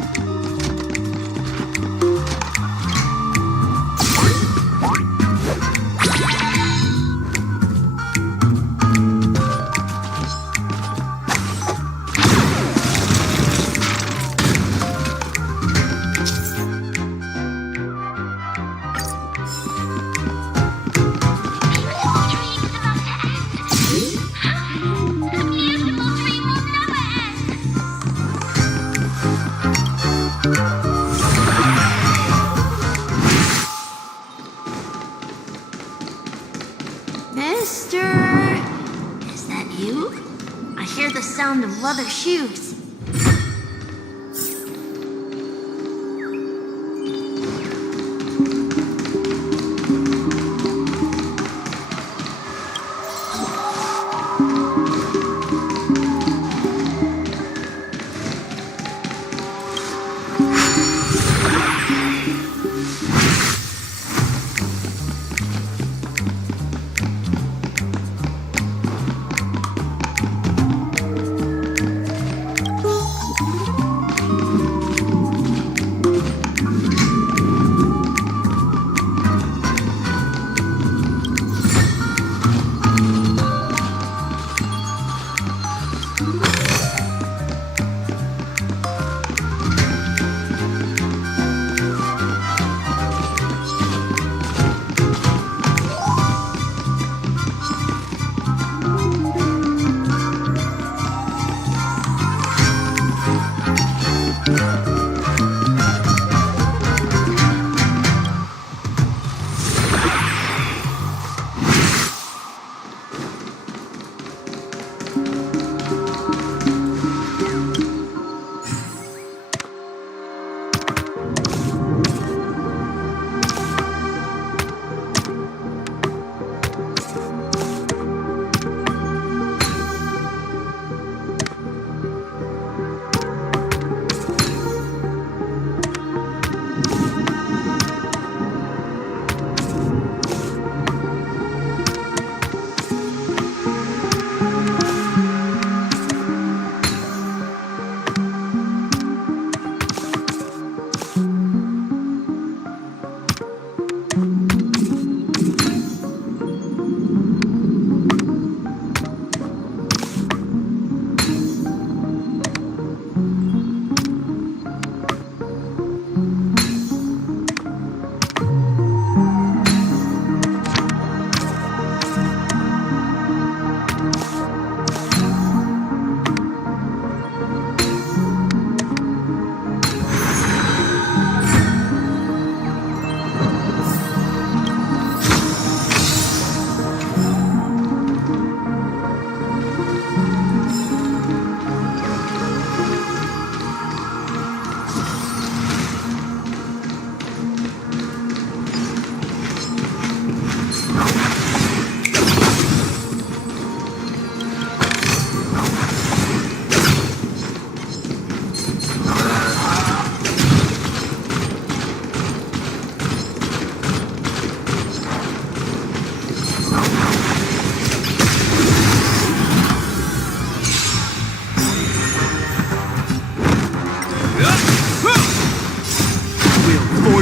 Sound of leather shoes.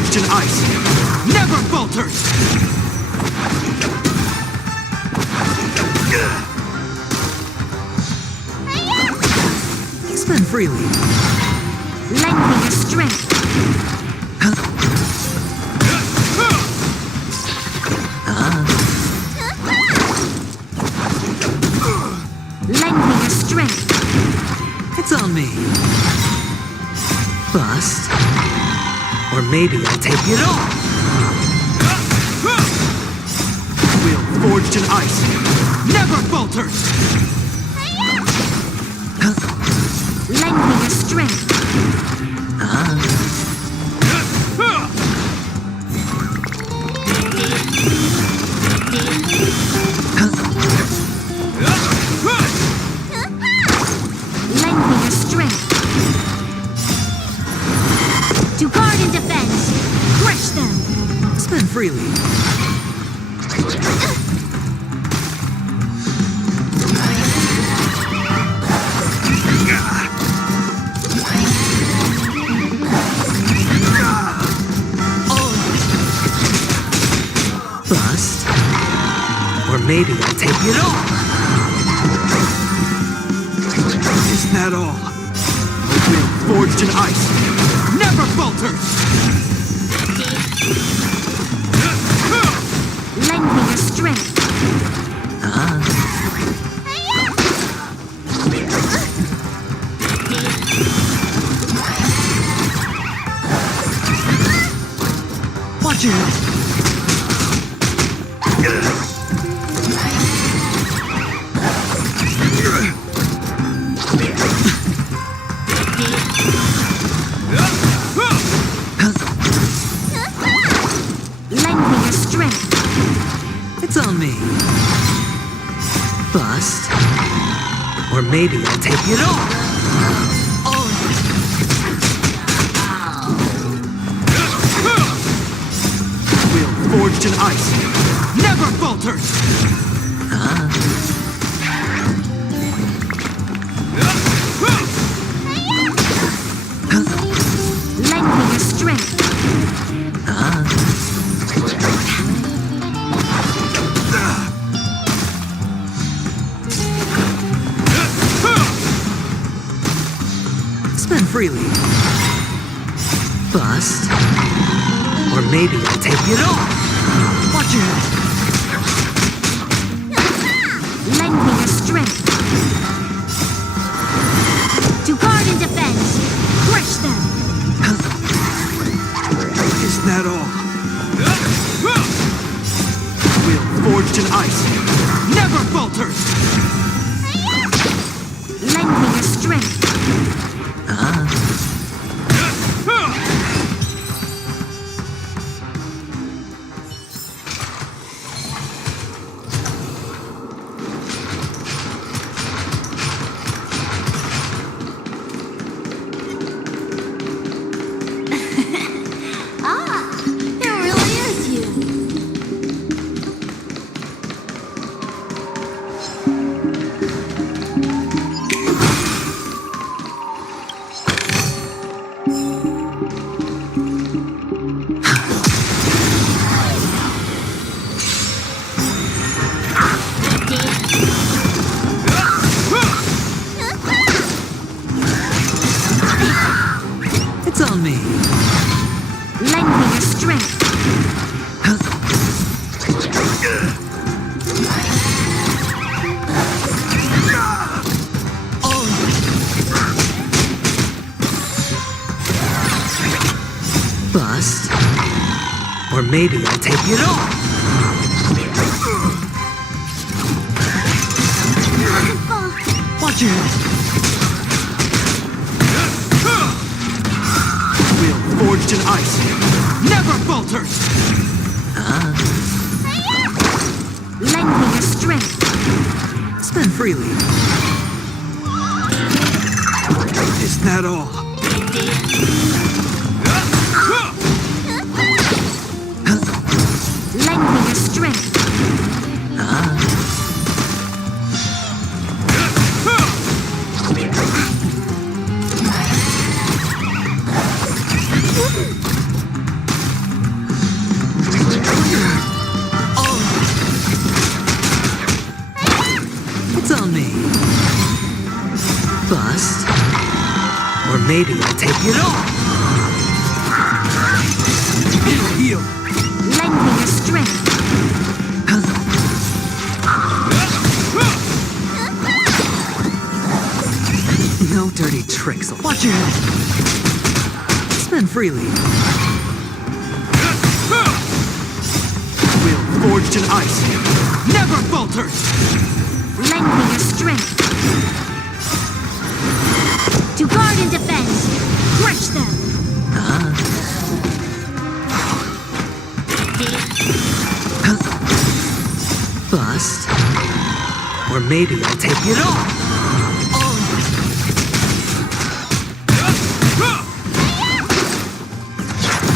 forged in ice, never falters! Spend freely. Lend me your strength. Lend me your strength. It's on me. Bust. Or maybe I'll take it all. Will forged in ice, never falters! Lend me your strength. Lend me your strength. To guard and defend. Crush them. Spend freely. Bust. Or maybe I'll take it all. Isn't that all? A will forged in ice, never falters! Lend me your strength. Watch it! Lend me your strength. It's on me. Bust. Or maybe I'll take it all. Will forged in ice, never falters! Lend me your strength. Spend freely. Bust. Or maybe I'll take it all. Watch it! Lend me your strength. To guard and defend. Crush them. Isn't that all? Will forged in ice, never falters! Lend me your strength. It really is you. It's on me. Lend me your strength. Bust. Or maybe I'll take it all. Watch it! Will forged in ice, never falters! Lend me your strength. Spend freely. Isn't that all? Lend me your strength. maybe I'll take it all. Heal. Lend me your strength. No dirty tricks. Watch your head. Spend freely. Will forged in ice never falters. Lend me your strength. To guard and defend. Crush them. Bust. Or maybe I'll take it all.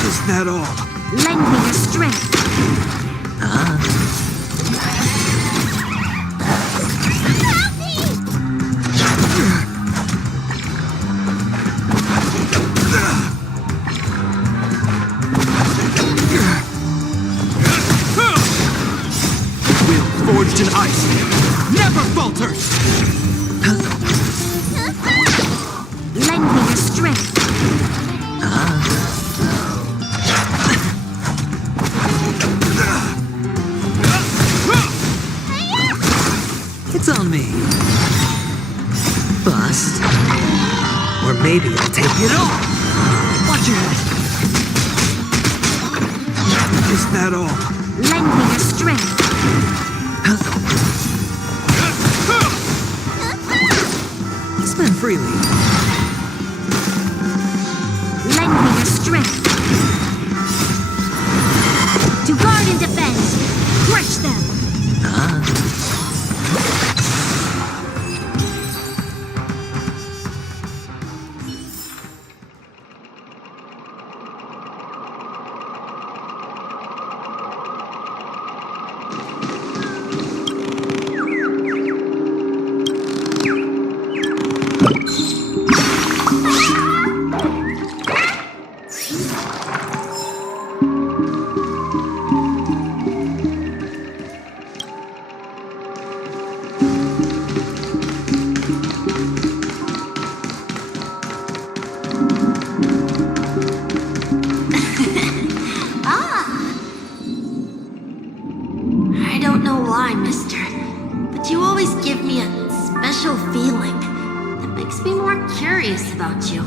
Is that all? Lend me your strength. Will forged in ice never falters. Lend me your strength. It's on me. Bust. Or maybe I'll take it all. Watch your head. Is that all? Lend me your strength. Spend freely. Lend me your strength. To guard and defend. Crush them. I don't know why, mister, but you always give me a special feeling that makes me more curious about you.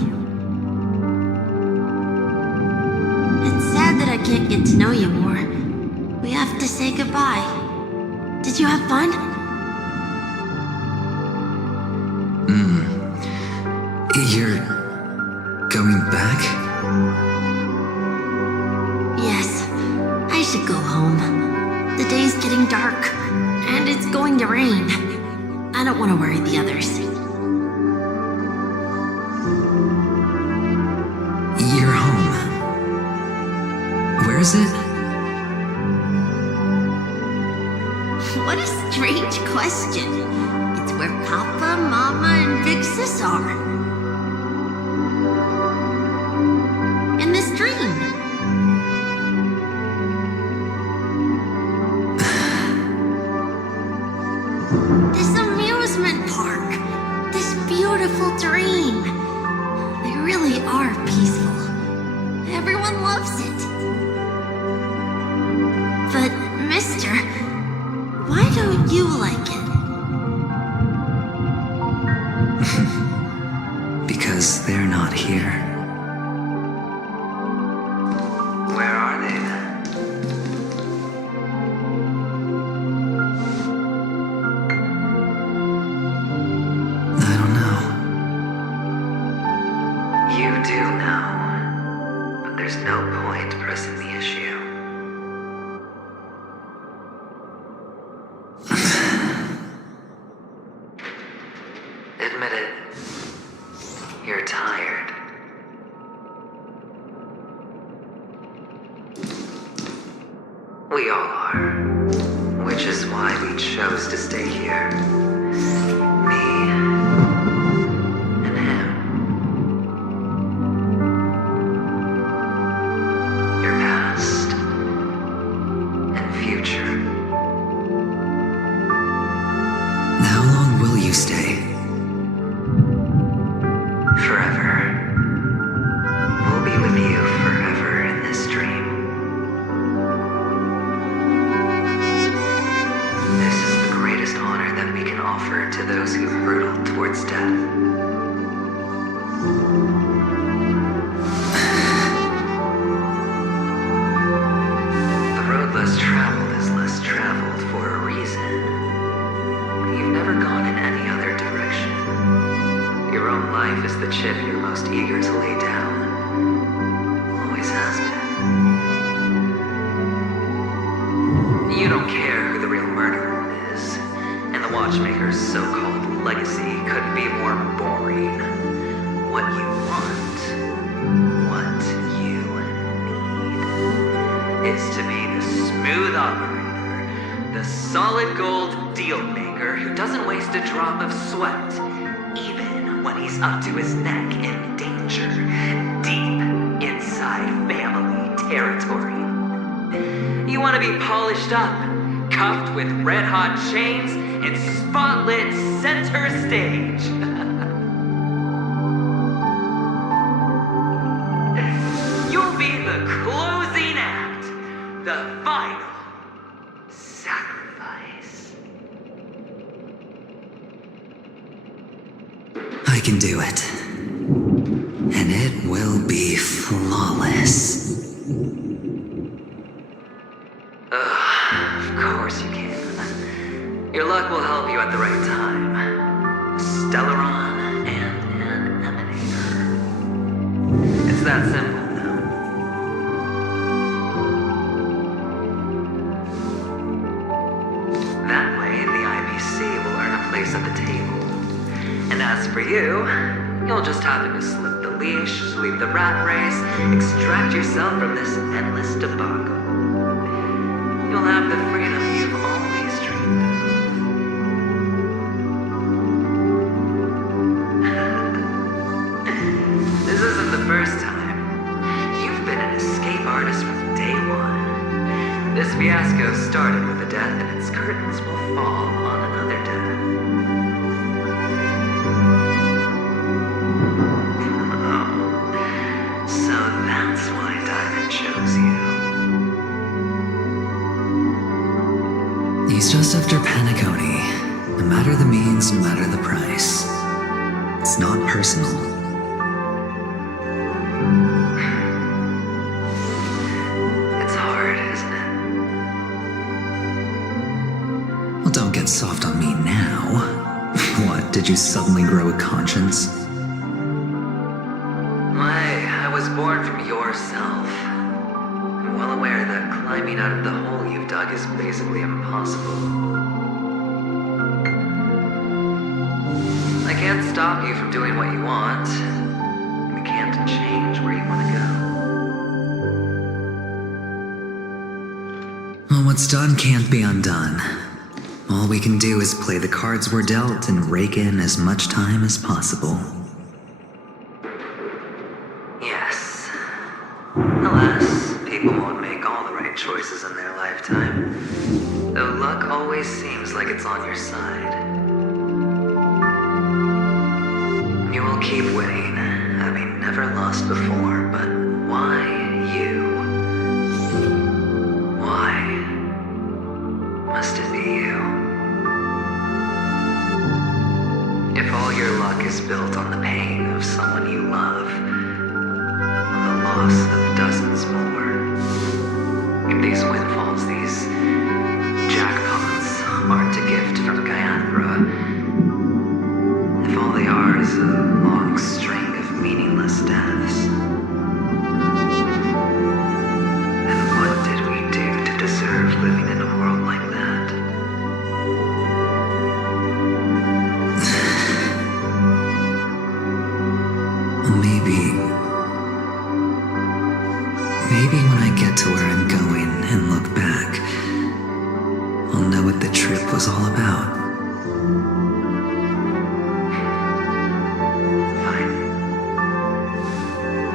It's sad that I can't get to know you more. We have to say goodbye. Did you have fun? You're going back? Yes, I should go home. The day's getting dark, and it's going to rain. I don't want to worry the others. You're home. Where is it? What a strange question. It's where Papa, Mama, and Big Sis are. In this dream. This amusement park. This beautiful dream. They really are peaceful. Everyone loves it. But, mister, why don't you like it? Because they're not here. Where are they then? I don't know. You do know. But there's no point pressing the issue. Admit it. You're tired. We all are. Which is why we chose to stay here. Me and him. Your past and future. How long will you stay? Forever. ship you're most eager to lay down. Always has been. You don't care who the real murderer is, and the Watchmaker's so-called legacy couldn't be more boring. What you want, what you need, is to be the smooth operator, the solid gold deal maker who doesn't waste a drop of sweat, even when he's up to his neck in danger, deep inside family territory. You want to be polished up, cuffed with red-hot chains, and spotlit center stage. You'll be the closing act, the final sacrifice. I can do it. And it will be flawless. Of course you can. Your luck will help you at the right time. Stellaron and an emanator. It's that simple, though. That way, the IPC will earn a place at the table. And as for you, you'll just happen to slip the leash, sweep the rat race, extract yourself from this endless debacle. You'll have the freedom you've always dreamed of. This isn't the first time. You've been an escape artist from day one. This fiasco started with a death, and its curtains will fall on another death. So that's why Diamond chose you. He's just after Penacony. No matter the means, no matter the price. It's not personal. It's hard, isn't it? Well, don't get soft on me now. What, did you suddenly grow a conscience? I was born from yourself. I'm well aware that climbing out of the hole you've dug is basically impossible. I can't stop you from doing what you want. We can't change where you want to go. Well, what's done can't be undone. All we can do is play the cards we're dealt and rake in as much time as possible. Yes. Alas, people won't make all the right choices in their lifetime. Though luck always seems like it's on your side. You will keep winning, having never lost before, but why you? Why must it be you? If all your luck is built on the pain of someone you love, on the loss of dozens more, if these windfalls, these jackpots, aren't a gift from Gaiathra, if all they are is a long string of meaningless deaths, then what did we do to deserve living in a world like that? Maybe when I get to where I'm going and look back, I'll know what the trip was all about.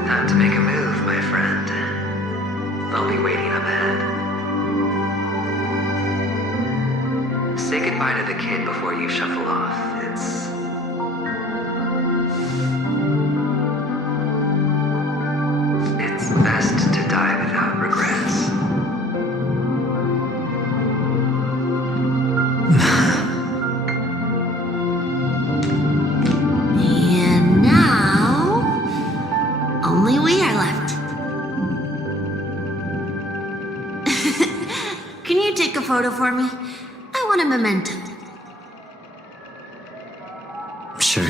Time to make a move, my friend. I'll be waiting up ahead. Say goodbye to the kid before you shuffle off. It's best to die without regrets. And now, only we are left. Can you take a photo for me? I want a memento. Sure.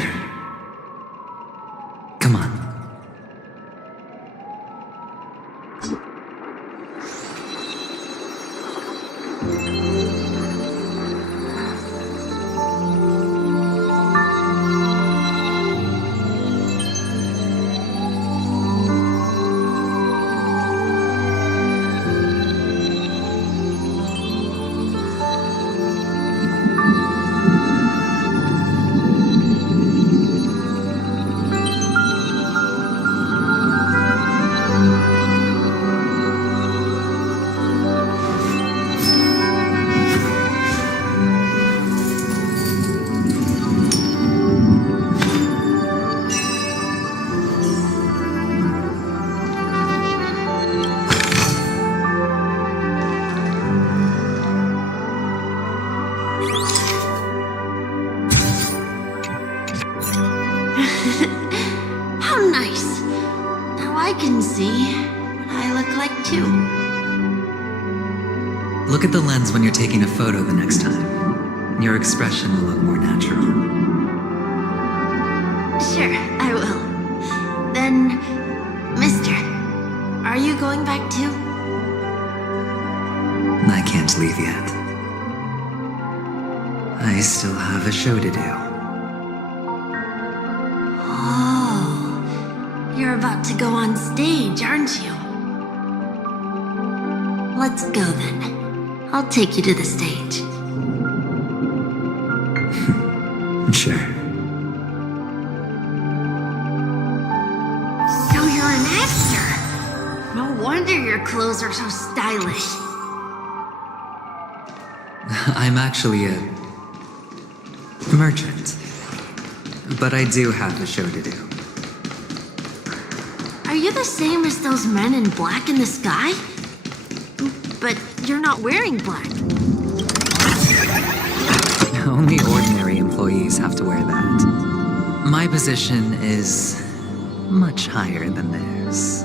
too. Look at the lens when you're taking a photo the next time. Your expression will look more natural. Sure, I will. Then, Mister, are you going back too? I can't leave yet. I still have a show to do. Oh, you're about to go on stage, aren't you? Let's go then. I'll take you to the stage. Sure. So you're an actor? No wonder your clothes are so stylish. I'm actually a merchant. But I do have a show to do. Are you the same as those men in black in the sky? But you're not wearing black. Only ordinary employees have to wear that. My position is much higher than theirs.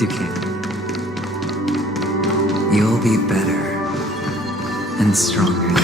You can. You'll be better and stronger than me.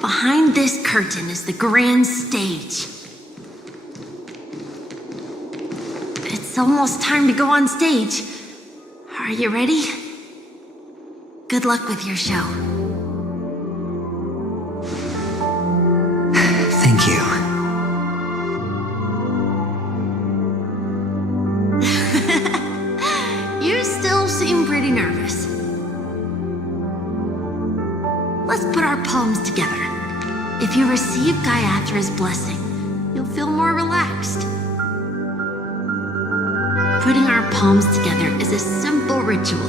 Behind this curtain is the grand stage. It's almost time to go on stage. Are you ready? Good luck with your show. Thank you. You still seem pretty nervous. Let's put our palms together. If you receive Gayathra's blessing, you'll feel more relaxed. Putting our palms together is a simple ritual.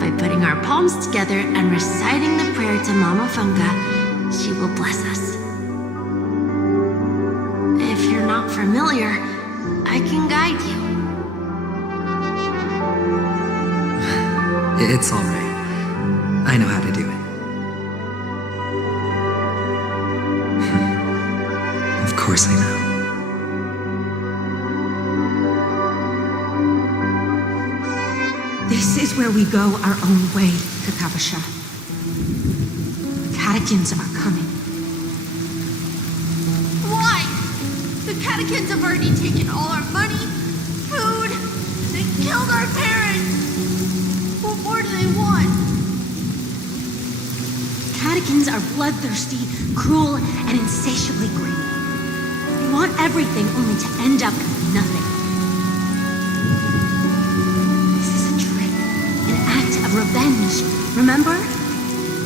By putting our palms together and reciting the prayer to Mama Funga, she will bless us. If you're not familiar, I can guide you. It's all right. I know how to do it. Of course I know. This is where we go our own way, Kakavasha. The catechins are coming. Why? The catechins have already taken all our money, food, they killed our parents. What more do they want? Catechins are bloodthirsty, cruel, and insatiably greedy. They want everything only to end up with nothing. This is a trick, an act of revenge. Remember?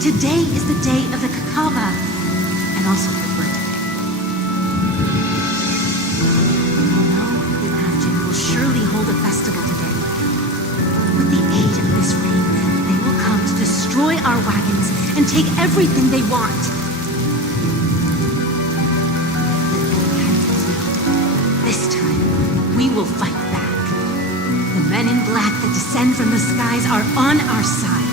Today is the day of the Kakava, and also your birthday. The Acheron will surely hold a festival today. With the aid of this rain, they will come to destroy our wagons and take everything they want. This time, we will fight back. The men in black black that descend from the skies are on our side.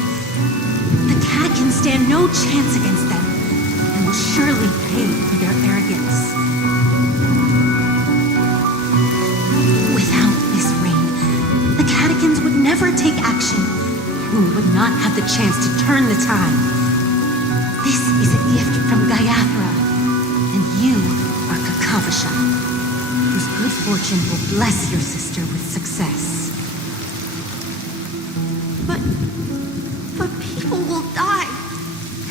The catechins stand no chance against them, and will surely pay for their arrogance. Without this rain, the catechins would never take action, and we would not have the chance to turn the tide. This is a gift from Gaiathra, and you are Kakavasha, whose good fortune will bless your sister with success. But people will die,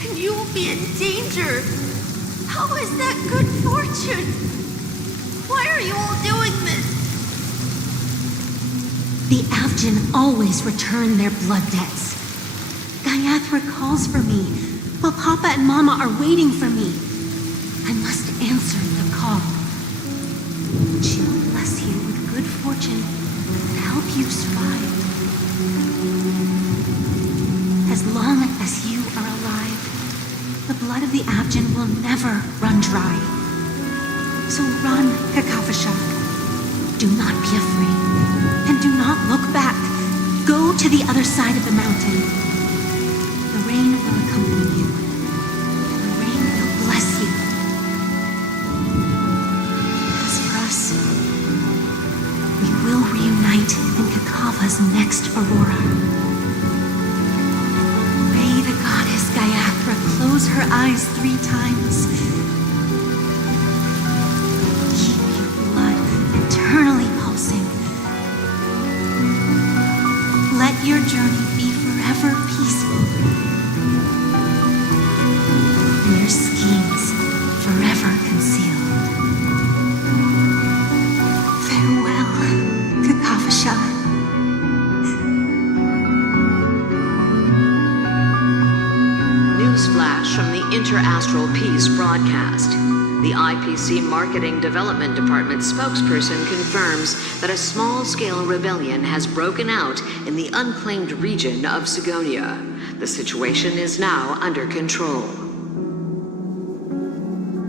and you will be in danger. How is that good fortune? Why are you all doing this? The Avgin always return their blood debts. Gaiathra calls for me, while Papa and Mama are waiting for me. I must answer the call. She will bless you with good fortune and help you survive. As long as you are alive, the blood of the Avgin will never run dry. So run, Kakavasha. Do not be afraid, and do not look back. Go to the other side of the mountain. The rain will accompany you. The rain will bless you. As for us, we will reunite in Kakava's next aurora. May the goddess Gaiathra close her eyes 3 times. Keep your blood eternally pulsing. Let your journey be forever peaceful. And your schemes forever concealed. Farewell, Kakavasha. Newsflash from the Interastral Peace broadcast. The IPC Marketing Development Department spokesperson confirms that a small-scale rebellion has broken out in the unclaimed region of Sigonia. The situation is now under control.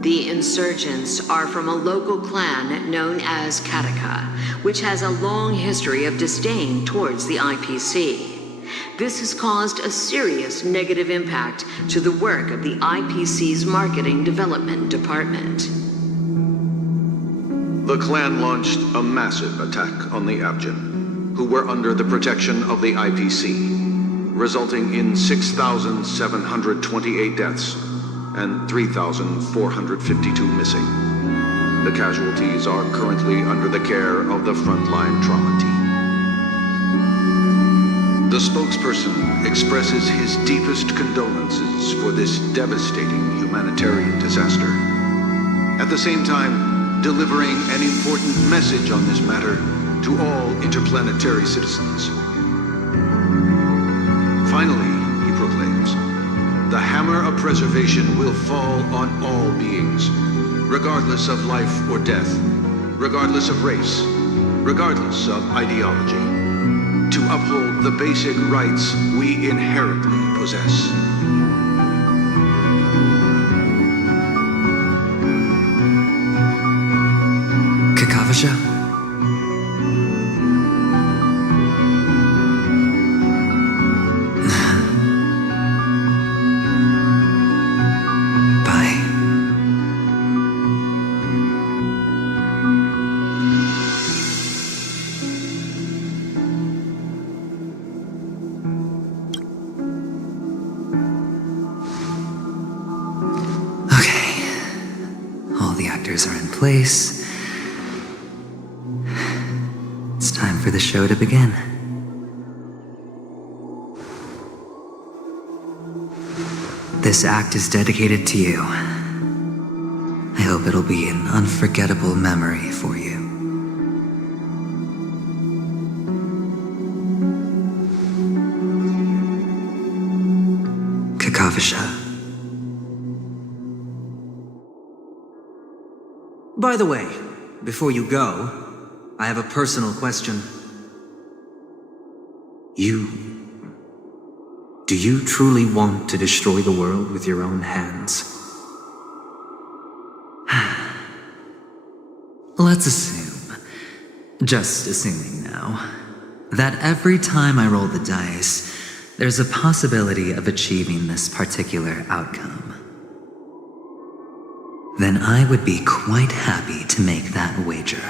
The insurgents are from a local clan known as Kataka, which has a long history of disdain towards the IPC. This has caused a serious negative impact to the work of the IPC's Marketing Development Department. The clan launched a massive attack on the Avgin, who were under the protection of the IPC, resulting in 6,728 deaths and 3,452 missing. The casualties are currently under the care of the frontline trauma team. The spokesperson expresses his deepest condolences for this devastating humanitarian disaster, at the same time delivering an important message on this matter to all interplanetary citizens. Finally, he proclaims, the hammer of preservation will fall on all beings, regardless of life or death, regardless of race, regardless of ideology, to uphold the basic rights we inherently possess. Kakavasha? Are in place. It's time for the show to begin. This act is dedicated to you. I hope it'll be an unforgettable memory for you. Kakavasha. By the way, before you go, I have a personal question. Do you truly want to destroy the world with your own hands? Let's assume, just assuming now, that every time I roll the dice, there's a possibility of achieving this particular outcome, then I would be quite happy to make that wager.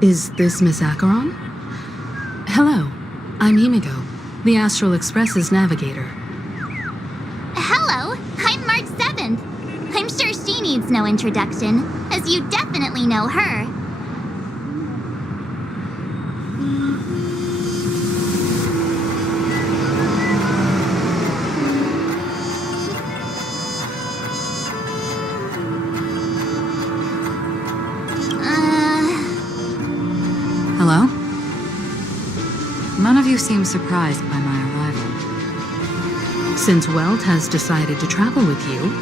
Is this Miss Acheron? Hello, I'm Himiko, the Astral Express's navigator. Hello, I'm March 7th. I'm sure she needs no introduction, as you definitely know her. Hello? None of you seem surprised by my arrival. Since Welt has decided to travel with you,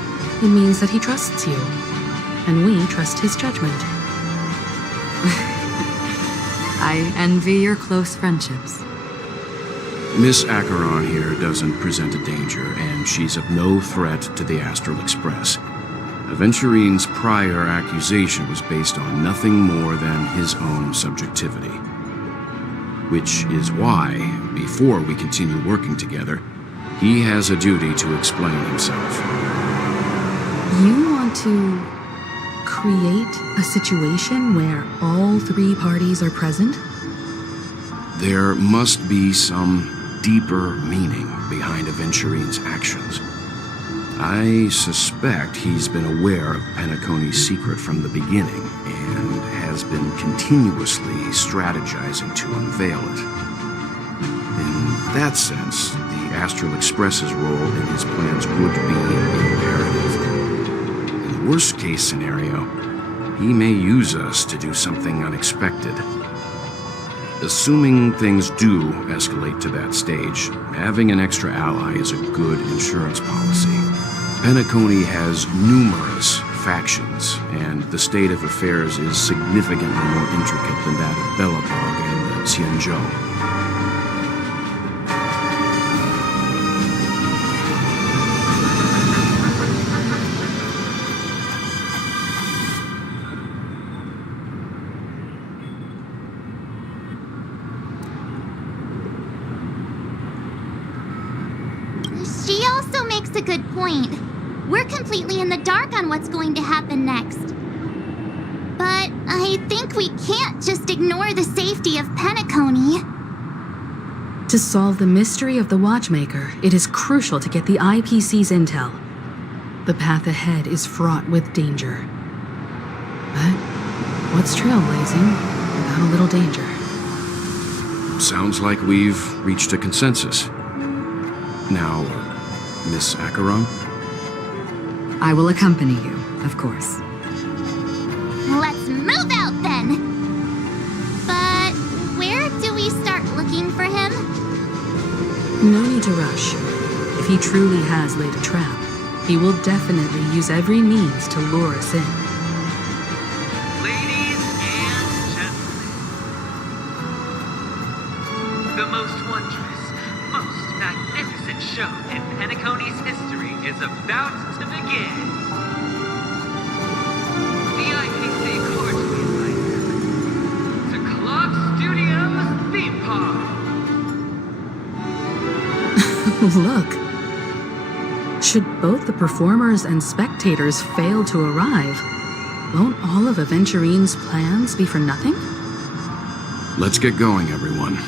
it means that he trusts you, and we trust his judgment. I envy your close friendships. Miss Acheron here doesn't present a danger, and she's of no threat to the Astral Express. Aventurine's prior accusation was based on nothing more than his own subjectivity. Which is why, before we continue working together, he has a duty to explain himself. You want to create a situation where all three parties are present? There must be some deeper meaning behind Aventurine's actions. I suspect he's been aware of Penacony's secret from the beginning and has been continuously strategizing to unveil it. In that sense, the Astral Express's role in his plans would be imperative. In the worst-case scenario, he may use us to do something unexpected. Assuming things do escalate to that stage, having an extra ally is a good insurance policy. Penacony has numerous factions, and the state of affairs is significantly more intricate than that of Belobog and the Xianzhou. She also makes a good point. We're completely in the dark on what's going to happen next. But I think we can't just ignore the safety of Penacony. To solve the mystery of the Watchmaker, it is crucial to get the IPC's intel. The path ahead is fraught with danger. But what's trailblazing without a little danger? Sounds like we've reached a consensus. Now, Miss Acheron? I will accompany you, of course. Let's move out then! But where do we start looking for him? No need to rush. If he truly has laid a trap, he will definitely use every means to lure us in. Ladies and gentlemen, the most wondrous, most magnificent show in Penacony's history is about to begin. The IPC cordially invites to Clock Studios Theme Park. Look. Should both the performers and spectators fail to arrive, won't all of Aventurine's plans be for nothing? Let's get going, everyone.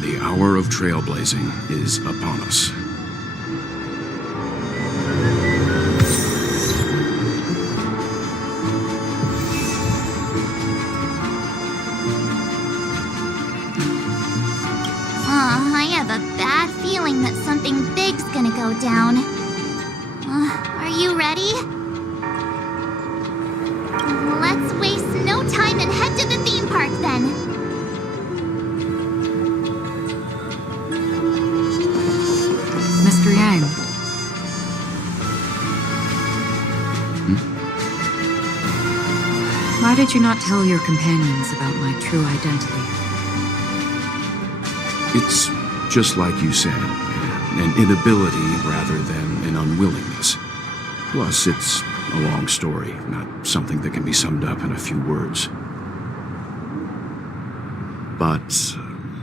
The hour of trailblazing is upon us. I have a bad feeling that something big's gonna go down. Are you ready? Let's waste no time and head to the theme park then. Mr. Yang. Why did you not tell your companions about my true identity? It's just like you said. an inability rather than an unwillingness. Plus, it's a long story, not something that can be summed up in a few words. But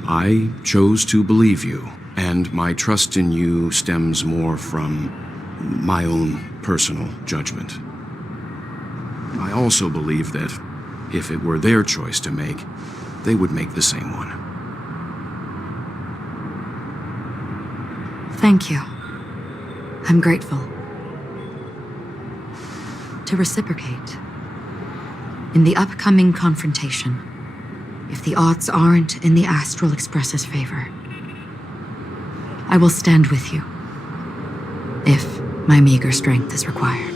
I chose to believe you, and my trust in you stems more from my own personal judgment. I also believe that if it were their choice to make, they would make the same one. Thank you. I'm grateful. To reciprocate, in the upcoming confrontation, if the odds aren't in the Astral Express's favor, I will stand with you, if my meager strength is required.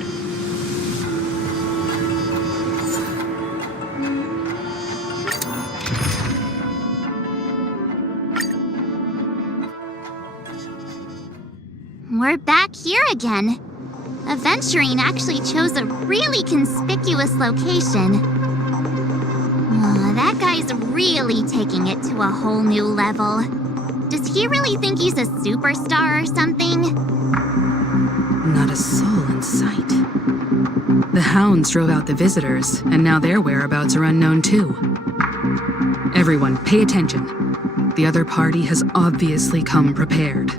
We're back here again. Aventurine actually chose a really conspicuous location. That guy's really taking it to a whole new level. Does he really think he's a superstar or something? Not a soul in sight. The hounds drove out the visitors, and now their whereabouts are unknown too. Everyone, pay attention. The other party has obviously come prepared.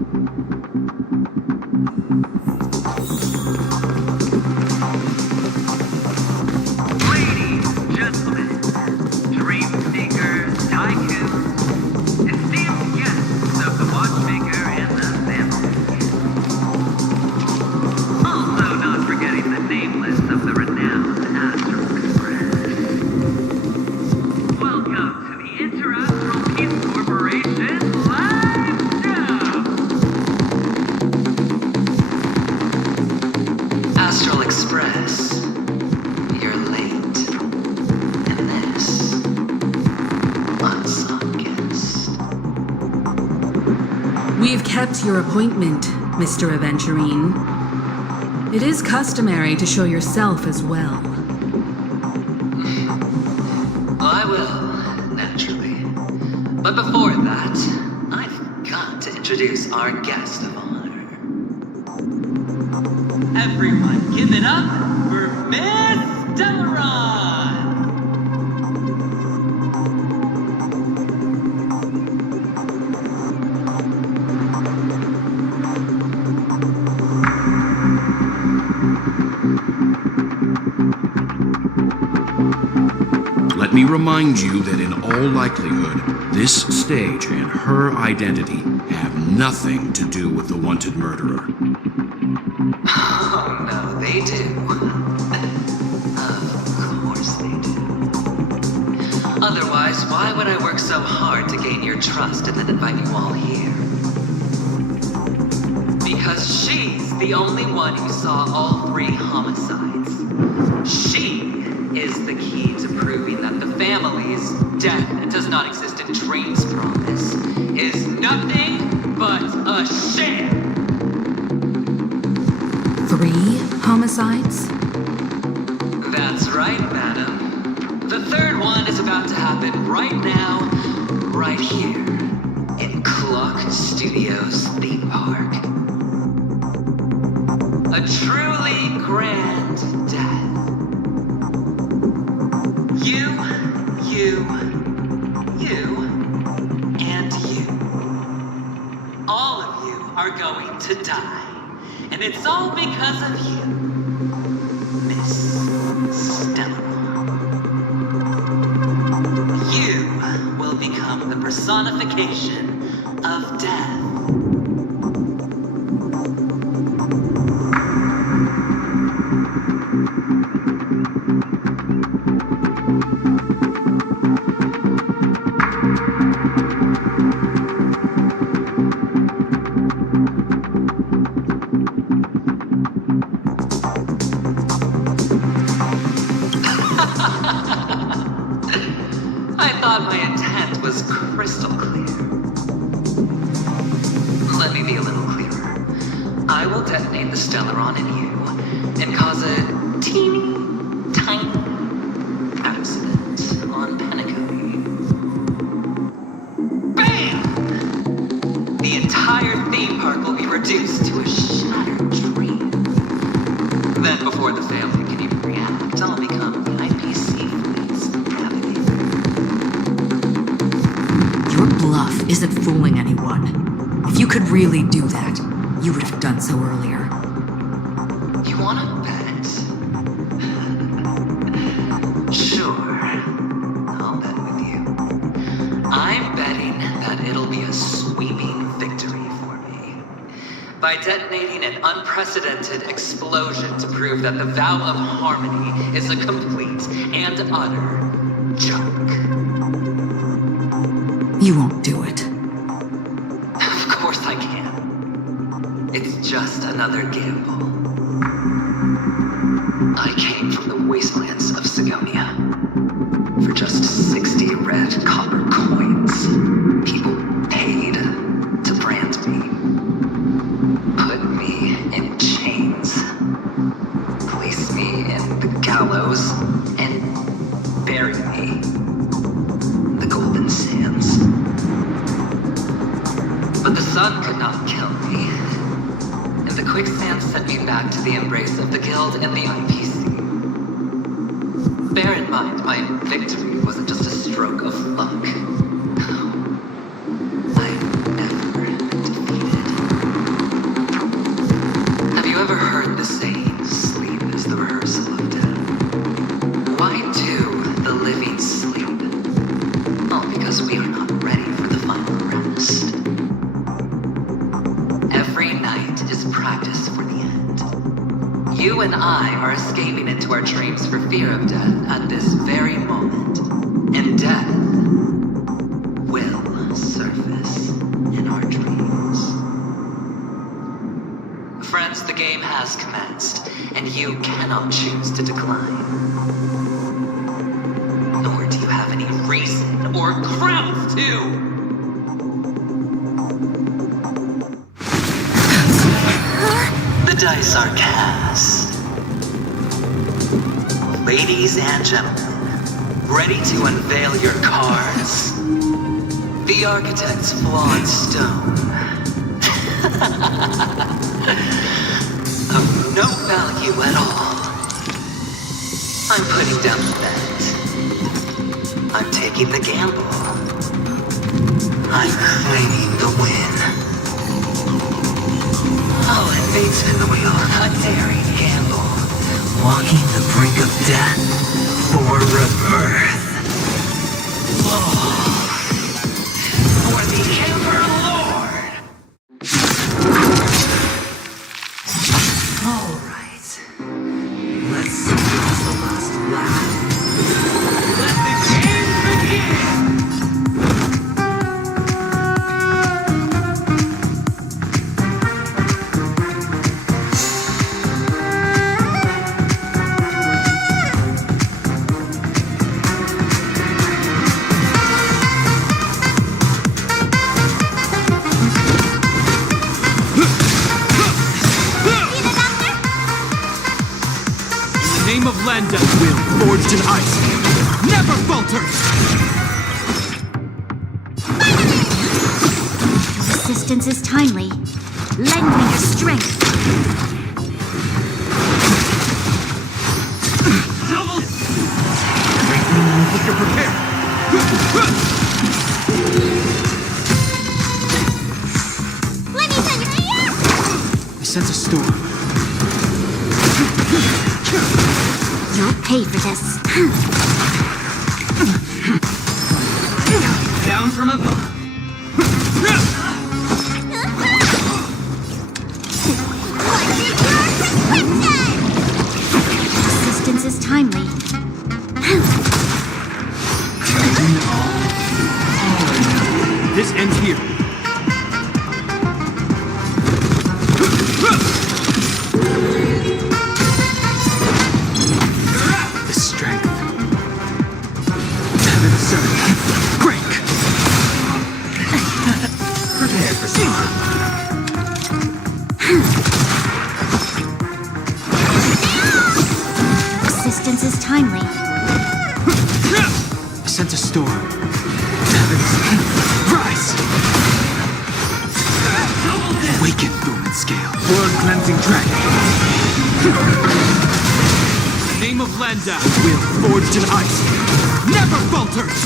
We've kept your appointment, Mr. Aventurine. It is customary to show yourself as well. I will, naturally. But before that, I've got to introduce our guest of honor. Everyone, give it up for Miss Acheron! Let me remind you that in all likelihood, this stage and her identity have nothing to do with the wanted murderer. Oh, no, they do. Of course they do. Otherwise, why would I work so hard to gain your trust and then invite you all here? Because she's the only one who saw all 3 homicides. She is the key to proving that the family's death that does not exist in Dream's promise is nothing but a sham. 3 homicides? That's right, madam. The 3rd one is about to happen right now, right here, in Clock Studios theme park. A truly grand death. You, and you. All of you are going to die. And it's all because of you, Miss Stellaron. You will become the personification of death. I thought my intent was crystal clear. Let me be a little clearer. I will detonate the Stellaron in you and cause a teeny, tiny accident on Penacony. Bam! The entire theme park will be reduced to a shattered dream. Then before the family can even react, I'll become the IPC fleet's navigator. Your bluff isn't fooling anyone. If you could really do that, you would have done so earlier. You wanna bet? Sure. I'll bet with you. I'm betting that it'll be a sweeping victory for me. By detonating an unprecedented explosion to prove that the vow of harmony is a complete and utter joke. You won't do it. Of course I can. It's just another gamble. I came from the wastelands of Sigonia. For just 60 red copper coins, people paid to brand me. Put me in chains. Place me in the gallows and bury me in the golden sands. But the sun could not kill me. And the quicksand sent me back to the embrace of the guild and the IPC. Bear in mind, my victory wasn't just a stroke of luck. I've never been defeated. Have you ever heard the saying, sleep is the rehearsal of death? Why do the living sleep? Well, because we are not ready for the final rest. Every night is practice for the end. You and I are escaping into our dreams for fear of death at this very moment. And death will surface in our dreams. Friends, the game has commenced, and you cannot choose to decline. Nor do you have any reason or grounds to. The dice are cast. Ladies and gentlemen, ready to unveil your cards? The architect's flawed stone. Of no value at all. I'm putting down the bet. I'm taking the gamble. I'm claiming the win. I'll invade spin the wheel, a daring gamble. Walking the brink of death for rebirth. For the Emperor Lord! Alright. Let's see what's the last lap. Let the game begin! Lenda will forged in ice never falters. Your assistance is timely. Lend me your strength. You're prepared. Let me tell you. I sense a storm. You'll pay for this. Down from above. Assistance is timely. This ends here. The strength. Heaven surge. Break. Prepare for some. Assistance is timely. I sense a storm. Heavens, rise! Awaken, Thorns. dragon. In the name of Lenda, will forged in ice, never falters!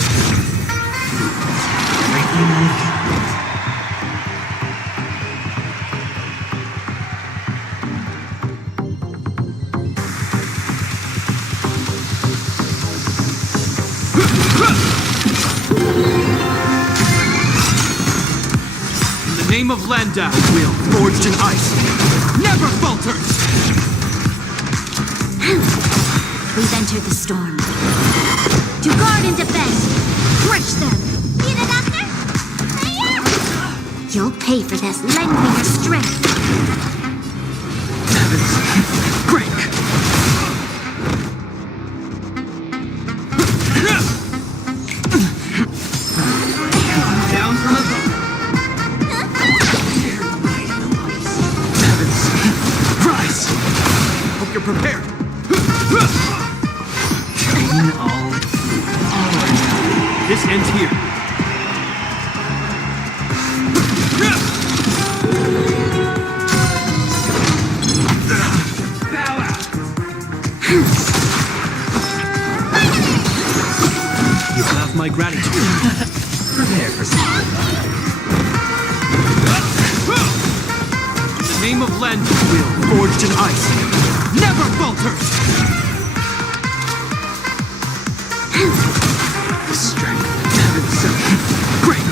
In the name of Lenda, will forged in ice, never falters! We've entered the storm. To guard and defend, crush them! Get it, Doctor? You'll pay for this. Lend me your strength. Break! Down from above. Rise! Hope you're prepared. This ends here. Bow out. You have my gratitude. Prepare for something. In the name of Lenda, Will forged in ice, never falters! The strength of itself. Break!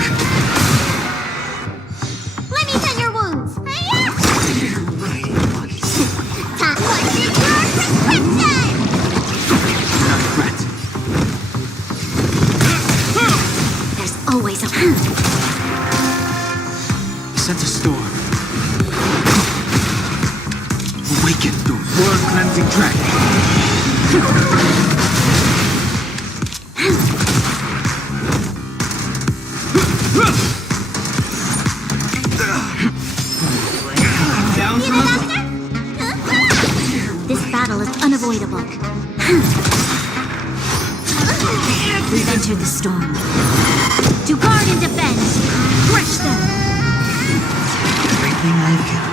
Let me tend your wounds. Time for your prescription! Not a threat. There's always a Sense a storm. Awaken the world-cleansing dragon. down from above. This battle is unavoidable. We've entered the storm. To guard and defend, crush them! Everything I've got.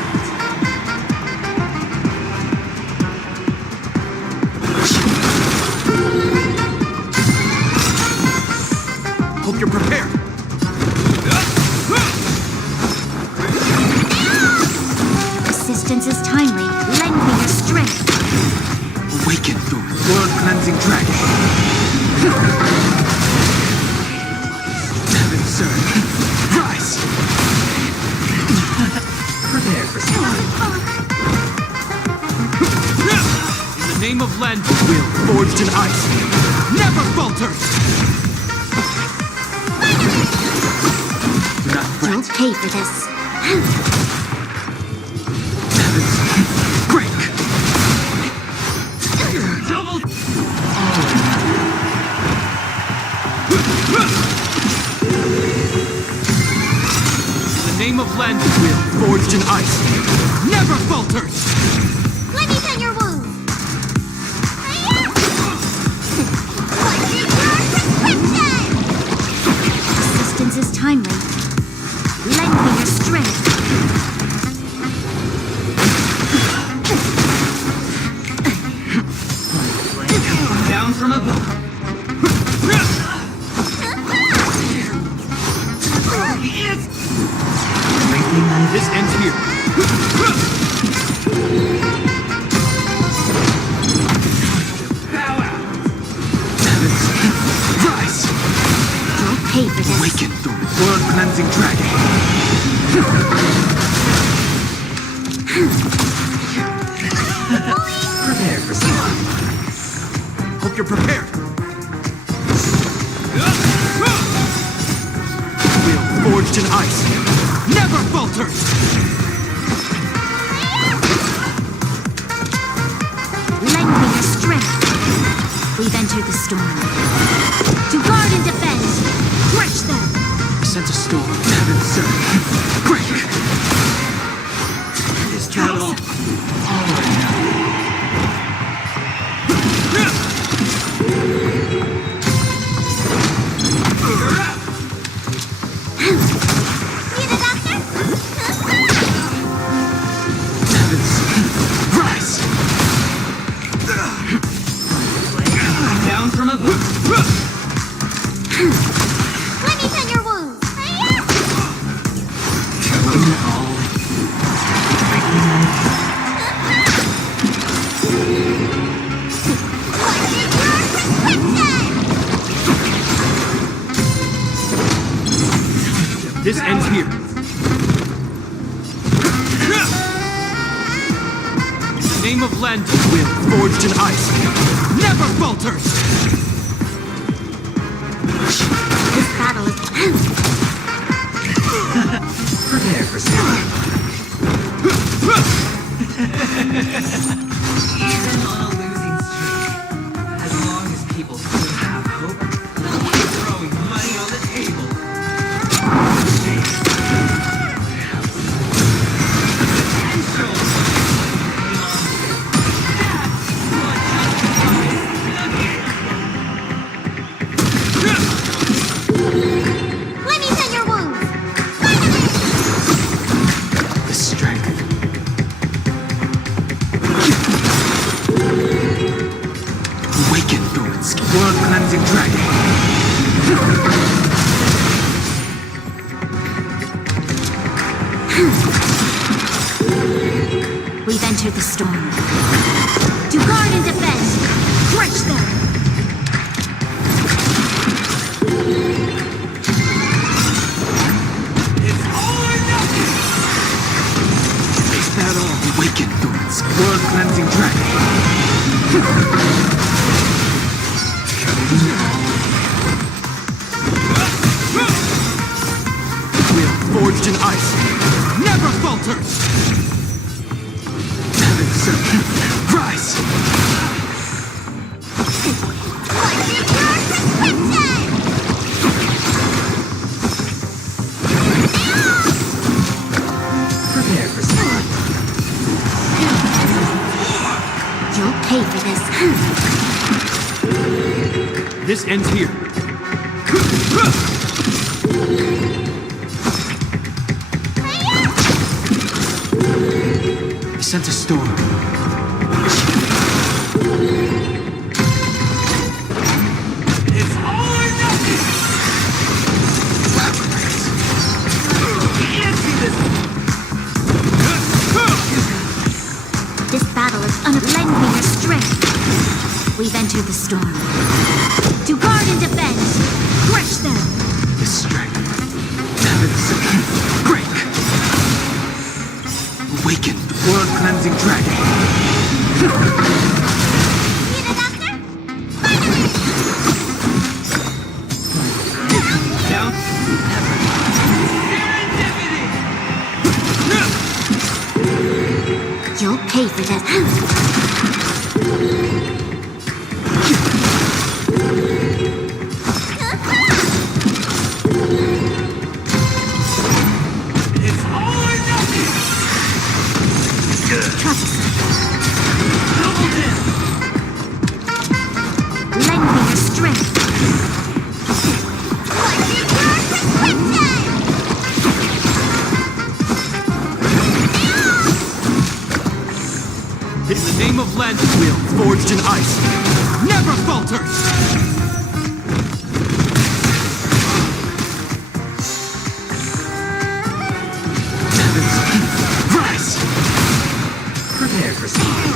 Hope you're prepared. Assistance is timely. Lend me your strength. Awaken the world-cleansing dragon. Heaven, sir. Rise! Prepare for something. In the name of Lenda, Will forged in ice, never falters! Not You'll pay for this. break! double. In the name of Lenda, Will forged in ice, never falters! Let me tend your wounds. Assistance is timely. Lend me your strength. down from above. This ends here. Bow out. Rise! You'll pay for this. Awaken the world-cleansing dragon. Prepare for something. Hope you're prepared. Will forged in ice, never falters! Lend me your strength. We've entered the storm. To guard and defend, crush them. Sense a storm. Heaven, sir. Break! Is that all? Need a doctor? Heavens, This ends here. In the name of Lend, will forged in ice, never falters! This battle is... Prepare for something. Even on a losing streak, as long as people still have hope, they'll keep throwing money on the table. Let me tend your wounds! The strength. Awaken through its world-cleansing dragon. We've entered the storm. To guard and defend! Crush them! Face that all. Awaken through its world-cleansing dragon. Will forged in ice, never falters! Rise! Prepare for something. You'll pay for this. This ends here. I sense a storm. It's all or nothing! This battle is unblending your strength. We've entered the storm. To guard and defend! Crush them! The strength. Break! Awaken the world-cleansing dragon. Need a doctor? Down. You'll pay for this. It's all or nothing! Double in! Lend me your strength. In the name of Lend, will forged in ice, never falters! Rise! Prepare for something.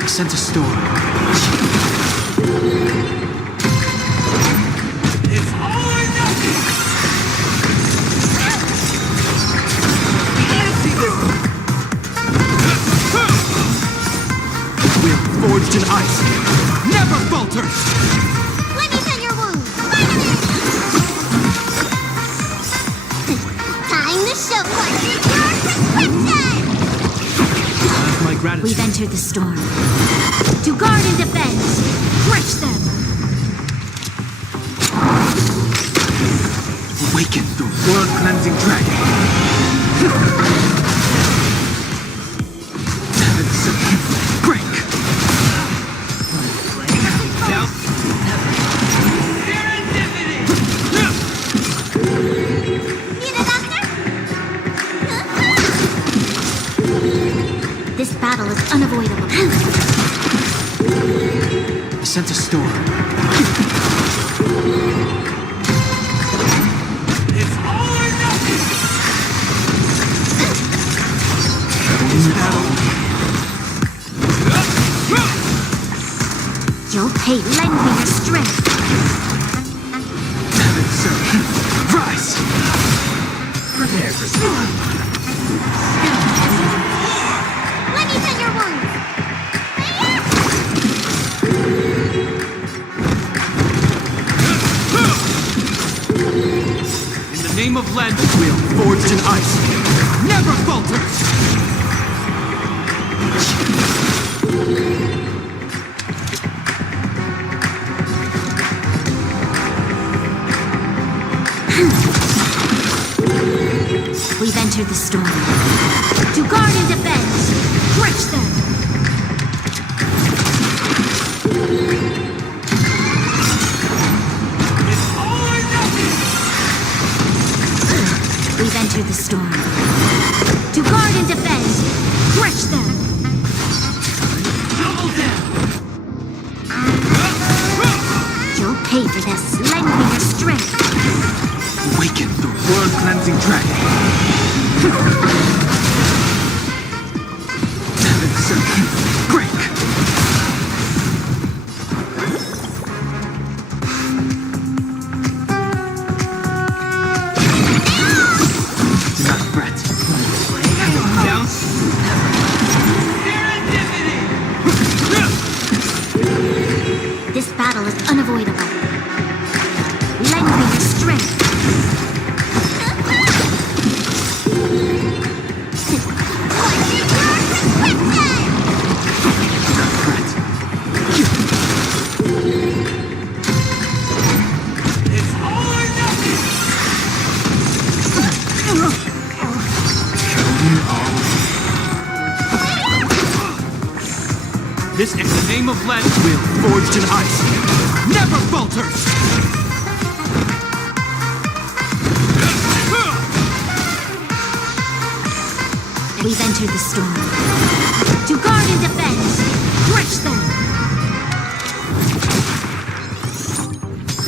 I sense a storm. It's all or nothing! Will forged in ice, never falters! Let me tend your wounds. Time to show what is your prescription! That's my gratitude. We've entered the storm. To guard and defend! Crush them! Awaken the world-cleansing dragon. Break! Down. Need a doctor? This battle is unavoidable. sense a storm. It's all or nothing! You'll pay, lend me your strength. Rise! Prepare for storm. Let me tend your wounds. In the name of Lenda, will forged in ice, never falters! We've entered the storm. To guard and defend, crush them! It's all or nothing! We've entered the storm. To guard and defend, crush them! Double down! You'll pay for this. Lend me your strength. Awaken the world-cleansing dragon. Break! Do not fret. Down! Serendipity! This battle is unavoidable. Lend me your strength. It's all or nothing! This in the name of Lenda, will forged in ice, never falters! We've entered the storm. To guard and defend, crush them!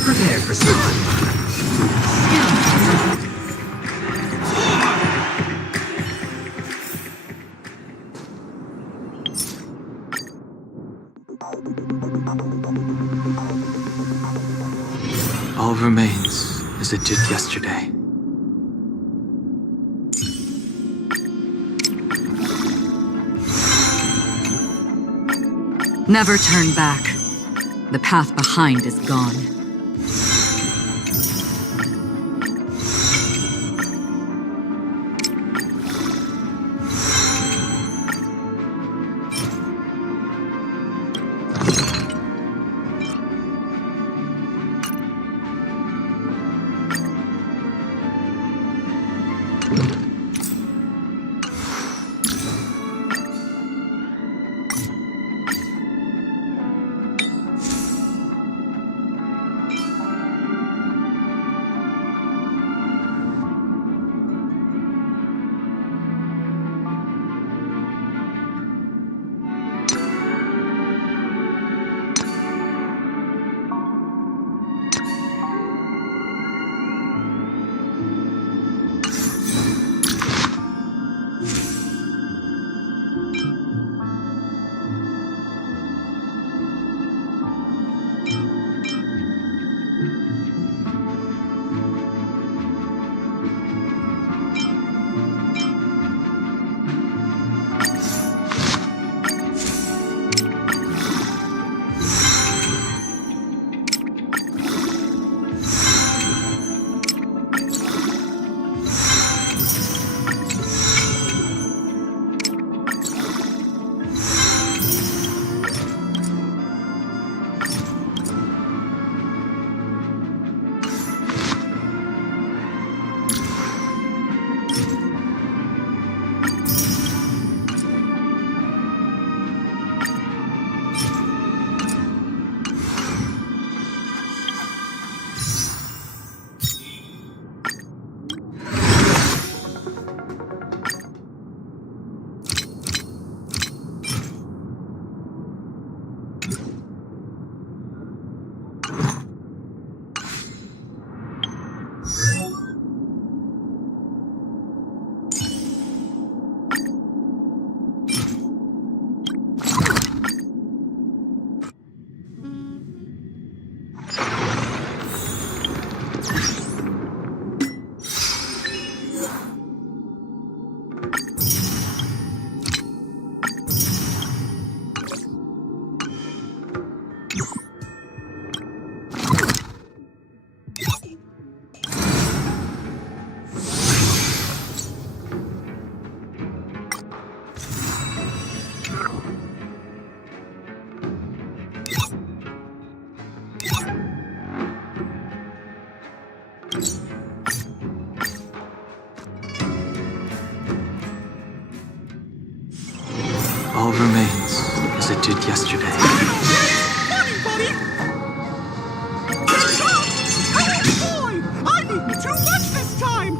Prepare for storm. All remains as it did yesterday. Never turn back. The path behind is gone. All remains as it did yesterday. I need too much this time!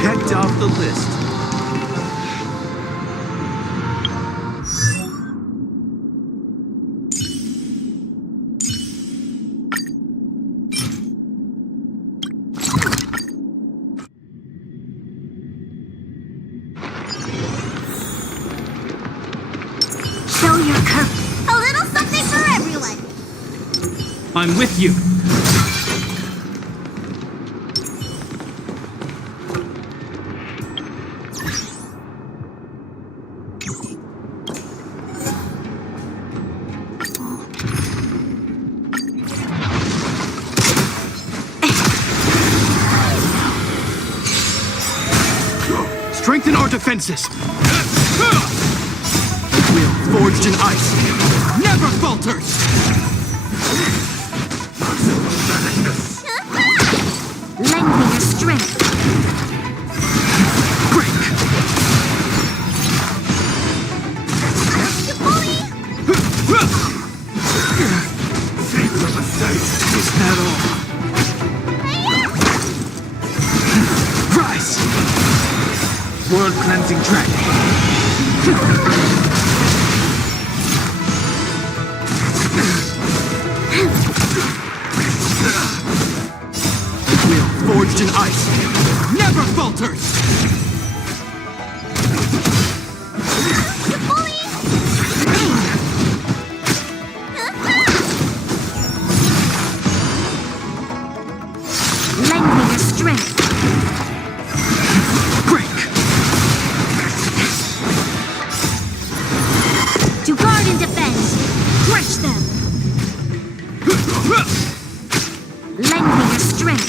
Checked off the list. Show your courage. A little something for everyone. I'm with you. Strengthen our defenses. Will forged in ice never falters. Lend me your strength. Break. Is that all? Rise. World cleansing dragon. Will forged in ice never falters. Lend me your strength. Break. To guard and defend. Crush them. Lend me your strength.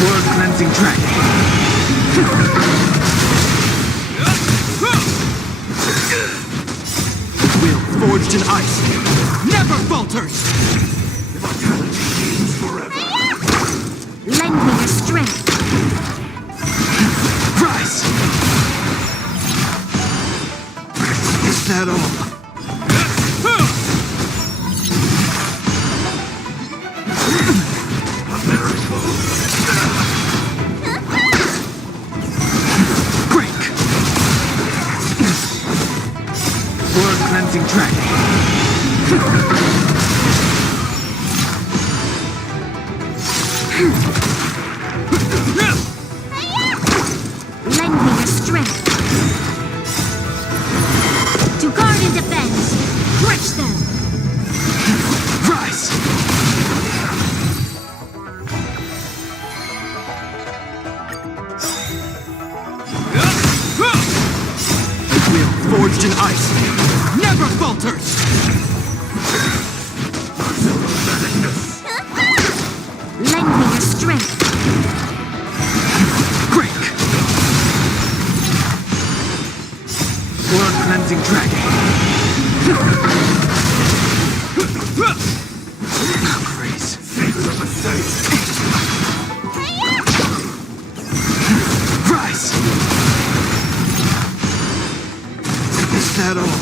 World cleansing dragon. Will forged in ice never falters. Lend me your strength. Rise. Is that all? Break. World cleansing dragon. Lend me your strength. To guard and defend. Crush them. Rise. Will forged in ice never falters. Lend me your strength. cleansing dragon. Grace. Rise. Is that all?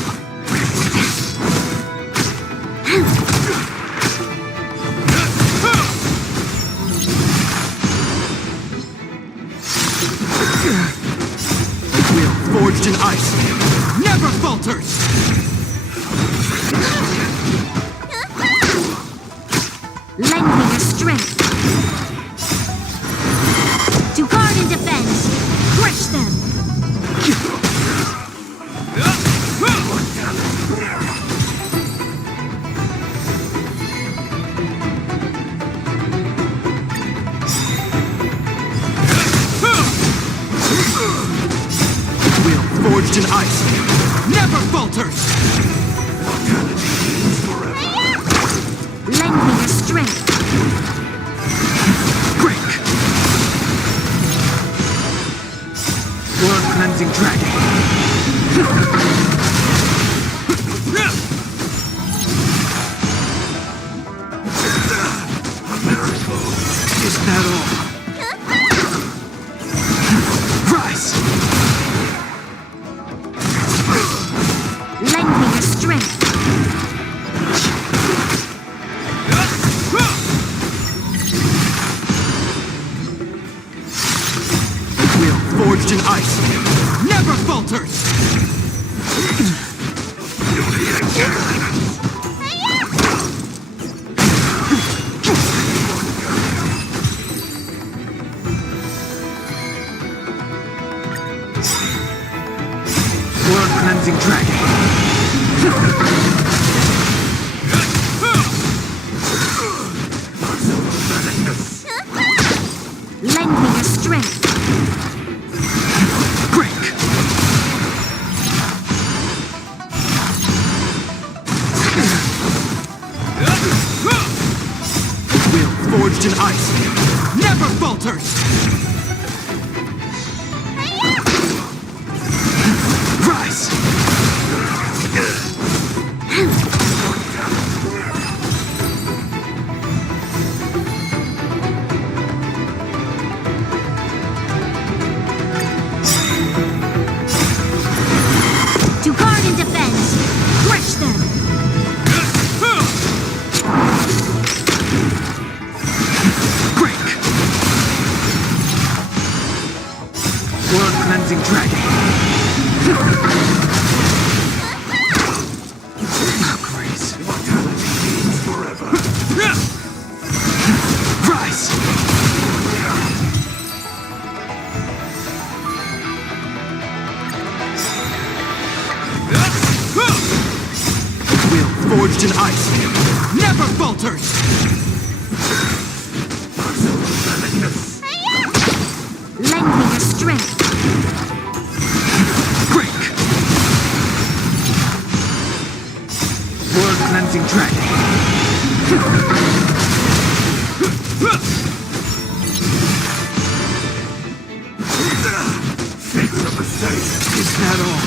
Forged in ice, never falters! Lend me your strength. To guard and defend. Crush them. Forged in ice, never falters! Lend me your strength. Break! Blood cleansing dragon. Is that all? Rise! Lend me your strength. Will forged in ice, never falters! Blood cleansing dragon. Lend me your strength. Break! Will forged in ice, never falters! Rise! To guard and defend. Crush them. Break! Blood cleansing dragon. Grace. Rise! Will forged in ice, never falters! Lend me your strength. Break! Blood cleansing dragon. Is that all?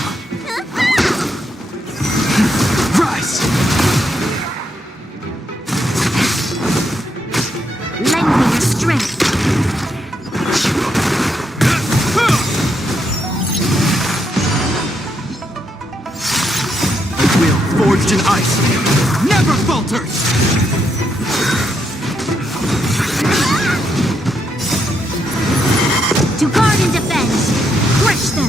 Rise! Lend me your strength. Will forged in ice, never falters! To guard and defend. Crush them.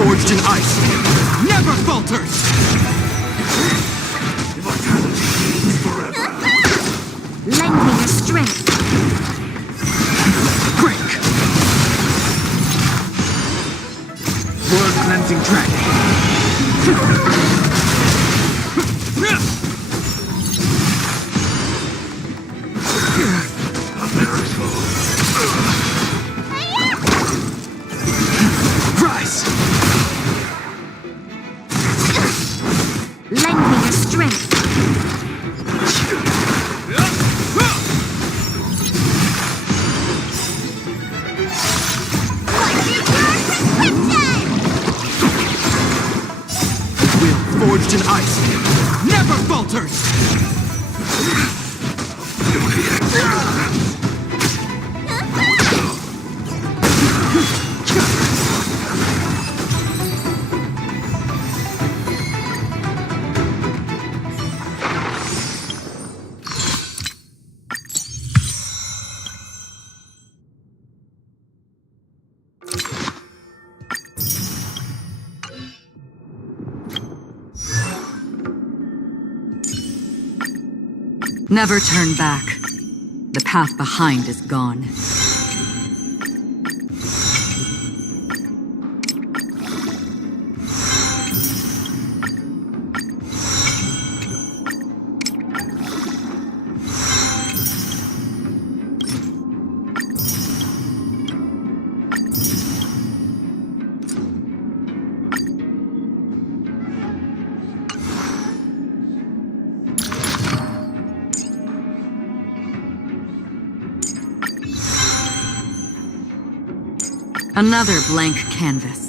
Forged in ice, never falters! Lend me your strength. cleansing dragon. Rise! Lend me your strength. Will forged in ice never falters! Never turn back. The path behind is gone. Another blank canvas.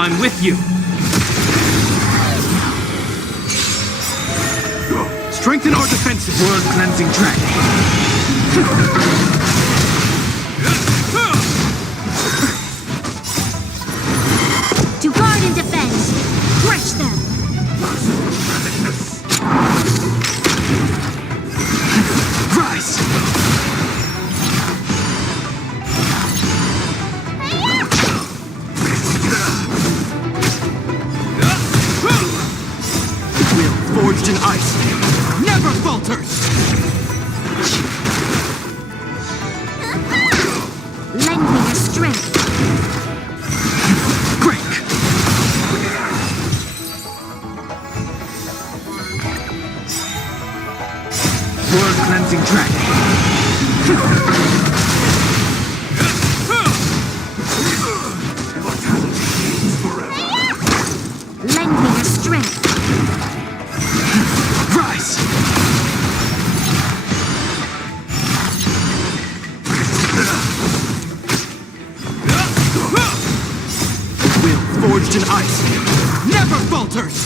I'm with you. Strengthen our defenses. World cleansing dragon. To guard and defend. Crush them. Rise. Forged in ice, never falters! Lend me your strength. Break! World cleansing dragon. Lend me your strength. Rise! Will forged in ice, never falters!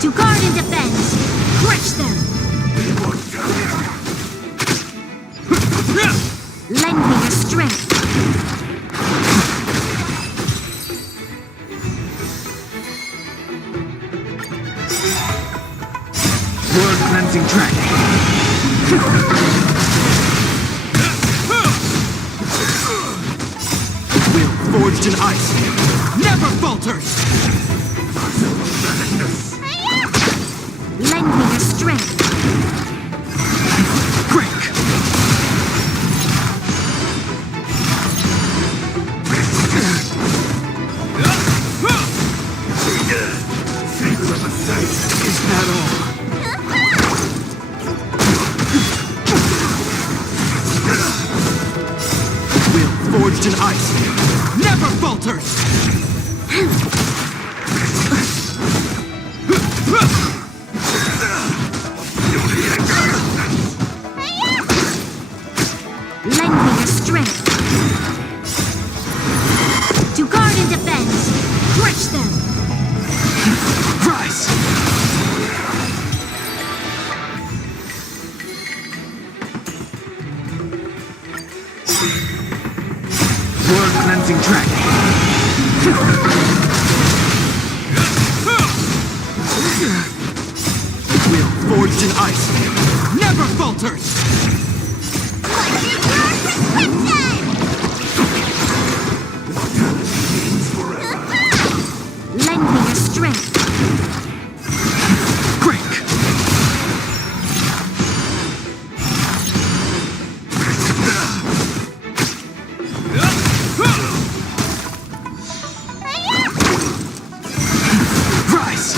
To guard and defend. Crush them. Lend me your strength. World cleansing dragon. Will forged in ice, never falters! Lend me your strength. Break! falters! Lend me your strength. To guard and defend. Crush them. Rise! Word cleansing track. Will forged in ice never falters! Lend me your strength. Break! Rise!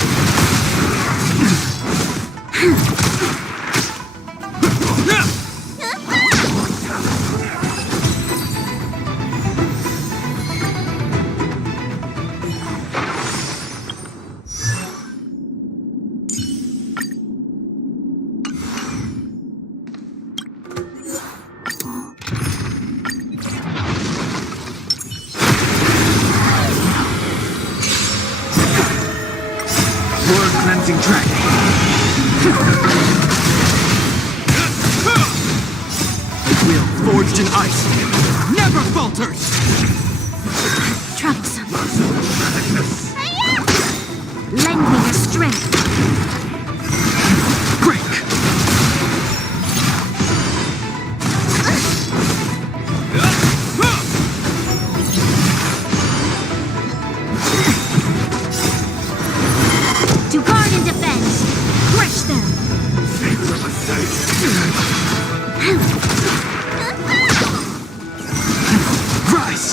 Word cleansing track. Will forged in ice never falters! Troublesome. Lend me your strength. Break! To guard and defend. Crush them. Rise!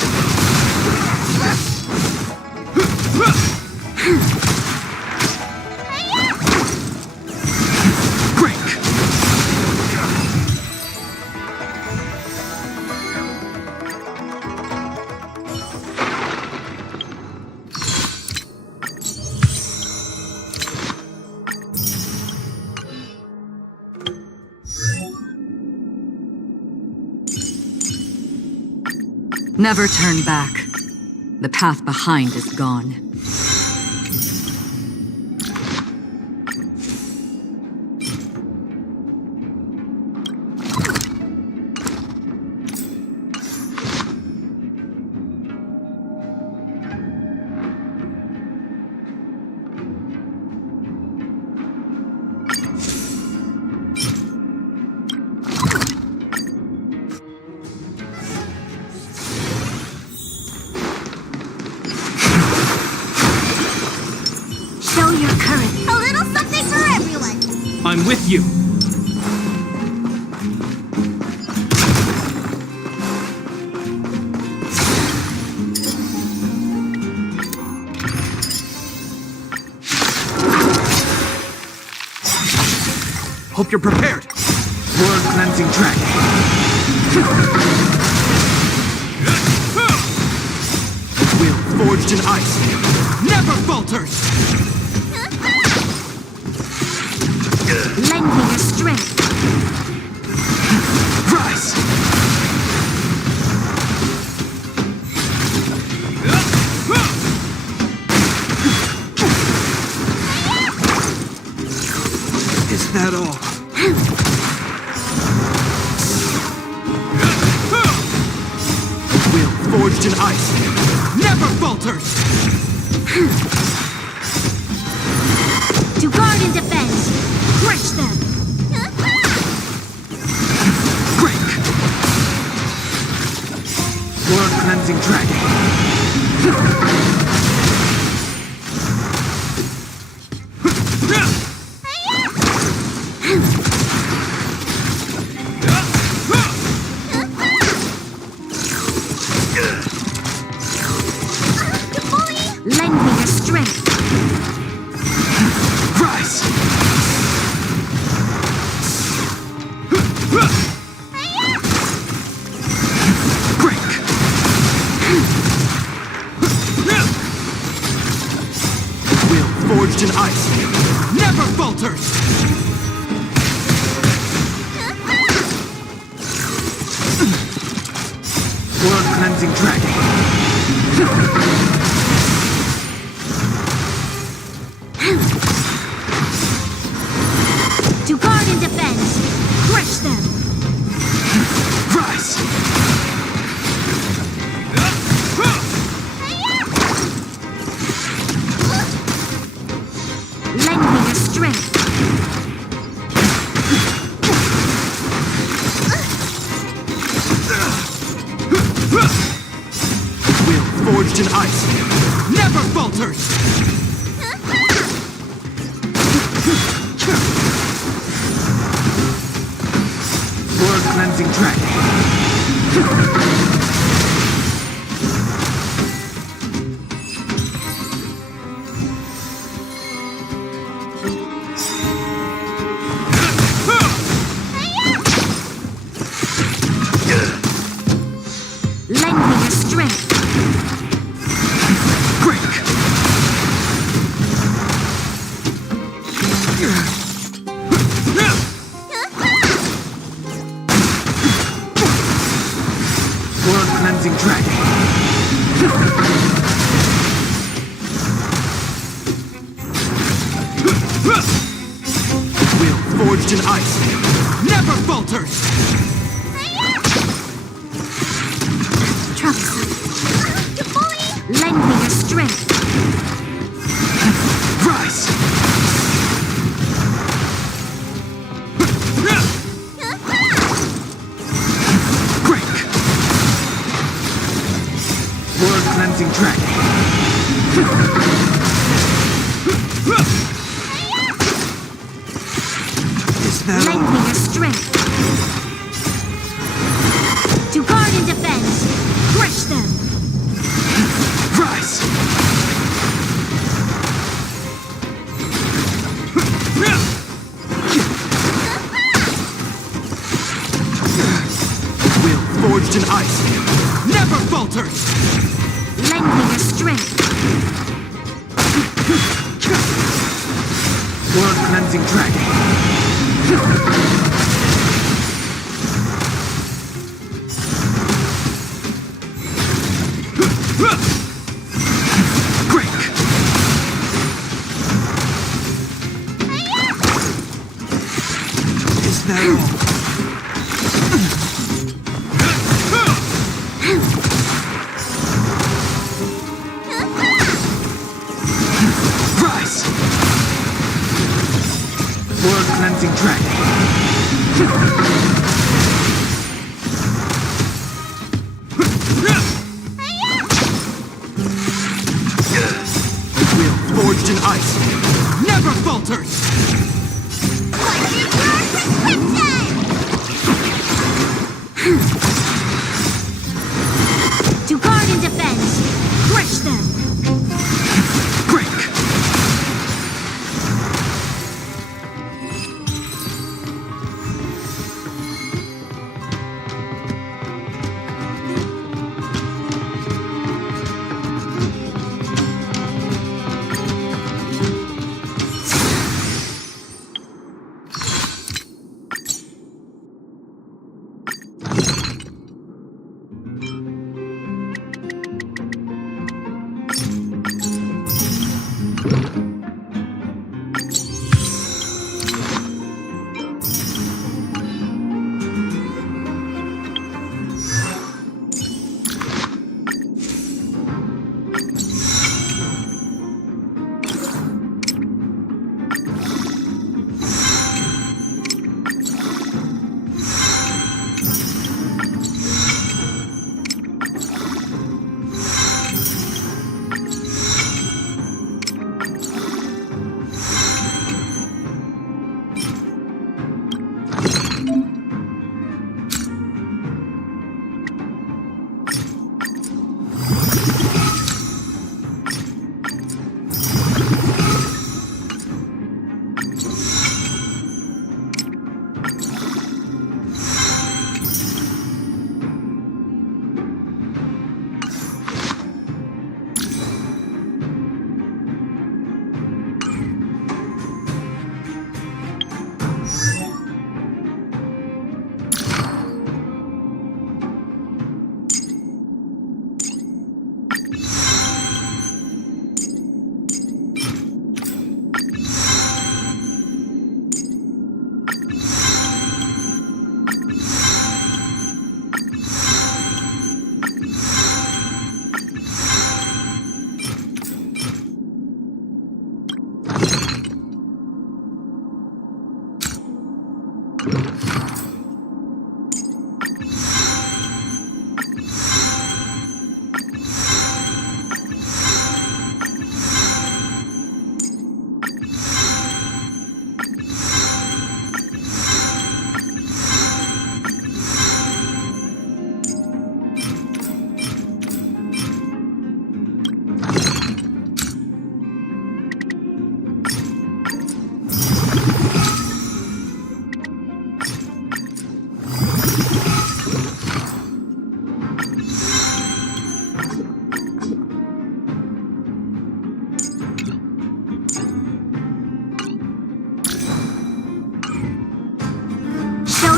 Break! Never turn back. The path behind is gone. Show your courage. A little something for everyone. I'm with you! Hope you're prepared! Word cleansing track. Will forged in ice never falters! Lend me your strength. Rise! Is that all? Will forged in ice never falters! To guard and defend. Crush them. Break! Word cleansing track. Lend me your strength. Rise! Break! forged in ice, never falters! World cleansing dragon. To guard and defend, crush them! Rise! Lend me your strength! Will forged in ice, never falters! World cleansing dragon. Lend me your strength! Break! World cleansing dragon. Will forged in ice, never falters! Trunks! Lend me your strength! Rise! Break! World cleansing dragon. Is that Lend me your strength! To guard and defend, crush them! Rise! Will forged in ice, never falters! Lend me your strength! World cleansing dragon. Break! Is that all? Rise! World cleansing dragon. Will forged in ice, never falters! To guard and defend, crush them! Break!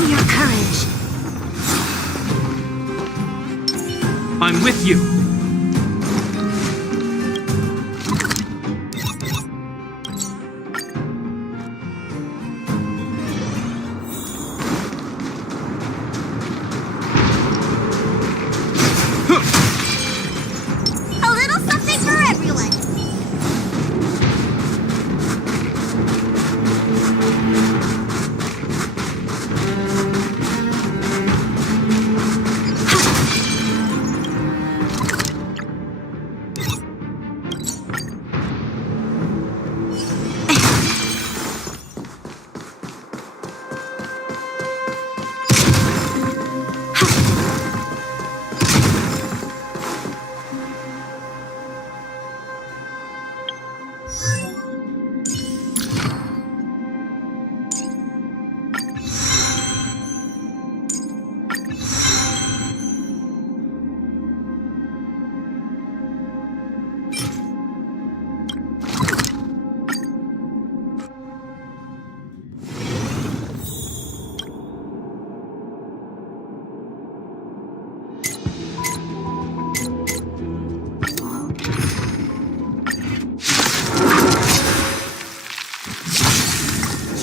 your courage. I'm with you. A little something for everyone.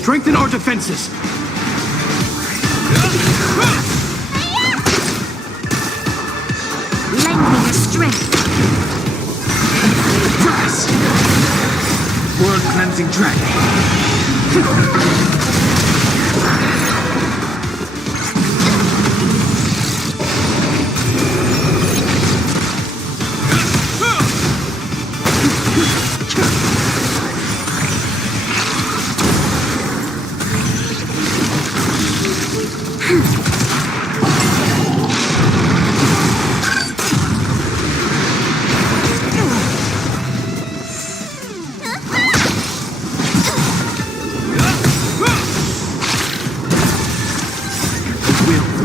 Strengthen our defenses. Lend me your strength. Rise! World-cleansing dragon.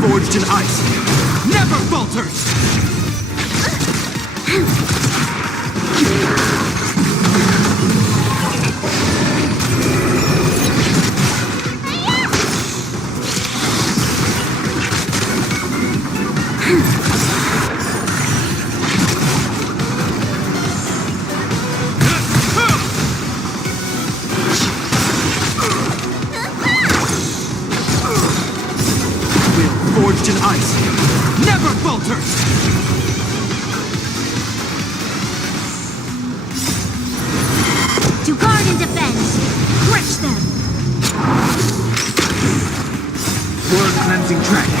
Forged in ice, never falters! Forged in ice, never falters! To guard and defend. Crush them. World-cleansing dragon.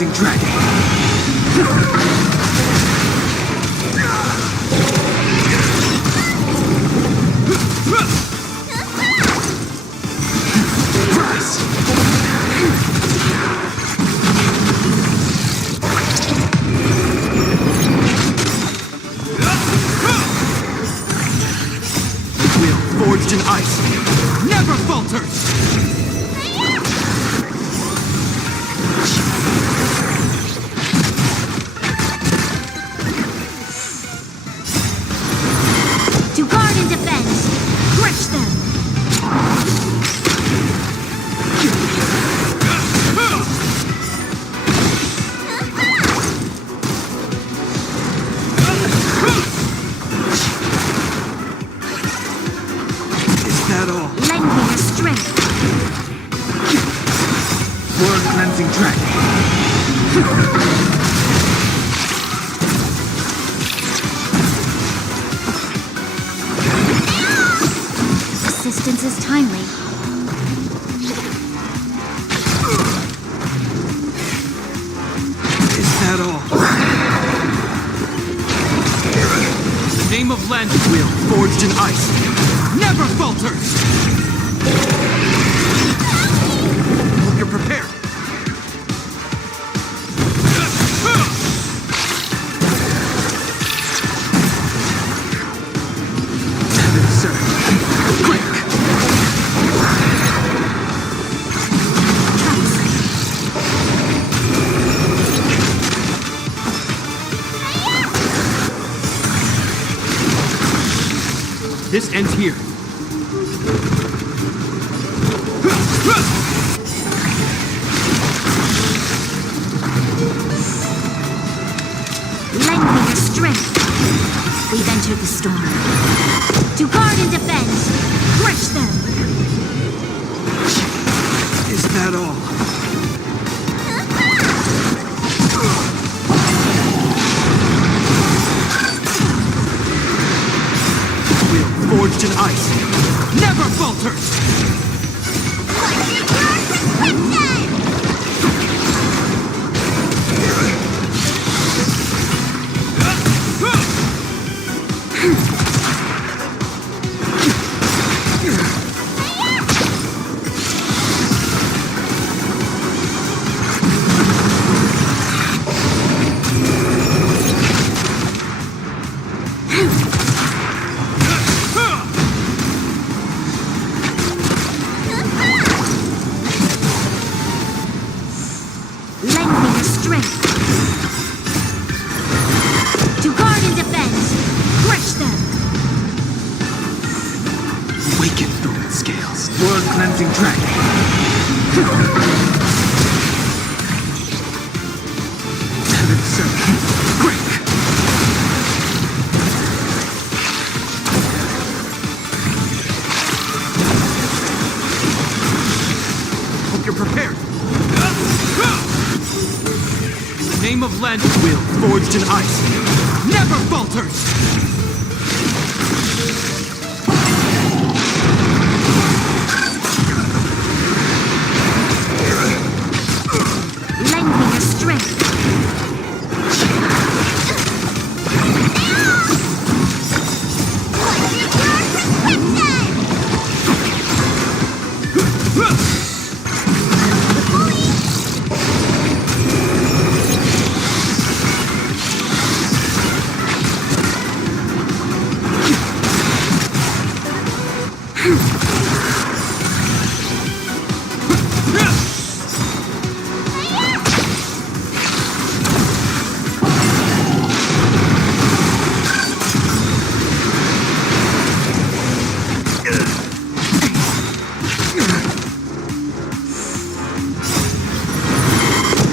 cleansing dragon. Forged in ice, never falters! To guard and defend, crush them! Lend me your strength. Blood cleansing dragon. Assistance is timely. Is that all? The name of Land Wheel, forged in ice, never falters! Hope you're prepared. Sir, quick! This ends here. Lend me your strength. We've entered the storm. To guard and defend, crush them! Is that all? Wheel forged in ice, never falters! Lend me your strength. To guard and defend, crush them! Awaken through scales. Blood cleansing dragon. Sir, quick! Hope you're prepared. The name of Land Wheel, forged in ice, never falters! Lend me your strength.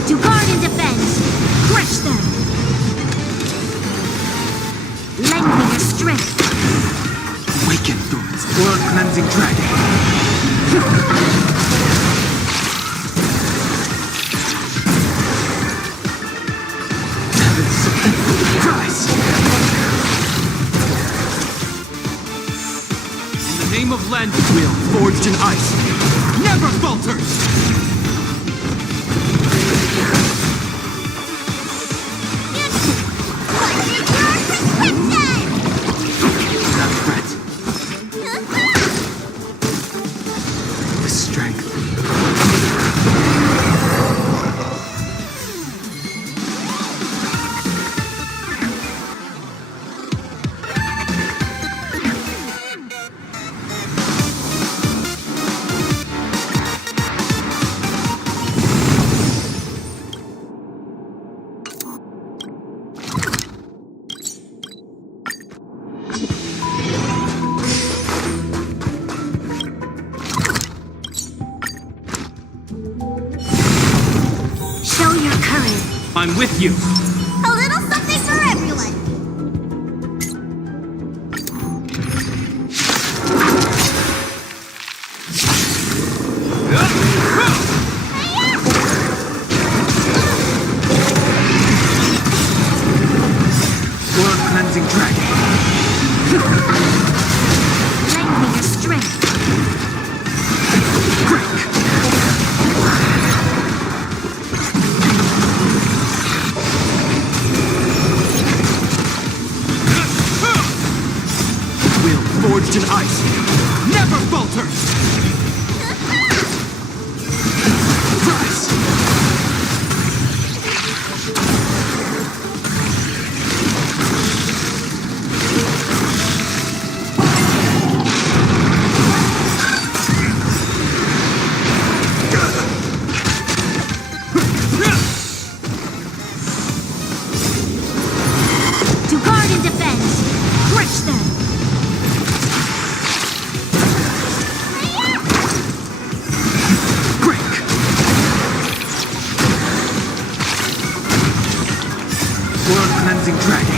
To guard and defend, crush them! Lend me your strength. Awaken through its blood cleansing dragon. Christ! In the name of Land Wheel, forged in ice, never falters! I'm with you. A little something for everyone. Blood cleansing dragon. Lend me your strength. Will forged in ice never falters. Rise. To guard and defend. Crush them. Blood cleansing dragon.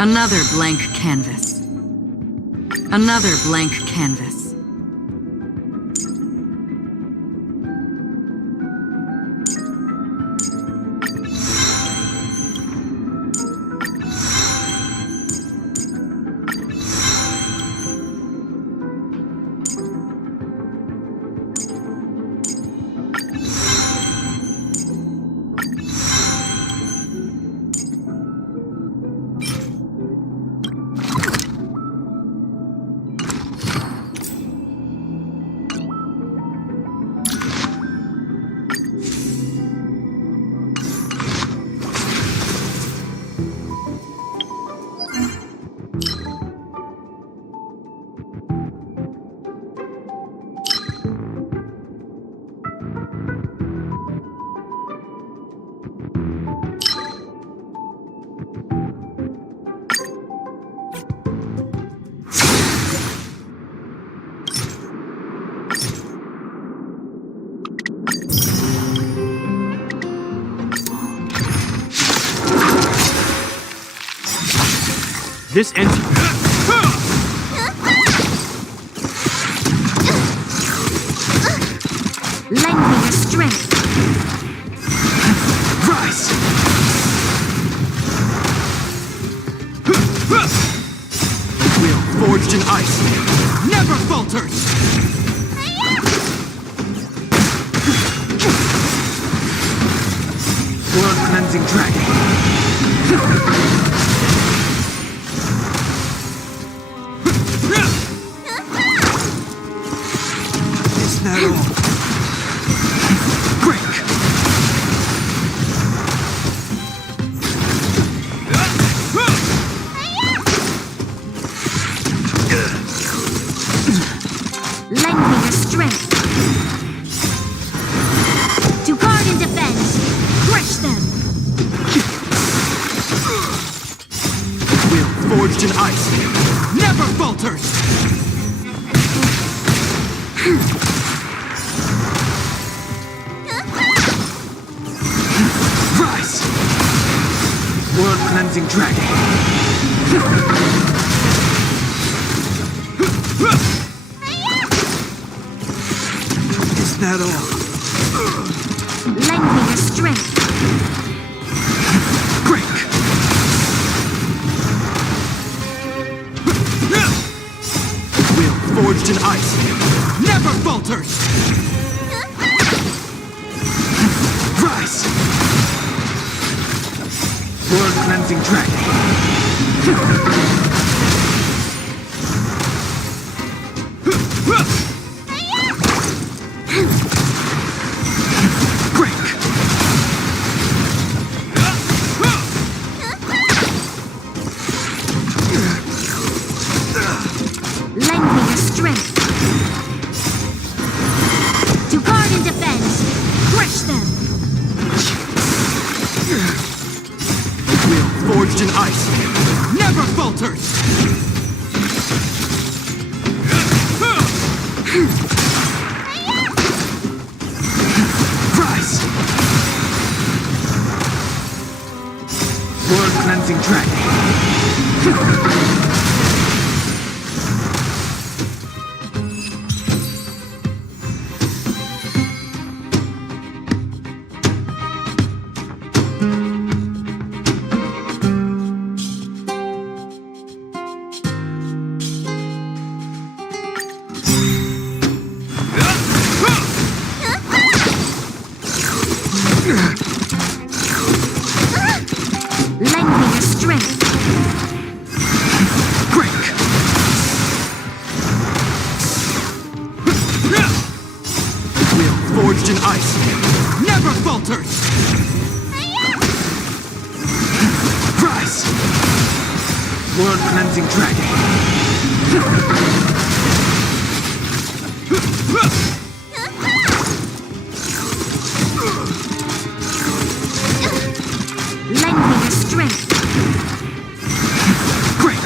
Another blank canvas. Another blank canvas. This ends. Lend me your strength. Rise. Will forged in ice never falters. Blood cleansing dragon. Is that all? Break! Lend me your strength. To guard and defend. Crush them. Will forged in ice never falters. Rise! Blood cleansing dragon. Is that all? Lend me your strength. Break! Will forged in ice never falters. Rise! Blood cleansing dragon. strength. To guard and defend. Crush them. Will forged in ice never falters! Rise! World cleansing dragon. Lend me your strength. Break! Will forged in ice never falters! Rise! World cleansing dragon. Lend me your strength. Break!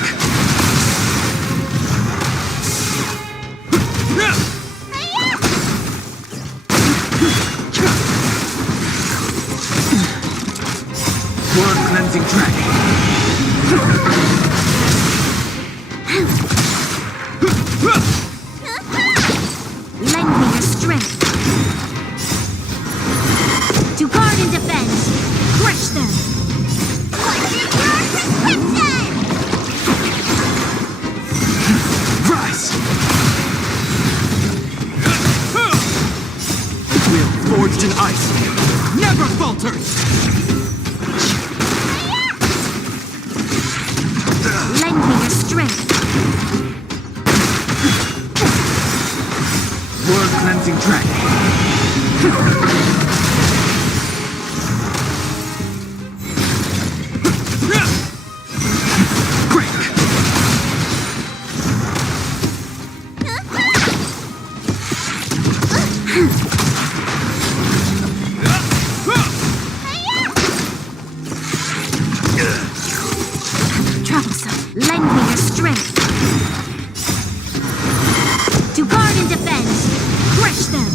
World cleansing dragon. Lend me your strength. To guard and defend. Crush them. Rise! Will forged in ice never falters! Lend me your strength. World cleansing dragon. Break! Troublesome. Lend me your strength. To guard and defend. Crush them.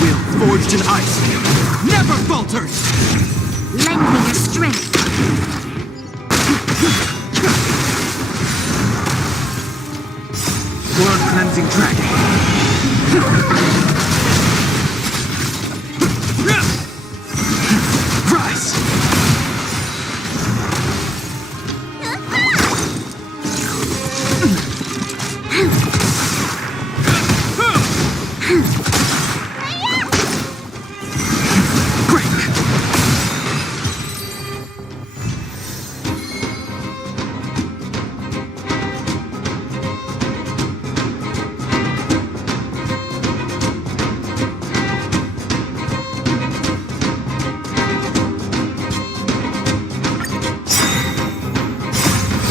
Will forged in ice never falters! Lend me your strength. World cleansing dragon. Rise! Break!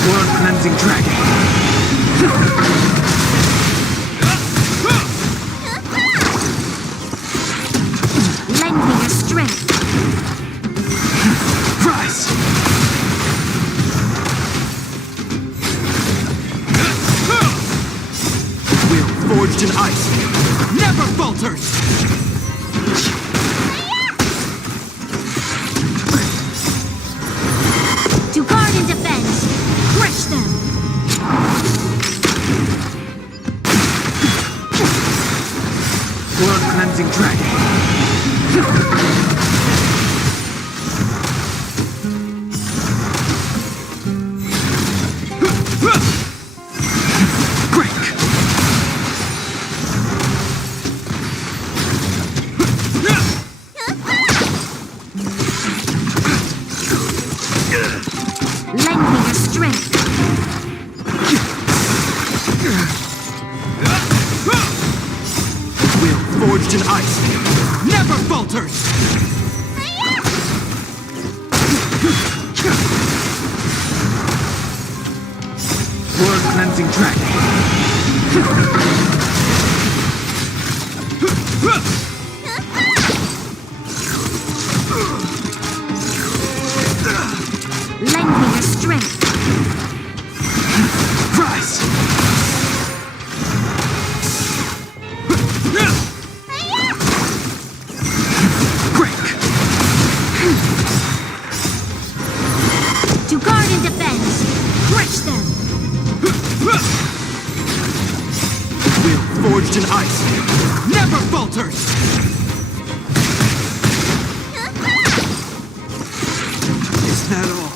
World cleansing dragon. Lend me your strength. Rise! Will forged in ice never falters! To guard and defend. Crush them. World cleansing dragon. Break! Lend me your strength. Will forged in ice never falters! cleansing dragon. Lend me your strength. Rise! Break! To guard and defend. Crush them. Will forged in ice never falters! Is that all?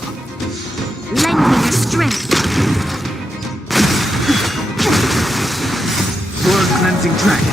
Lend me your strength. Blood cleansing dragon.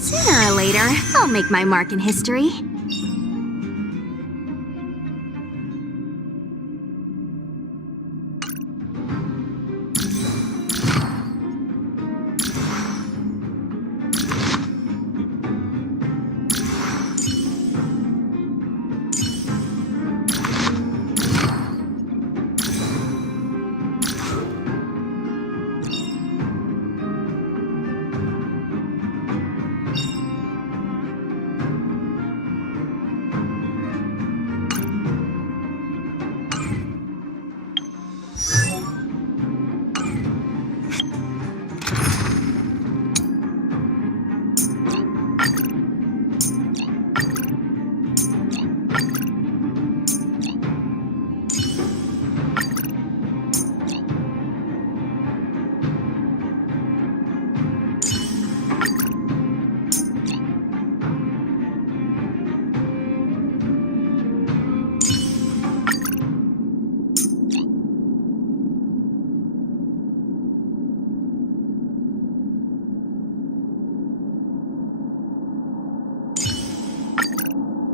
Sooner or later, I'll make my mark in history.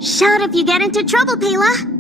Shout if you get into trouble, Pela.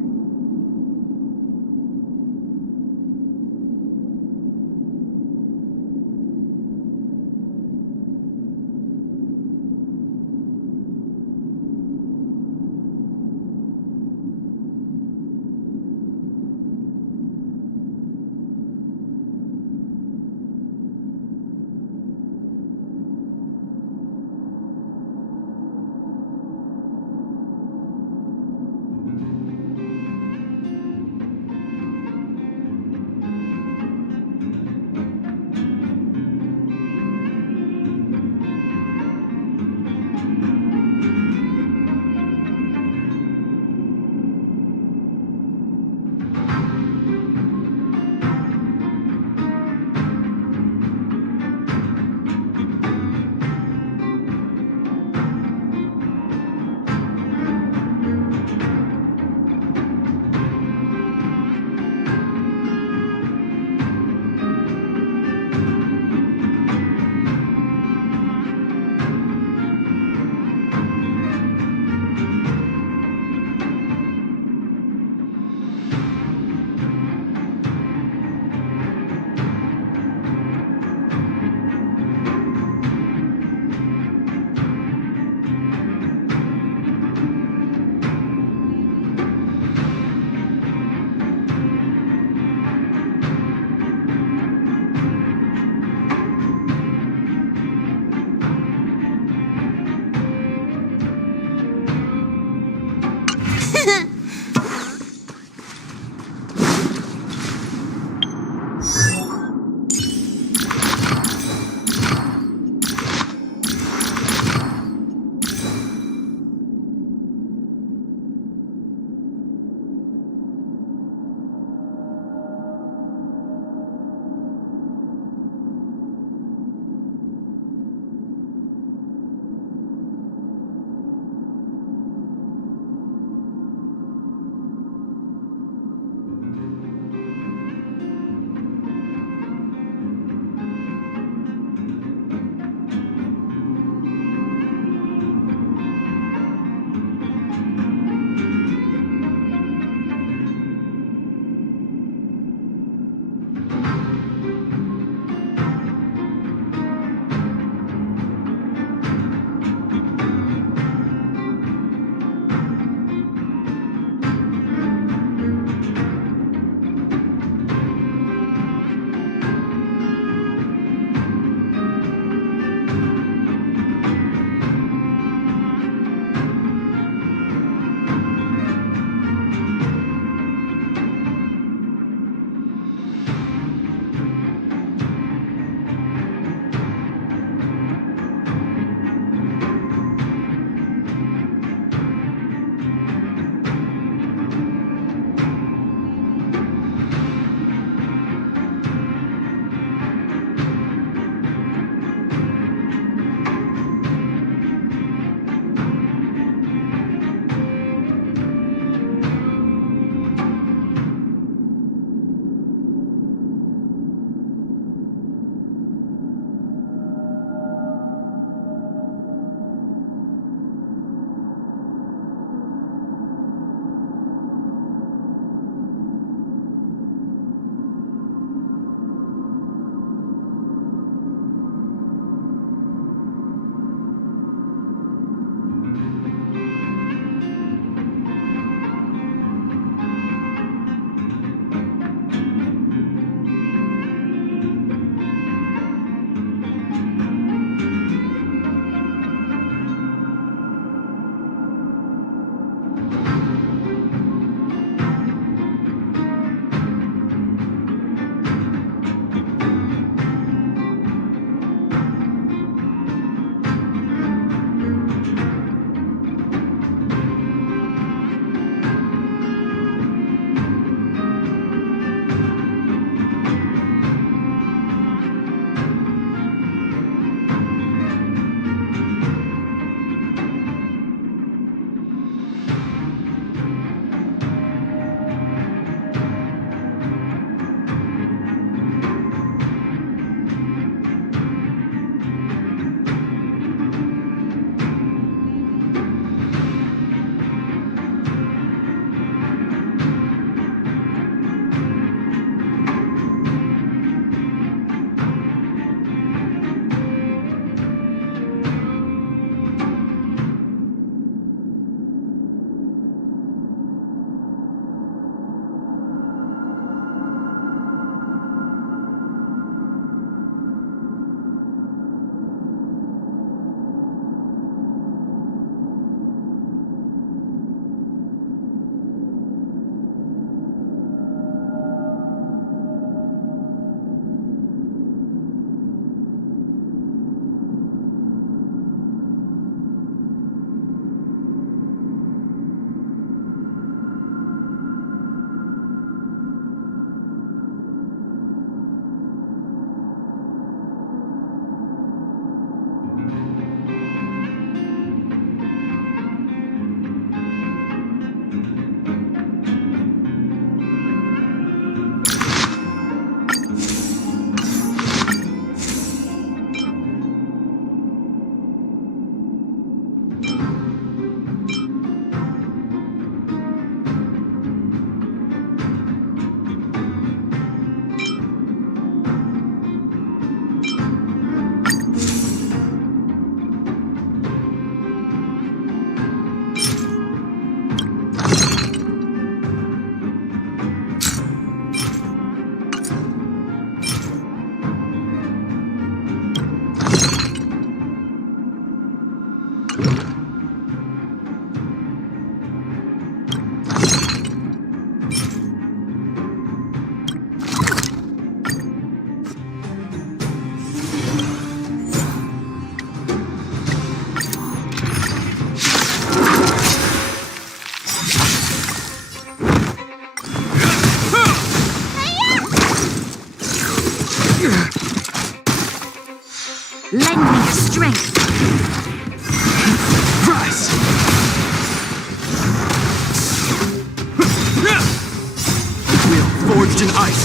ice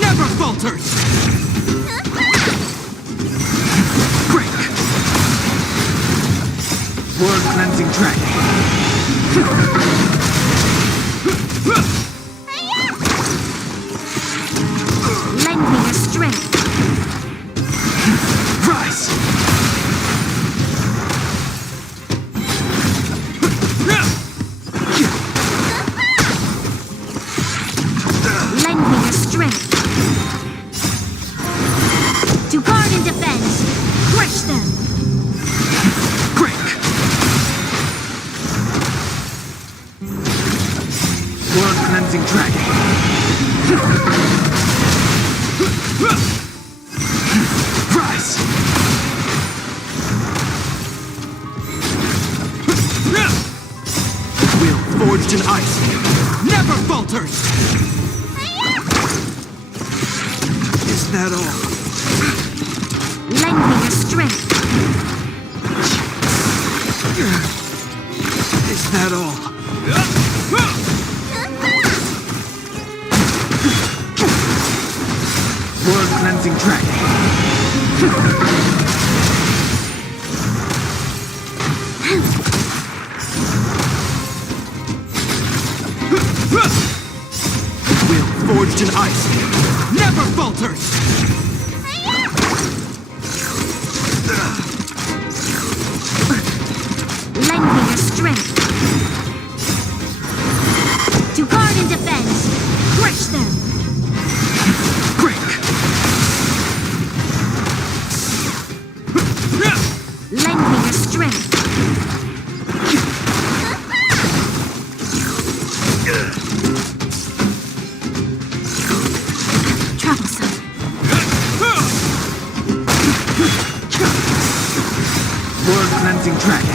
never falters! Break! Word cleansing dragon. Lend me your strength. Rise! Lend me your strength. To guard and defend. Crush them. Break! Word cleansing dragon. Rise! Will forged in ice never falters! Is that all? Lend me your strength. Is that all? Word cleansing dragon. Will forged in ice never falters! Lend me your strength. To guard and defend. Crush them. Break! Lend me your strength. Troublesome. Word cleansing dragon.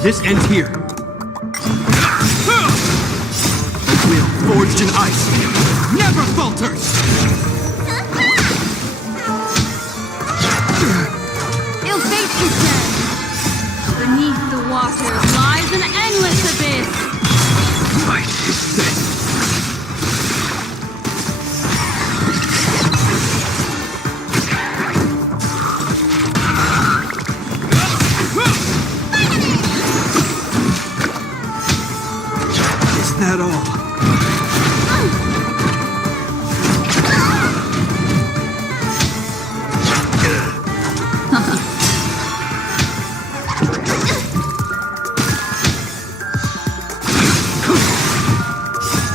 This ends here. Will forged in ice never falters! Ill fate is dead. Beneath the water lies an endless abyss. Fight is set. Is that all?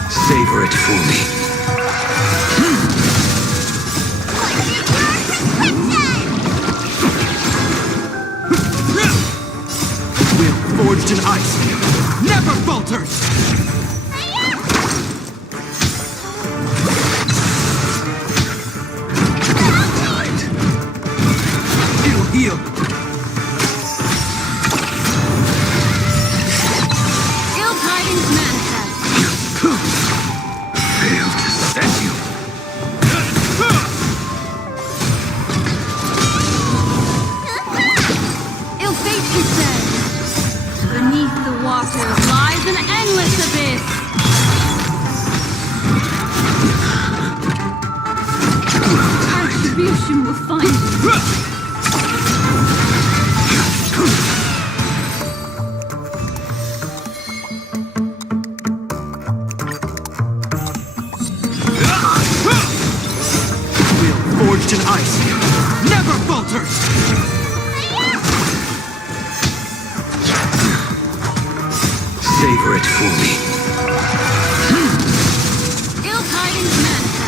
Savor it for me. Will forged in ice never falters! It'll heal. Ill tidings manifest. Failed to set you. Ill fate is dead. Beneath the water lies an endless abyss. Retribution will find you. Will forged in ice never falters! Savor it for me. Ill tidings manifest.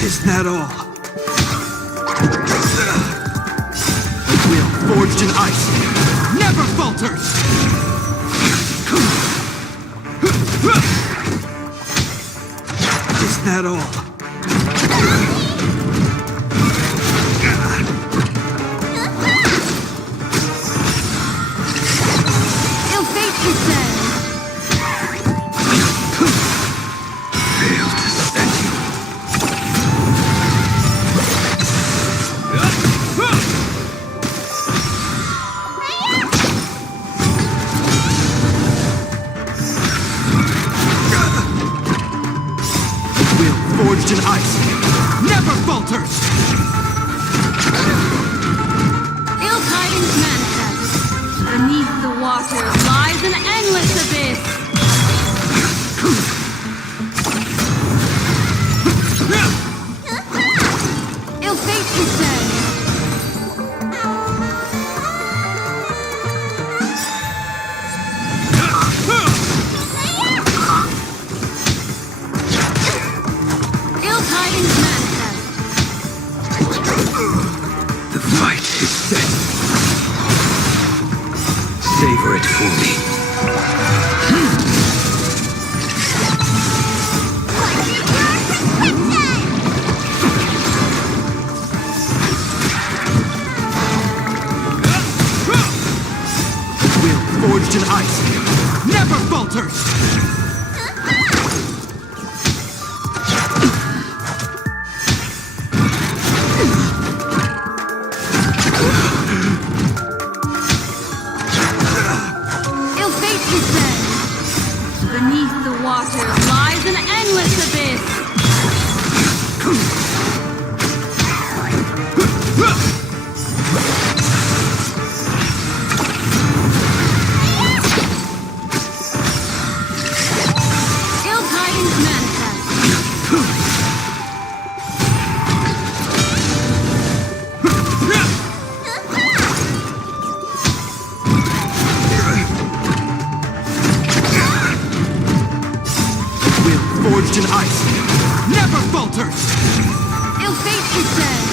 Is that all? Will forged in ice never falters! Is that all? Ill fate is dead. Failed to set you. Will forged in ice never falters! Ill tidings manifest. Beneath the water lies an endless abyss. Ill fate is dead. Ill tidings manifest. The fight is set. Savor it for me. Will forged in ice never falters! Ill fate is dead. Beneath the water lies an endless abyss. Ill tidings manifest. in ice, never falters! Ill fate, you said!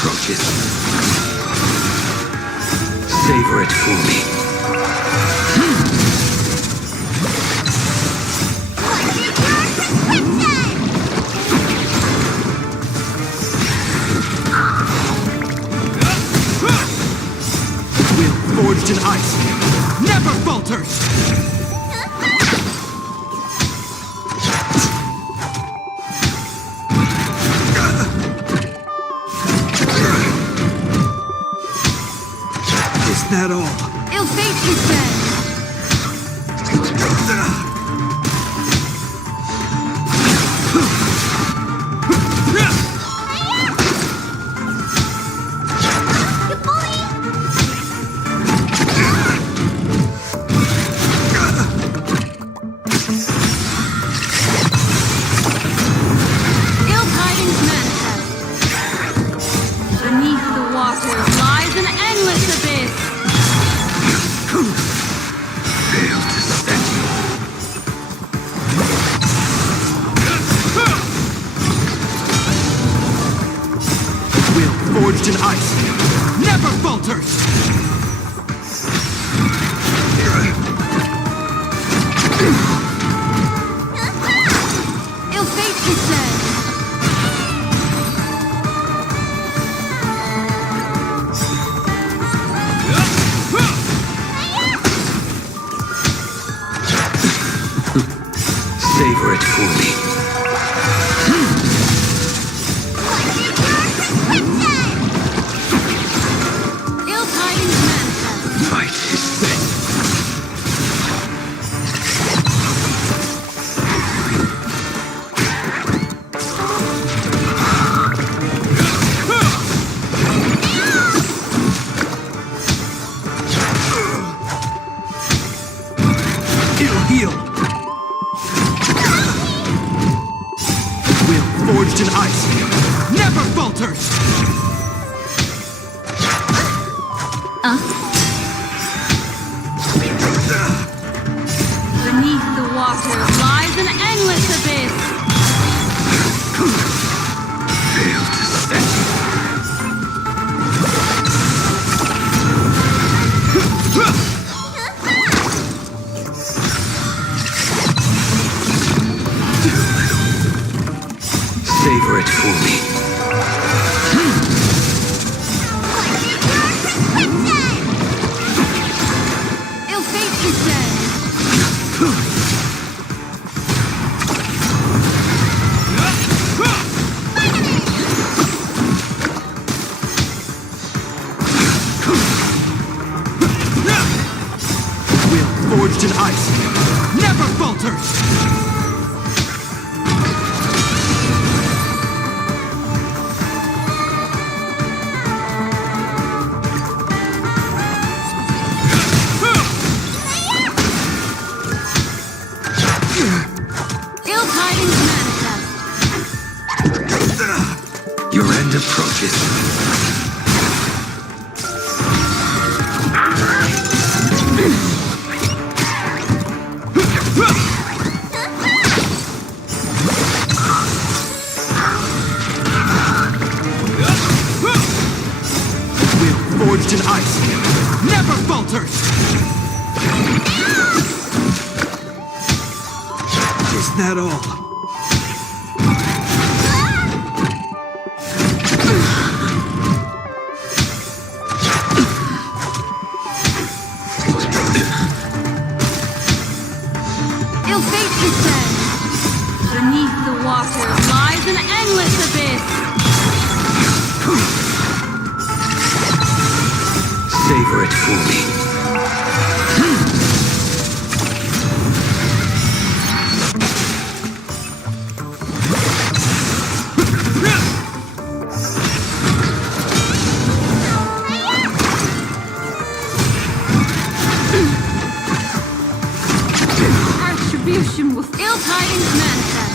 approaches. Savor it fully. Will forged in ice never falters! that all? Ill fate, you said! Ill tidings manifest. Beneath the water lies an endless abyss. Fail to set you. Will forged in ice never falters! Ill fate, you said! Savor it fully. Ill tidings manifest. Fight is set. It'll heal! Will forged in ice never falters! Beneath the water lies an endless abyss. Fail to set you. Savor it fully. Ill fate, you said! Will forged in ice never falters! Ill tidings manifest. Your end approaches. Will forged in ice never falters! Is that all? Ill fate, you said! Beneath the water lies an endless abyss. Savor it fully. Attribution with ill tidings manifest.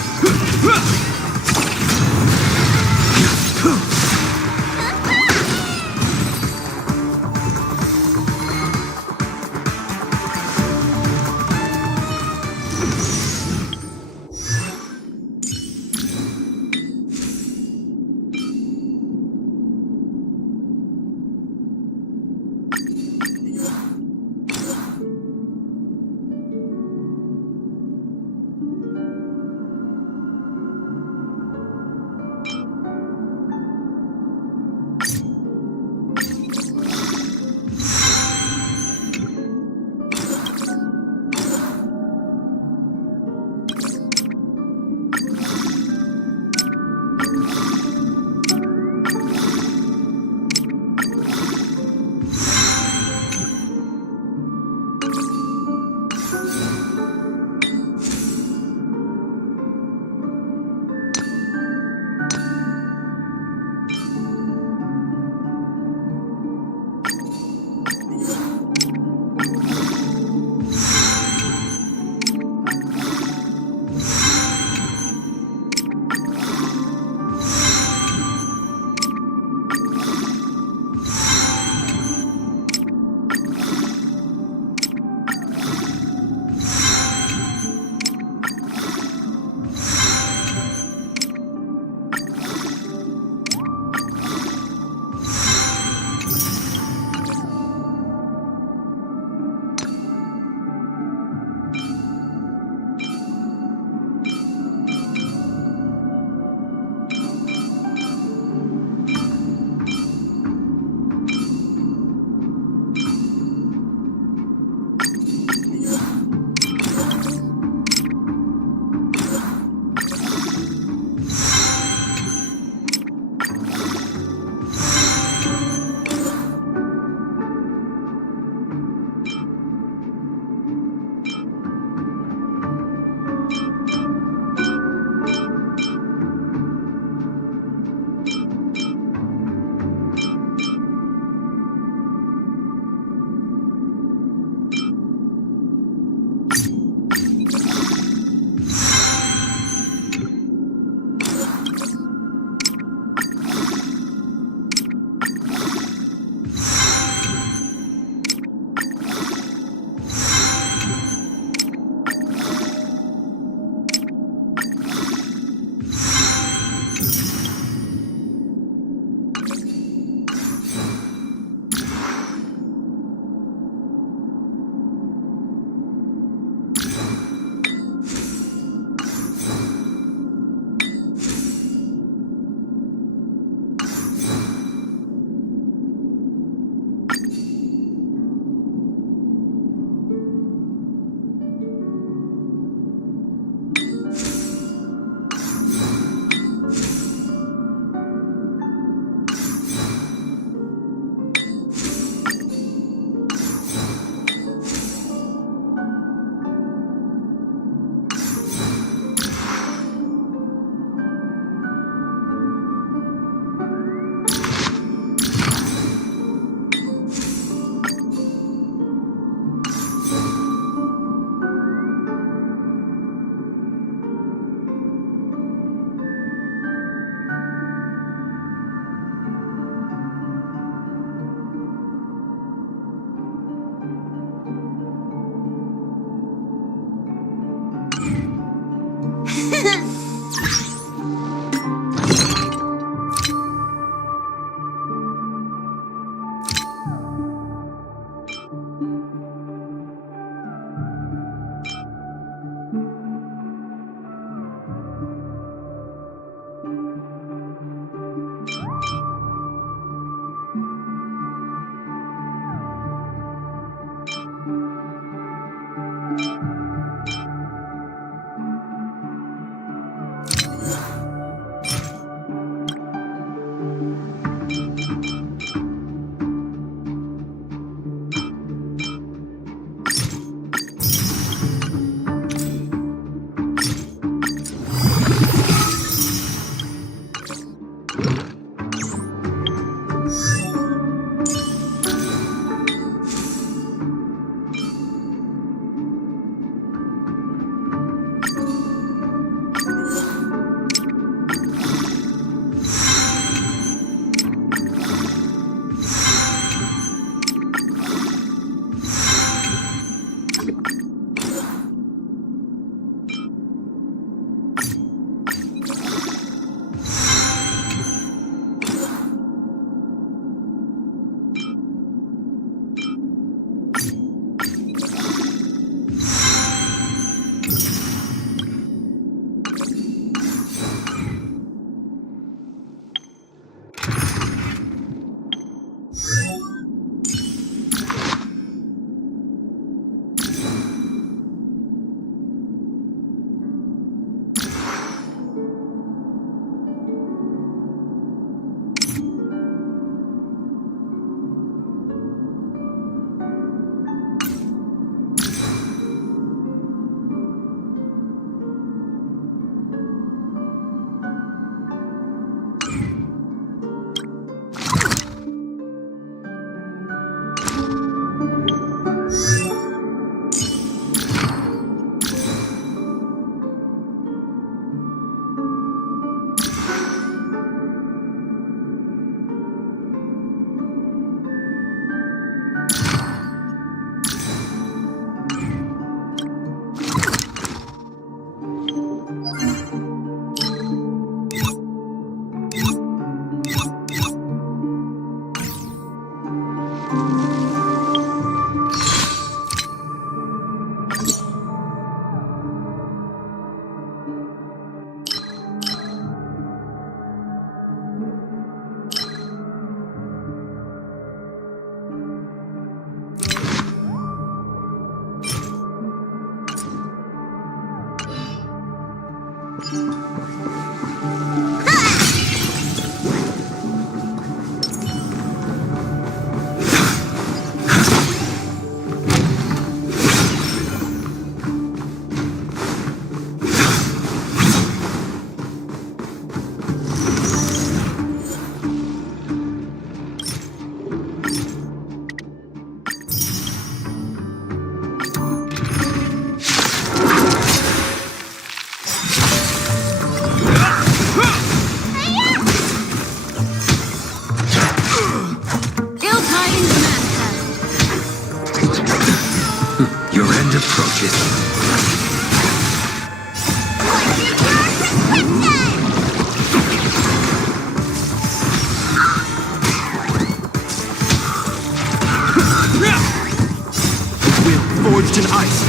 Forged in ice,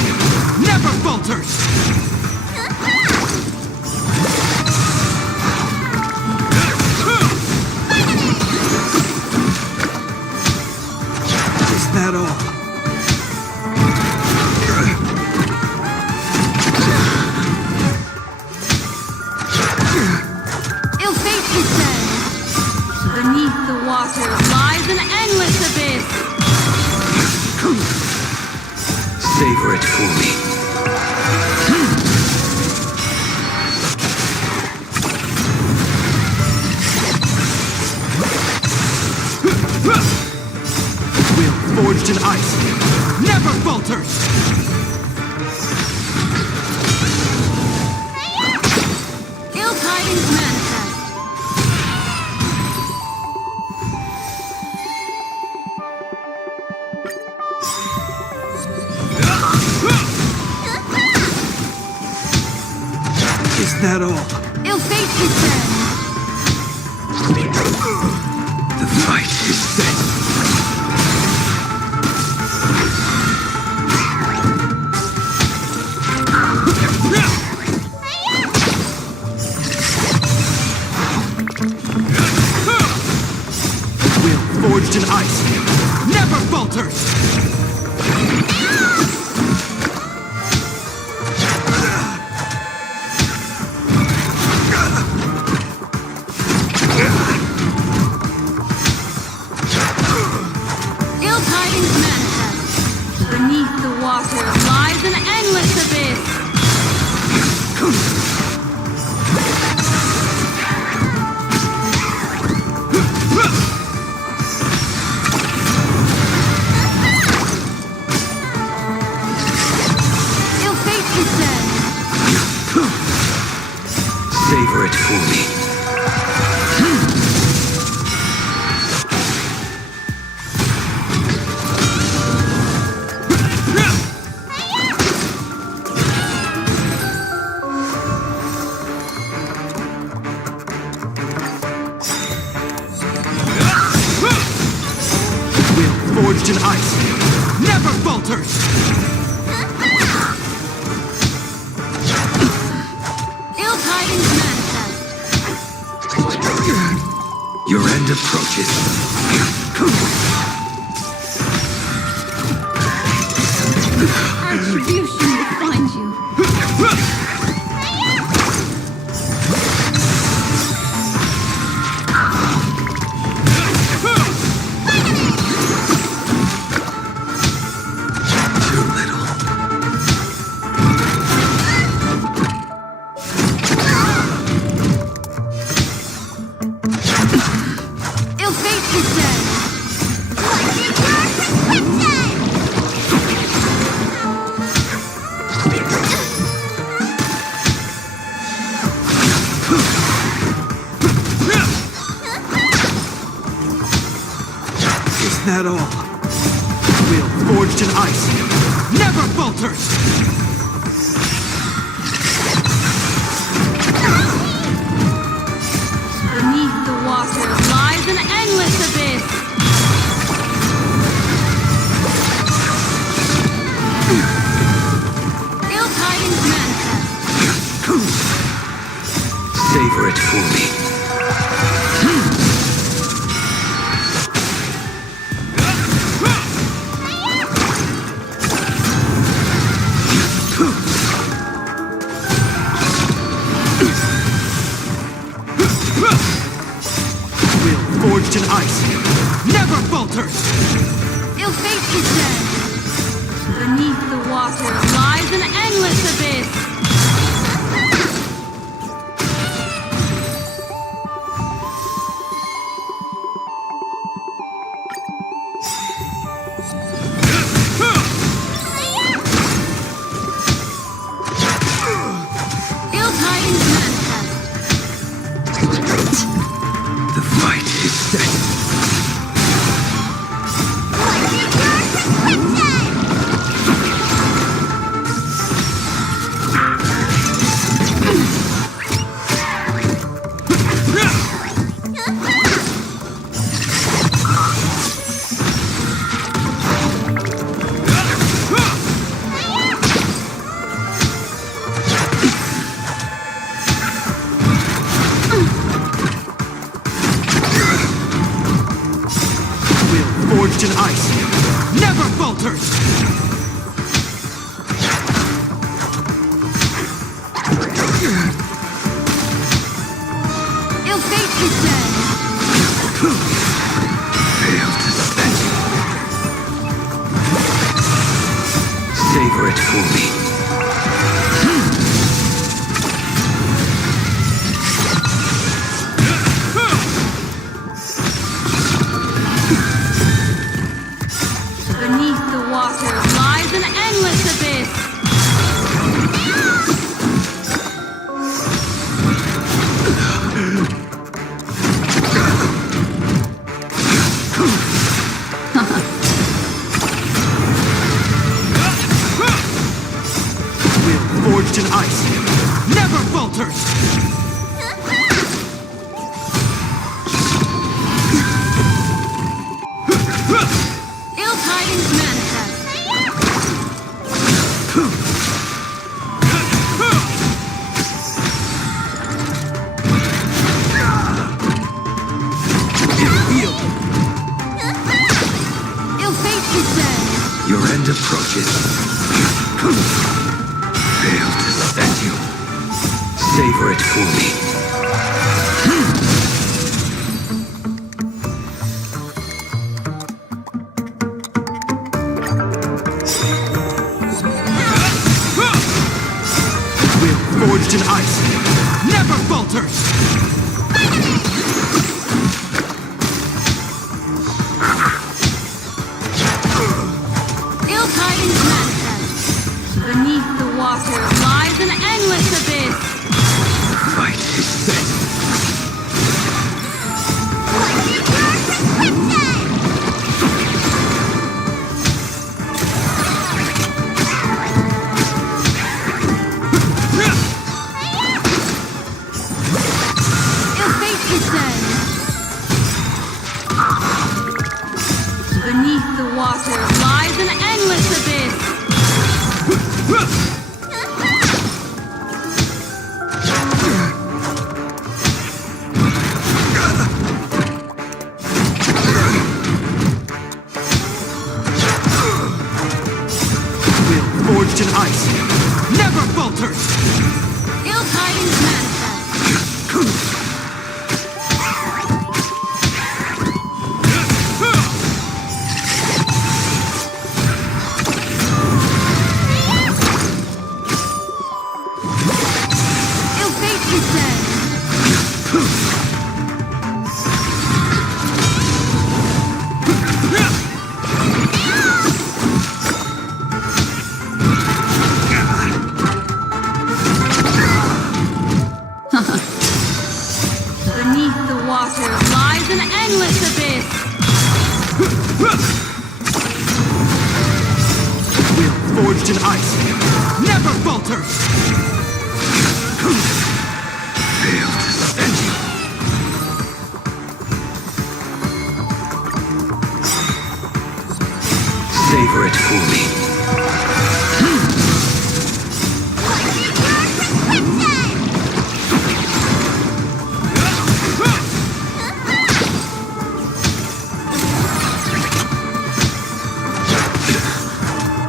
never falters! Is that all? Ill fate is said. Beneath the water lies an endless abyss. Savor it for me. Will forged in ice, never falters! Ill tidings manifest. Is that all? Ill fate is said. The fight is set. Will forged in ice, never falters! Ill tidings manifest. Beneath the water lies an endless abyss. for me. Will forged in ice never falters! Ill tidings manifest. Your end approaches. Retribution will find you. Ill fate descends. Is that all? Will forged in ice never falters! Beneath the water lies an endless abyss. Ill tidings manifest. Savor it for me. Will forged in ice never falters! Ill fate descends. Beneath the water lies an endless abyss. Ill tidings manifest. The fight is set. Will forged in ice never falters! Ill fate descends. Fail to stand. Savor it for me. Beneath the water lies an endless abyss. Will forged in ice never falters! Ill tidings manifest. Ill fate descends. Your end approaches. Fail to stand you. Savor it for me. Will forged in ice never falters! Ill tidings manifest. Beneath the water lies an endless abyss. Fight is set. Beneath the water lies an endless abyss. Will forged in ice never falters! Ill tidings manifest. Ill fate descends. Beneath the water lies an endless abyss. Will forged in ice never falters! Failed to send you. Savor it fully.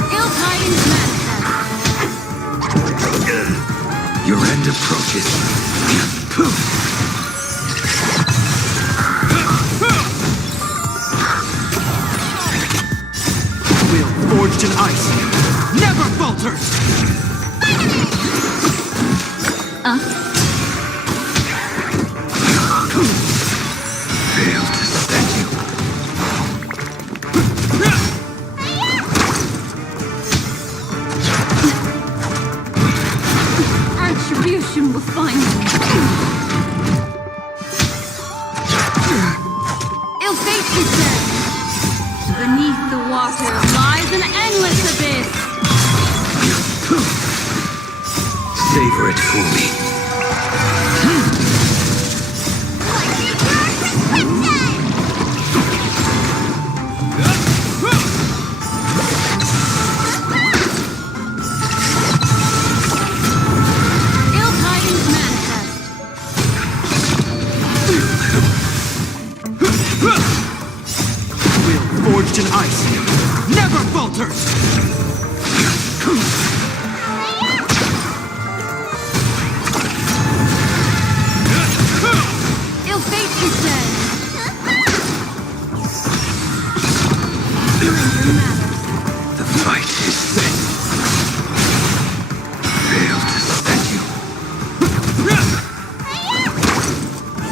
Ill tidings manifest. Your end approaches. Will forged in ice never falters! Failed to send you. Retribution will find you. Ill fate descends. Beneath the water lies an endless abyss. Savor it fully. Ill tidings manifest. Will forged in ice never falters! Ill fate descends. The fight is set. Failed to send you.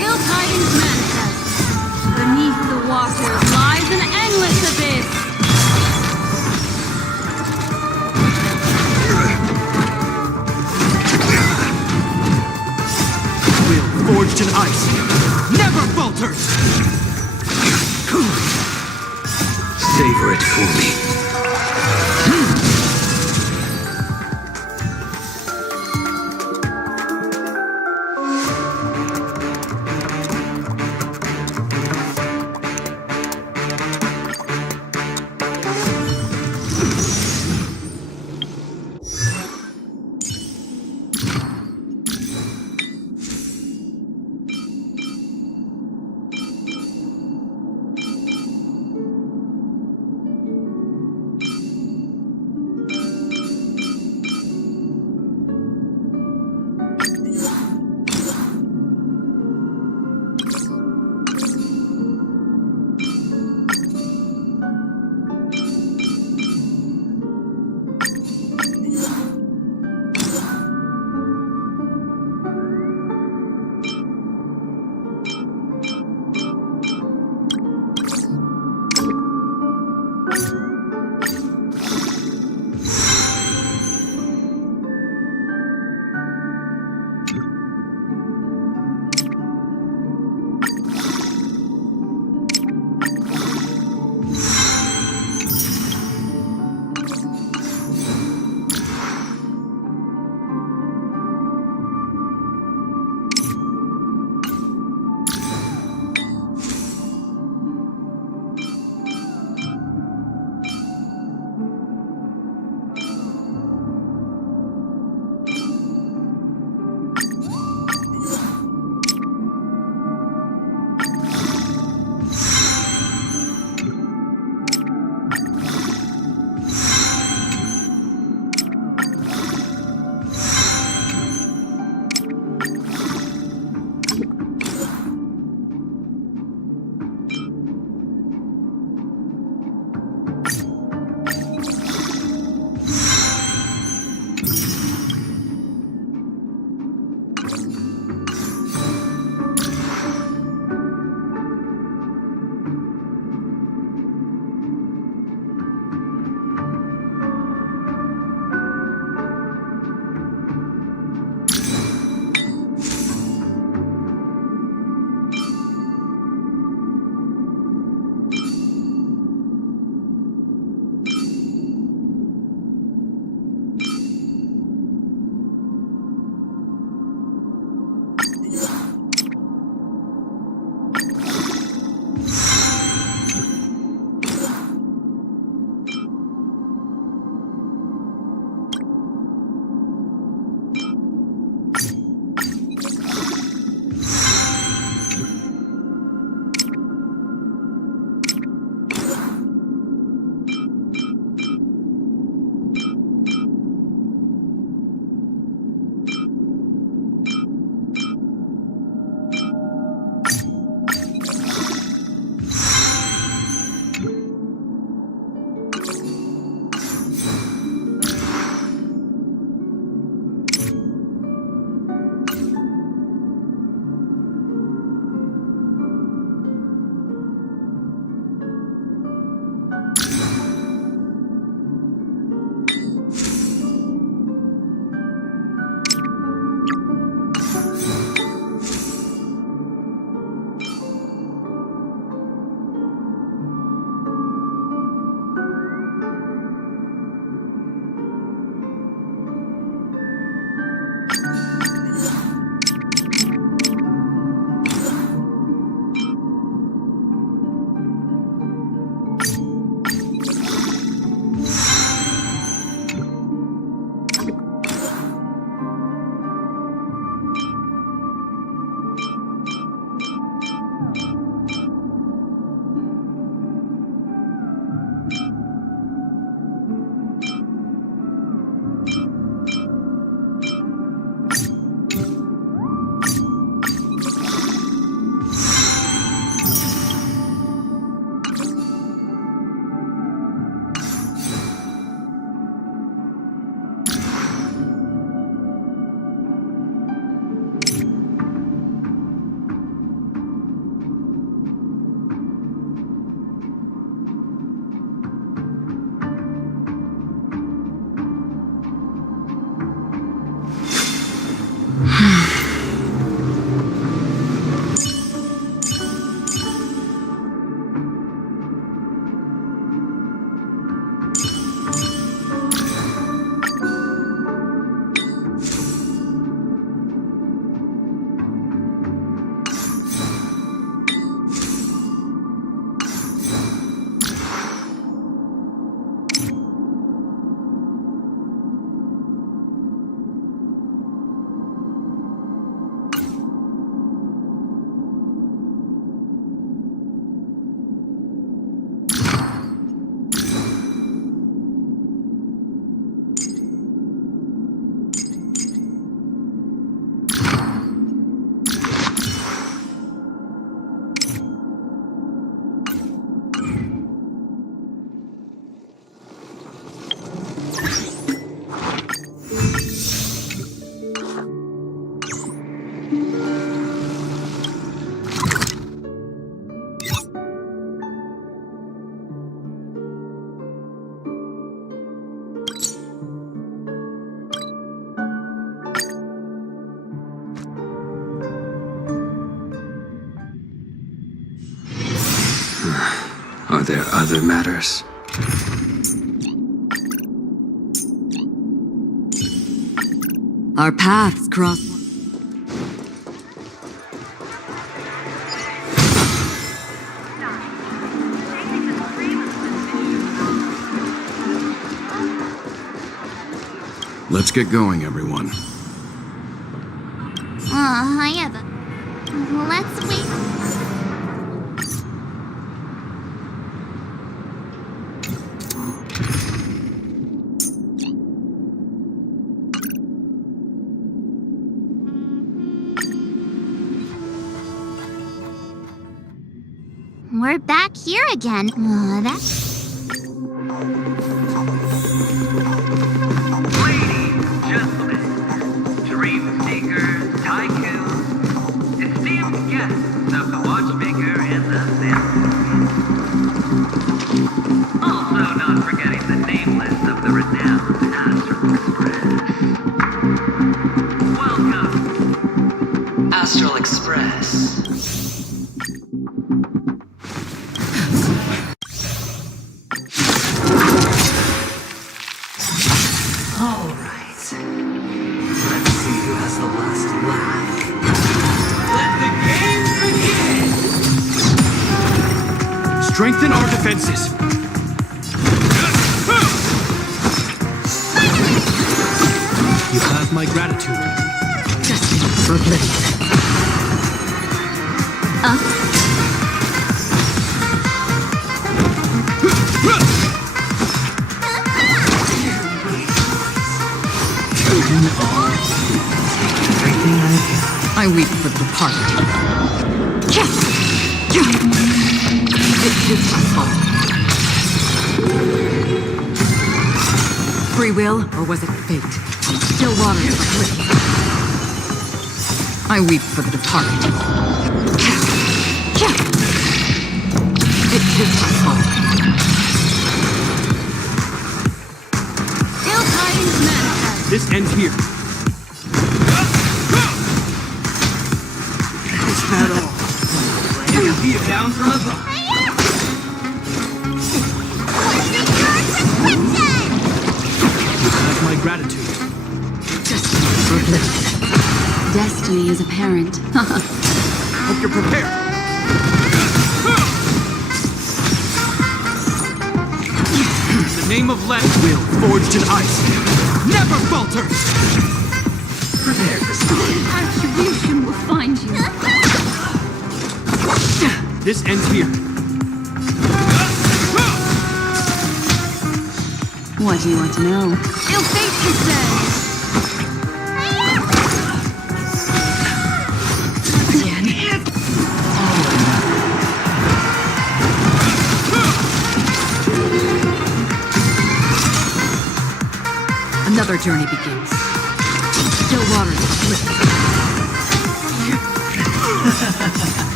Ill tidings manifest. Beneath the water lies an endless abyss. Will forged in ice never falters! Savor it fully. there other matters? Our paths cross. Let's get going, everyone. I have a... Let's wait. We're back here again. That's... Dream seekers, tycoons, esteemed guests of the watchmaker and the sailor. Also not forgetting the nameless of the renowned Astral Express. Welcome. Astral Express. All right. Let's see who has the last laugh. Let the game begin! Strengthen our defenses. You have my gratitude. Destined for oblivion. I weep for the departed. It is my fault. Free will, or was it fate? Still waters like liquid. I weep for the departed. It is my fault. Ill tidings manifest. This ends here. Is that all? Be down from above. You have my gratitude. Destiny is apparent. Hope you're prepared. In the name of Let will forged in ice never falters. Prepare for storm. Attribution will find you. This ends here. What do you want to know? Ill fate, you say. Another journey begins. Still waters split.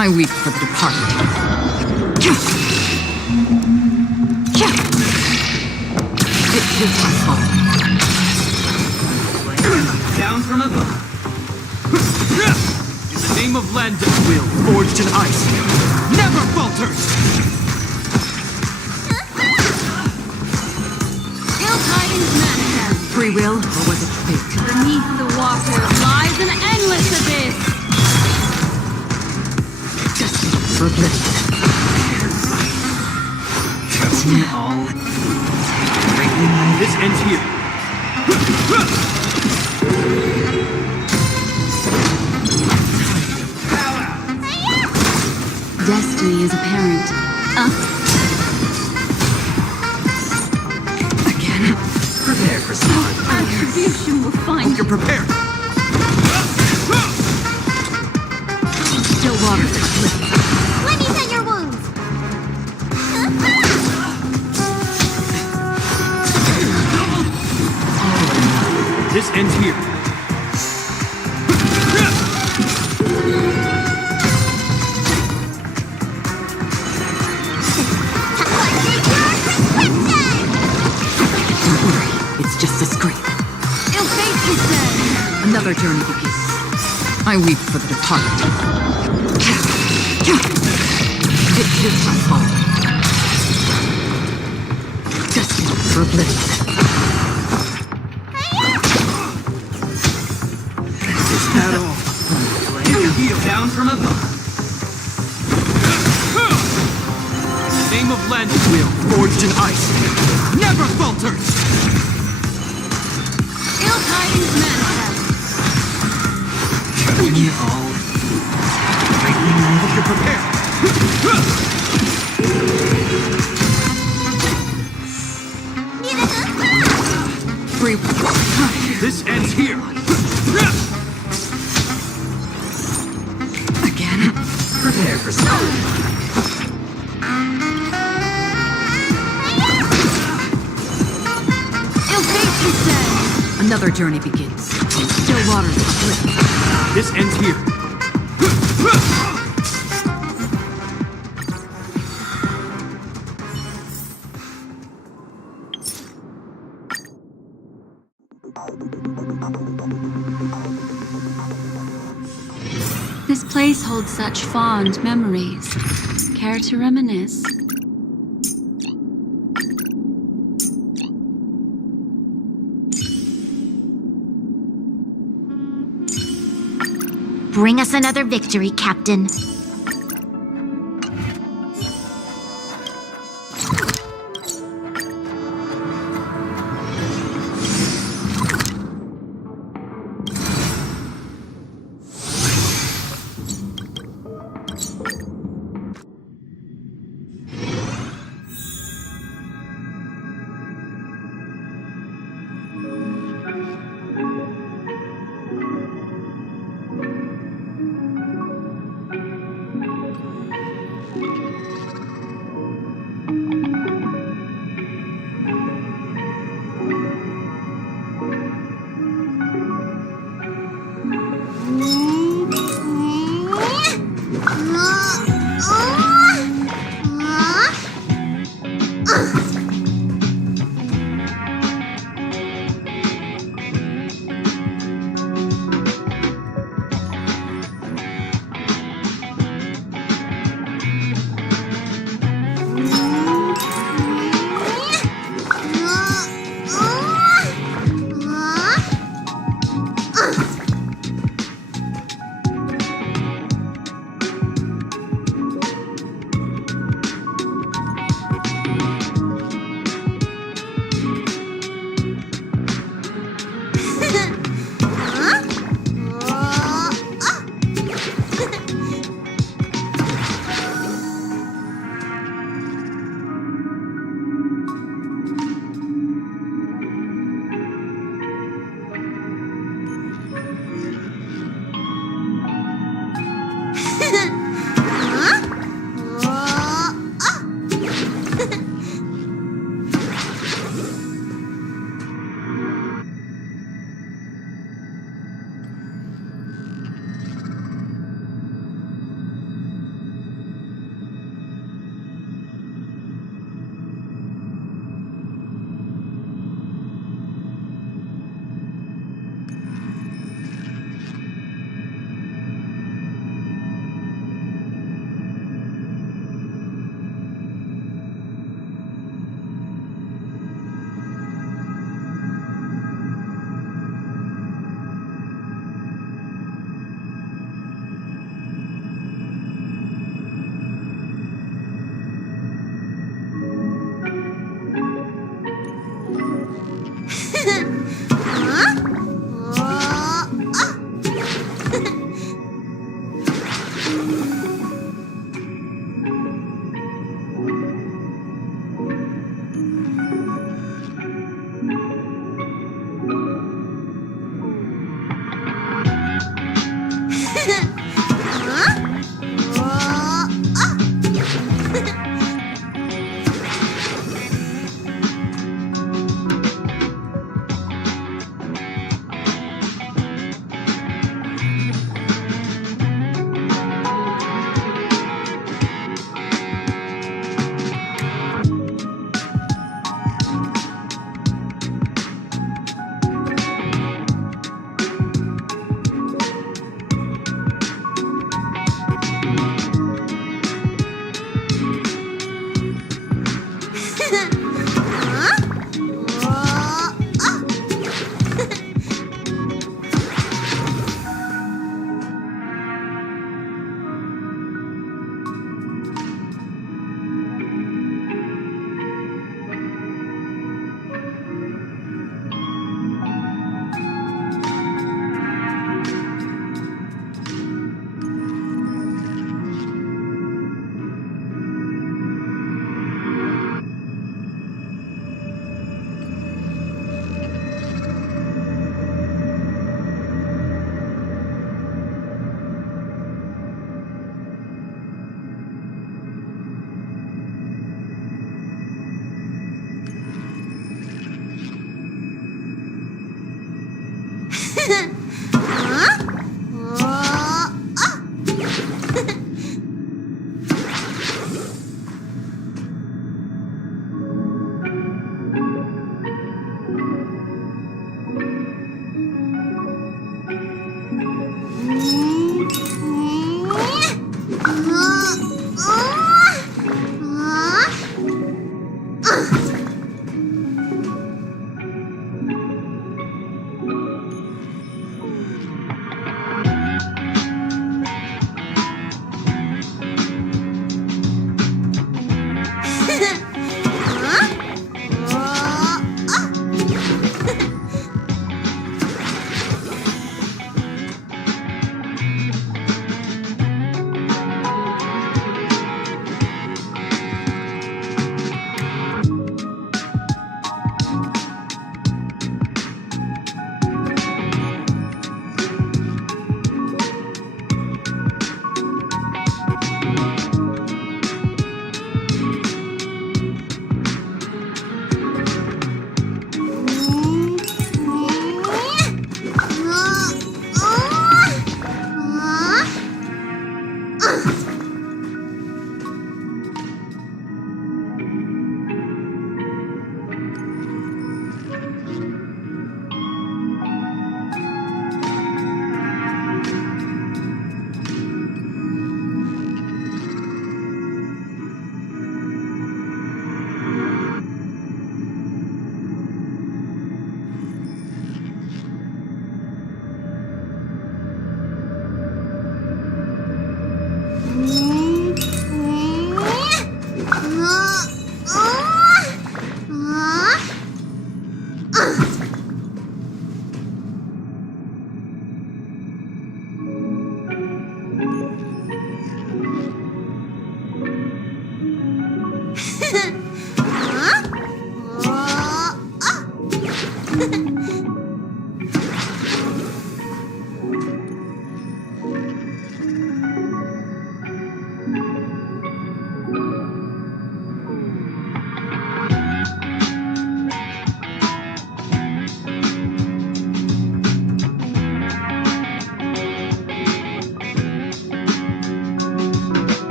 I weep for the departed. It is my fault. Down from above. In the name of Landa, will forged in ice never falters. Ill tidings manifest. Free will, or was it fate? Beneath the water lies an endless abyss. Destined for oblivion. This ends here. Destiny is apparent. Again. Prepare for storm. Attribution will find Hope you're prepared. Still waters split. Let me tend your wounds. This ends here. Don't worry, it's just a scrape. Ill fate, you say. Another journey begins. I weep for the departed. It is my fault. oblivion. Is that all? Heal down from above. In the name of Lend will, forged in ice, never falters! Ill tidings manifest. Shutting you all. Hope you're prepared. This ends here. Again? Prepare for something. Ill fate, you said. Another journey begins. Still waters uplift. This ends here. This place holds such fond memories. Care to reminisce? Bring us another victory, Captain.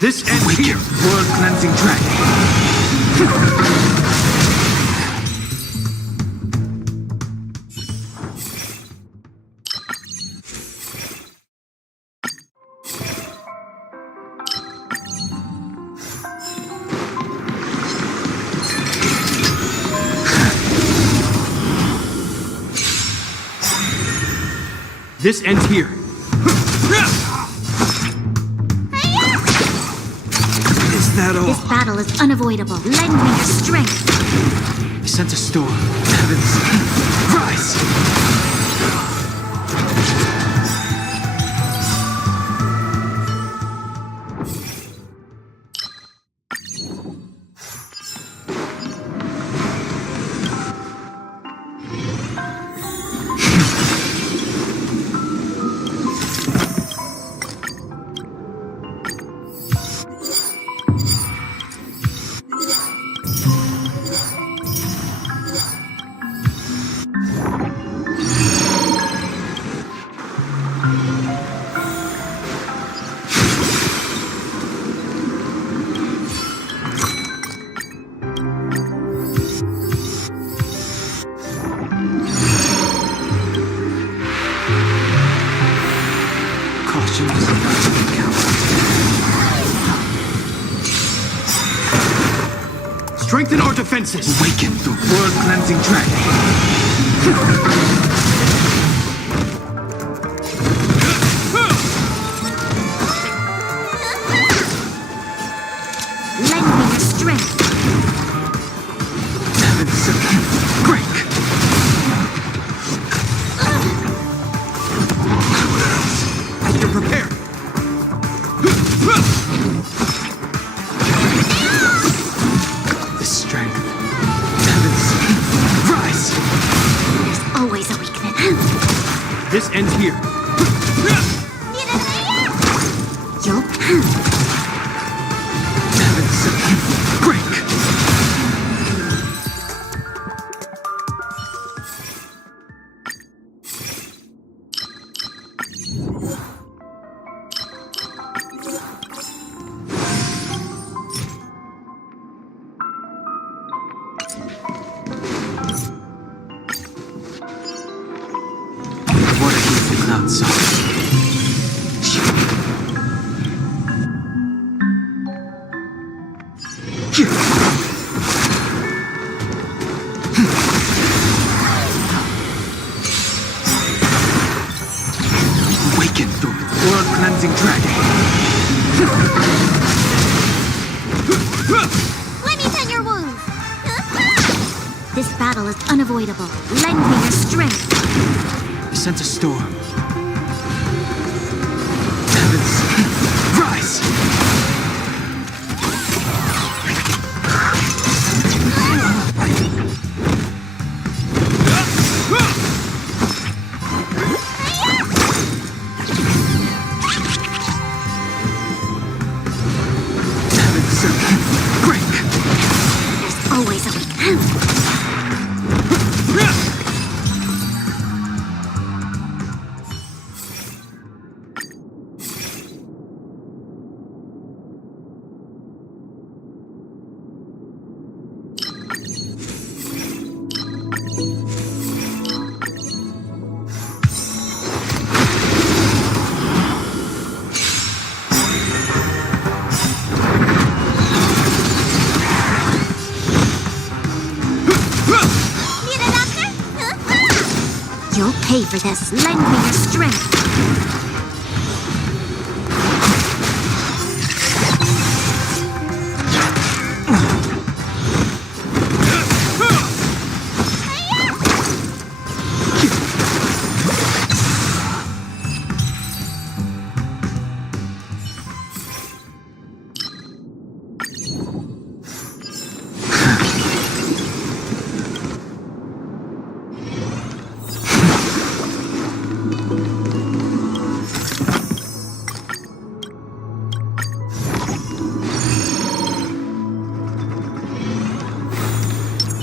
This ends here. World cleansing track. This ends here. Is that all? This battle is unavoidable. Lend me your strength. I sense a storm. Heavens, rise! Strengthen our defenses! Awaken the world-cleansing dragon! Lend me your strength. Break! I have to prepare! The strength. Rise! There's always a weakness. This ends here. You'll Break! What if the clouds saw? Awaken the world-cleansing dragon! Let me tend your wounds. This battle is unavoidable. Lend me your strength. I sense a storm. Heavens, rise! There's always a weakness. You'll pay for this. Lend me your strength.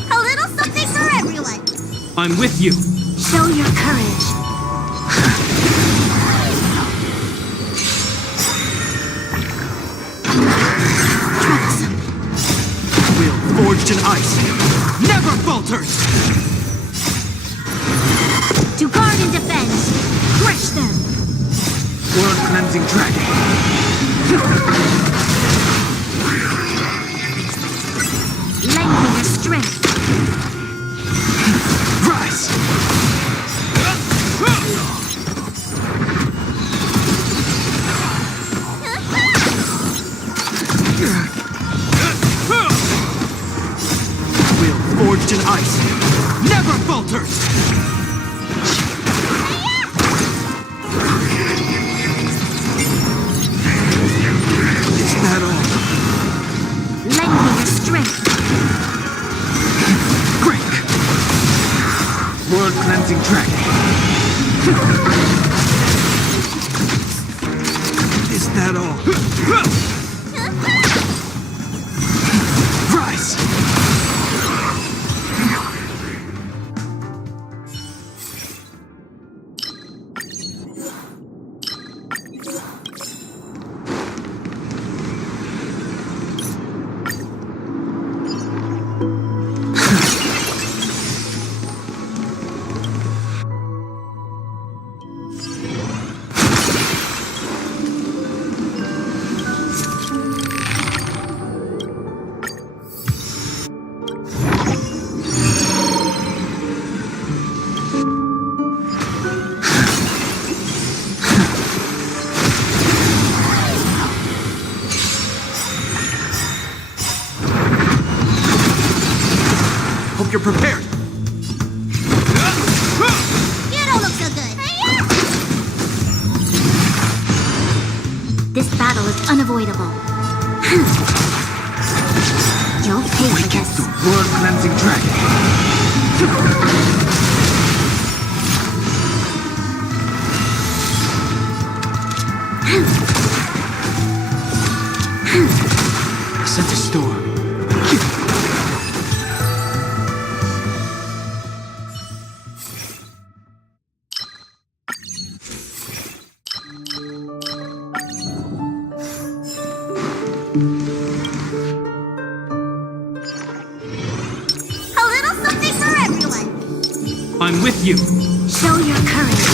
A little something for everyone. I'm with you. Show your courage. Troublesome. Will forged in ice never falters! To guard and defend. Crush them. World-cleansing dragon! Lend me your strength. Rise! Will forged in ice never falters! Is that all? Lend me your strength. Break! World-cleansing dragon! Is that all? Rise! you're prepared. You don't look so good. This battle is unavoidable. You'll pay for this. Blood cleansing dragon. I sense a storm. A little something for everyone. I'm with you. Show your courage.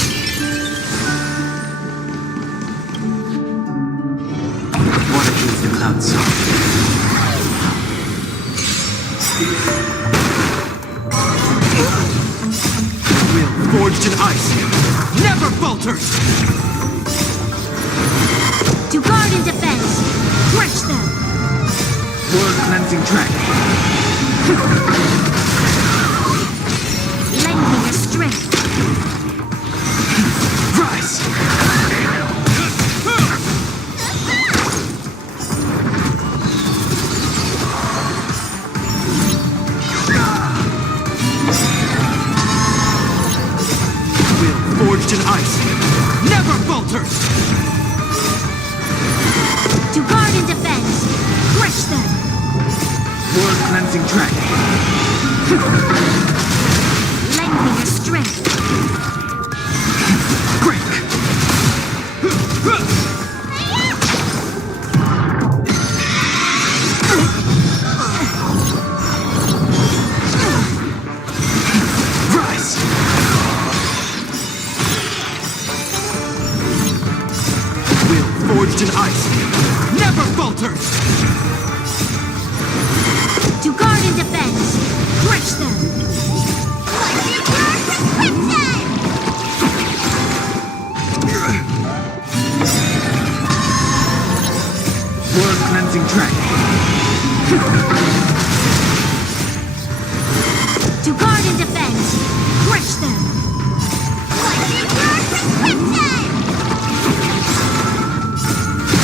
Water keeps the clouds soft. Will forged in ice never falters. To guard and defend. Crush them. Blood cleansing dragon. Lend me your strength. Rise! Will forged in ice never falters. To guard and defend. Crush them. Blood cleansing dragon. Lend me your strength. Break! Rise! Will forged in ice never falters. To guard and defend. Crush them. What's your prescription? Blood cleansing dragon. To guard and defend. Crush them. What's your prescription?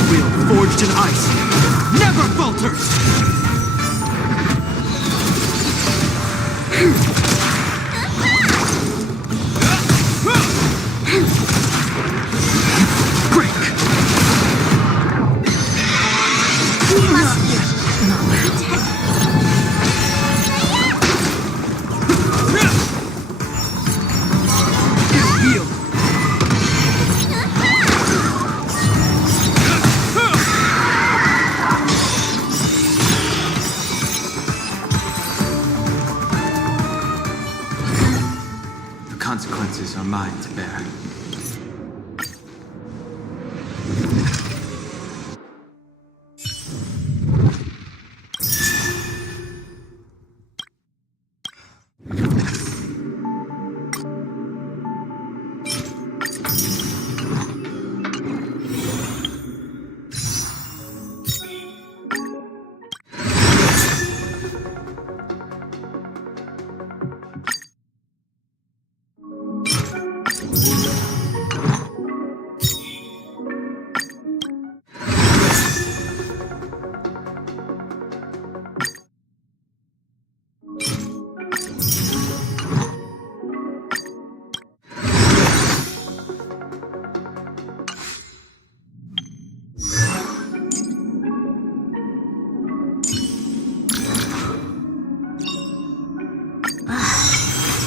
Will forged in ice never falters. Break! You must protect. Heal. The consequences are mine to bear.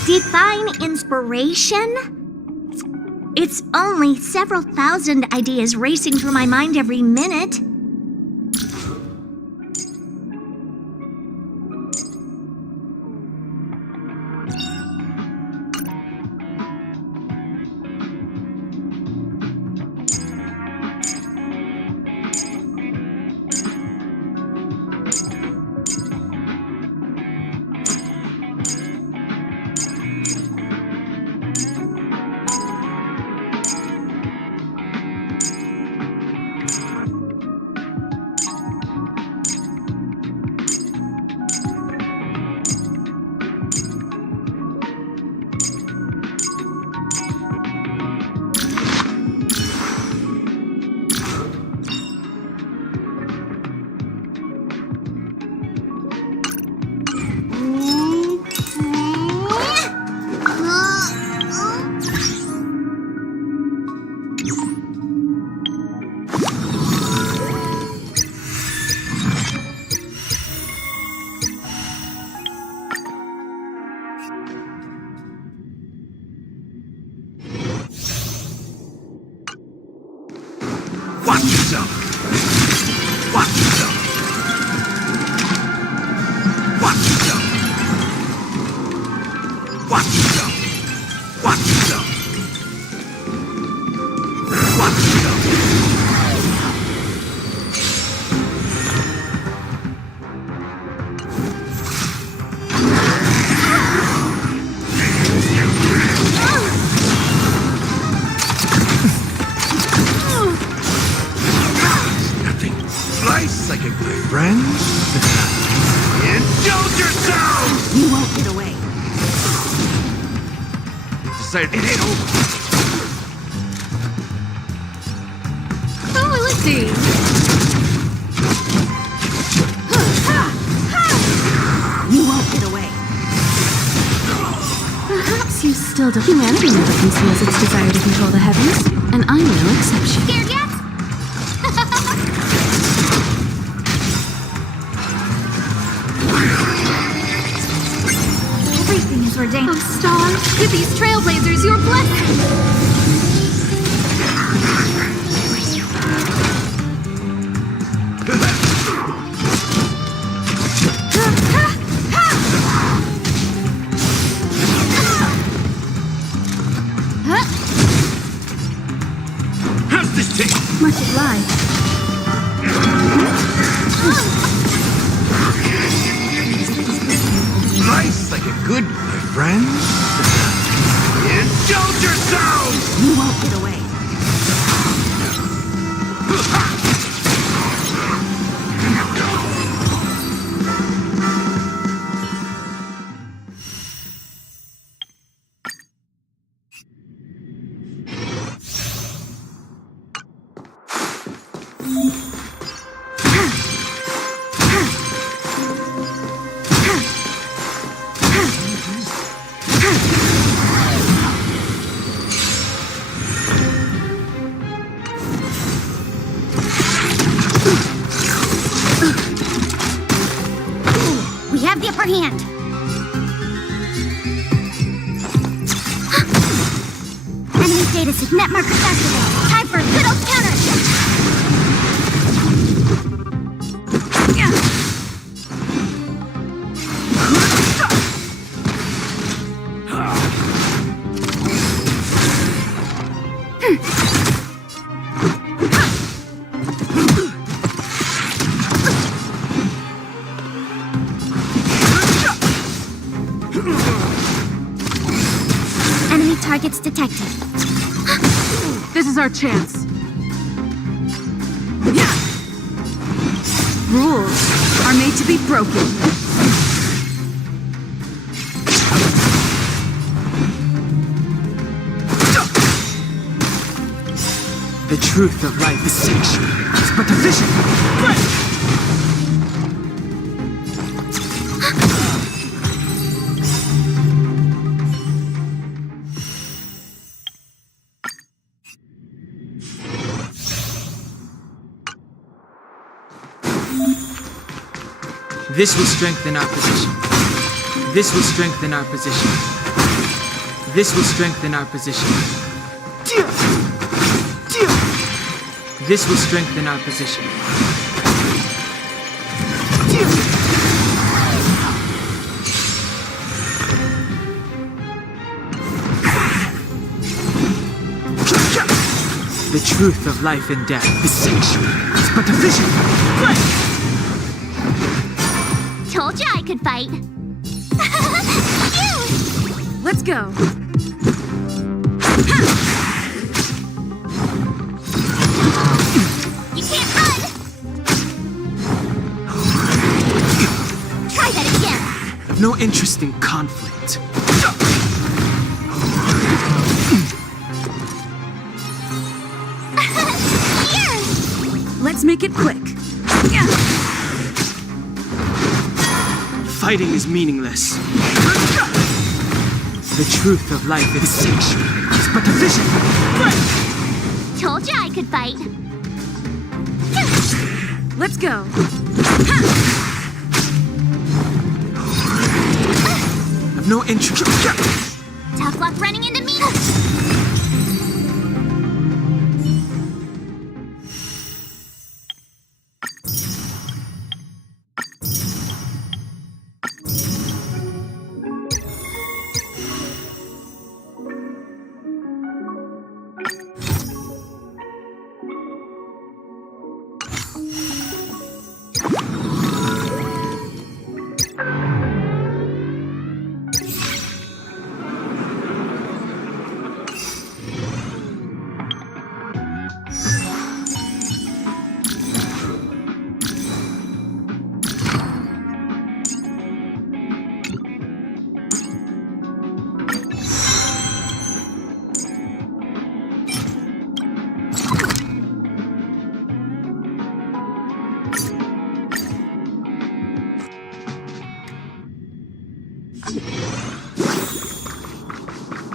Divine inspiration? It's only several thousand ideas racing through my mind every minute. Watch yourself! Watch yourself! Watch yourself! Watch yourself! Watch yourself! Watch yourself! Nothing. Slice like a good friend. Indulge yourselves! You won't get away. Decided it ain't over. Oh, let's see. You won't get away. Perhaps you still don't. Humanity never conceals its desire to control the heavens, and I'm no exception. Scared yet? Everything is ordained. Oh, Star, give these trailblazers your blessing. How's this taste? Much obliged. Slice like a good friend. Indulge yourselves! You won't get away. We have the upper hand. Enemy data set net markers activated. Time for a good old counter. Enemy targets detected. This is our chance. Rules are made to be broken. The truth of life is sanctuary. It's but a vision. This will strengthen our position. This will strengthen our position. This will strengthen our position. This will strengthen our position. The truth of life and death is sanctuary. It's but a vision. Told you I could fight. Let's go. You can't run. Try that again. I've no interest in conflict. Let's make it quick. Fighting is meaningless. The truth of life is sanctuary. It's but a vision. Told you I could fight. Let's go. I've no interest. Tough luck running into me.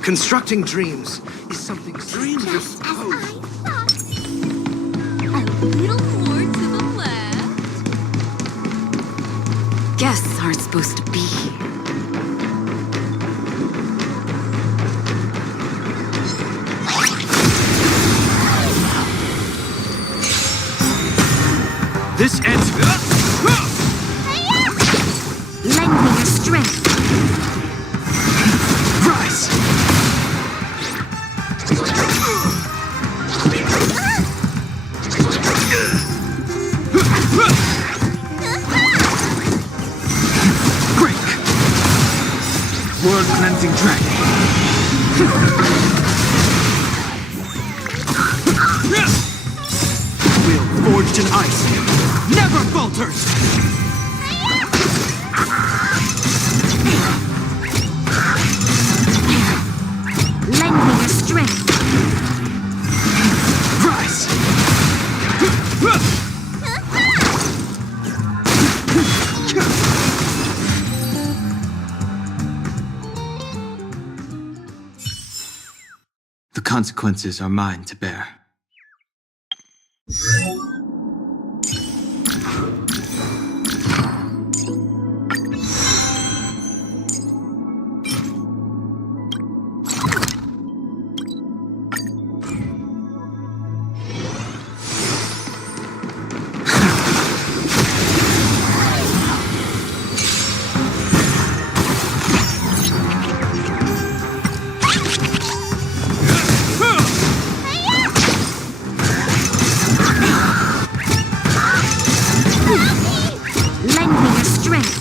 Constructing dreams is something dreams are supposed. A little more to the left. Guests aren't supposed to be here. This ends. Lend me your strength. Rise! Break! World cleansing dragon. Will forged in ice never falters! Lend me your strength. Rise! The consequences are mine to bear. Lend me your strength.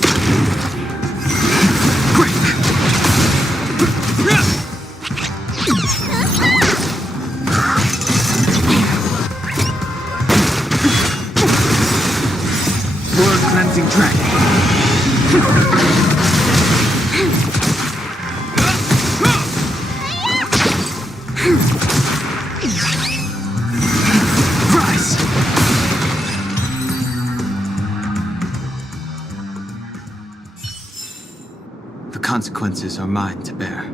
World cleansing dragon. Rise! The consequences are mine to bear.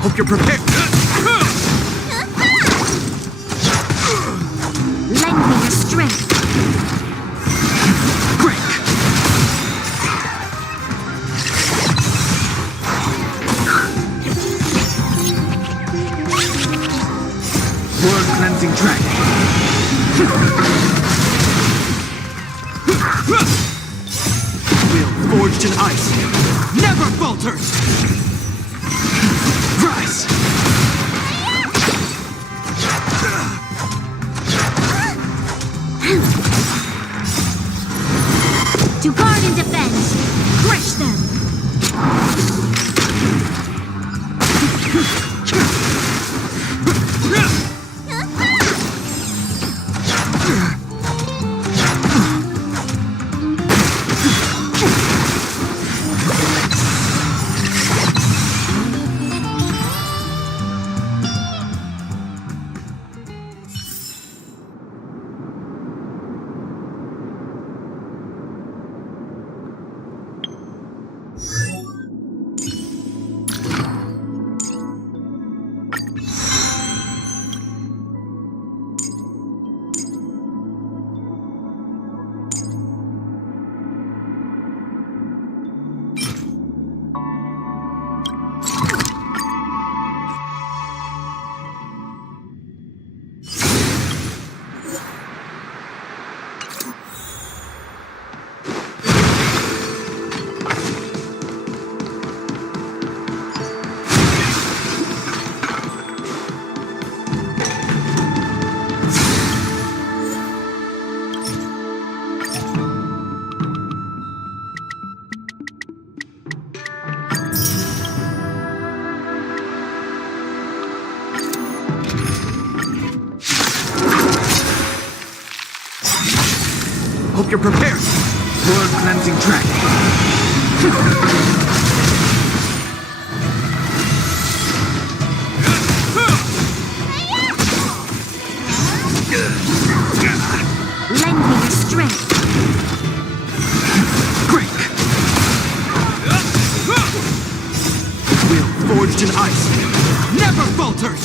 Hope you're prepared. Lend me your strength. Break! World cleansing dragon. Will forged in ice never falters! Rise! To guard and defend. Crush them. Hope you're prepared. World cleansing track. Lend me your strength. Break. Will forged in ice never falters.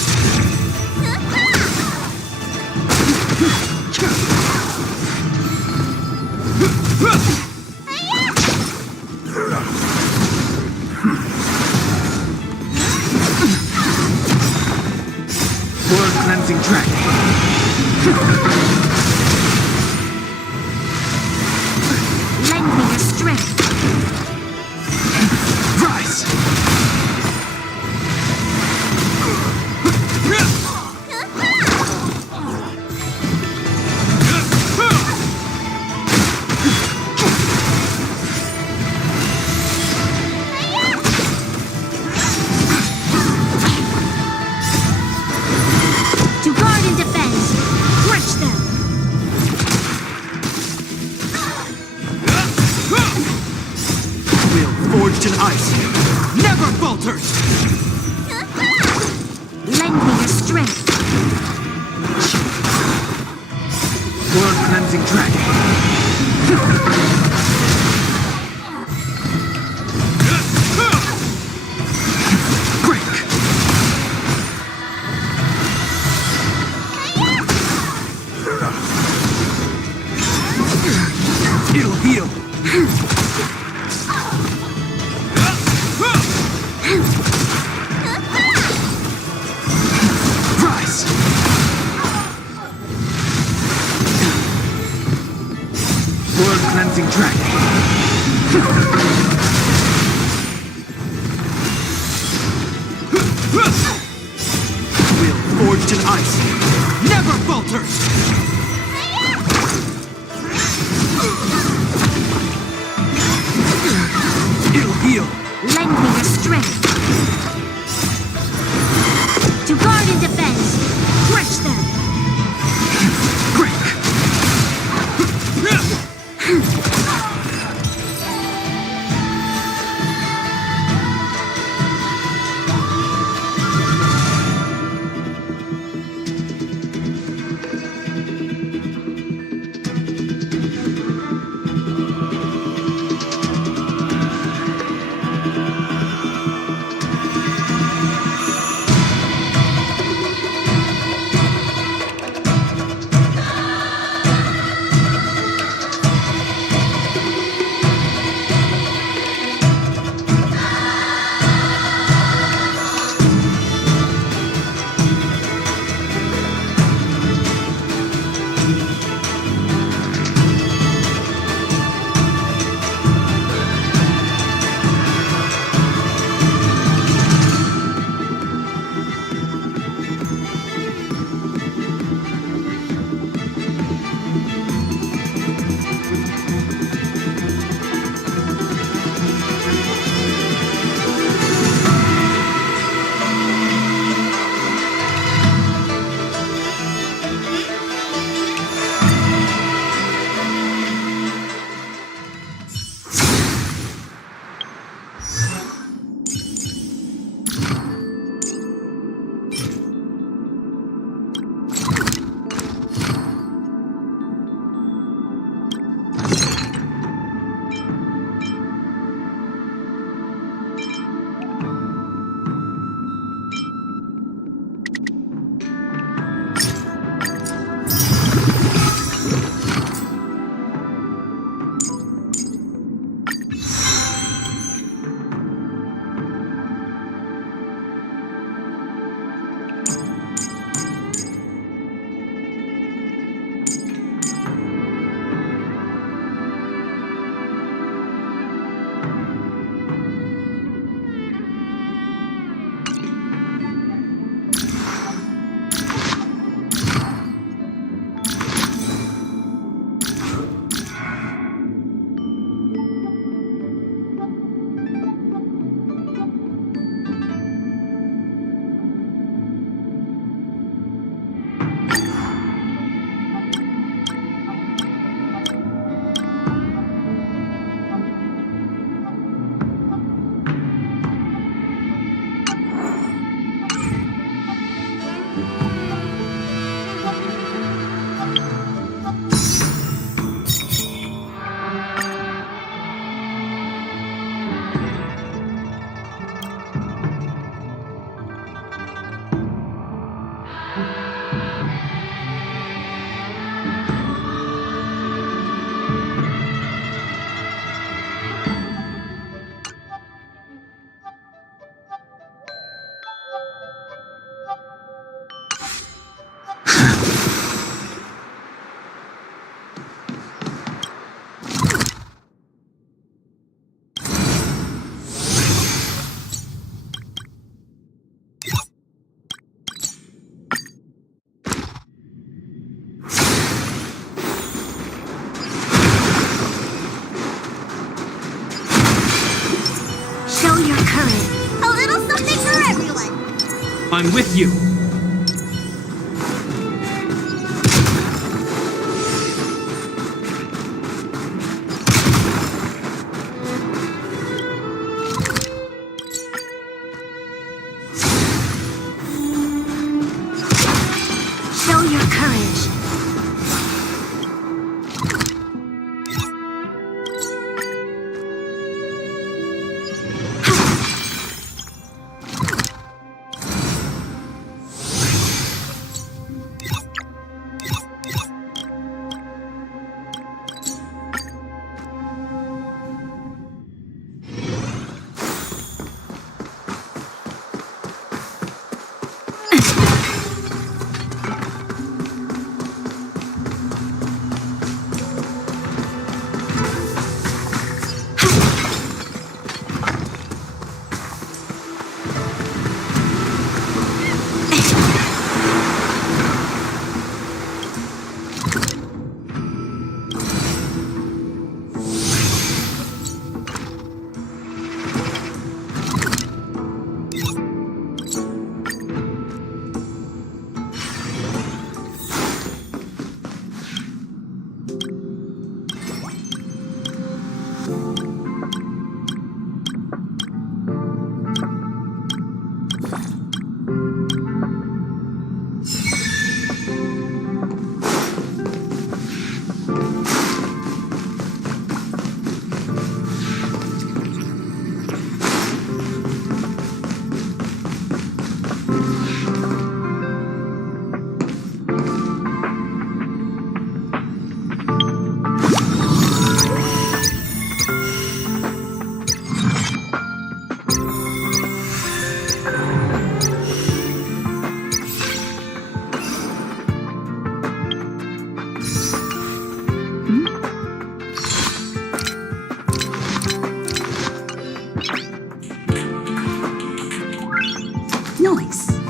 World cleansing track. Lend me your strength. Rise. To guard and defend. Crush them. Will forged in ice never falters. Lend me your strength. World cleansing track. Break. It'll heal. Rise. World cleansing track. Will forged in ice never falters. It'll heal. Lend me your strength. To guard and defend. Crush them. Break. I'm with you. Show your courage. Nice.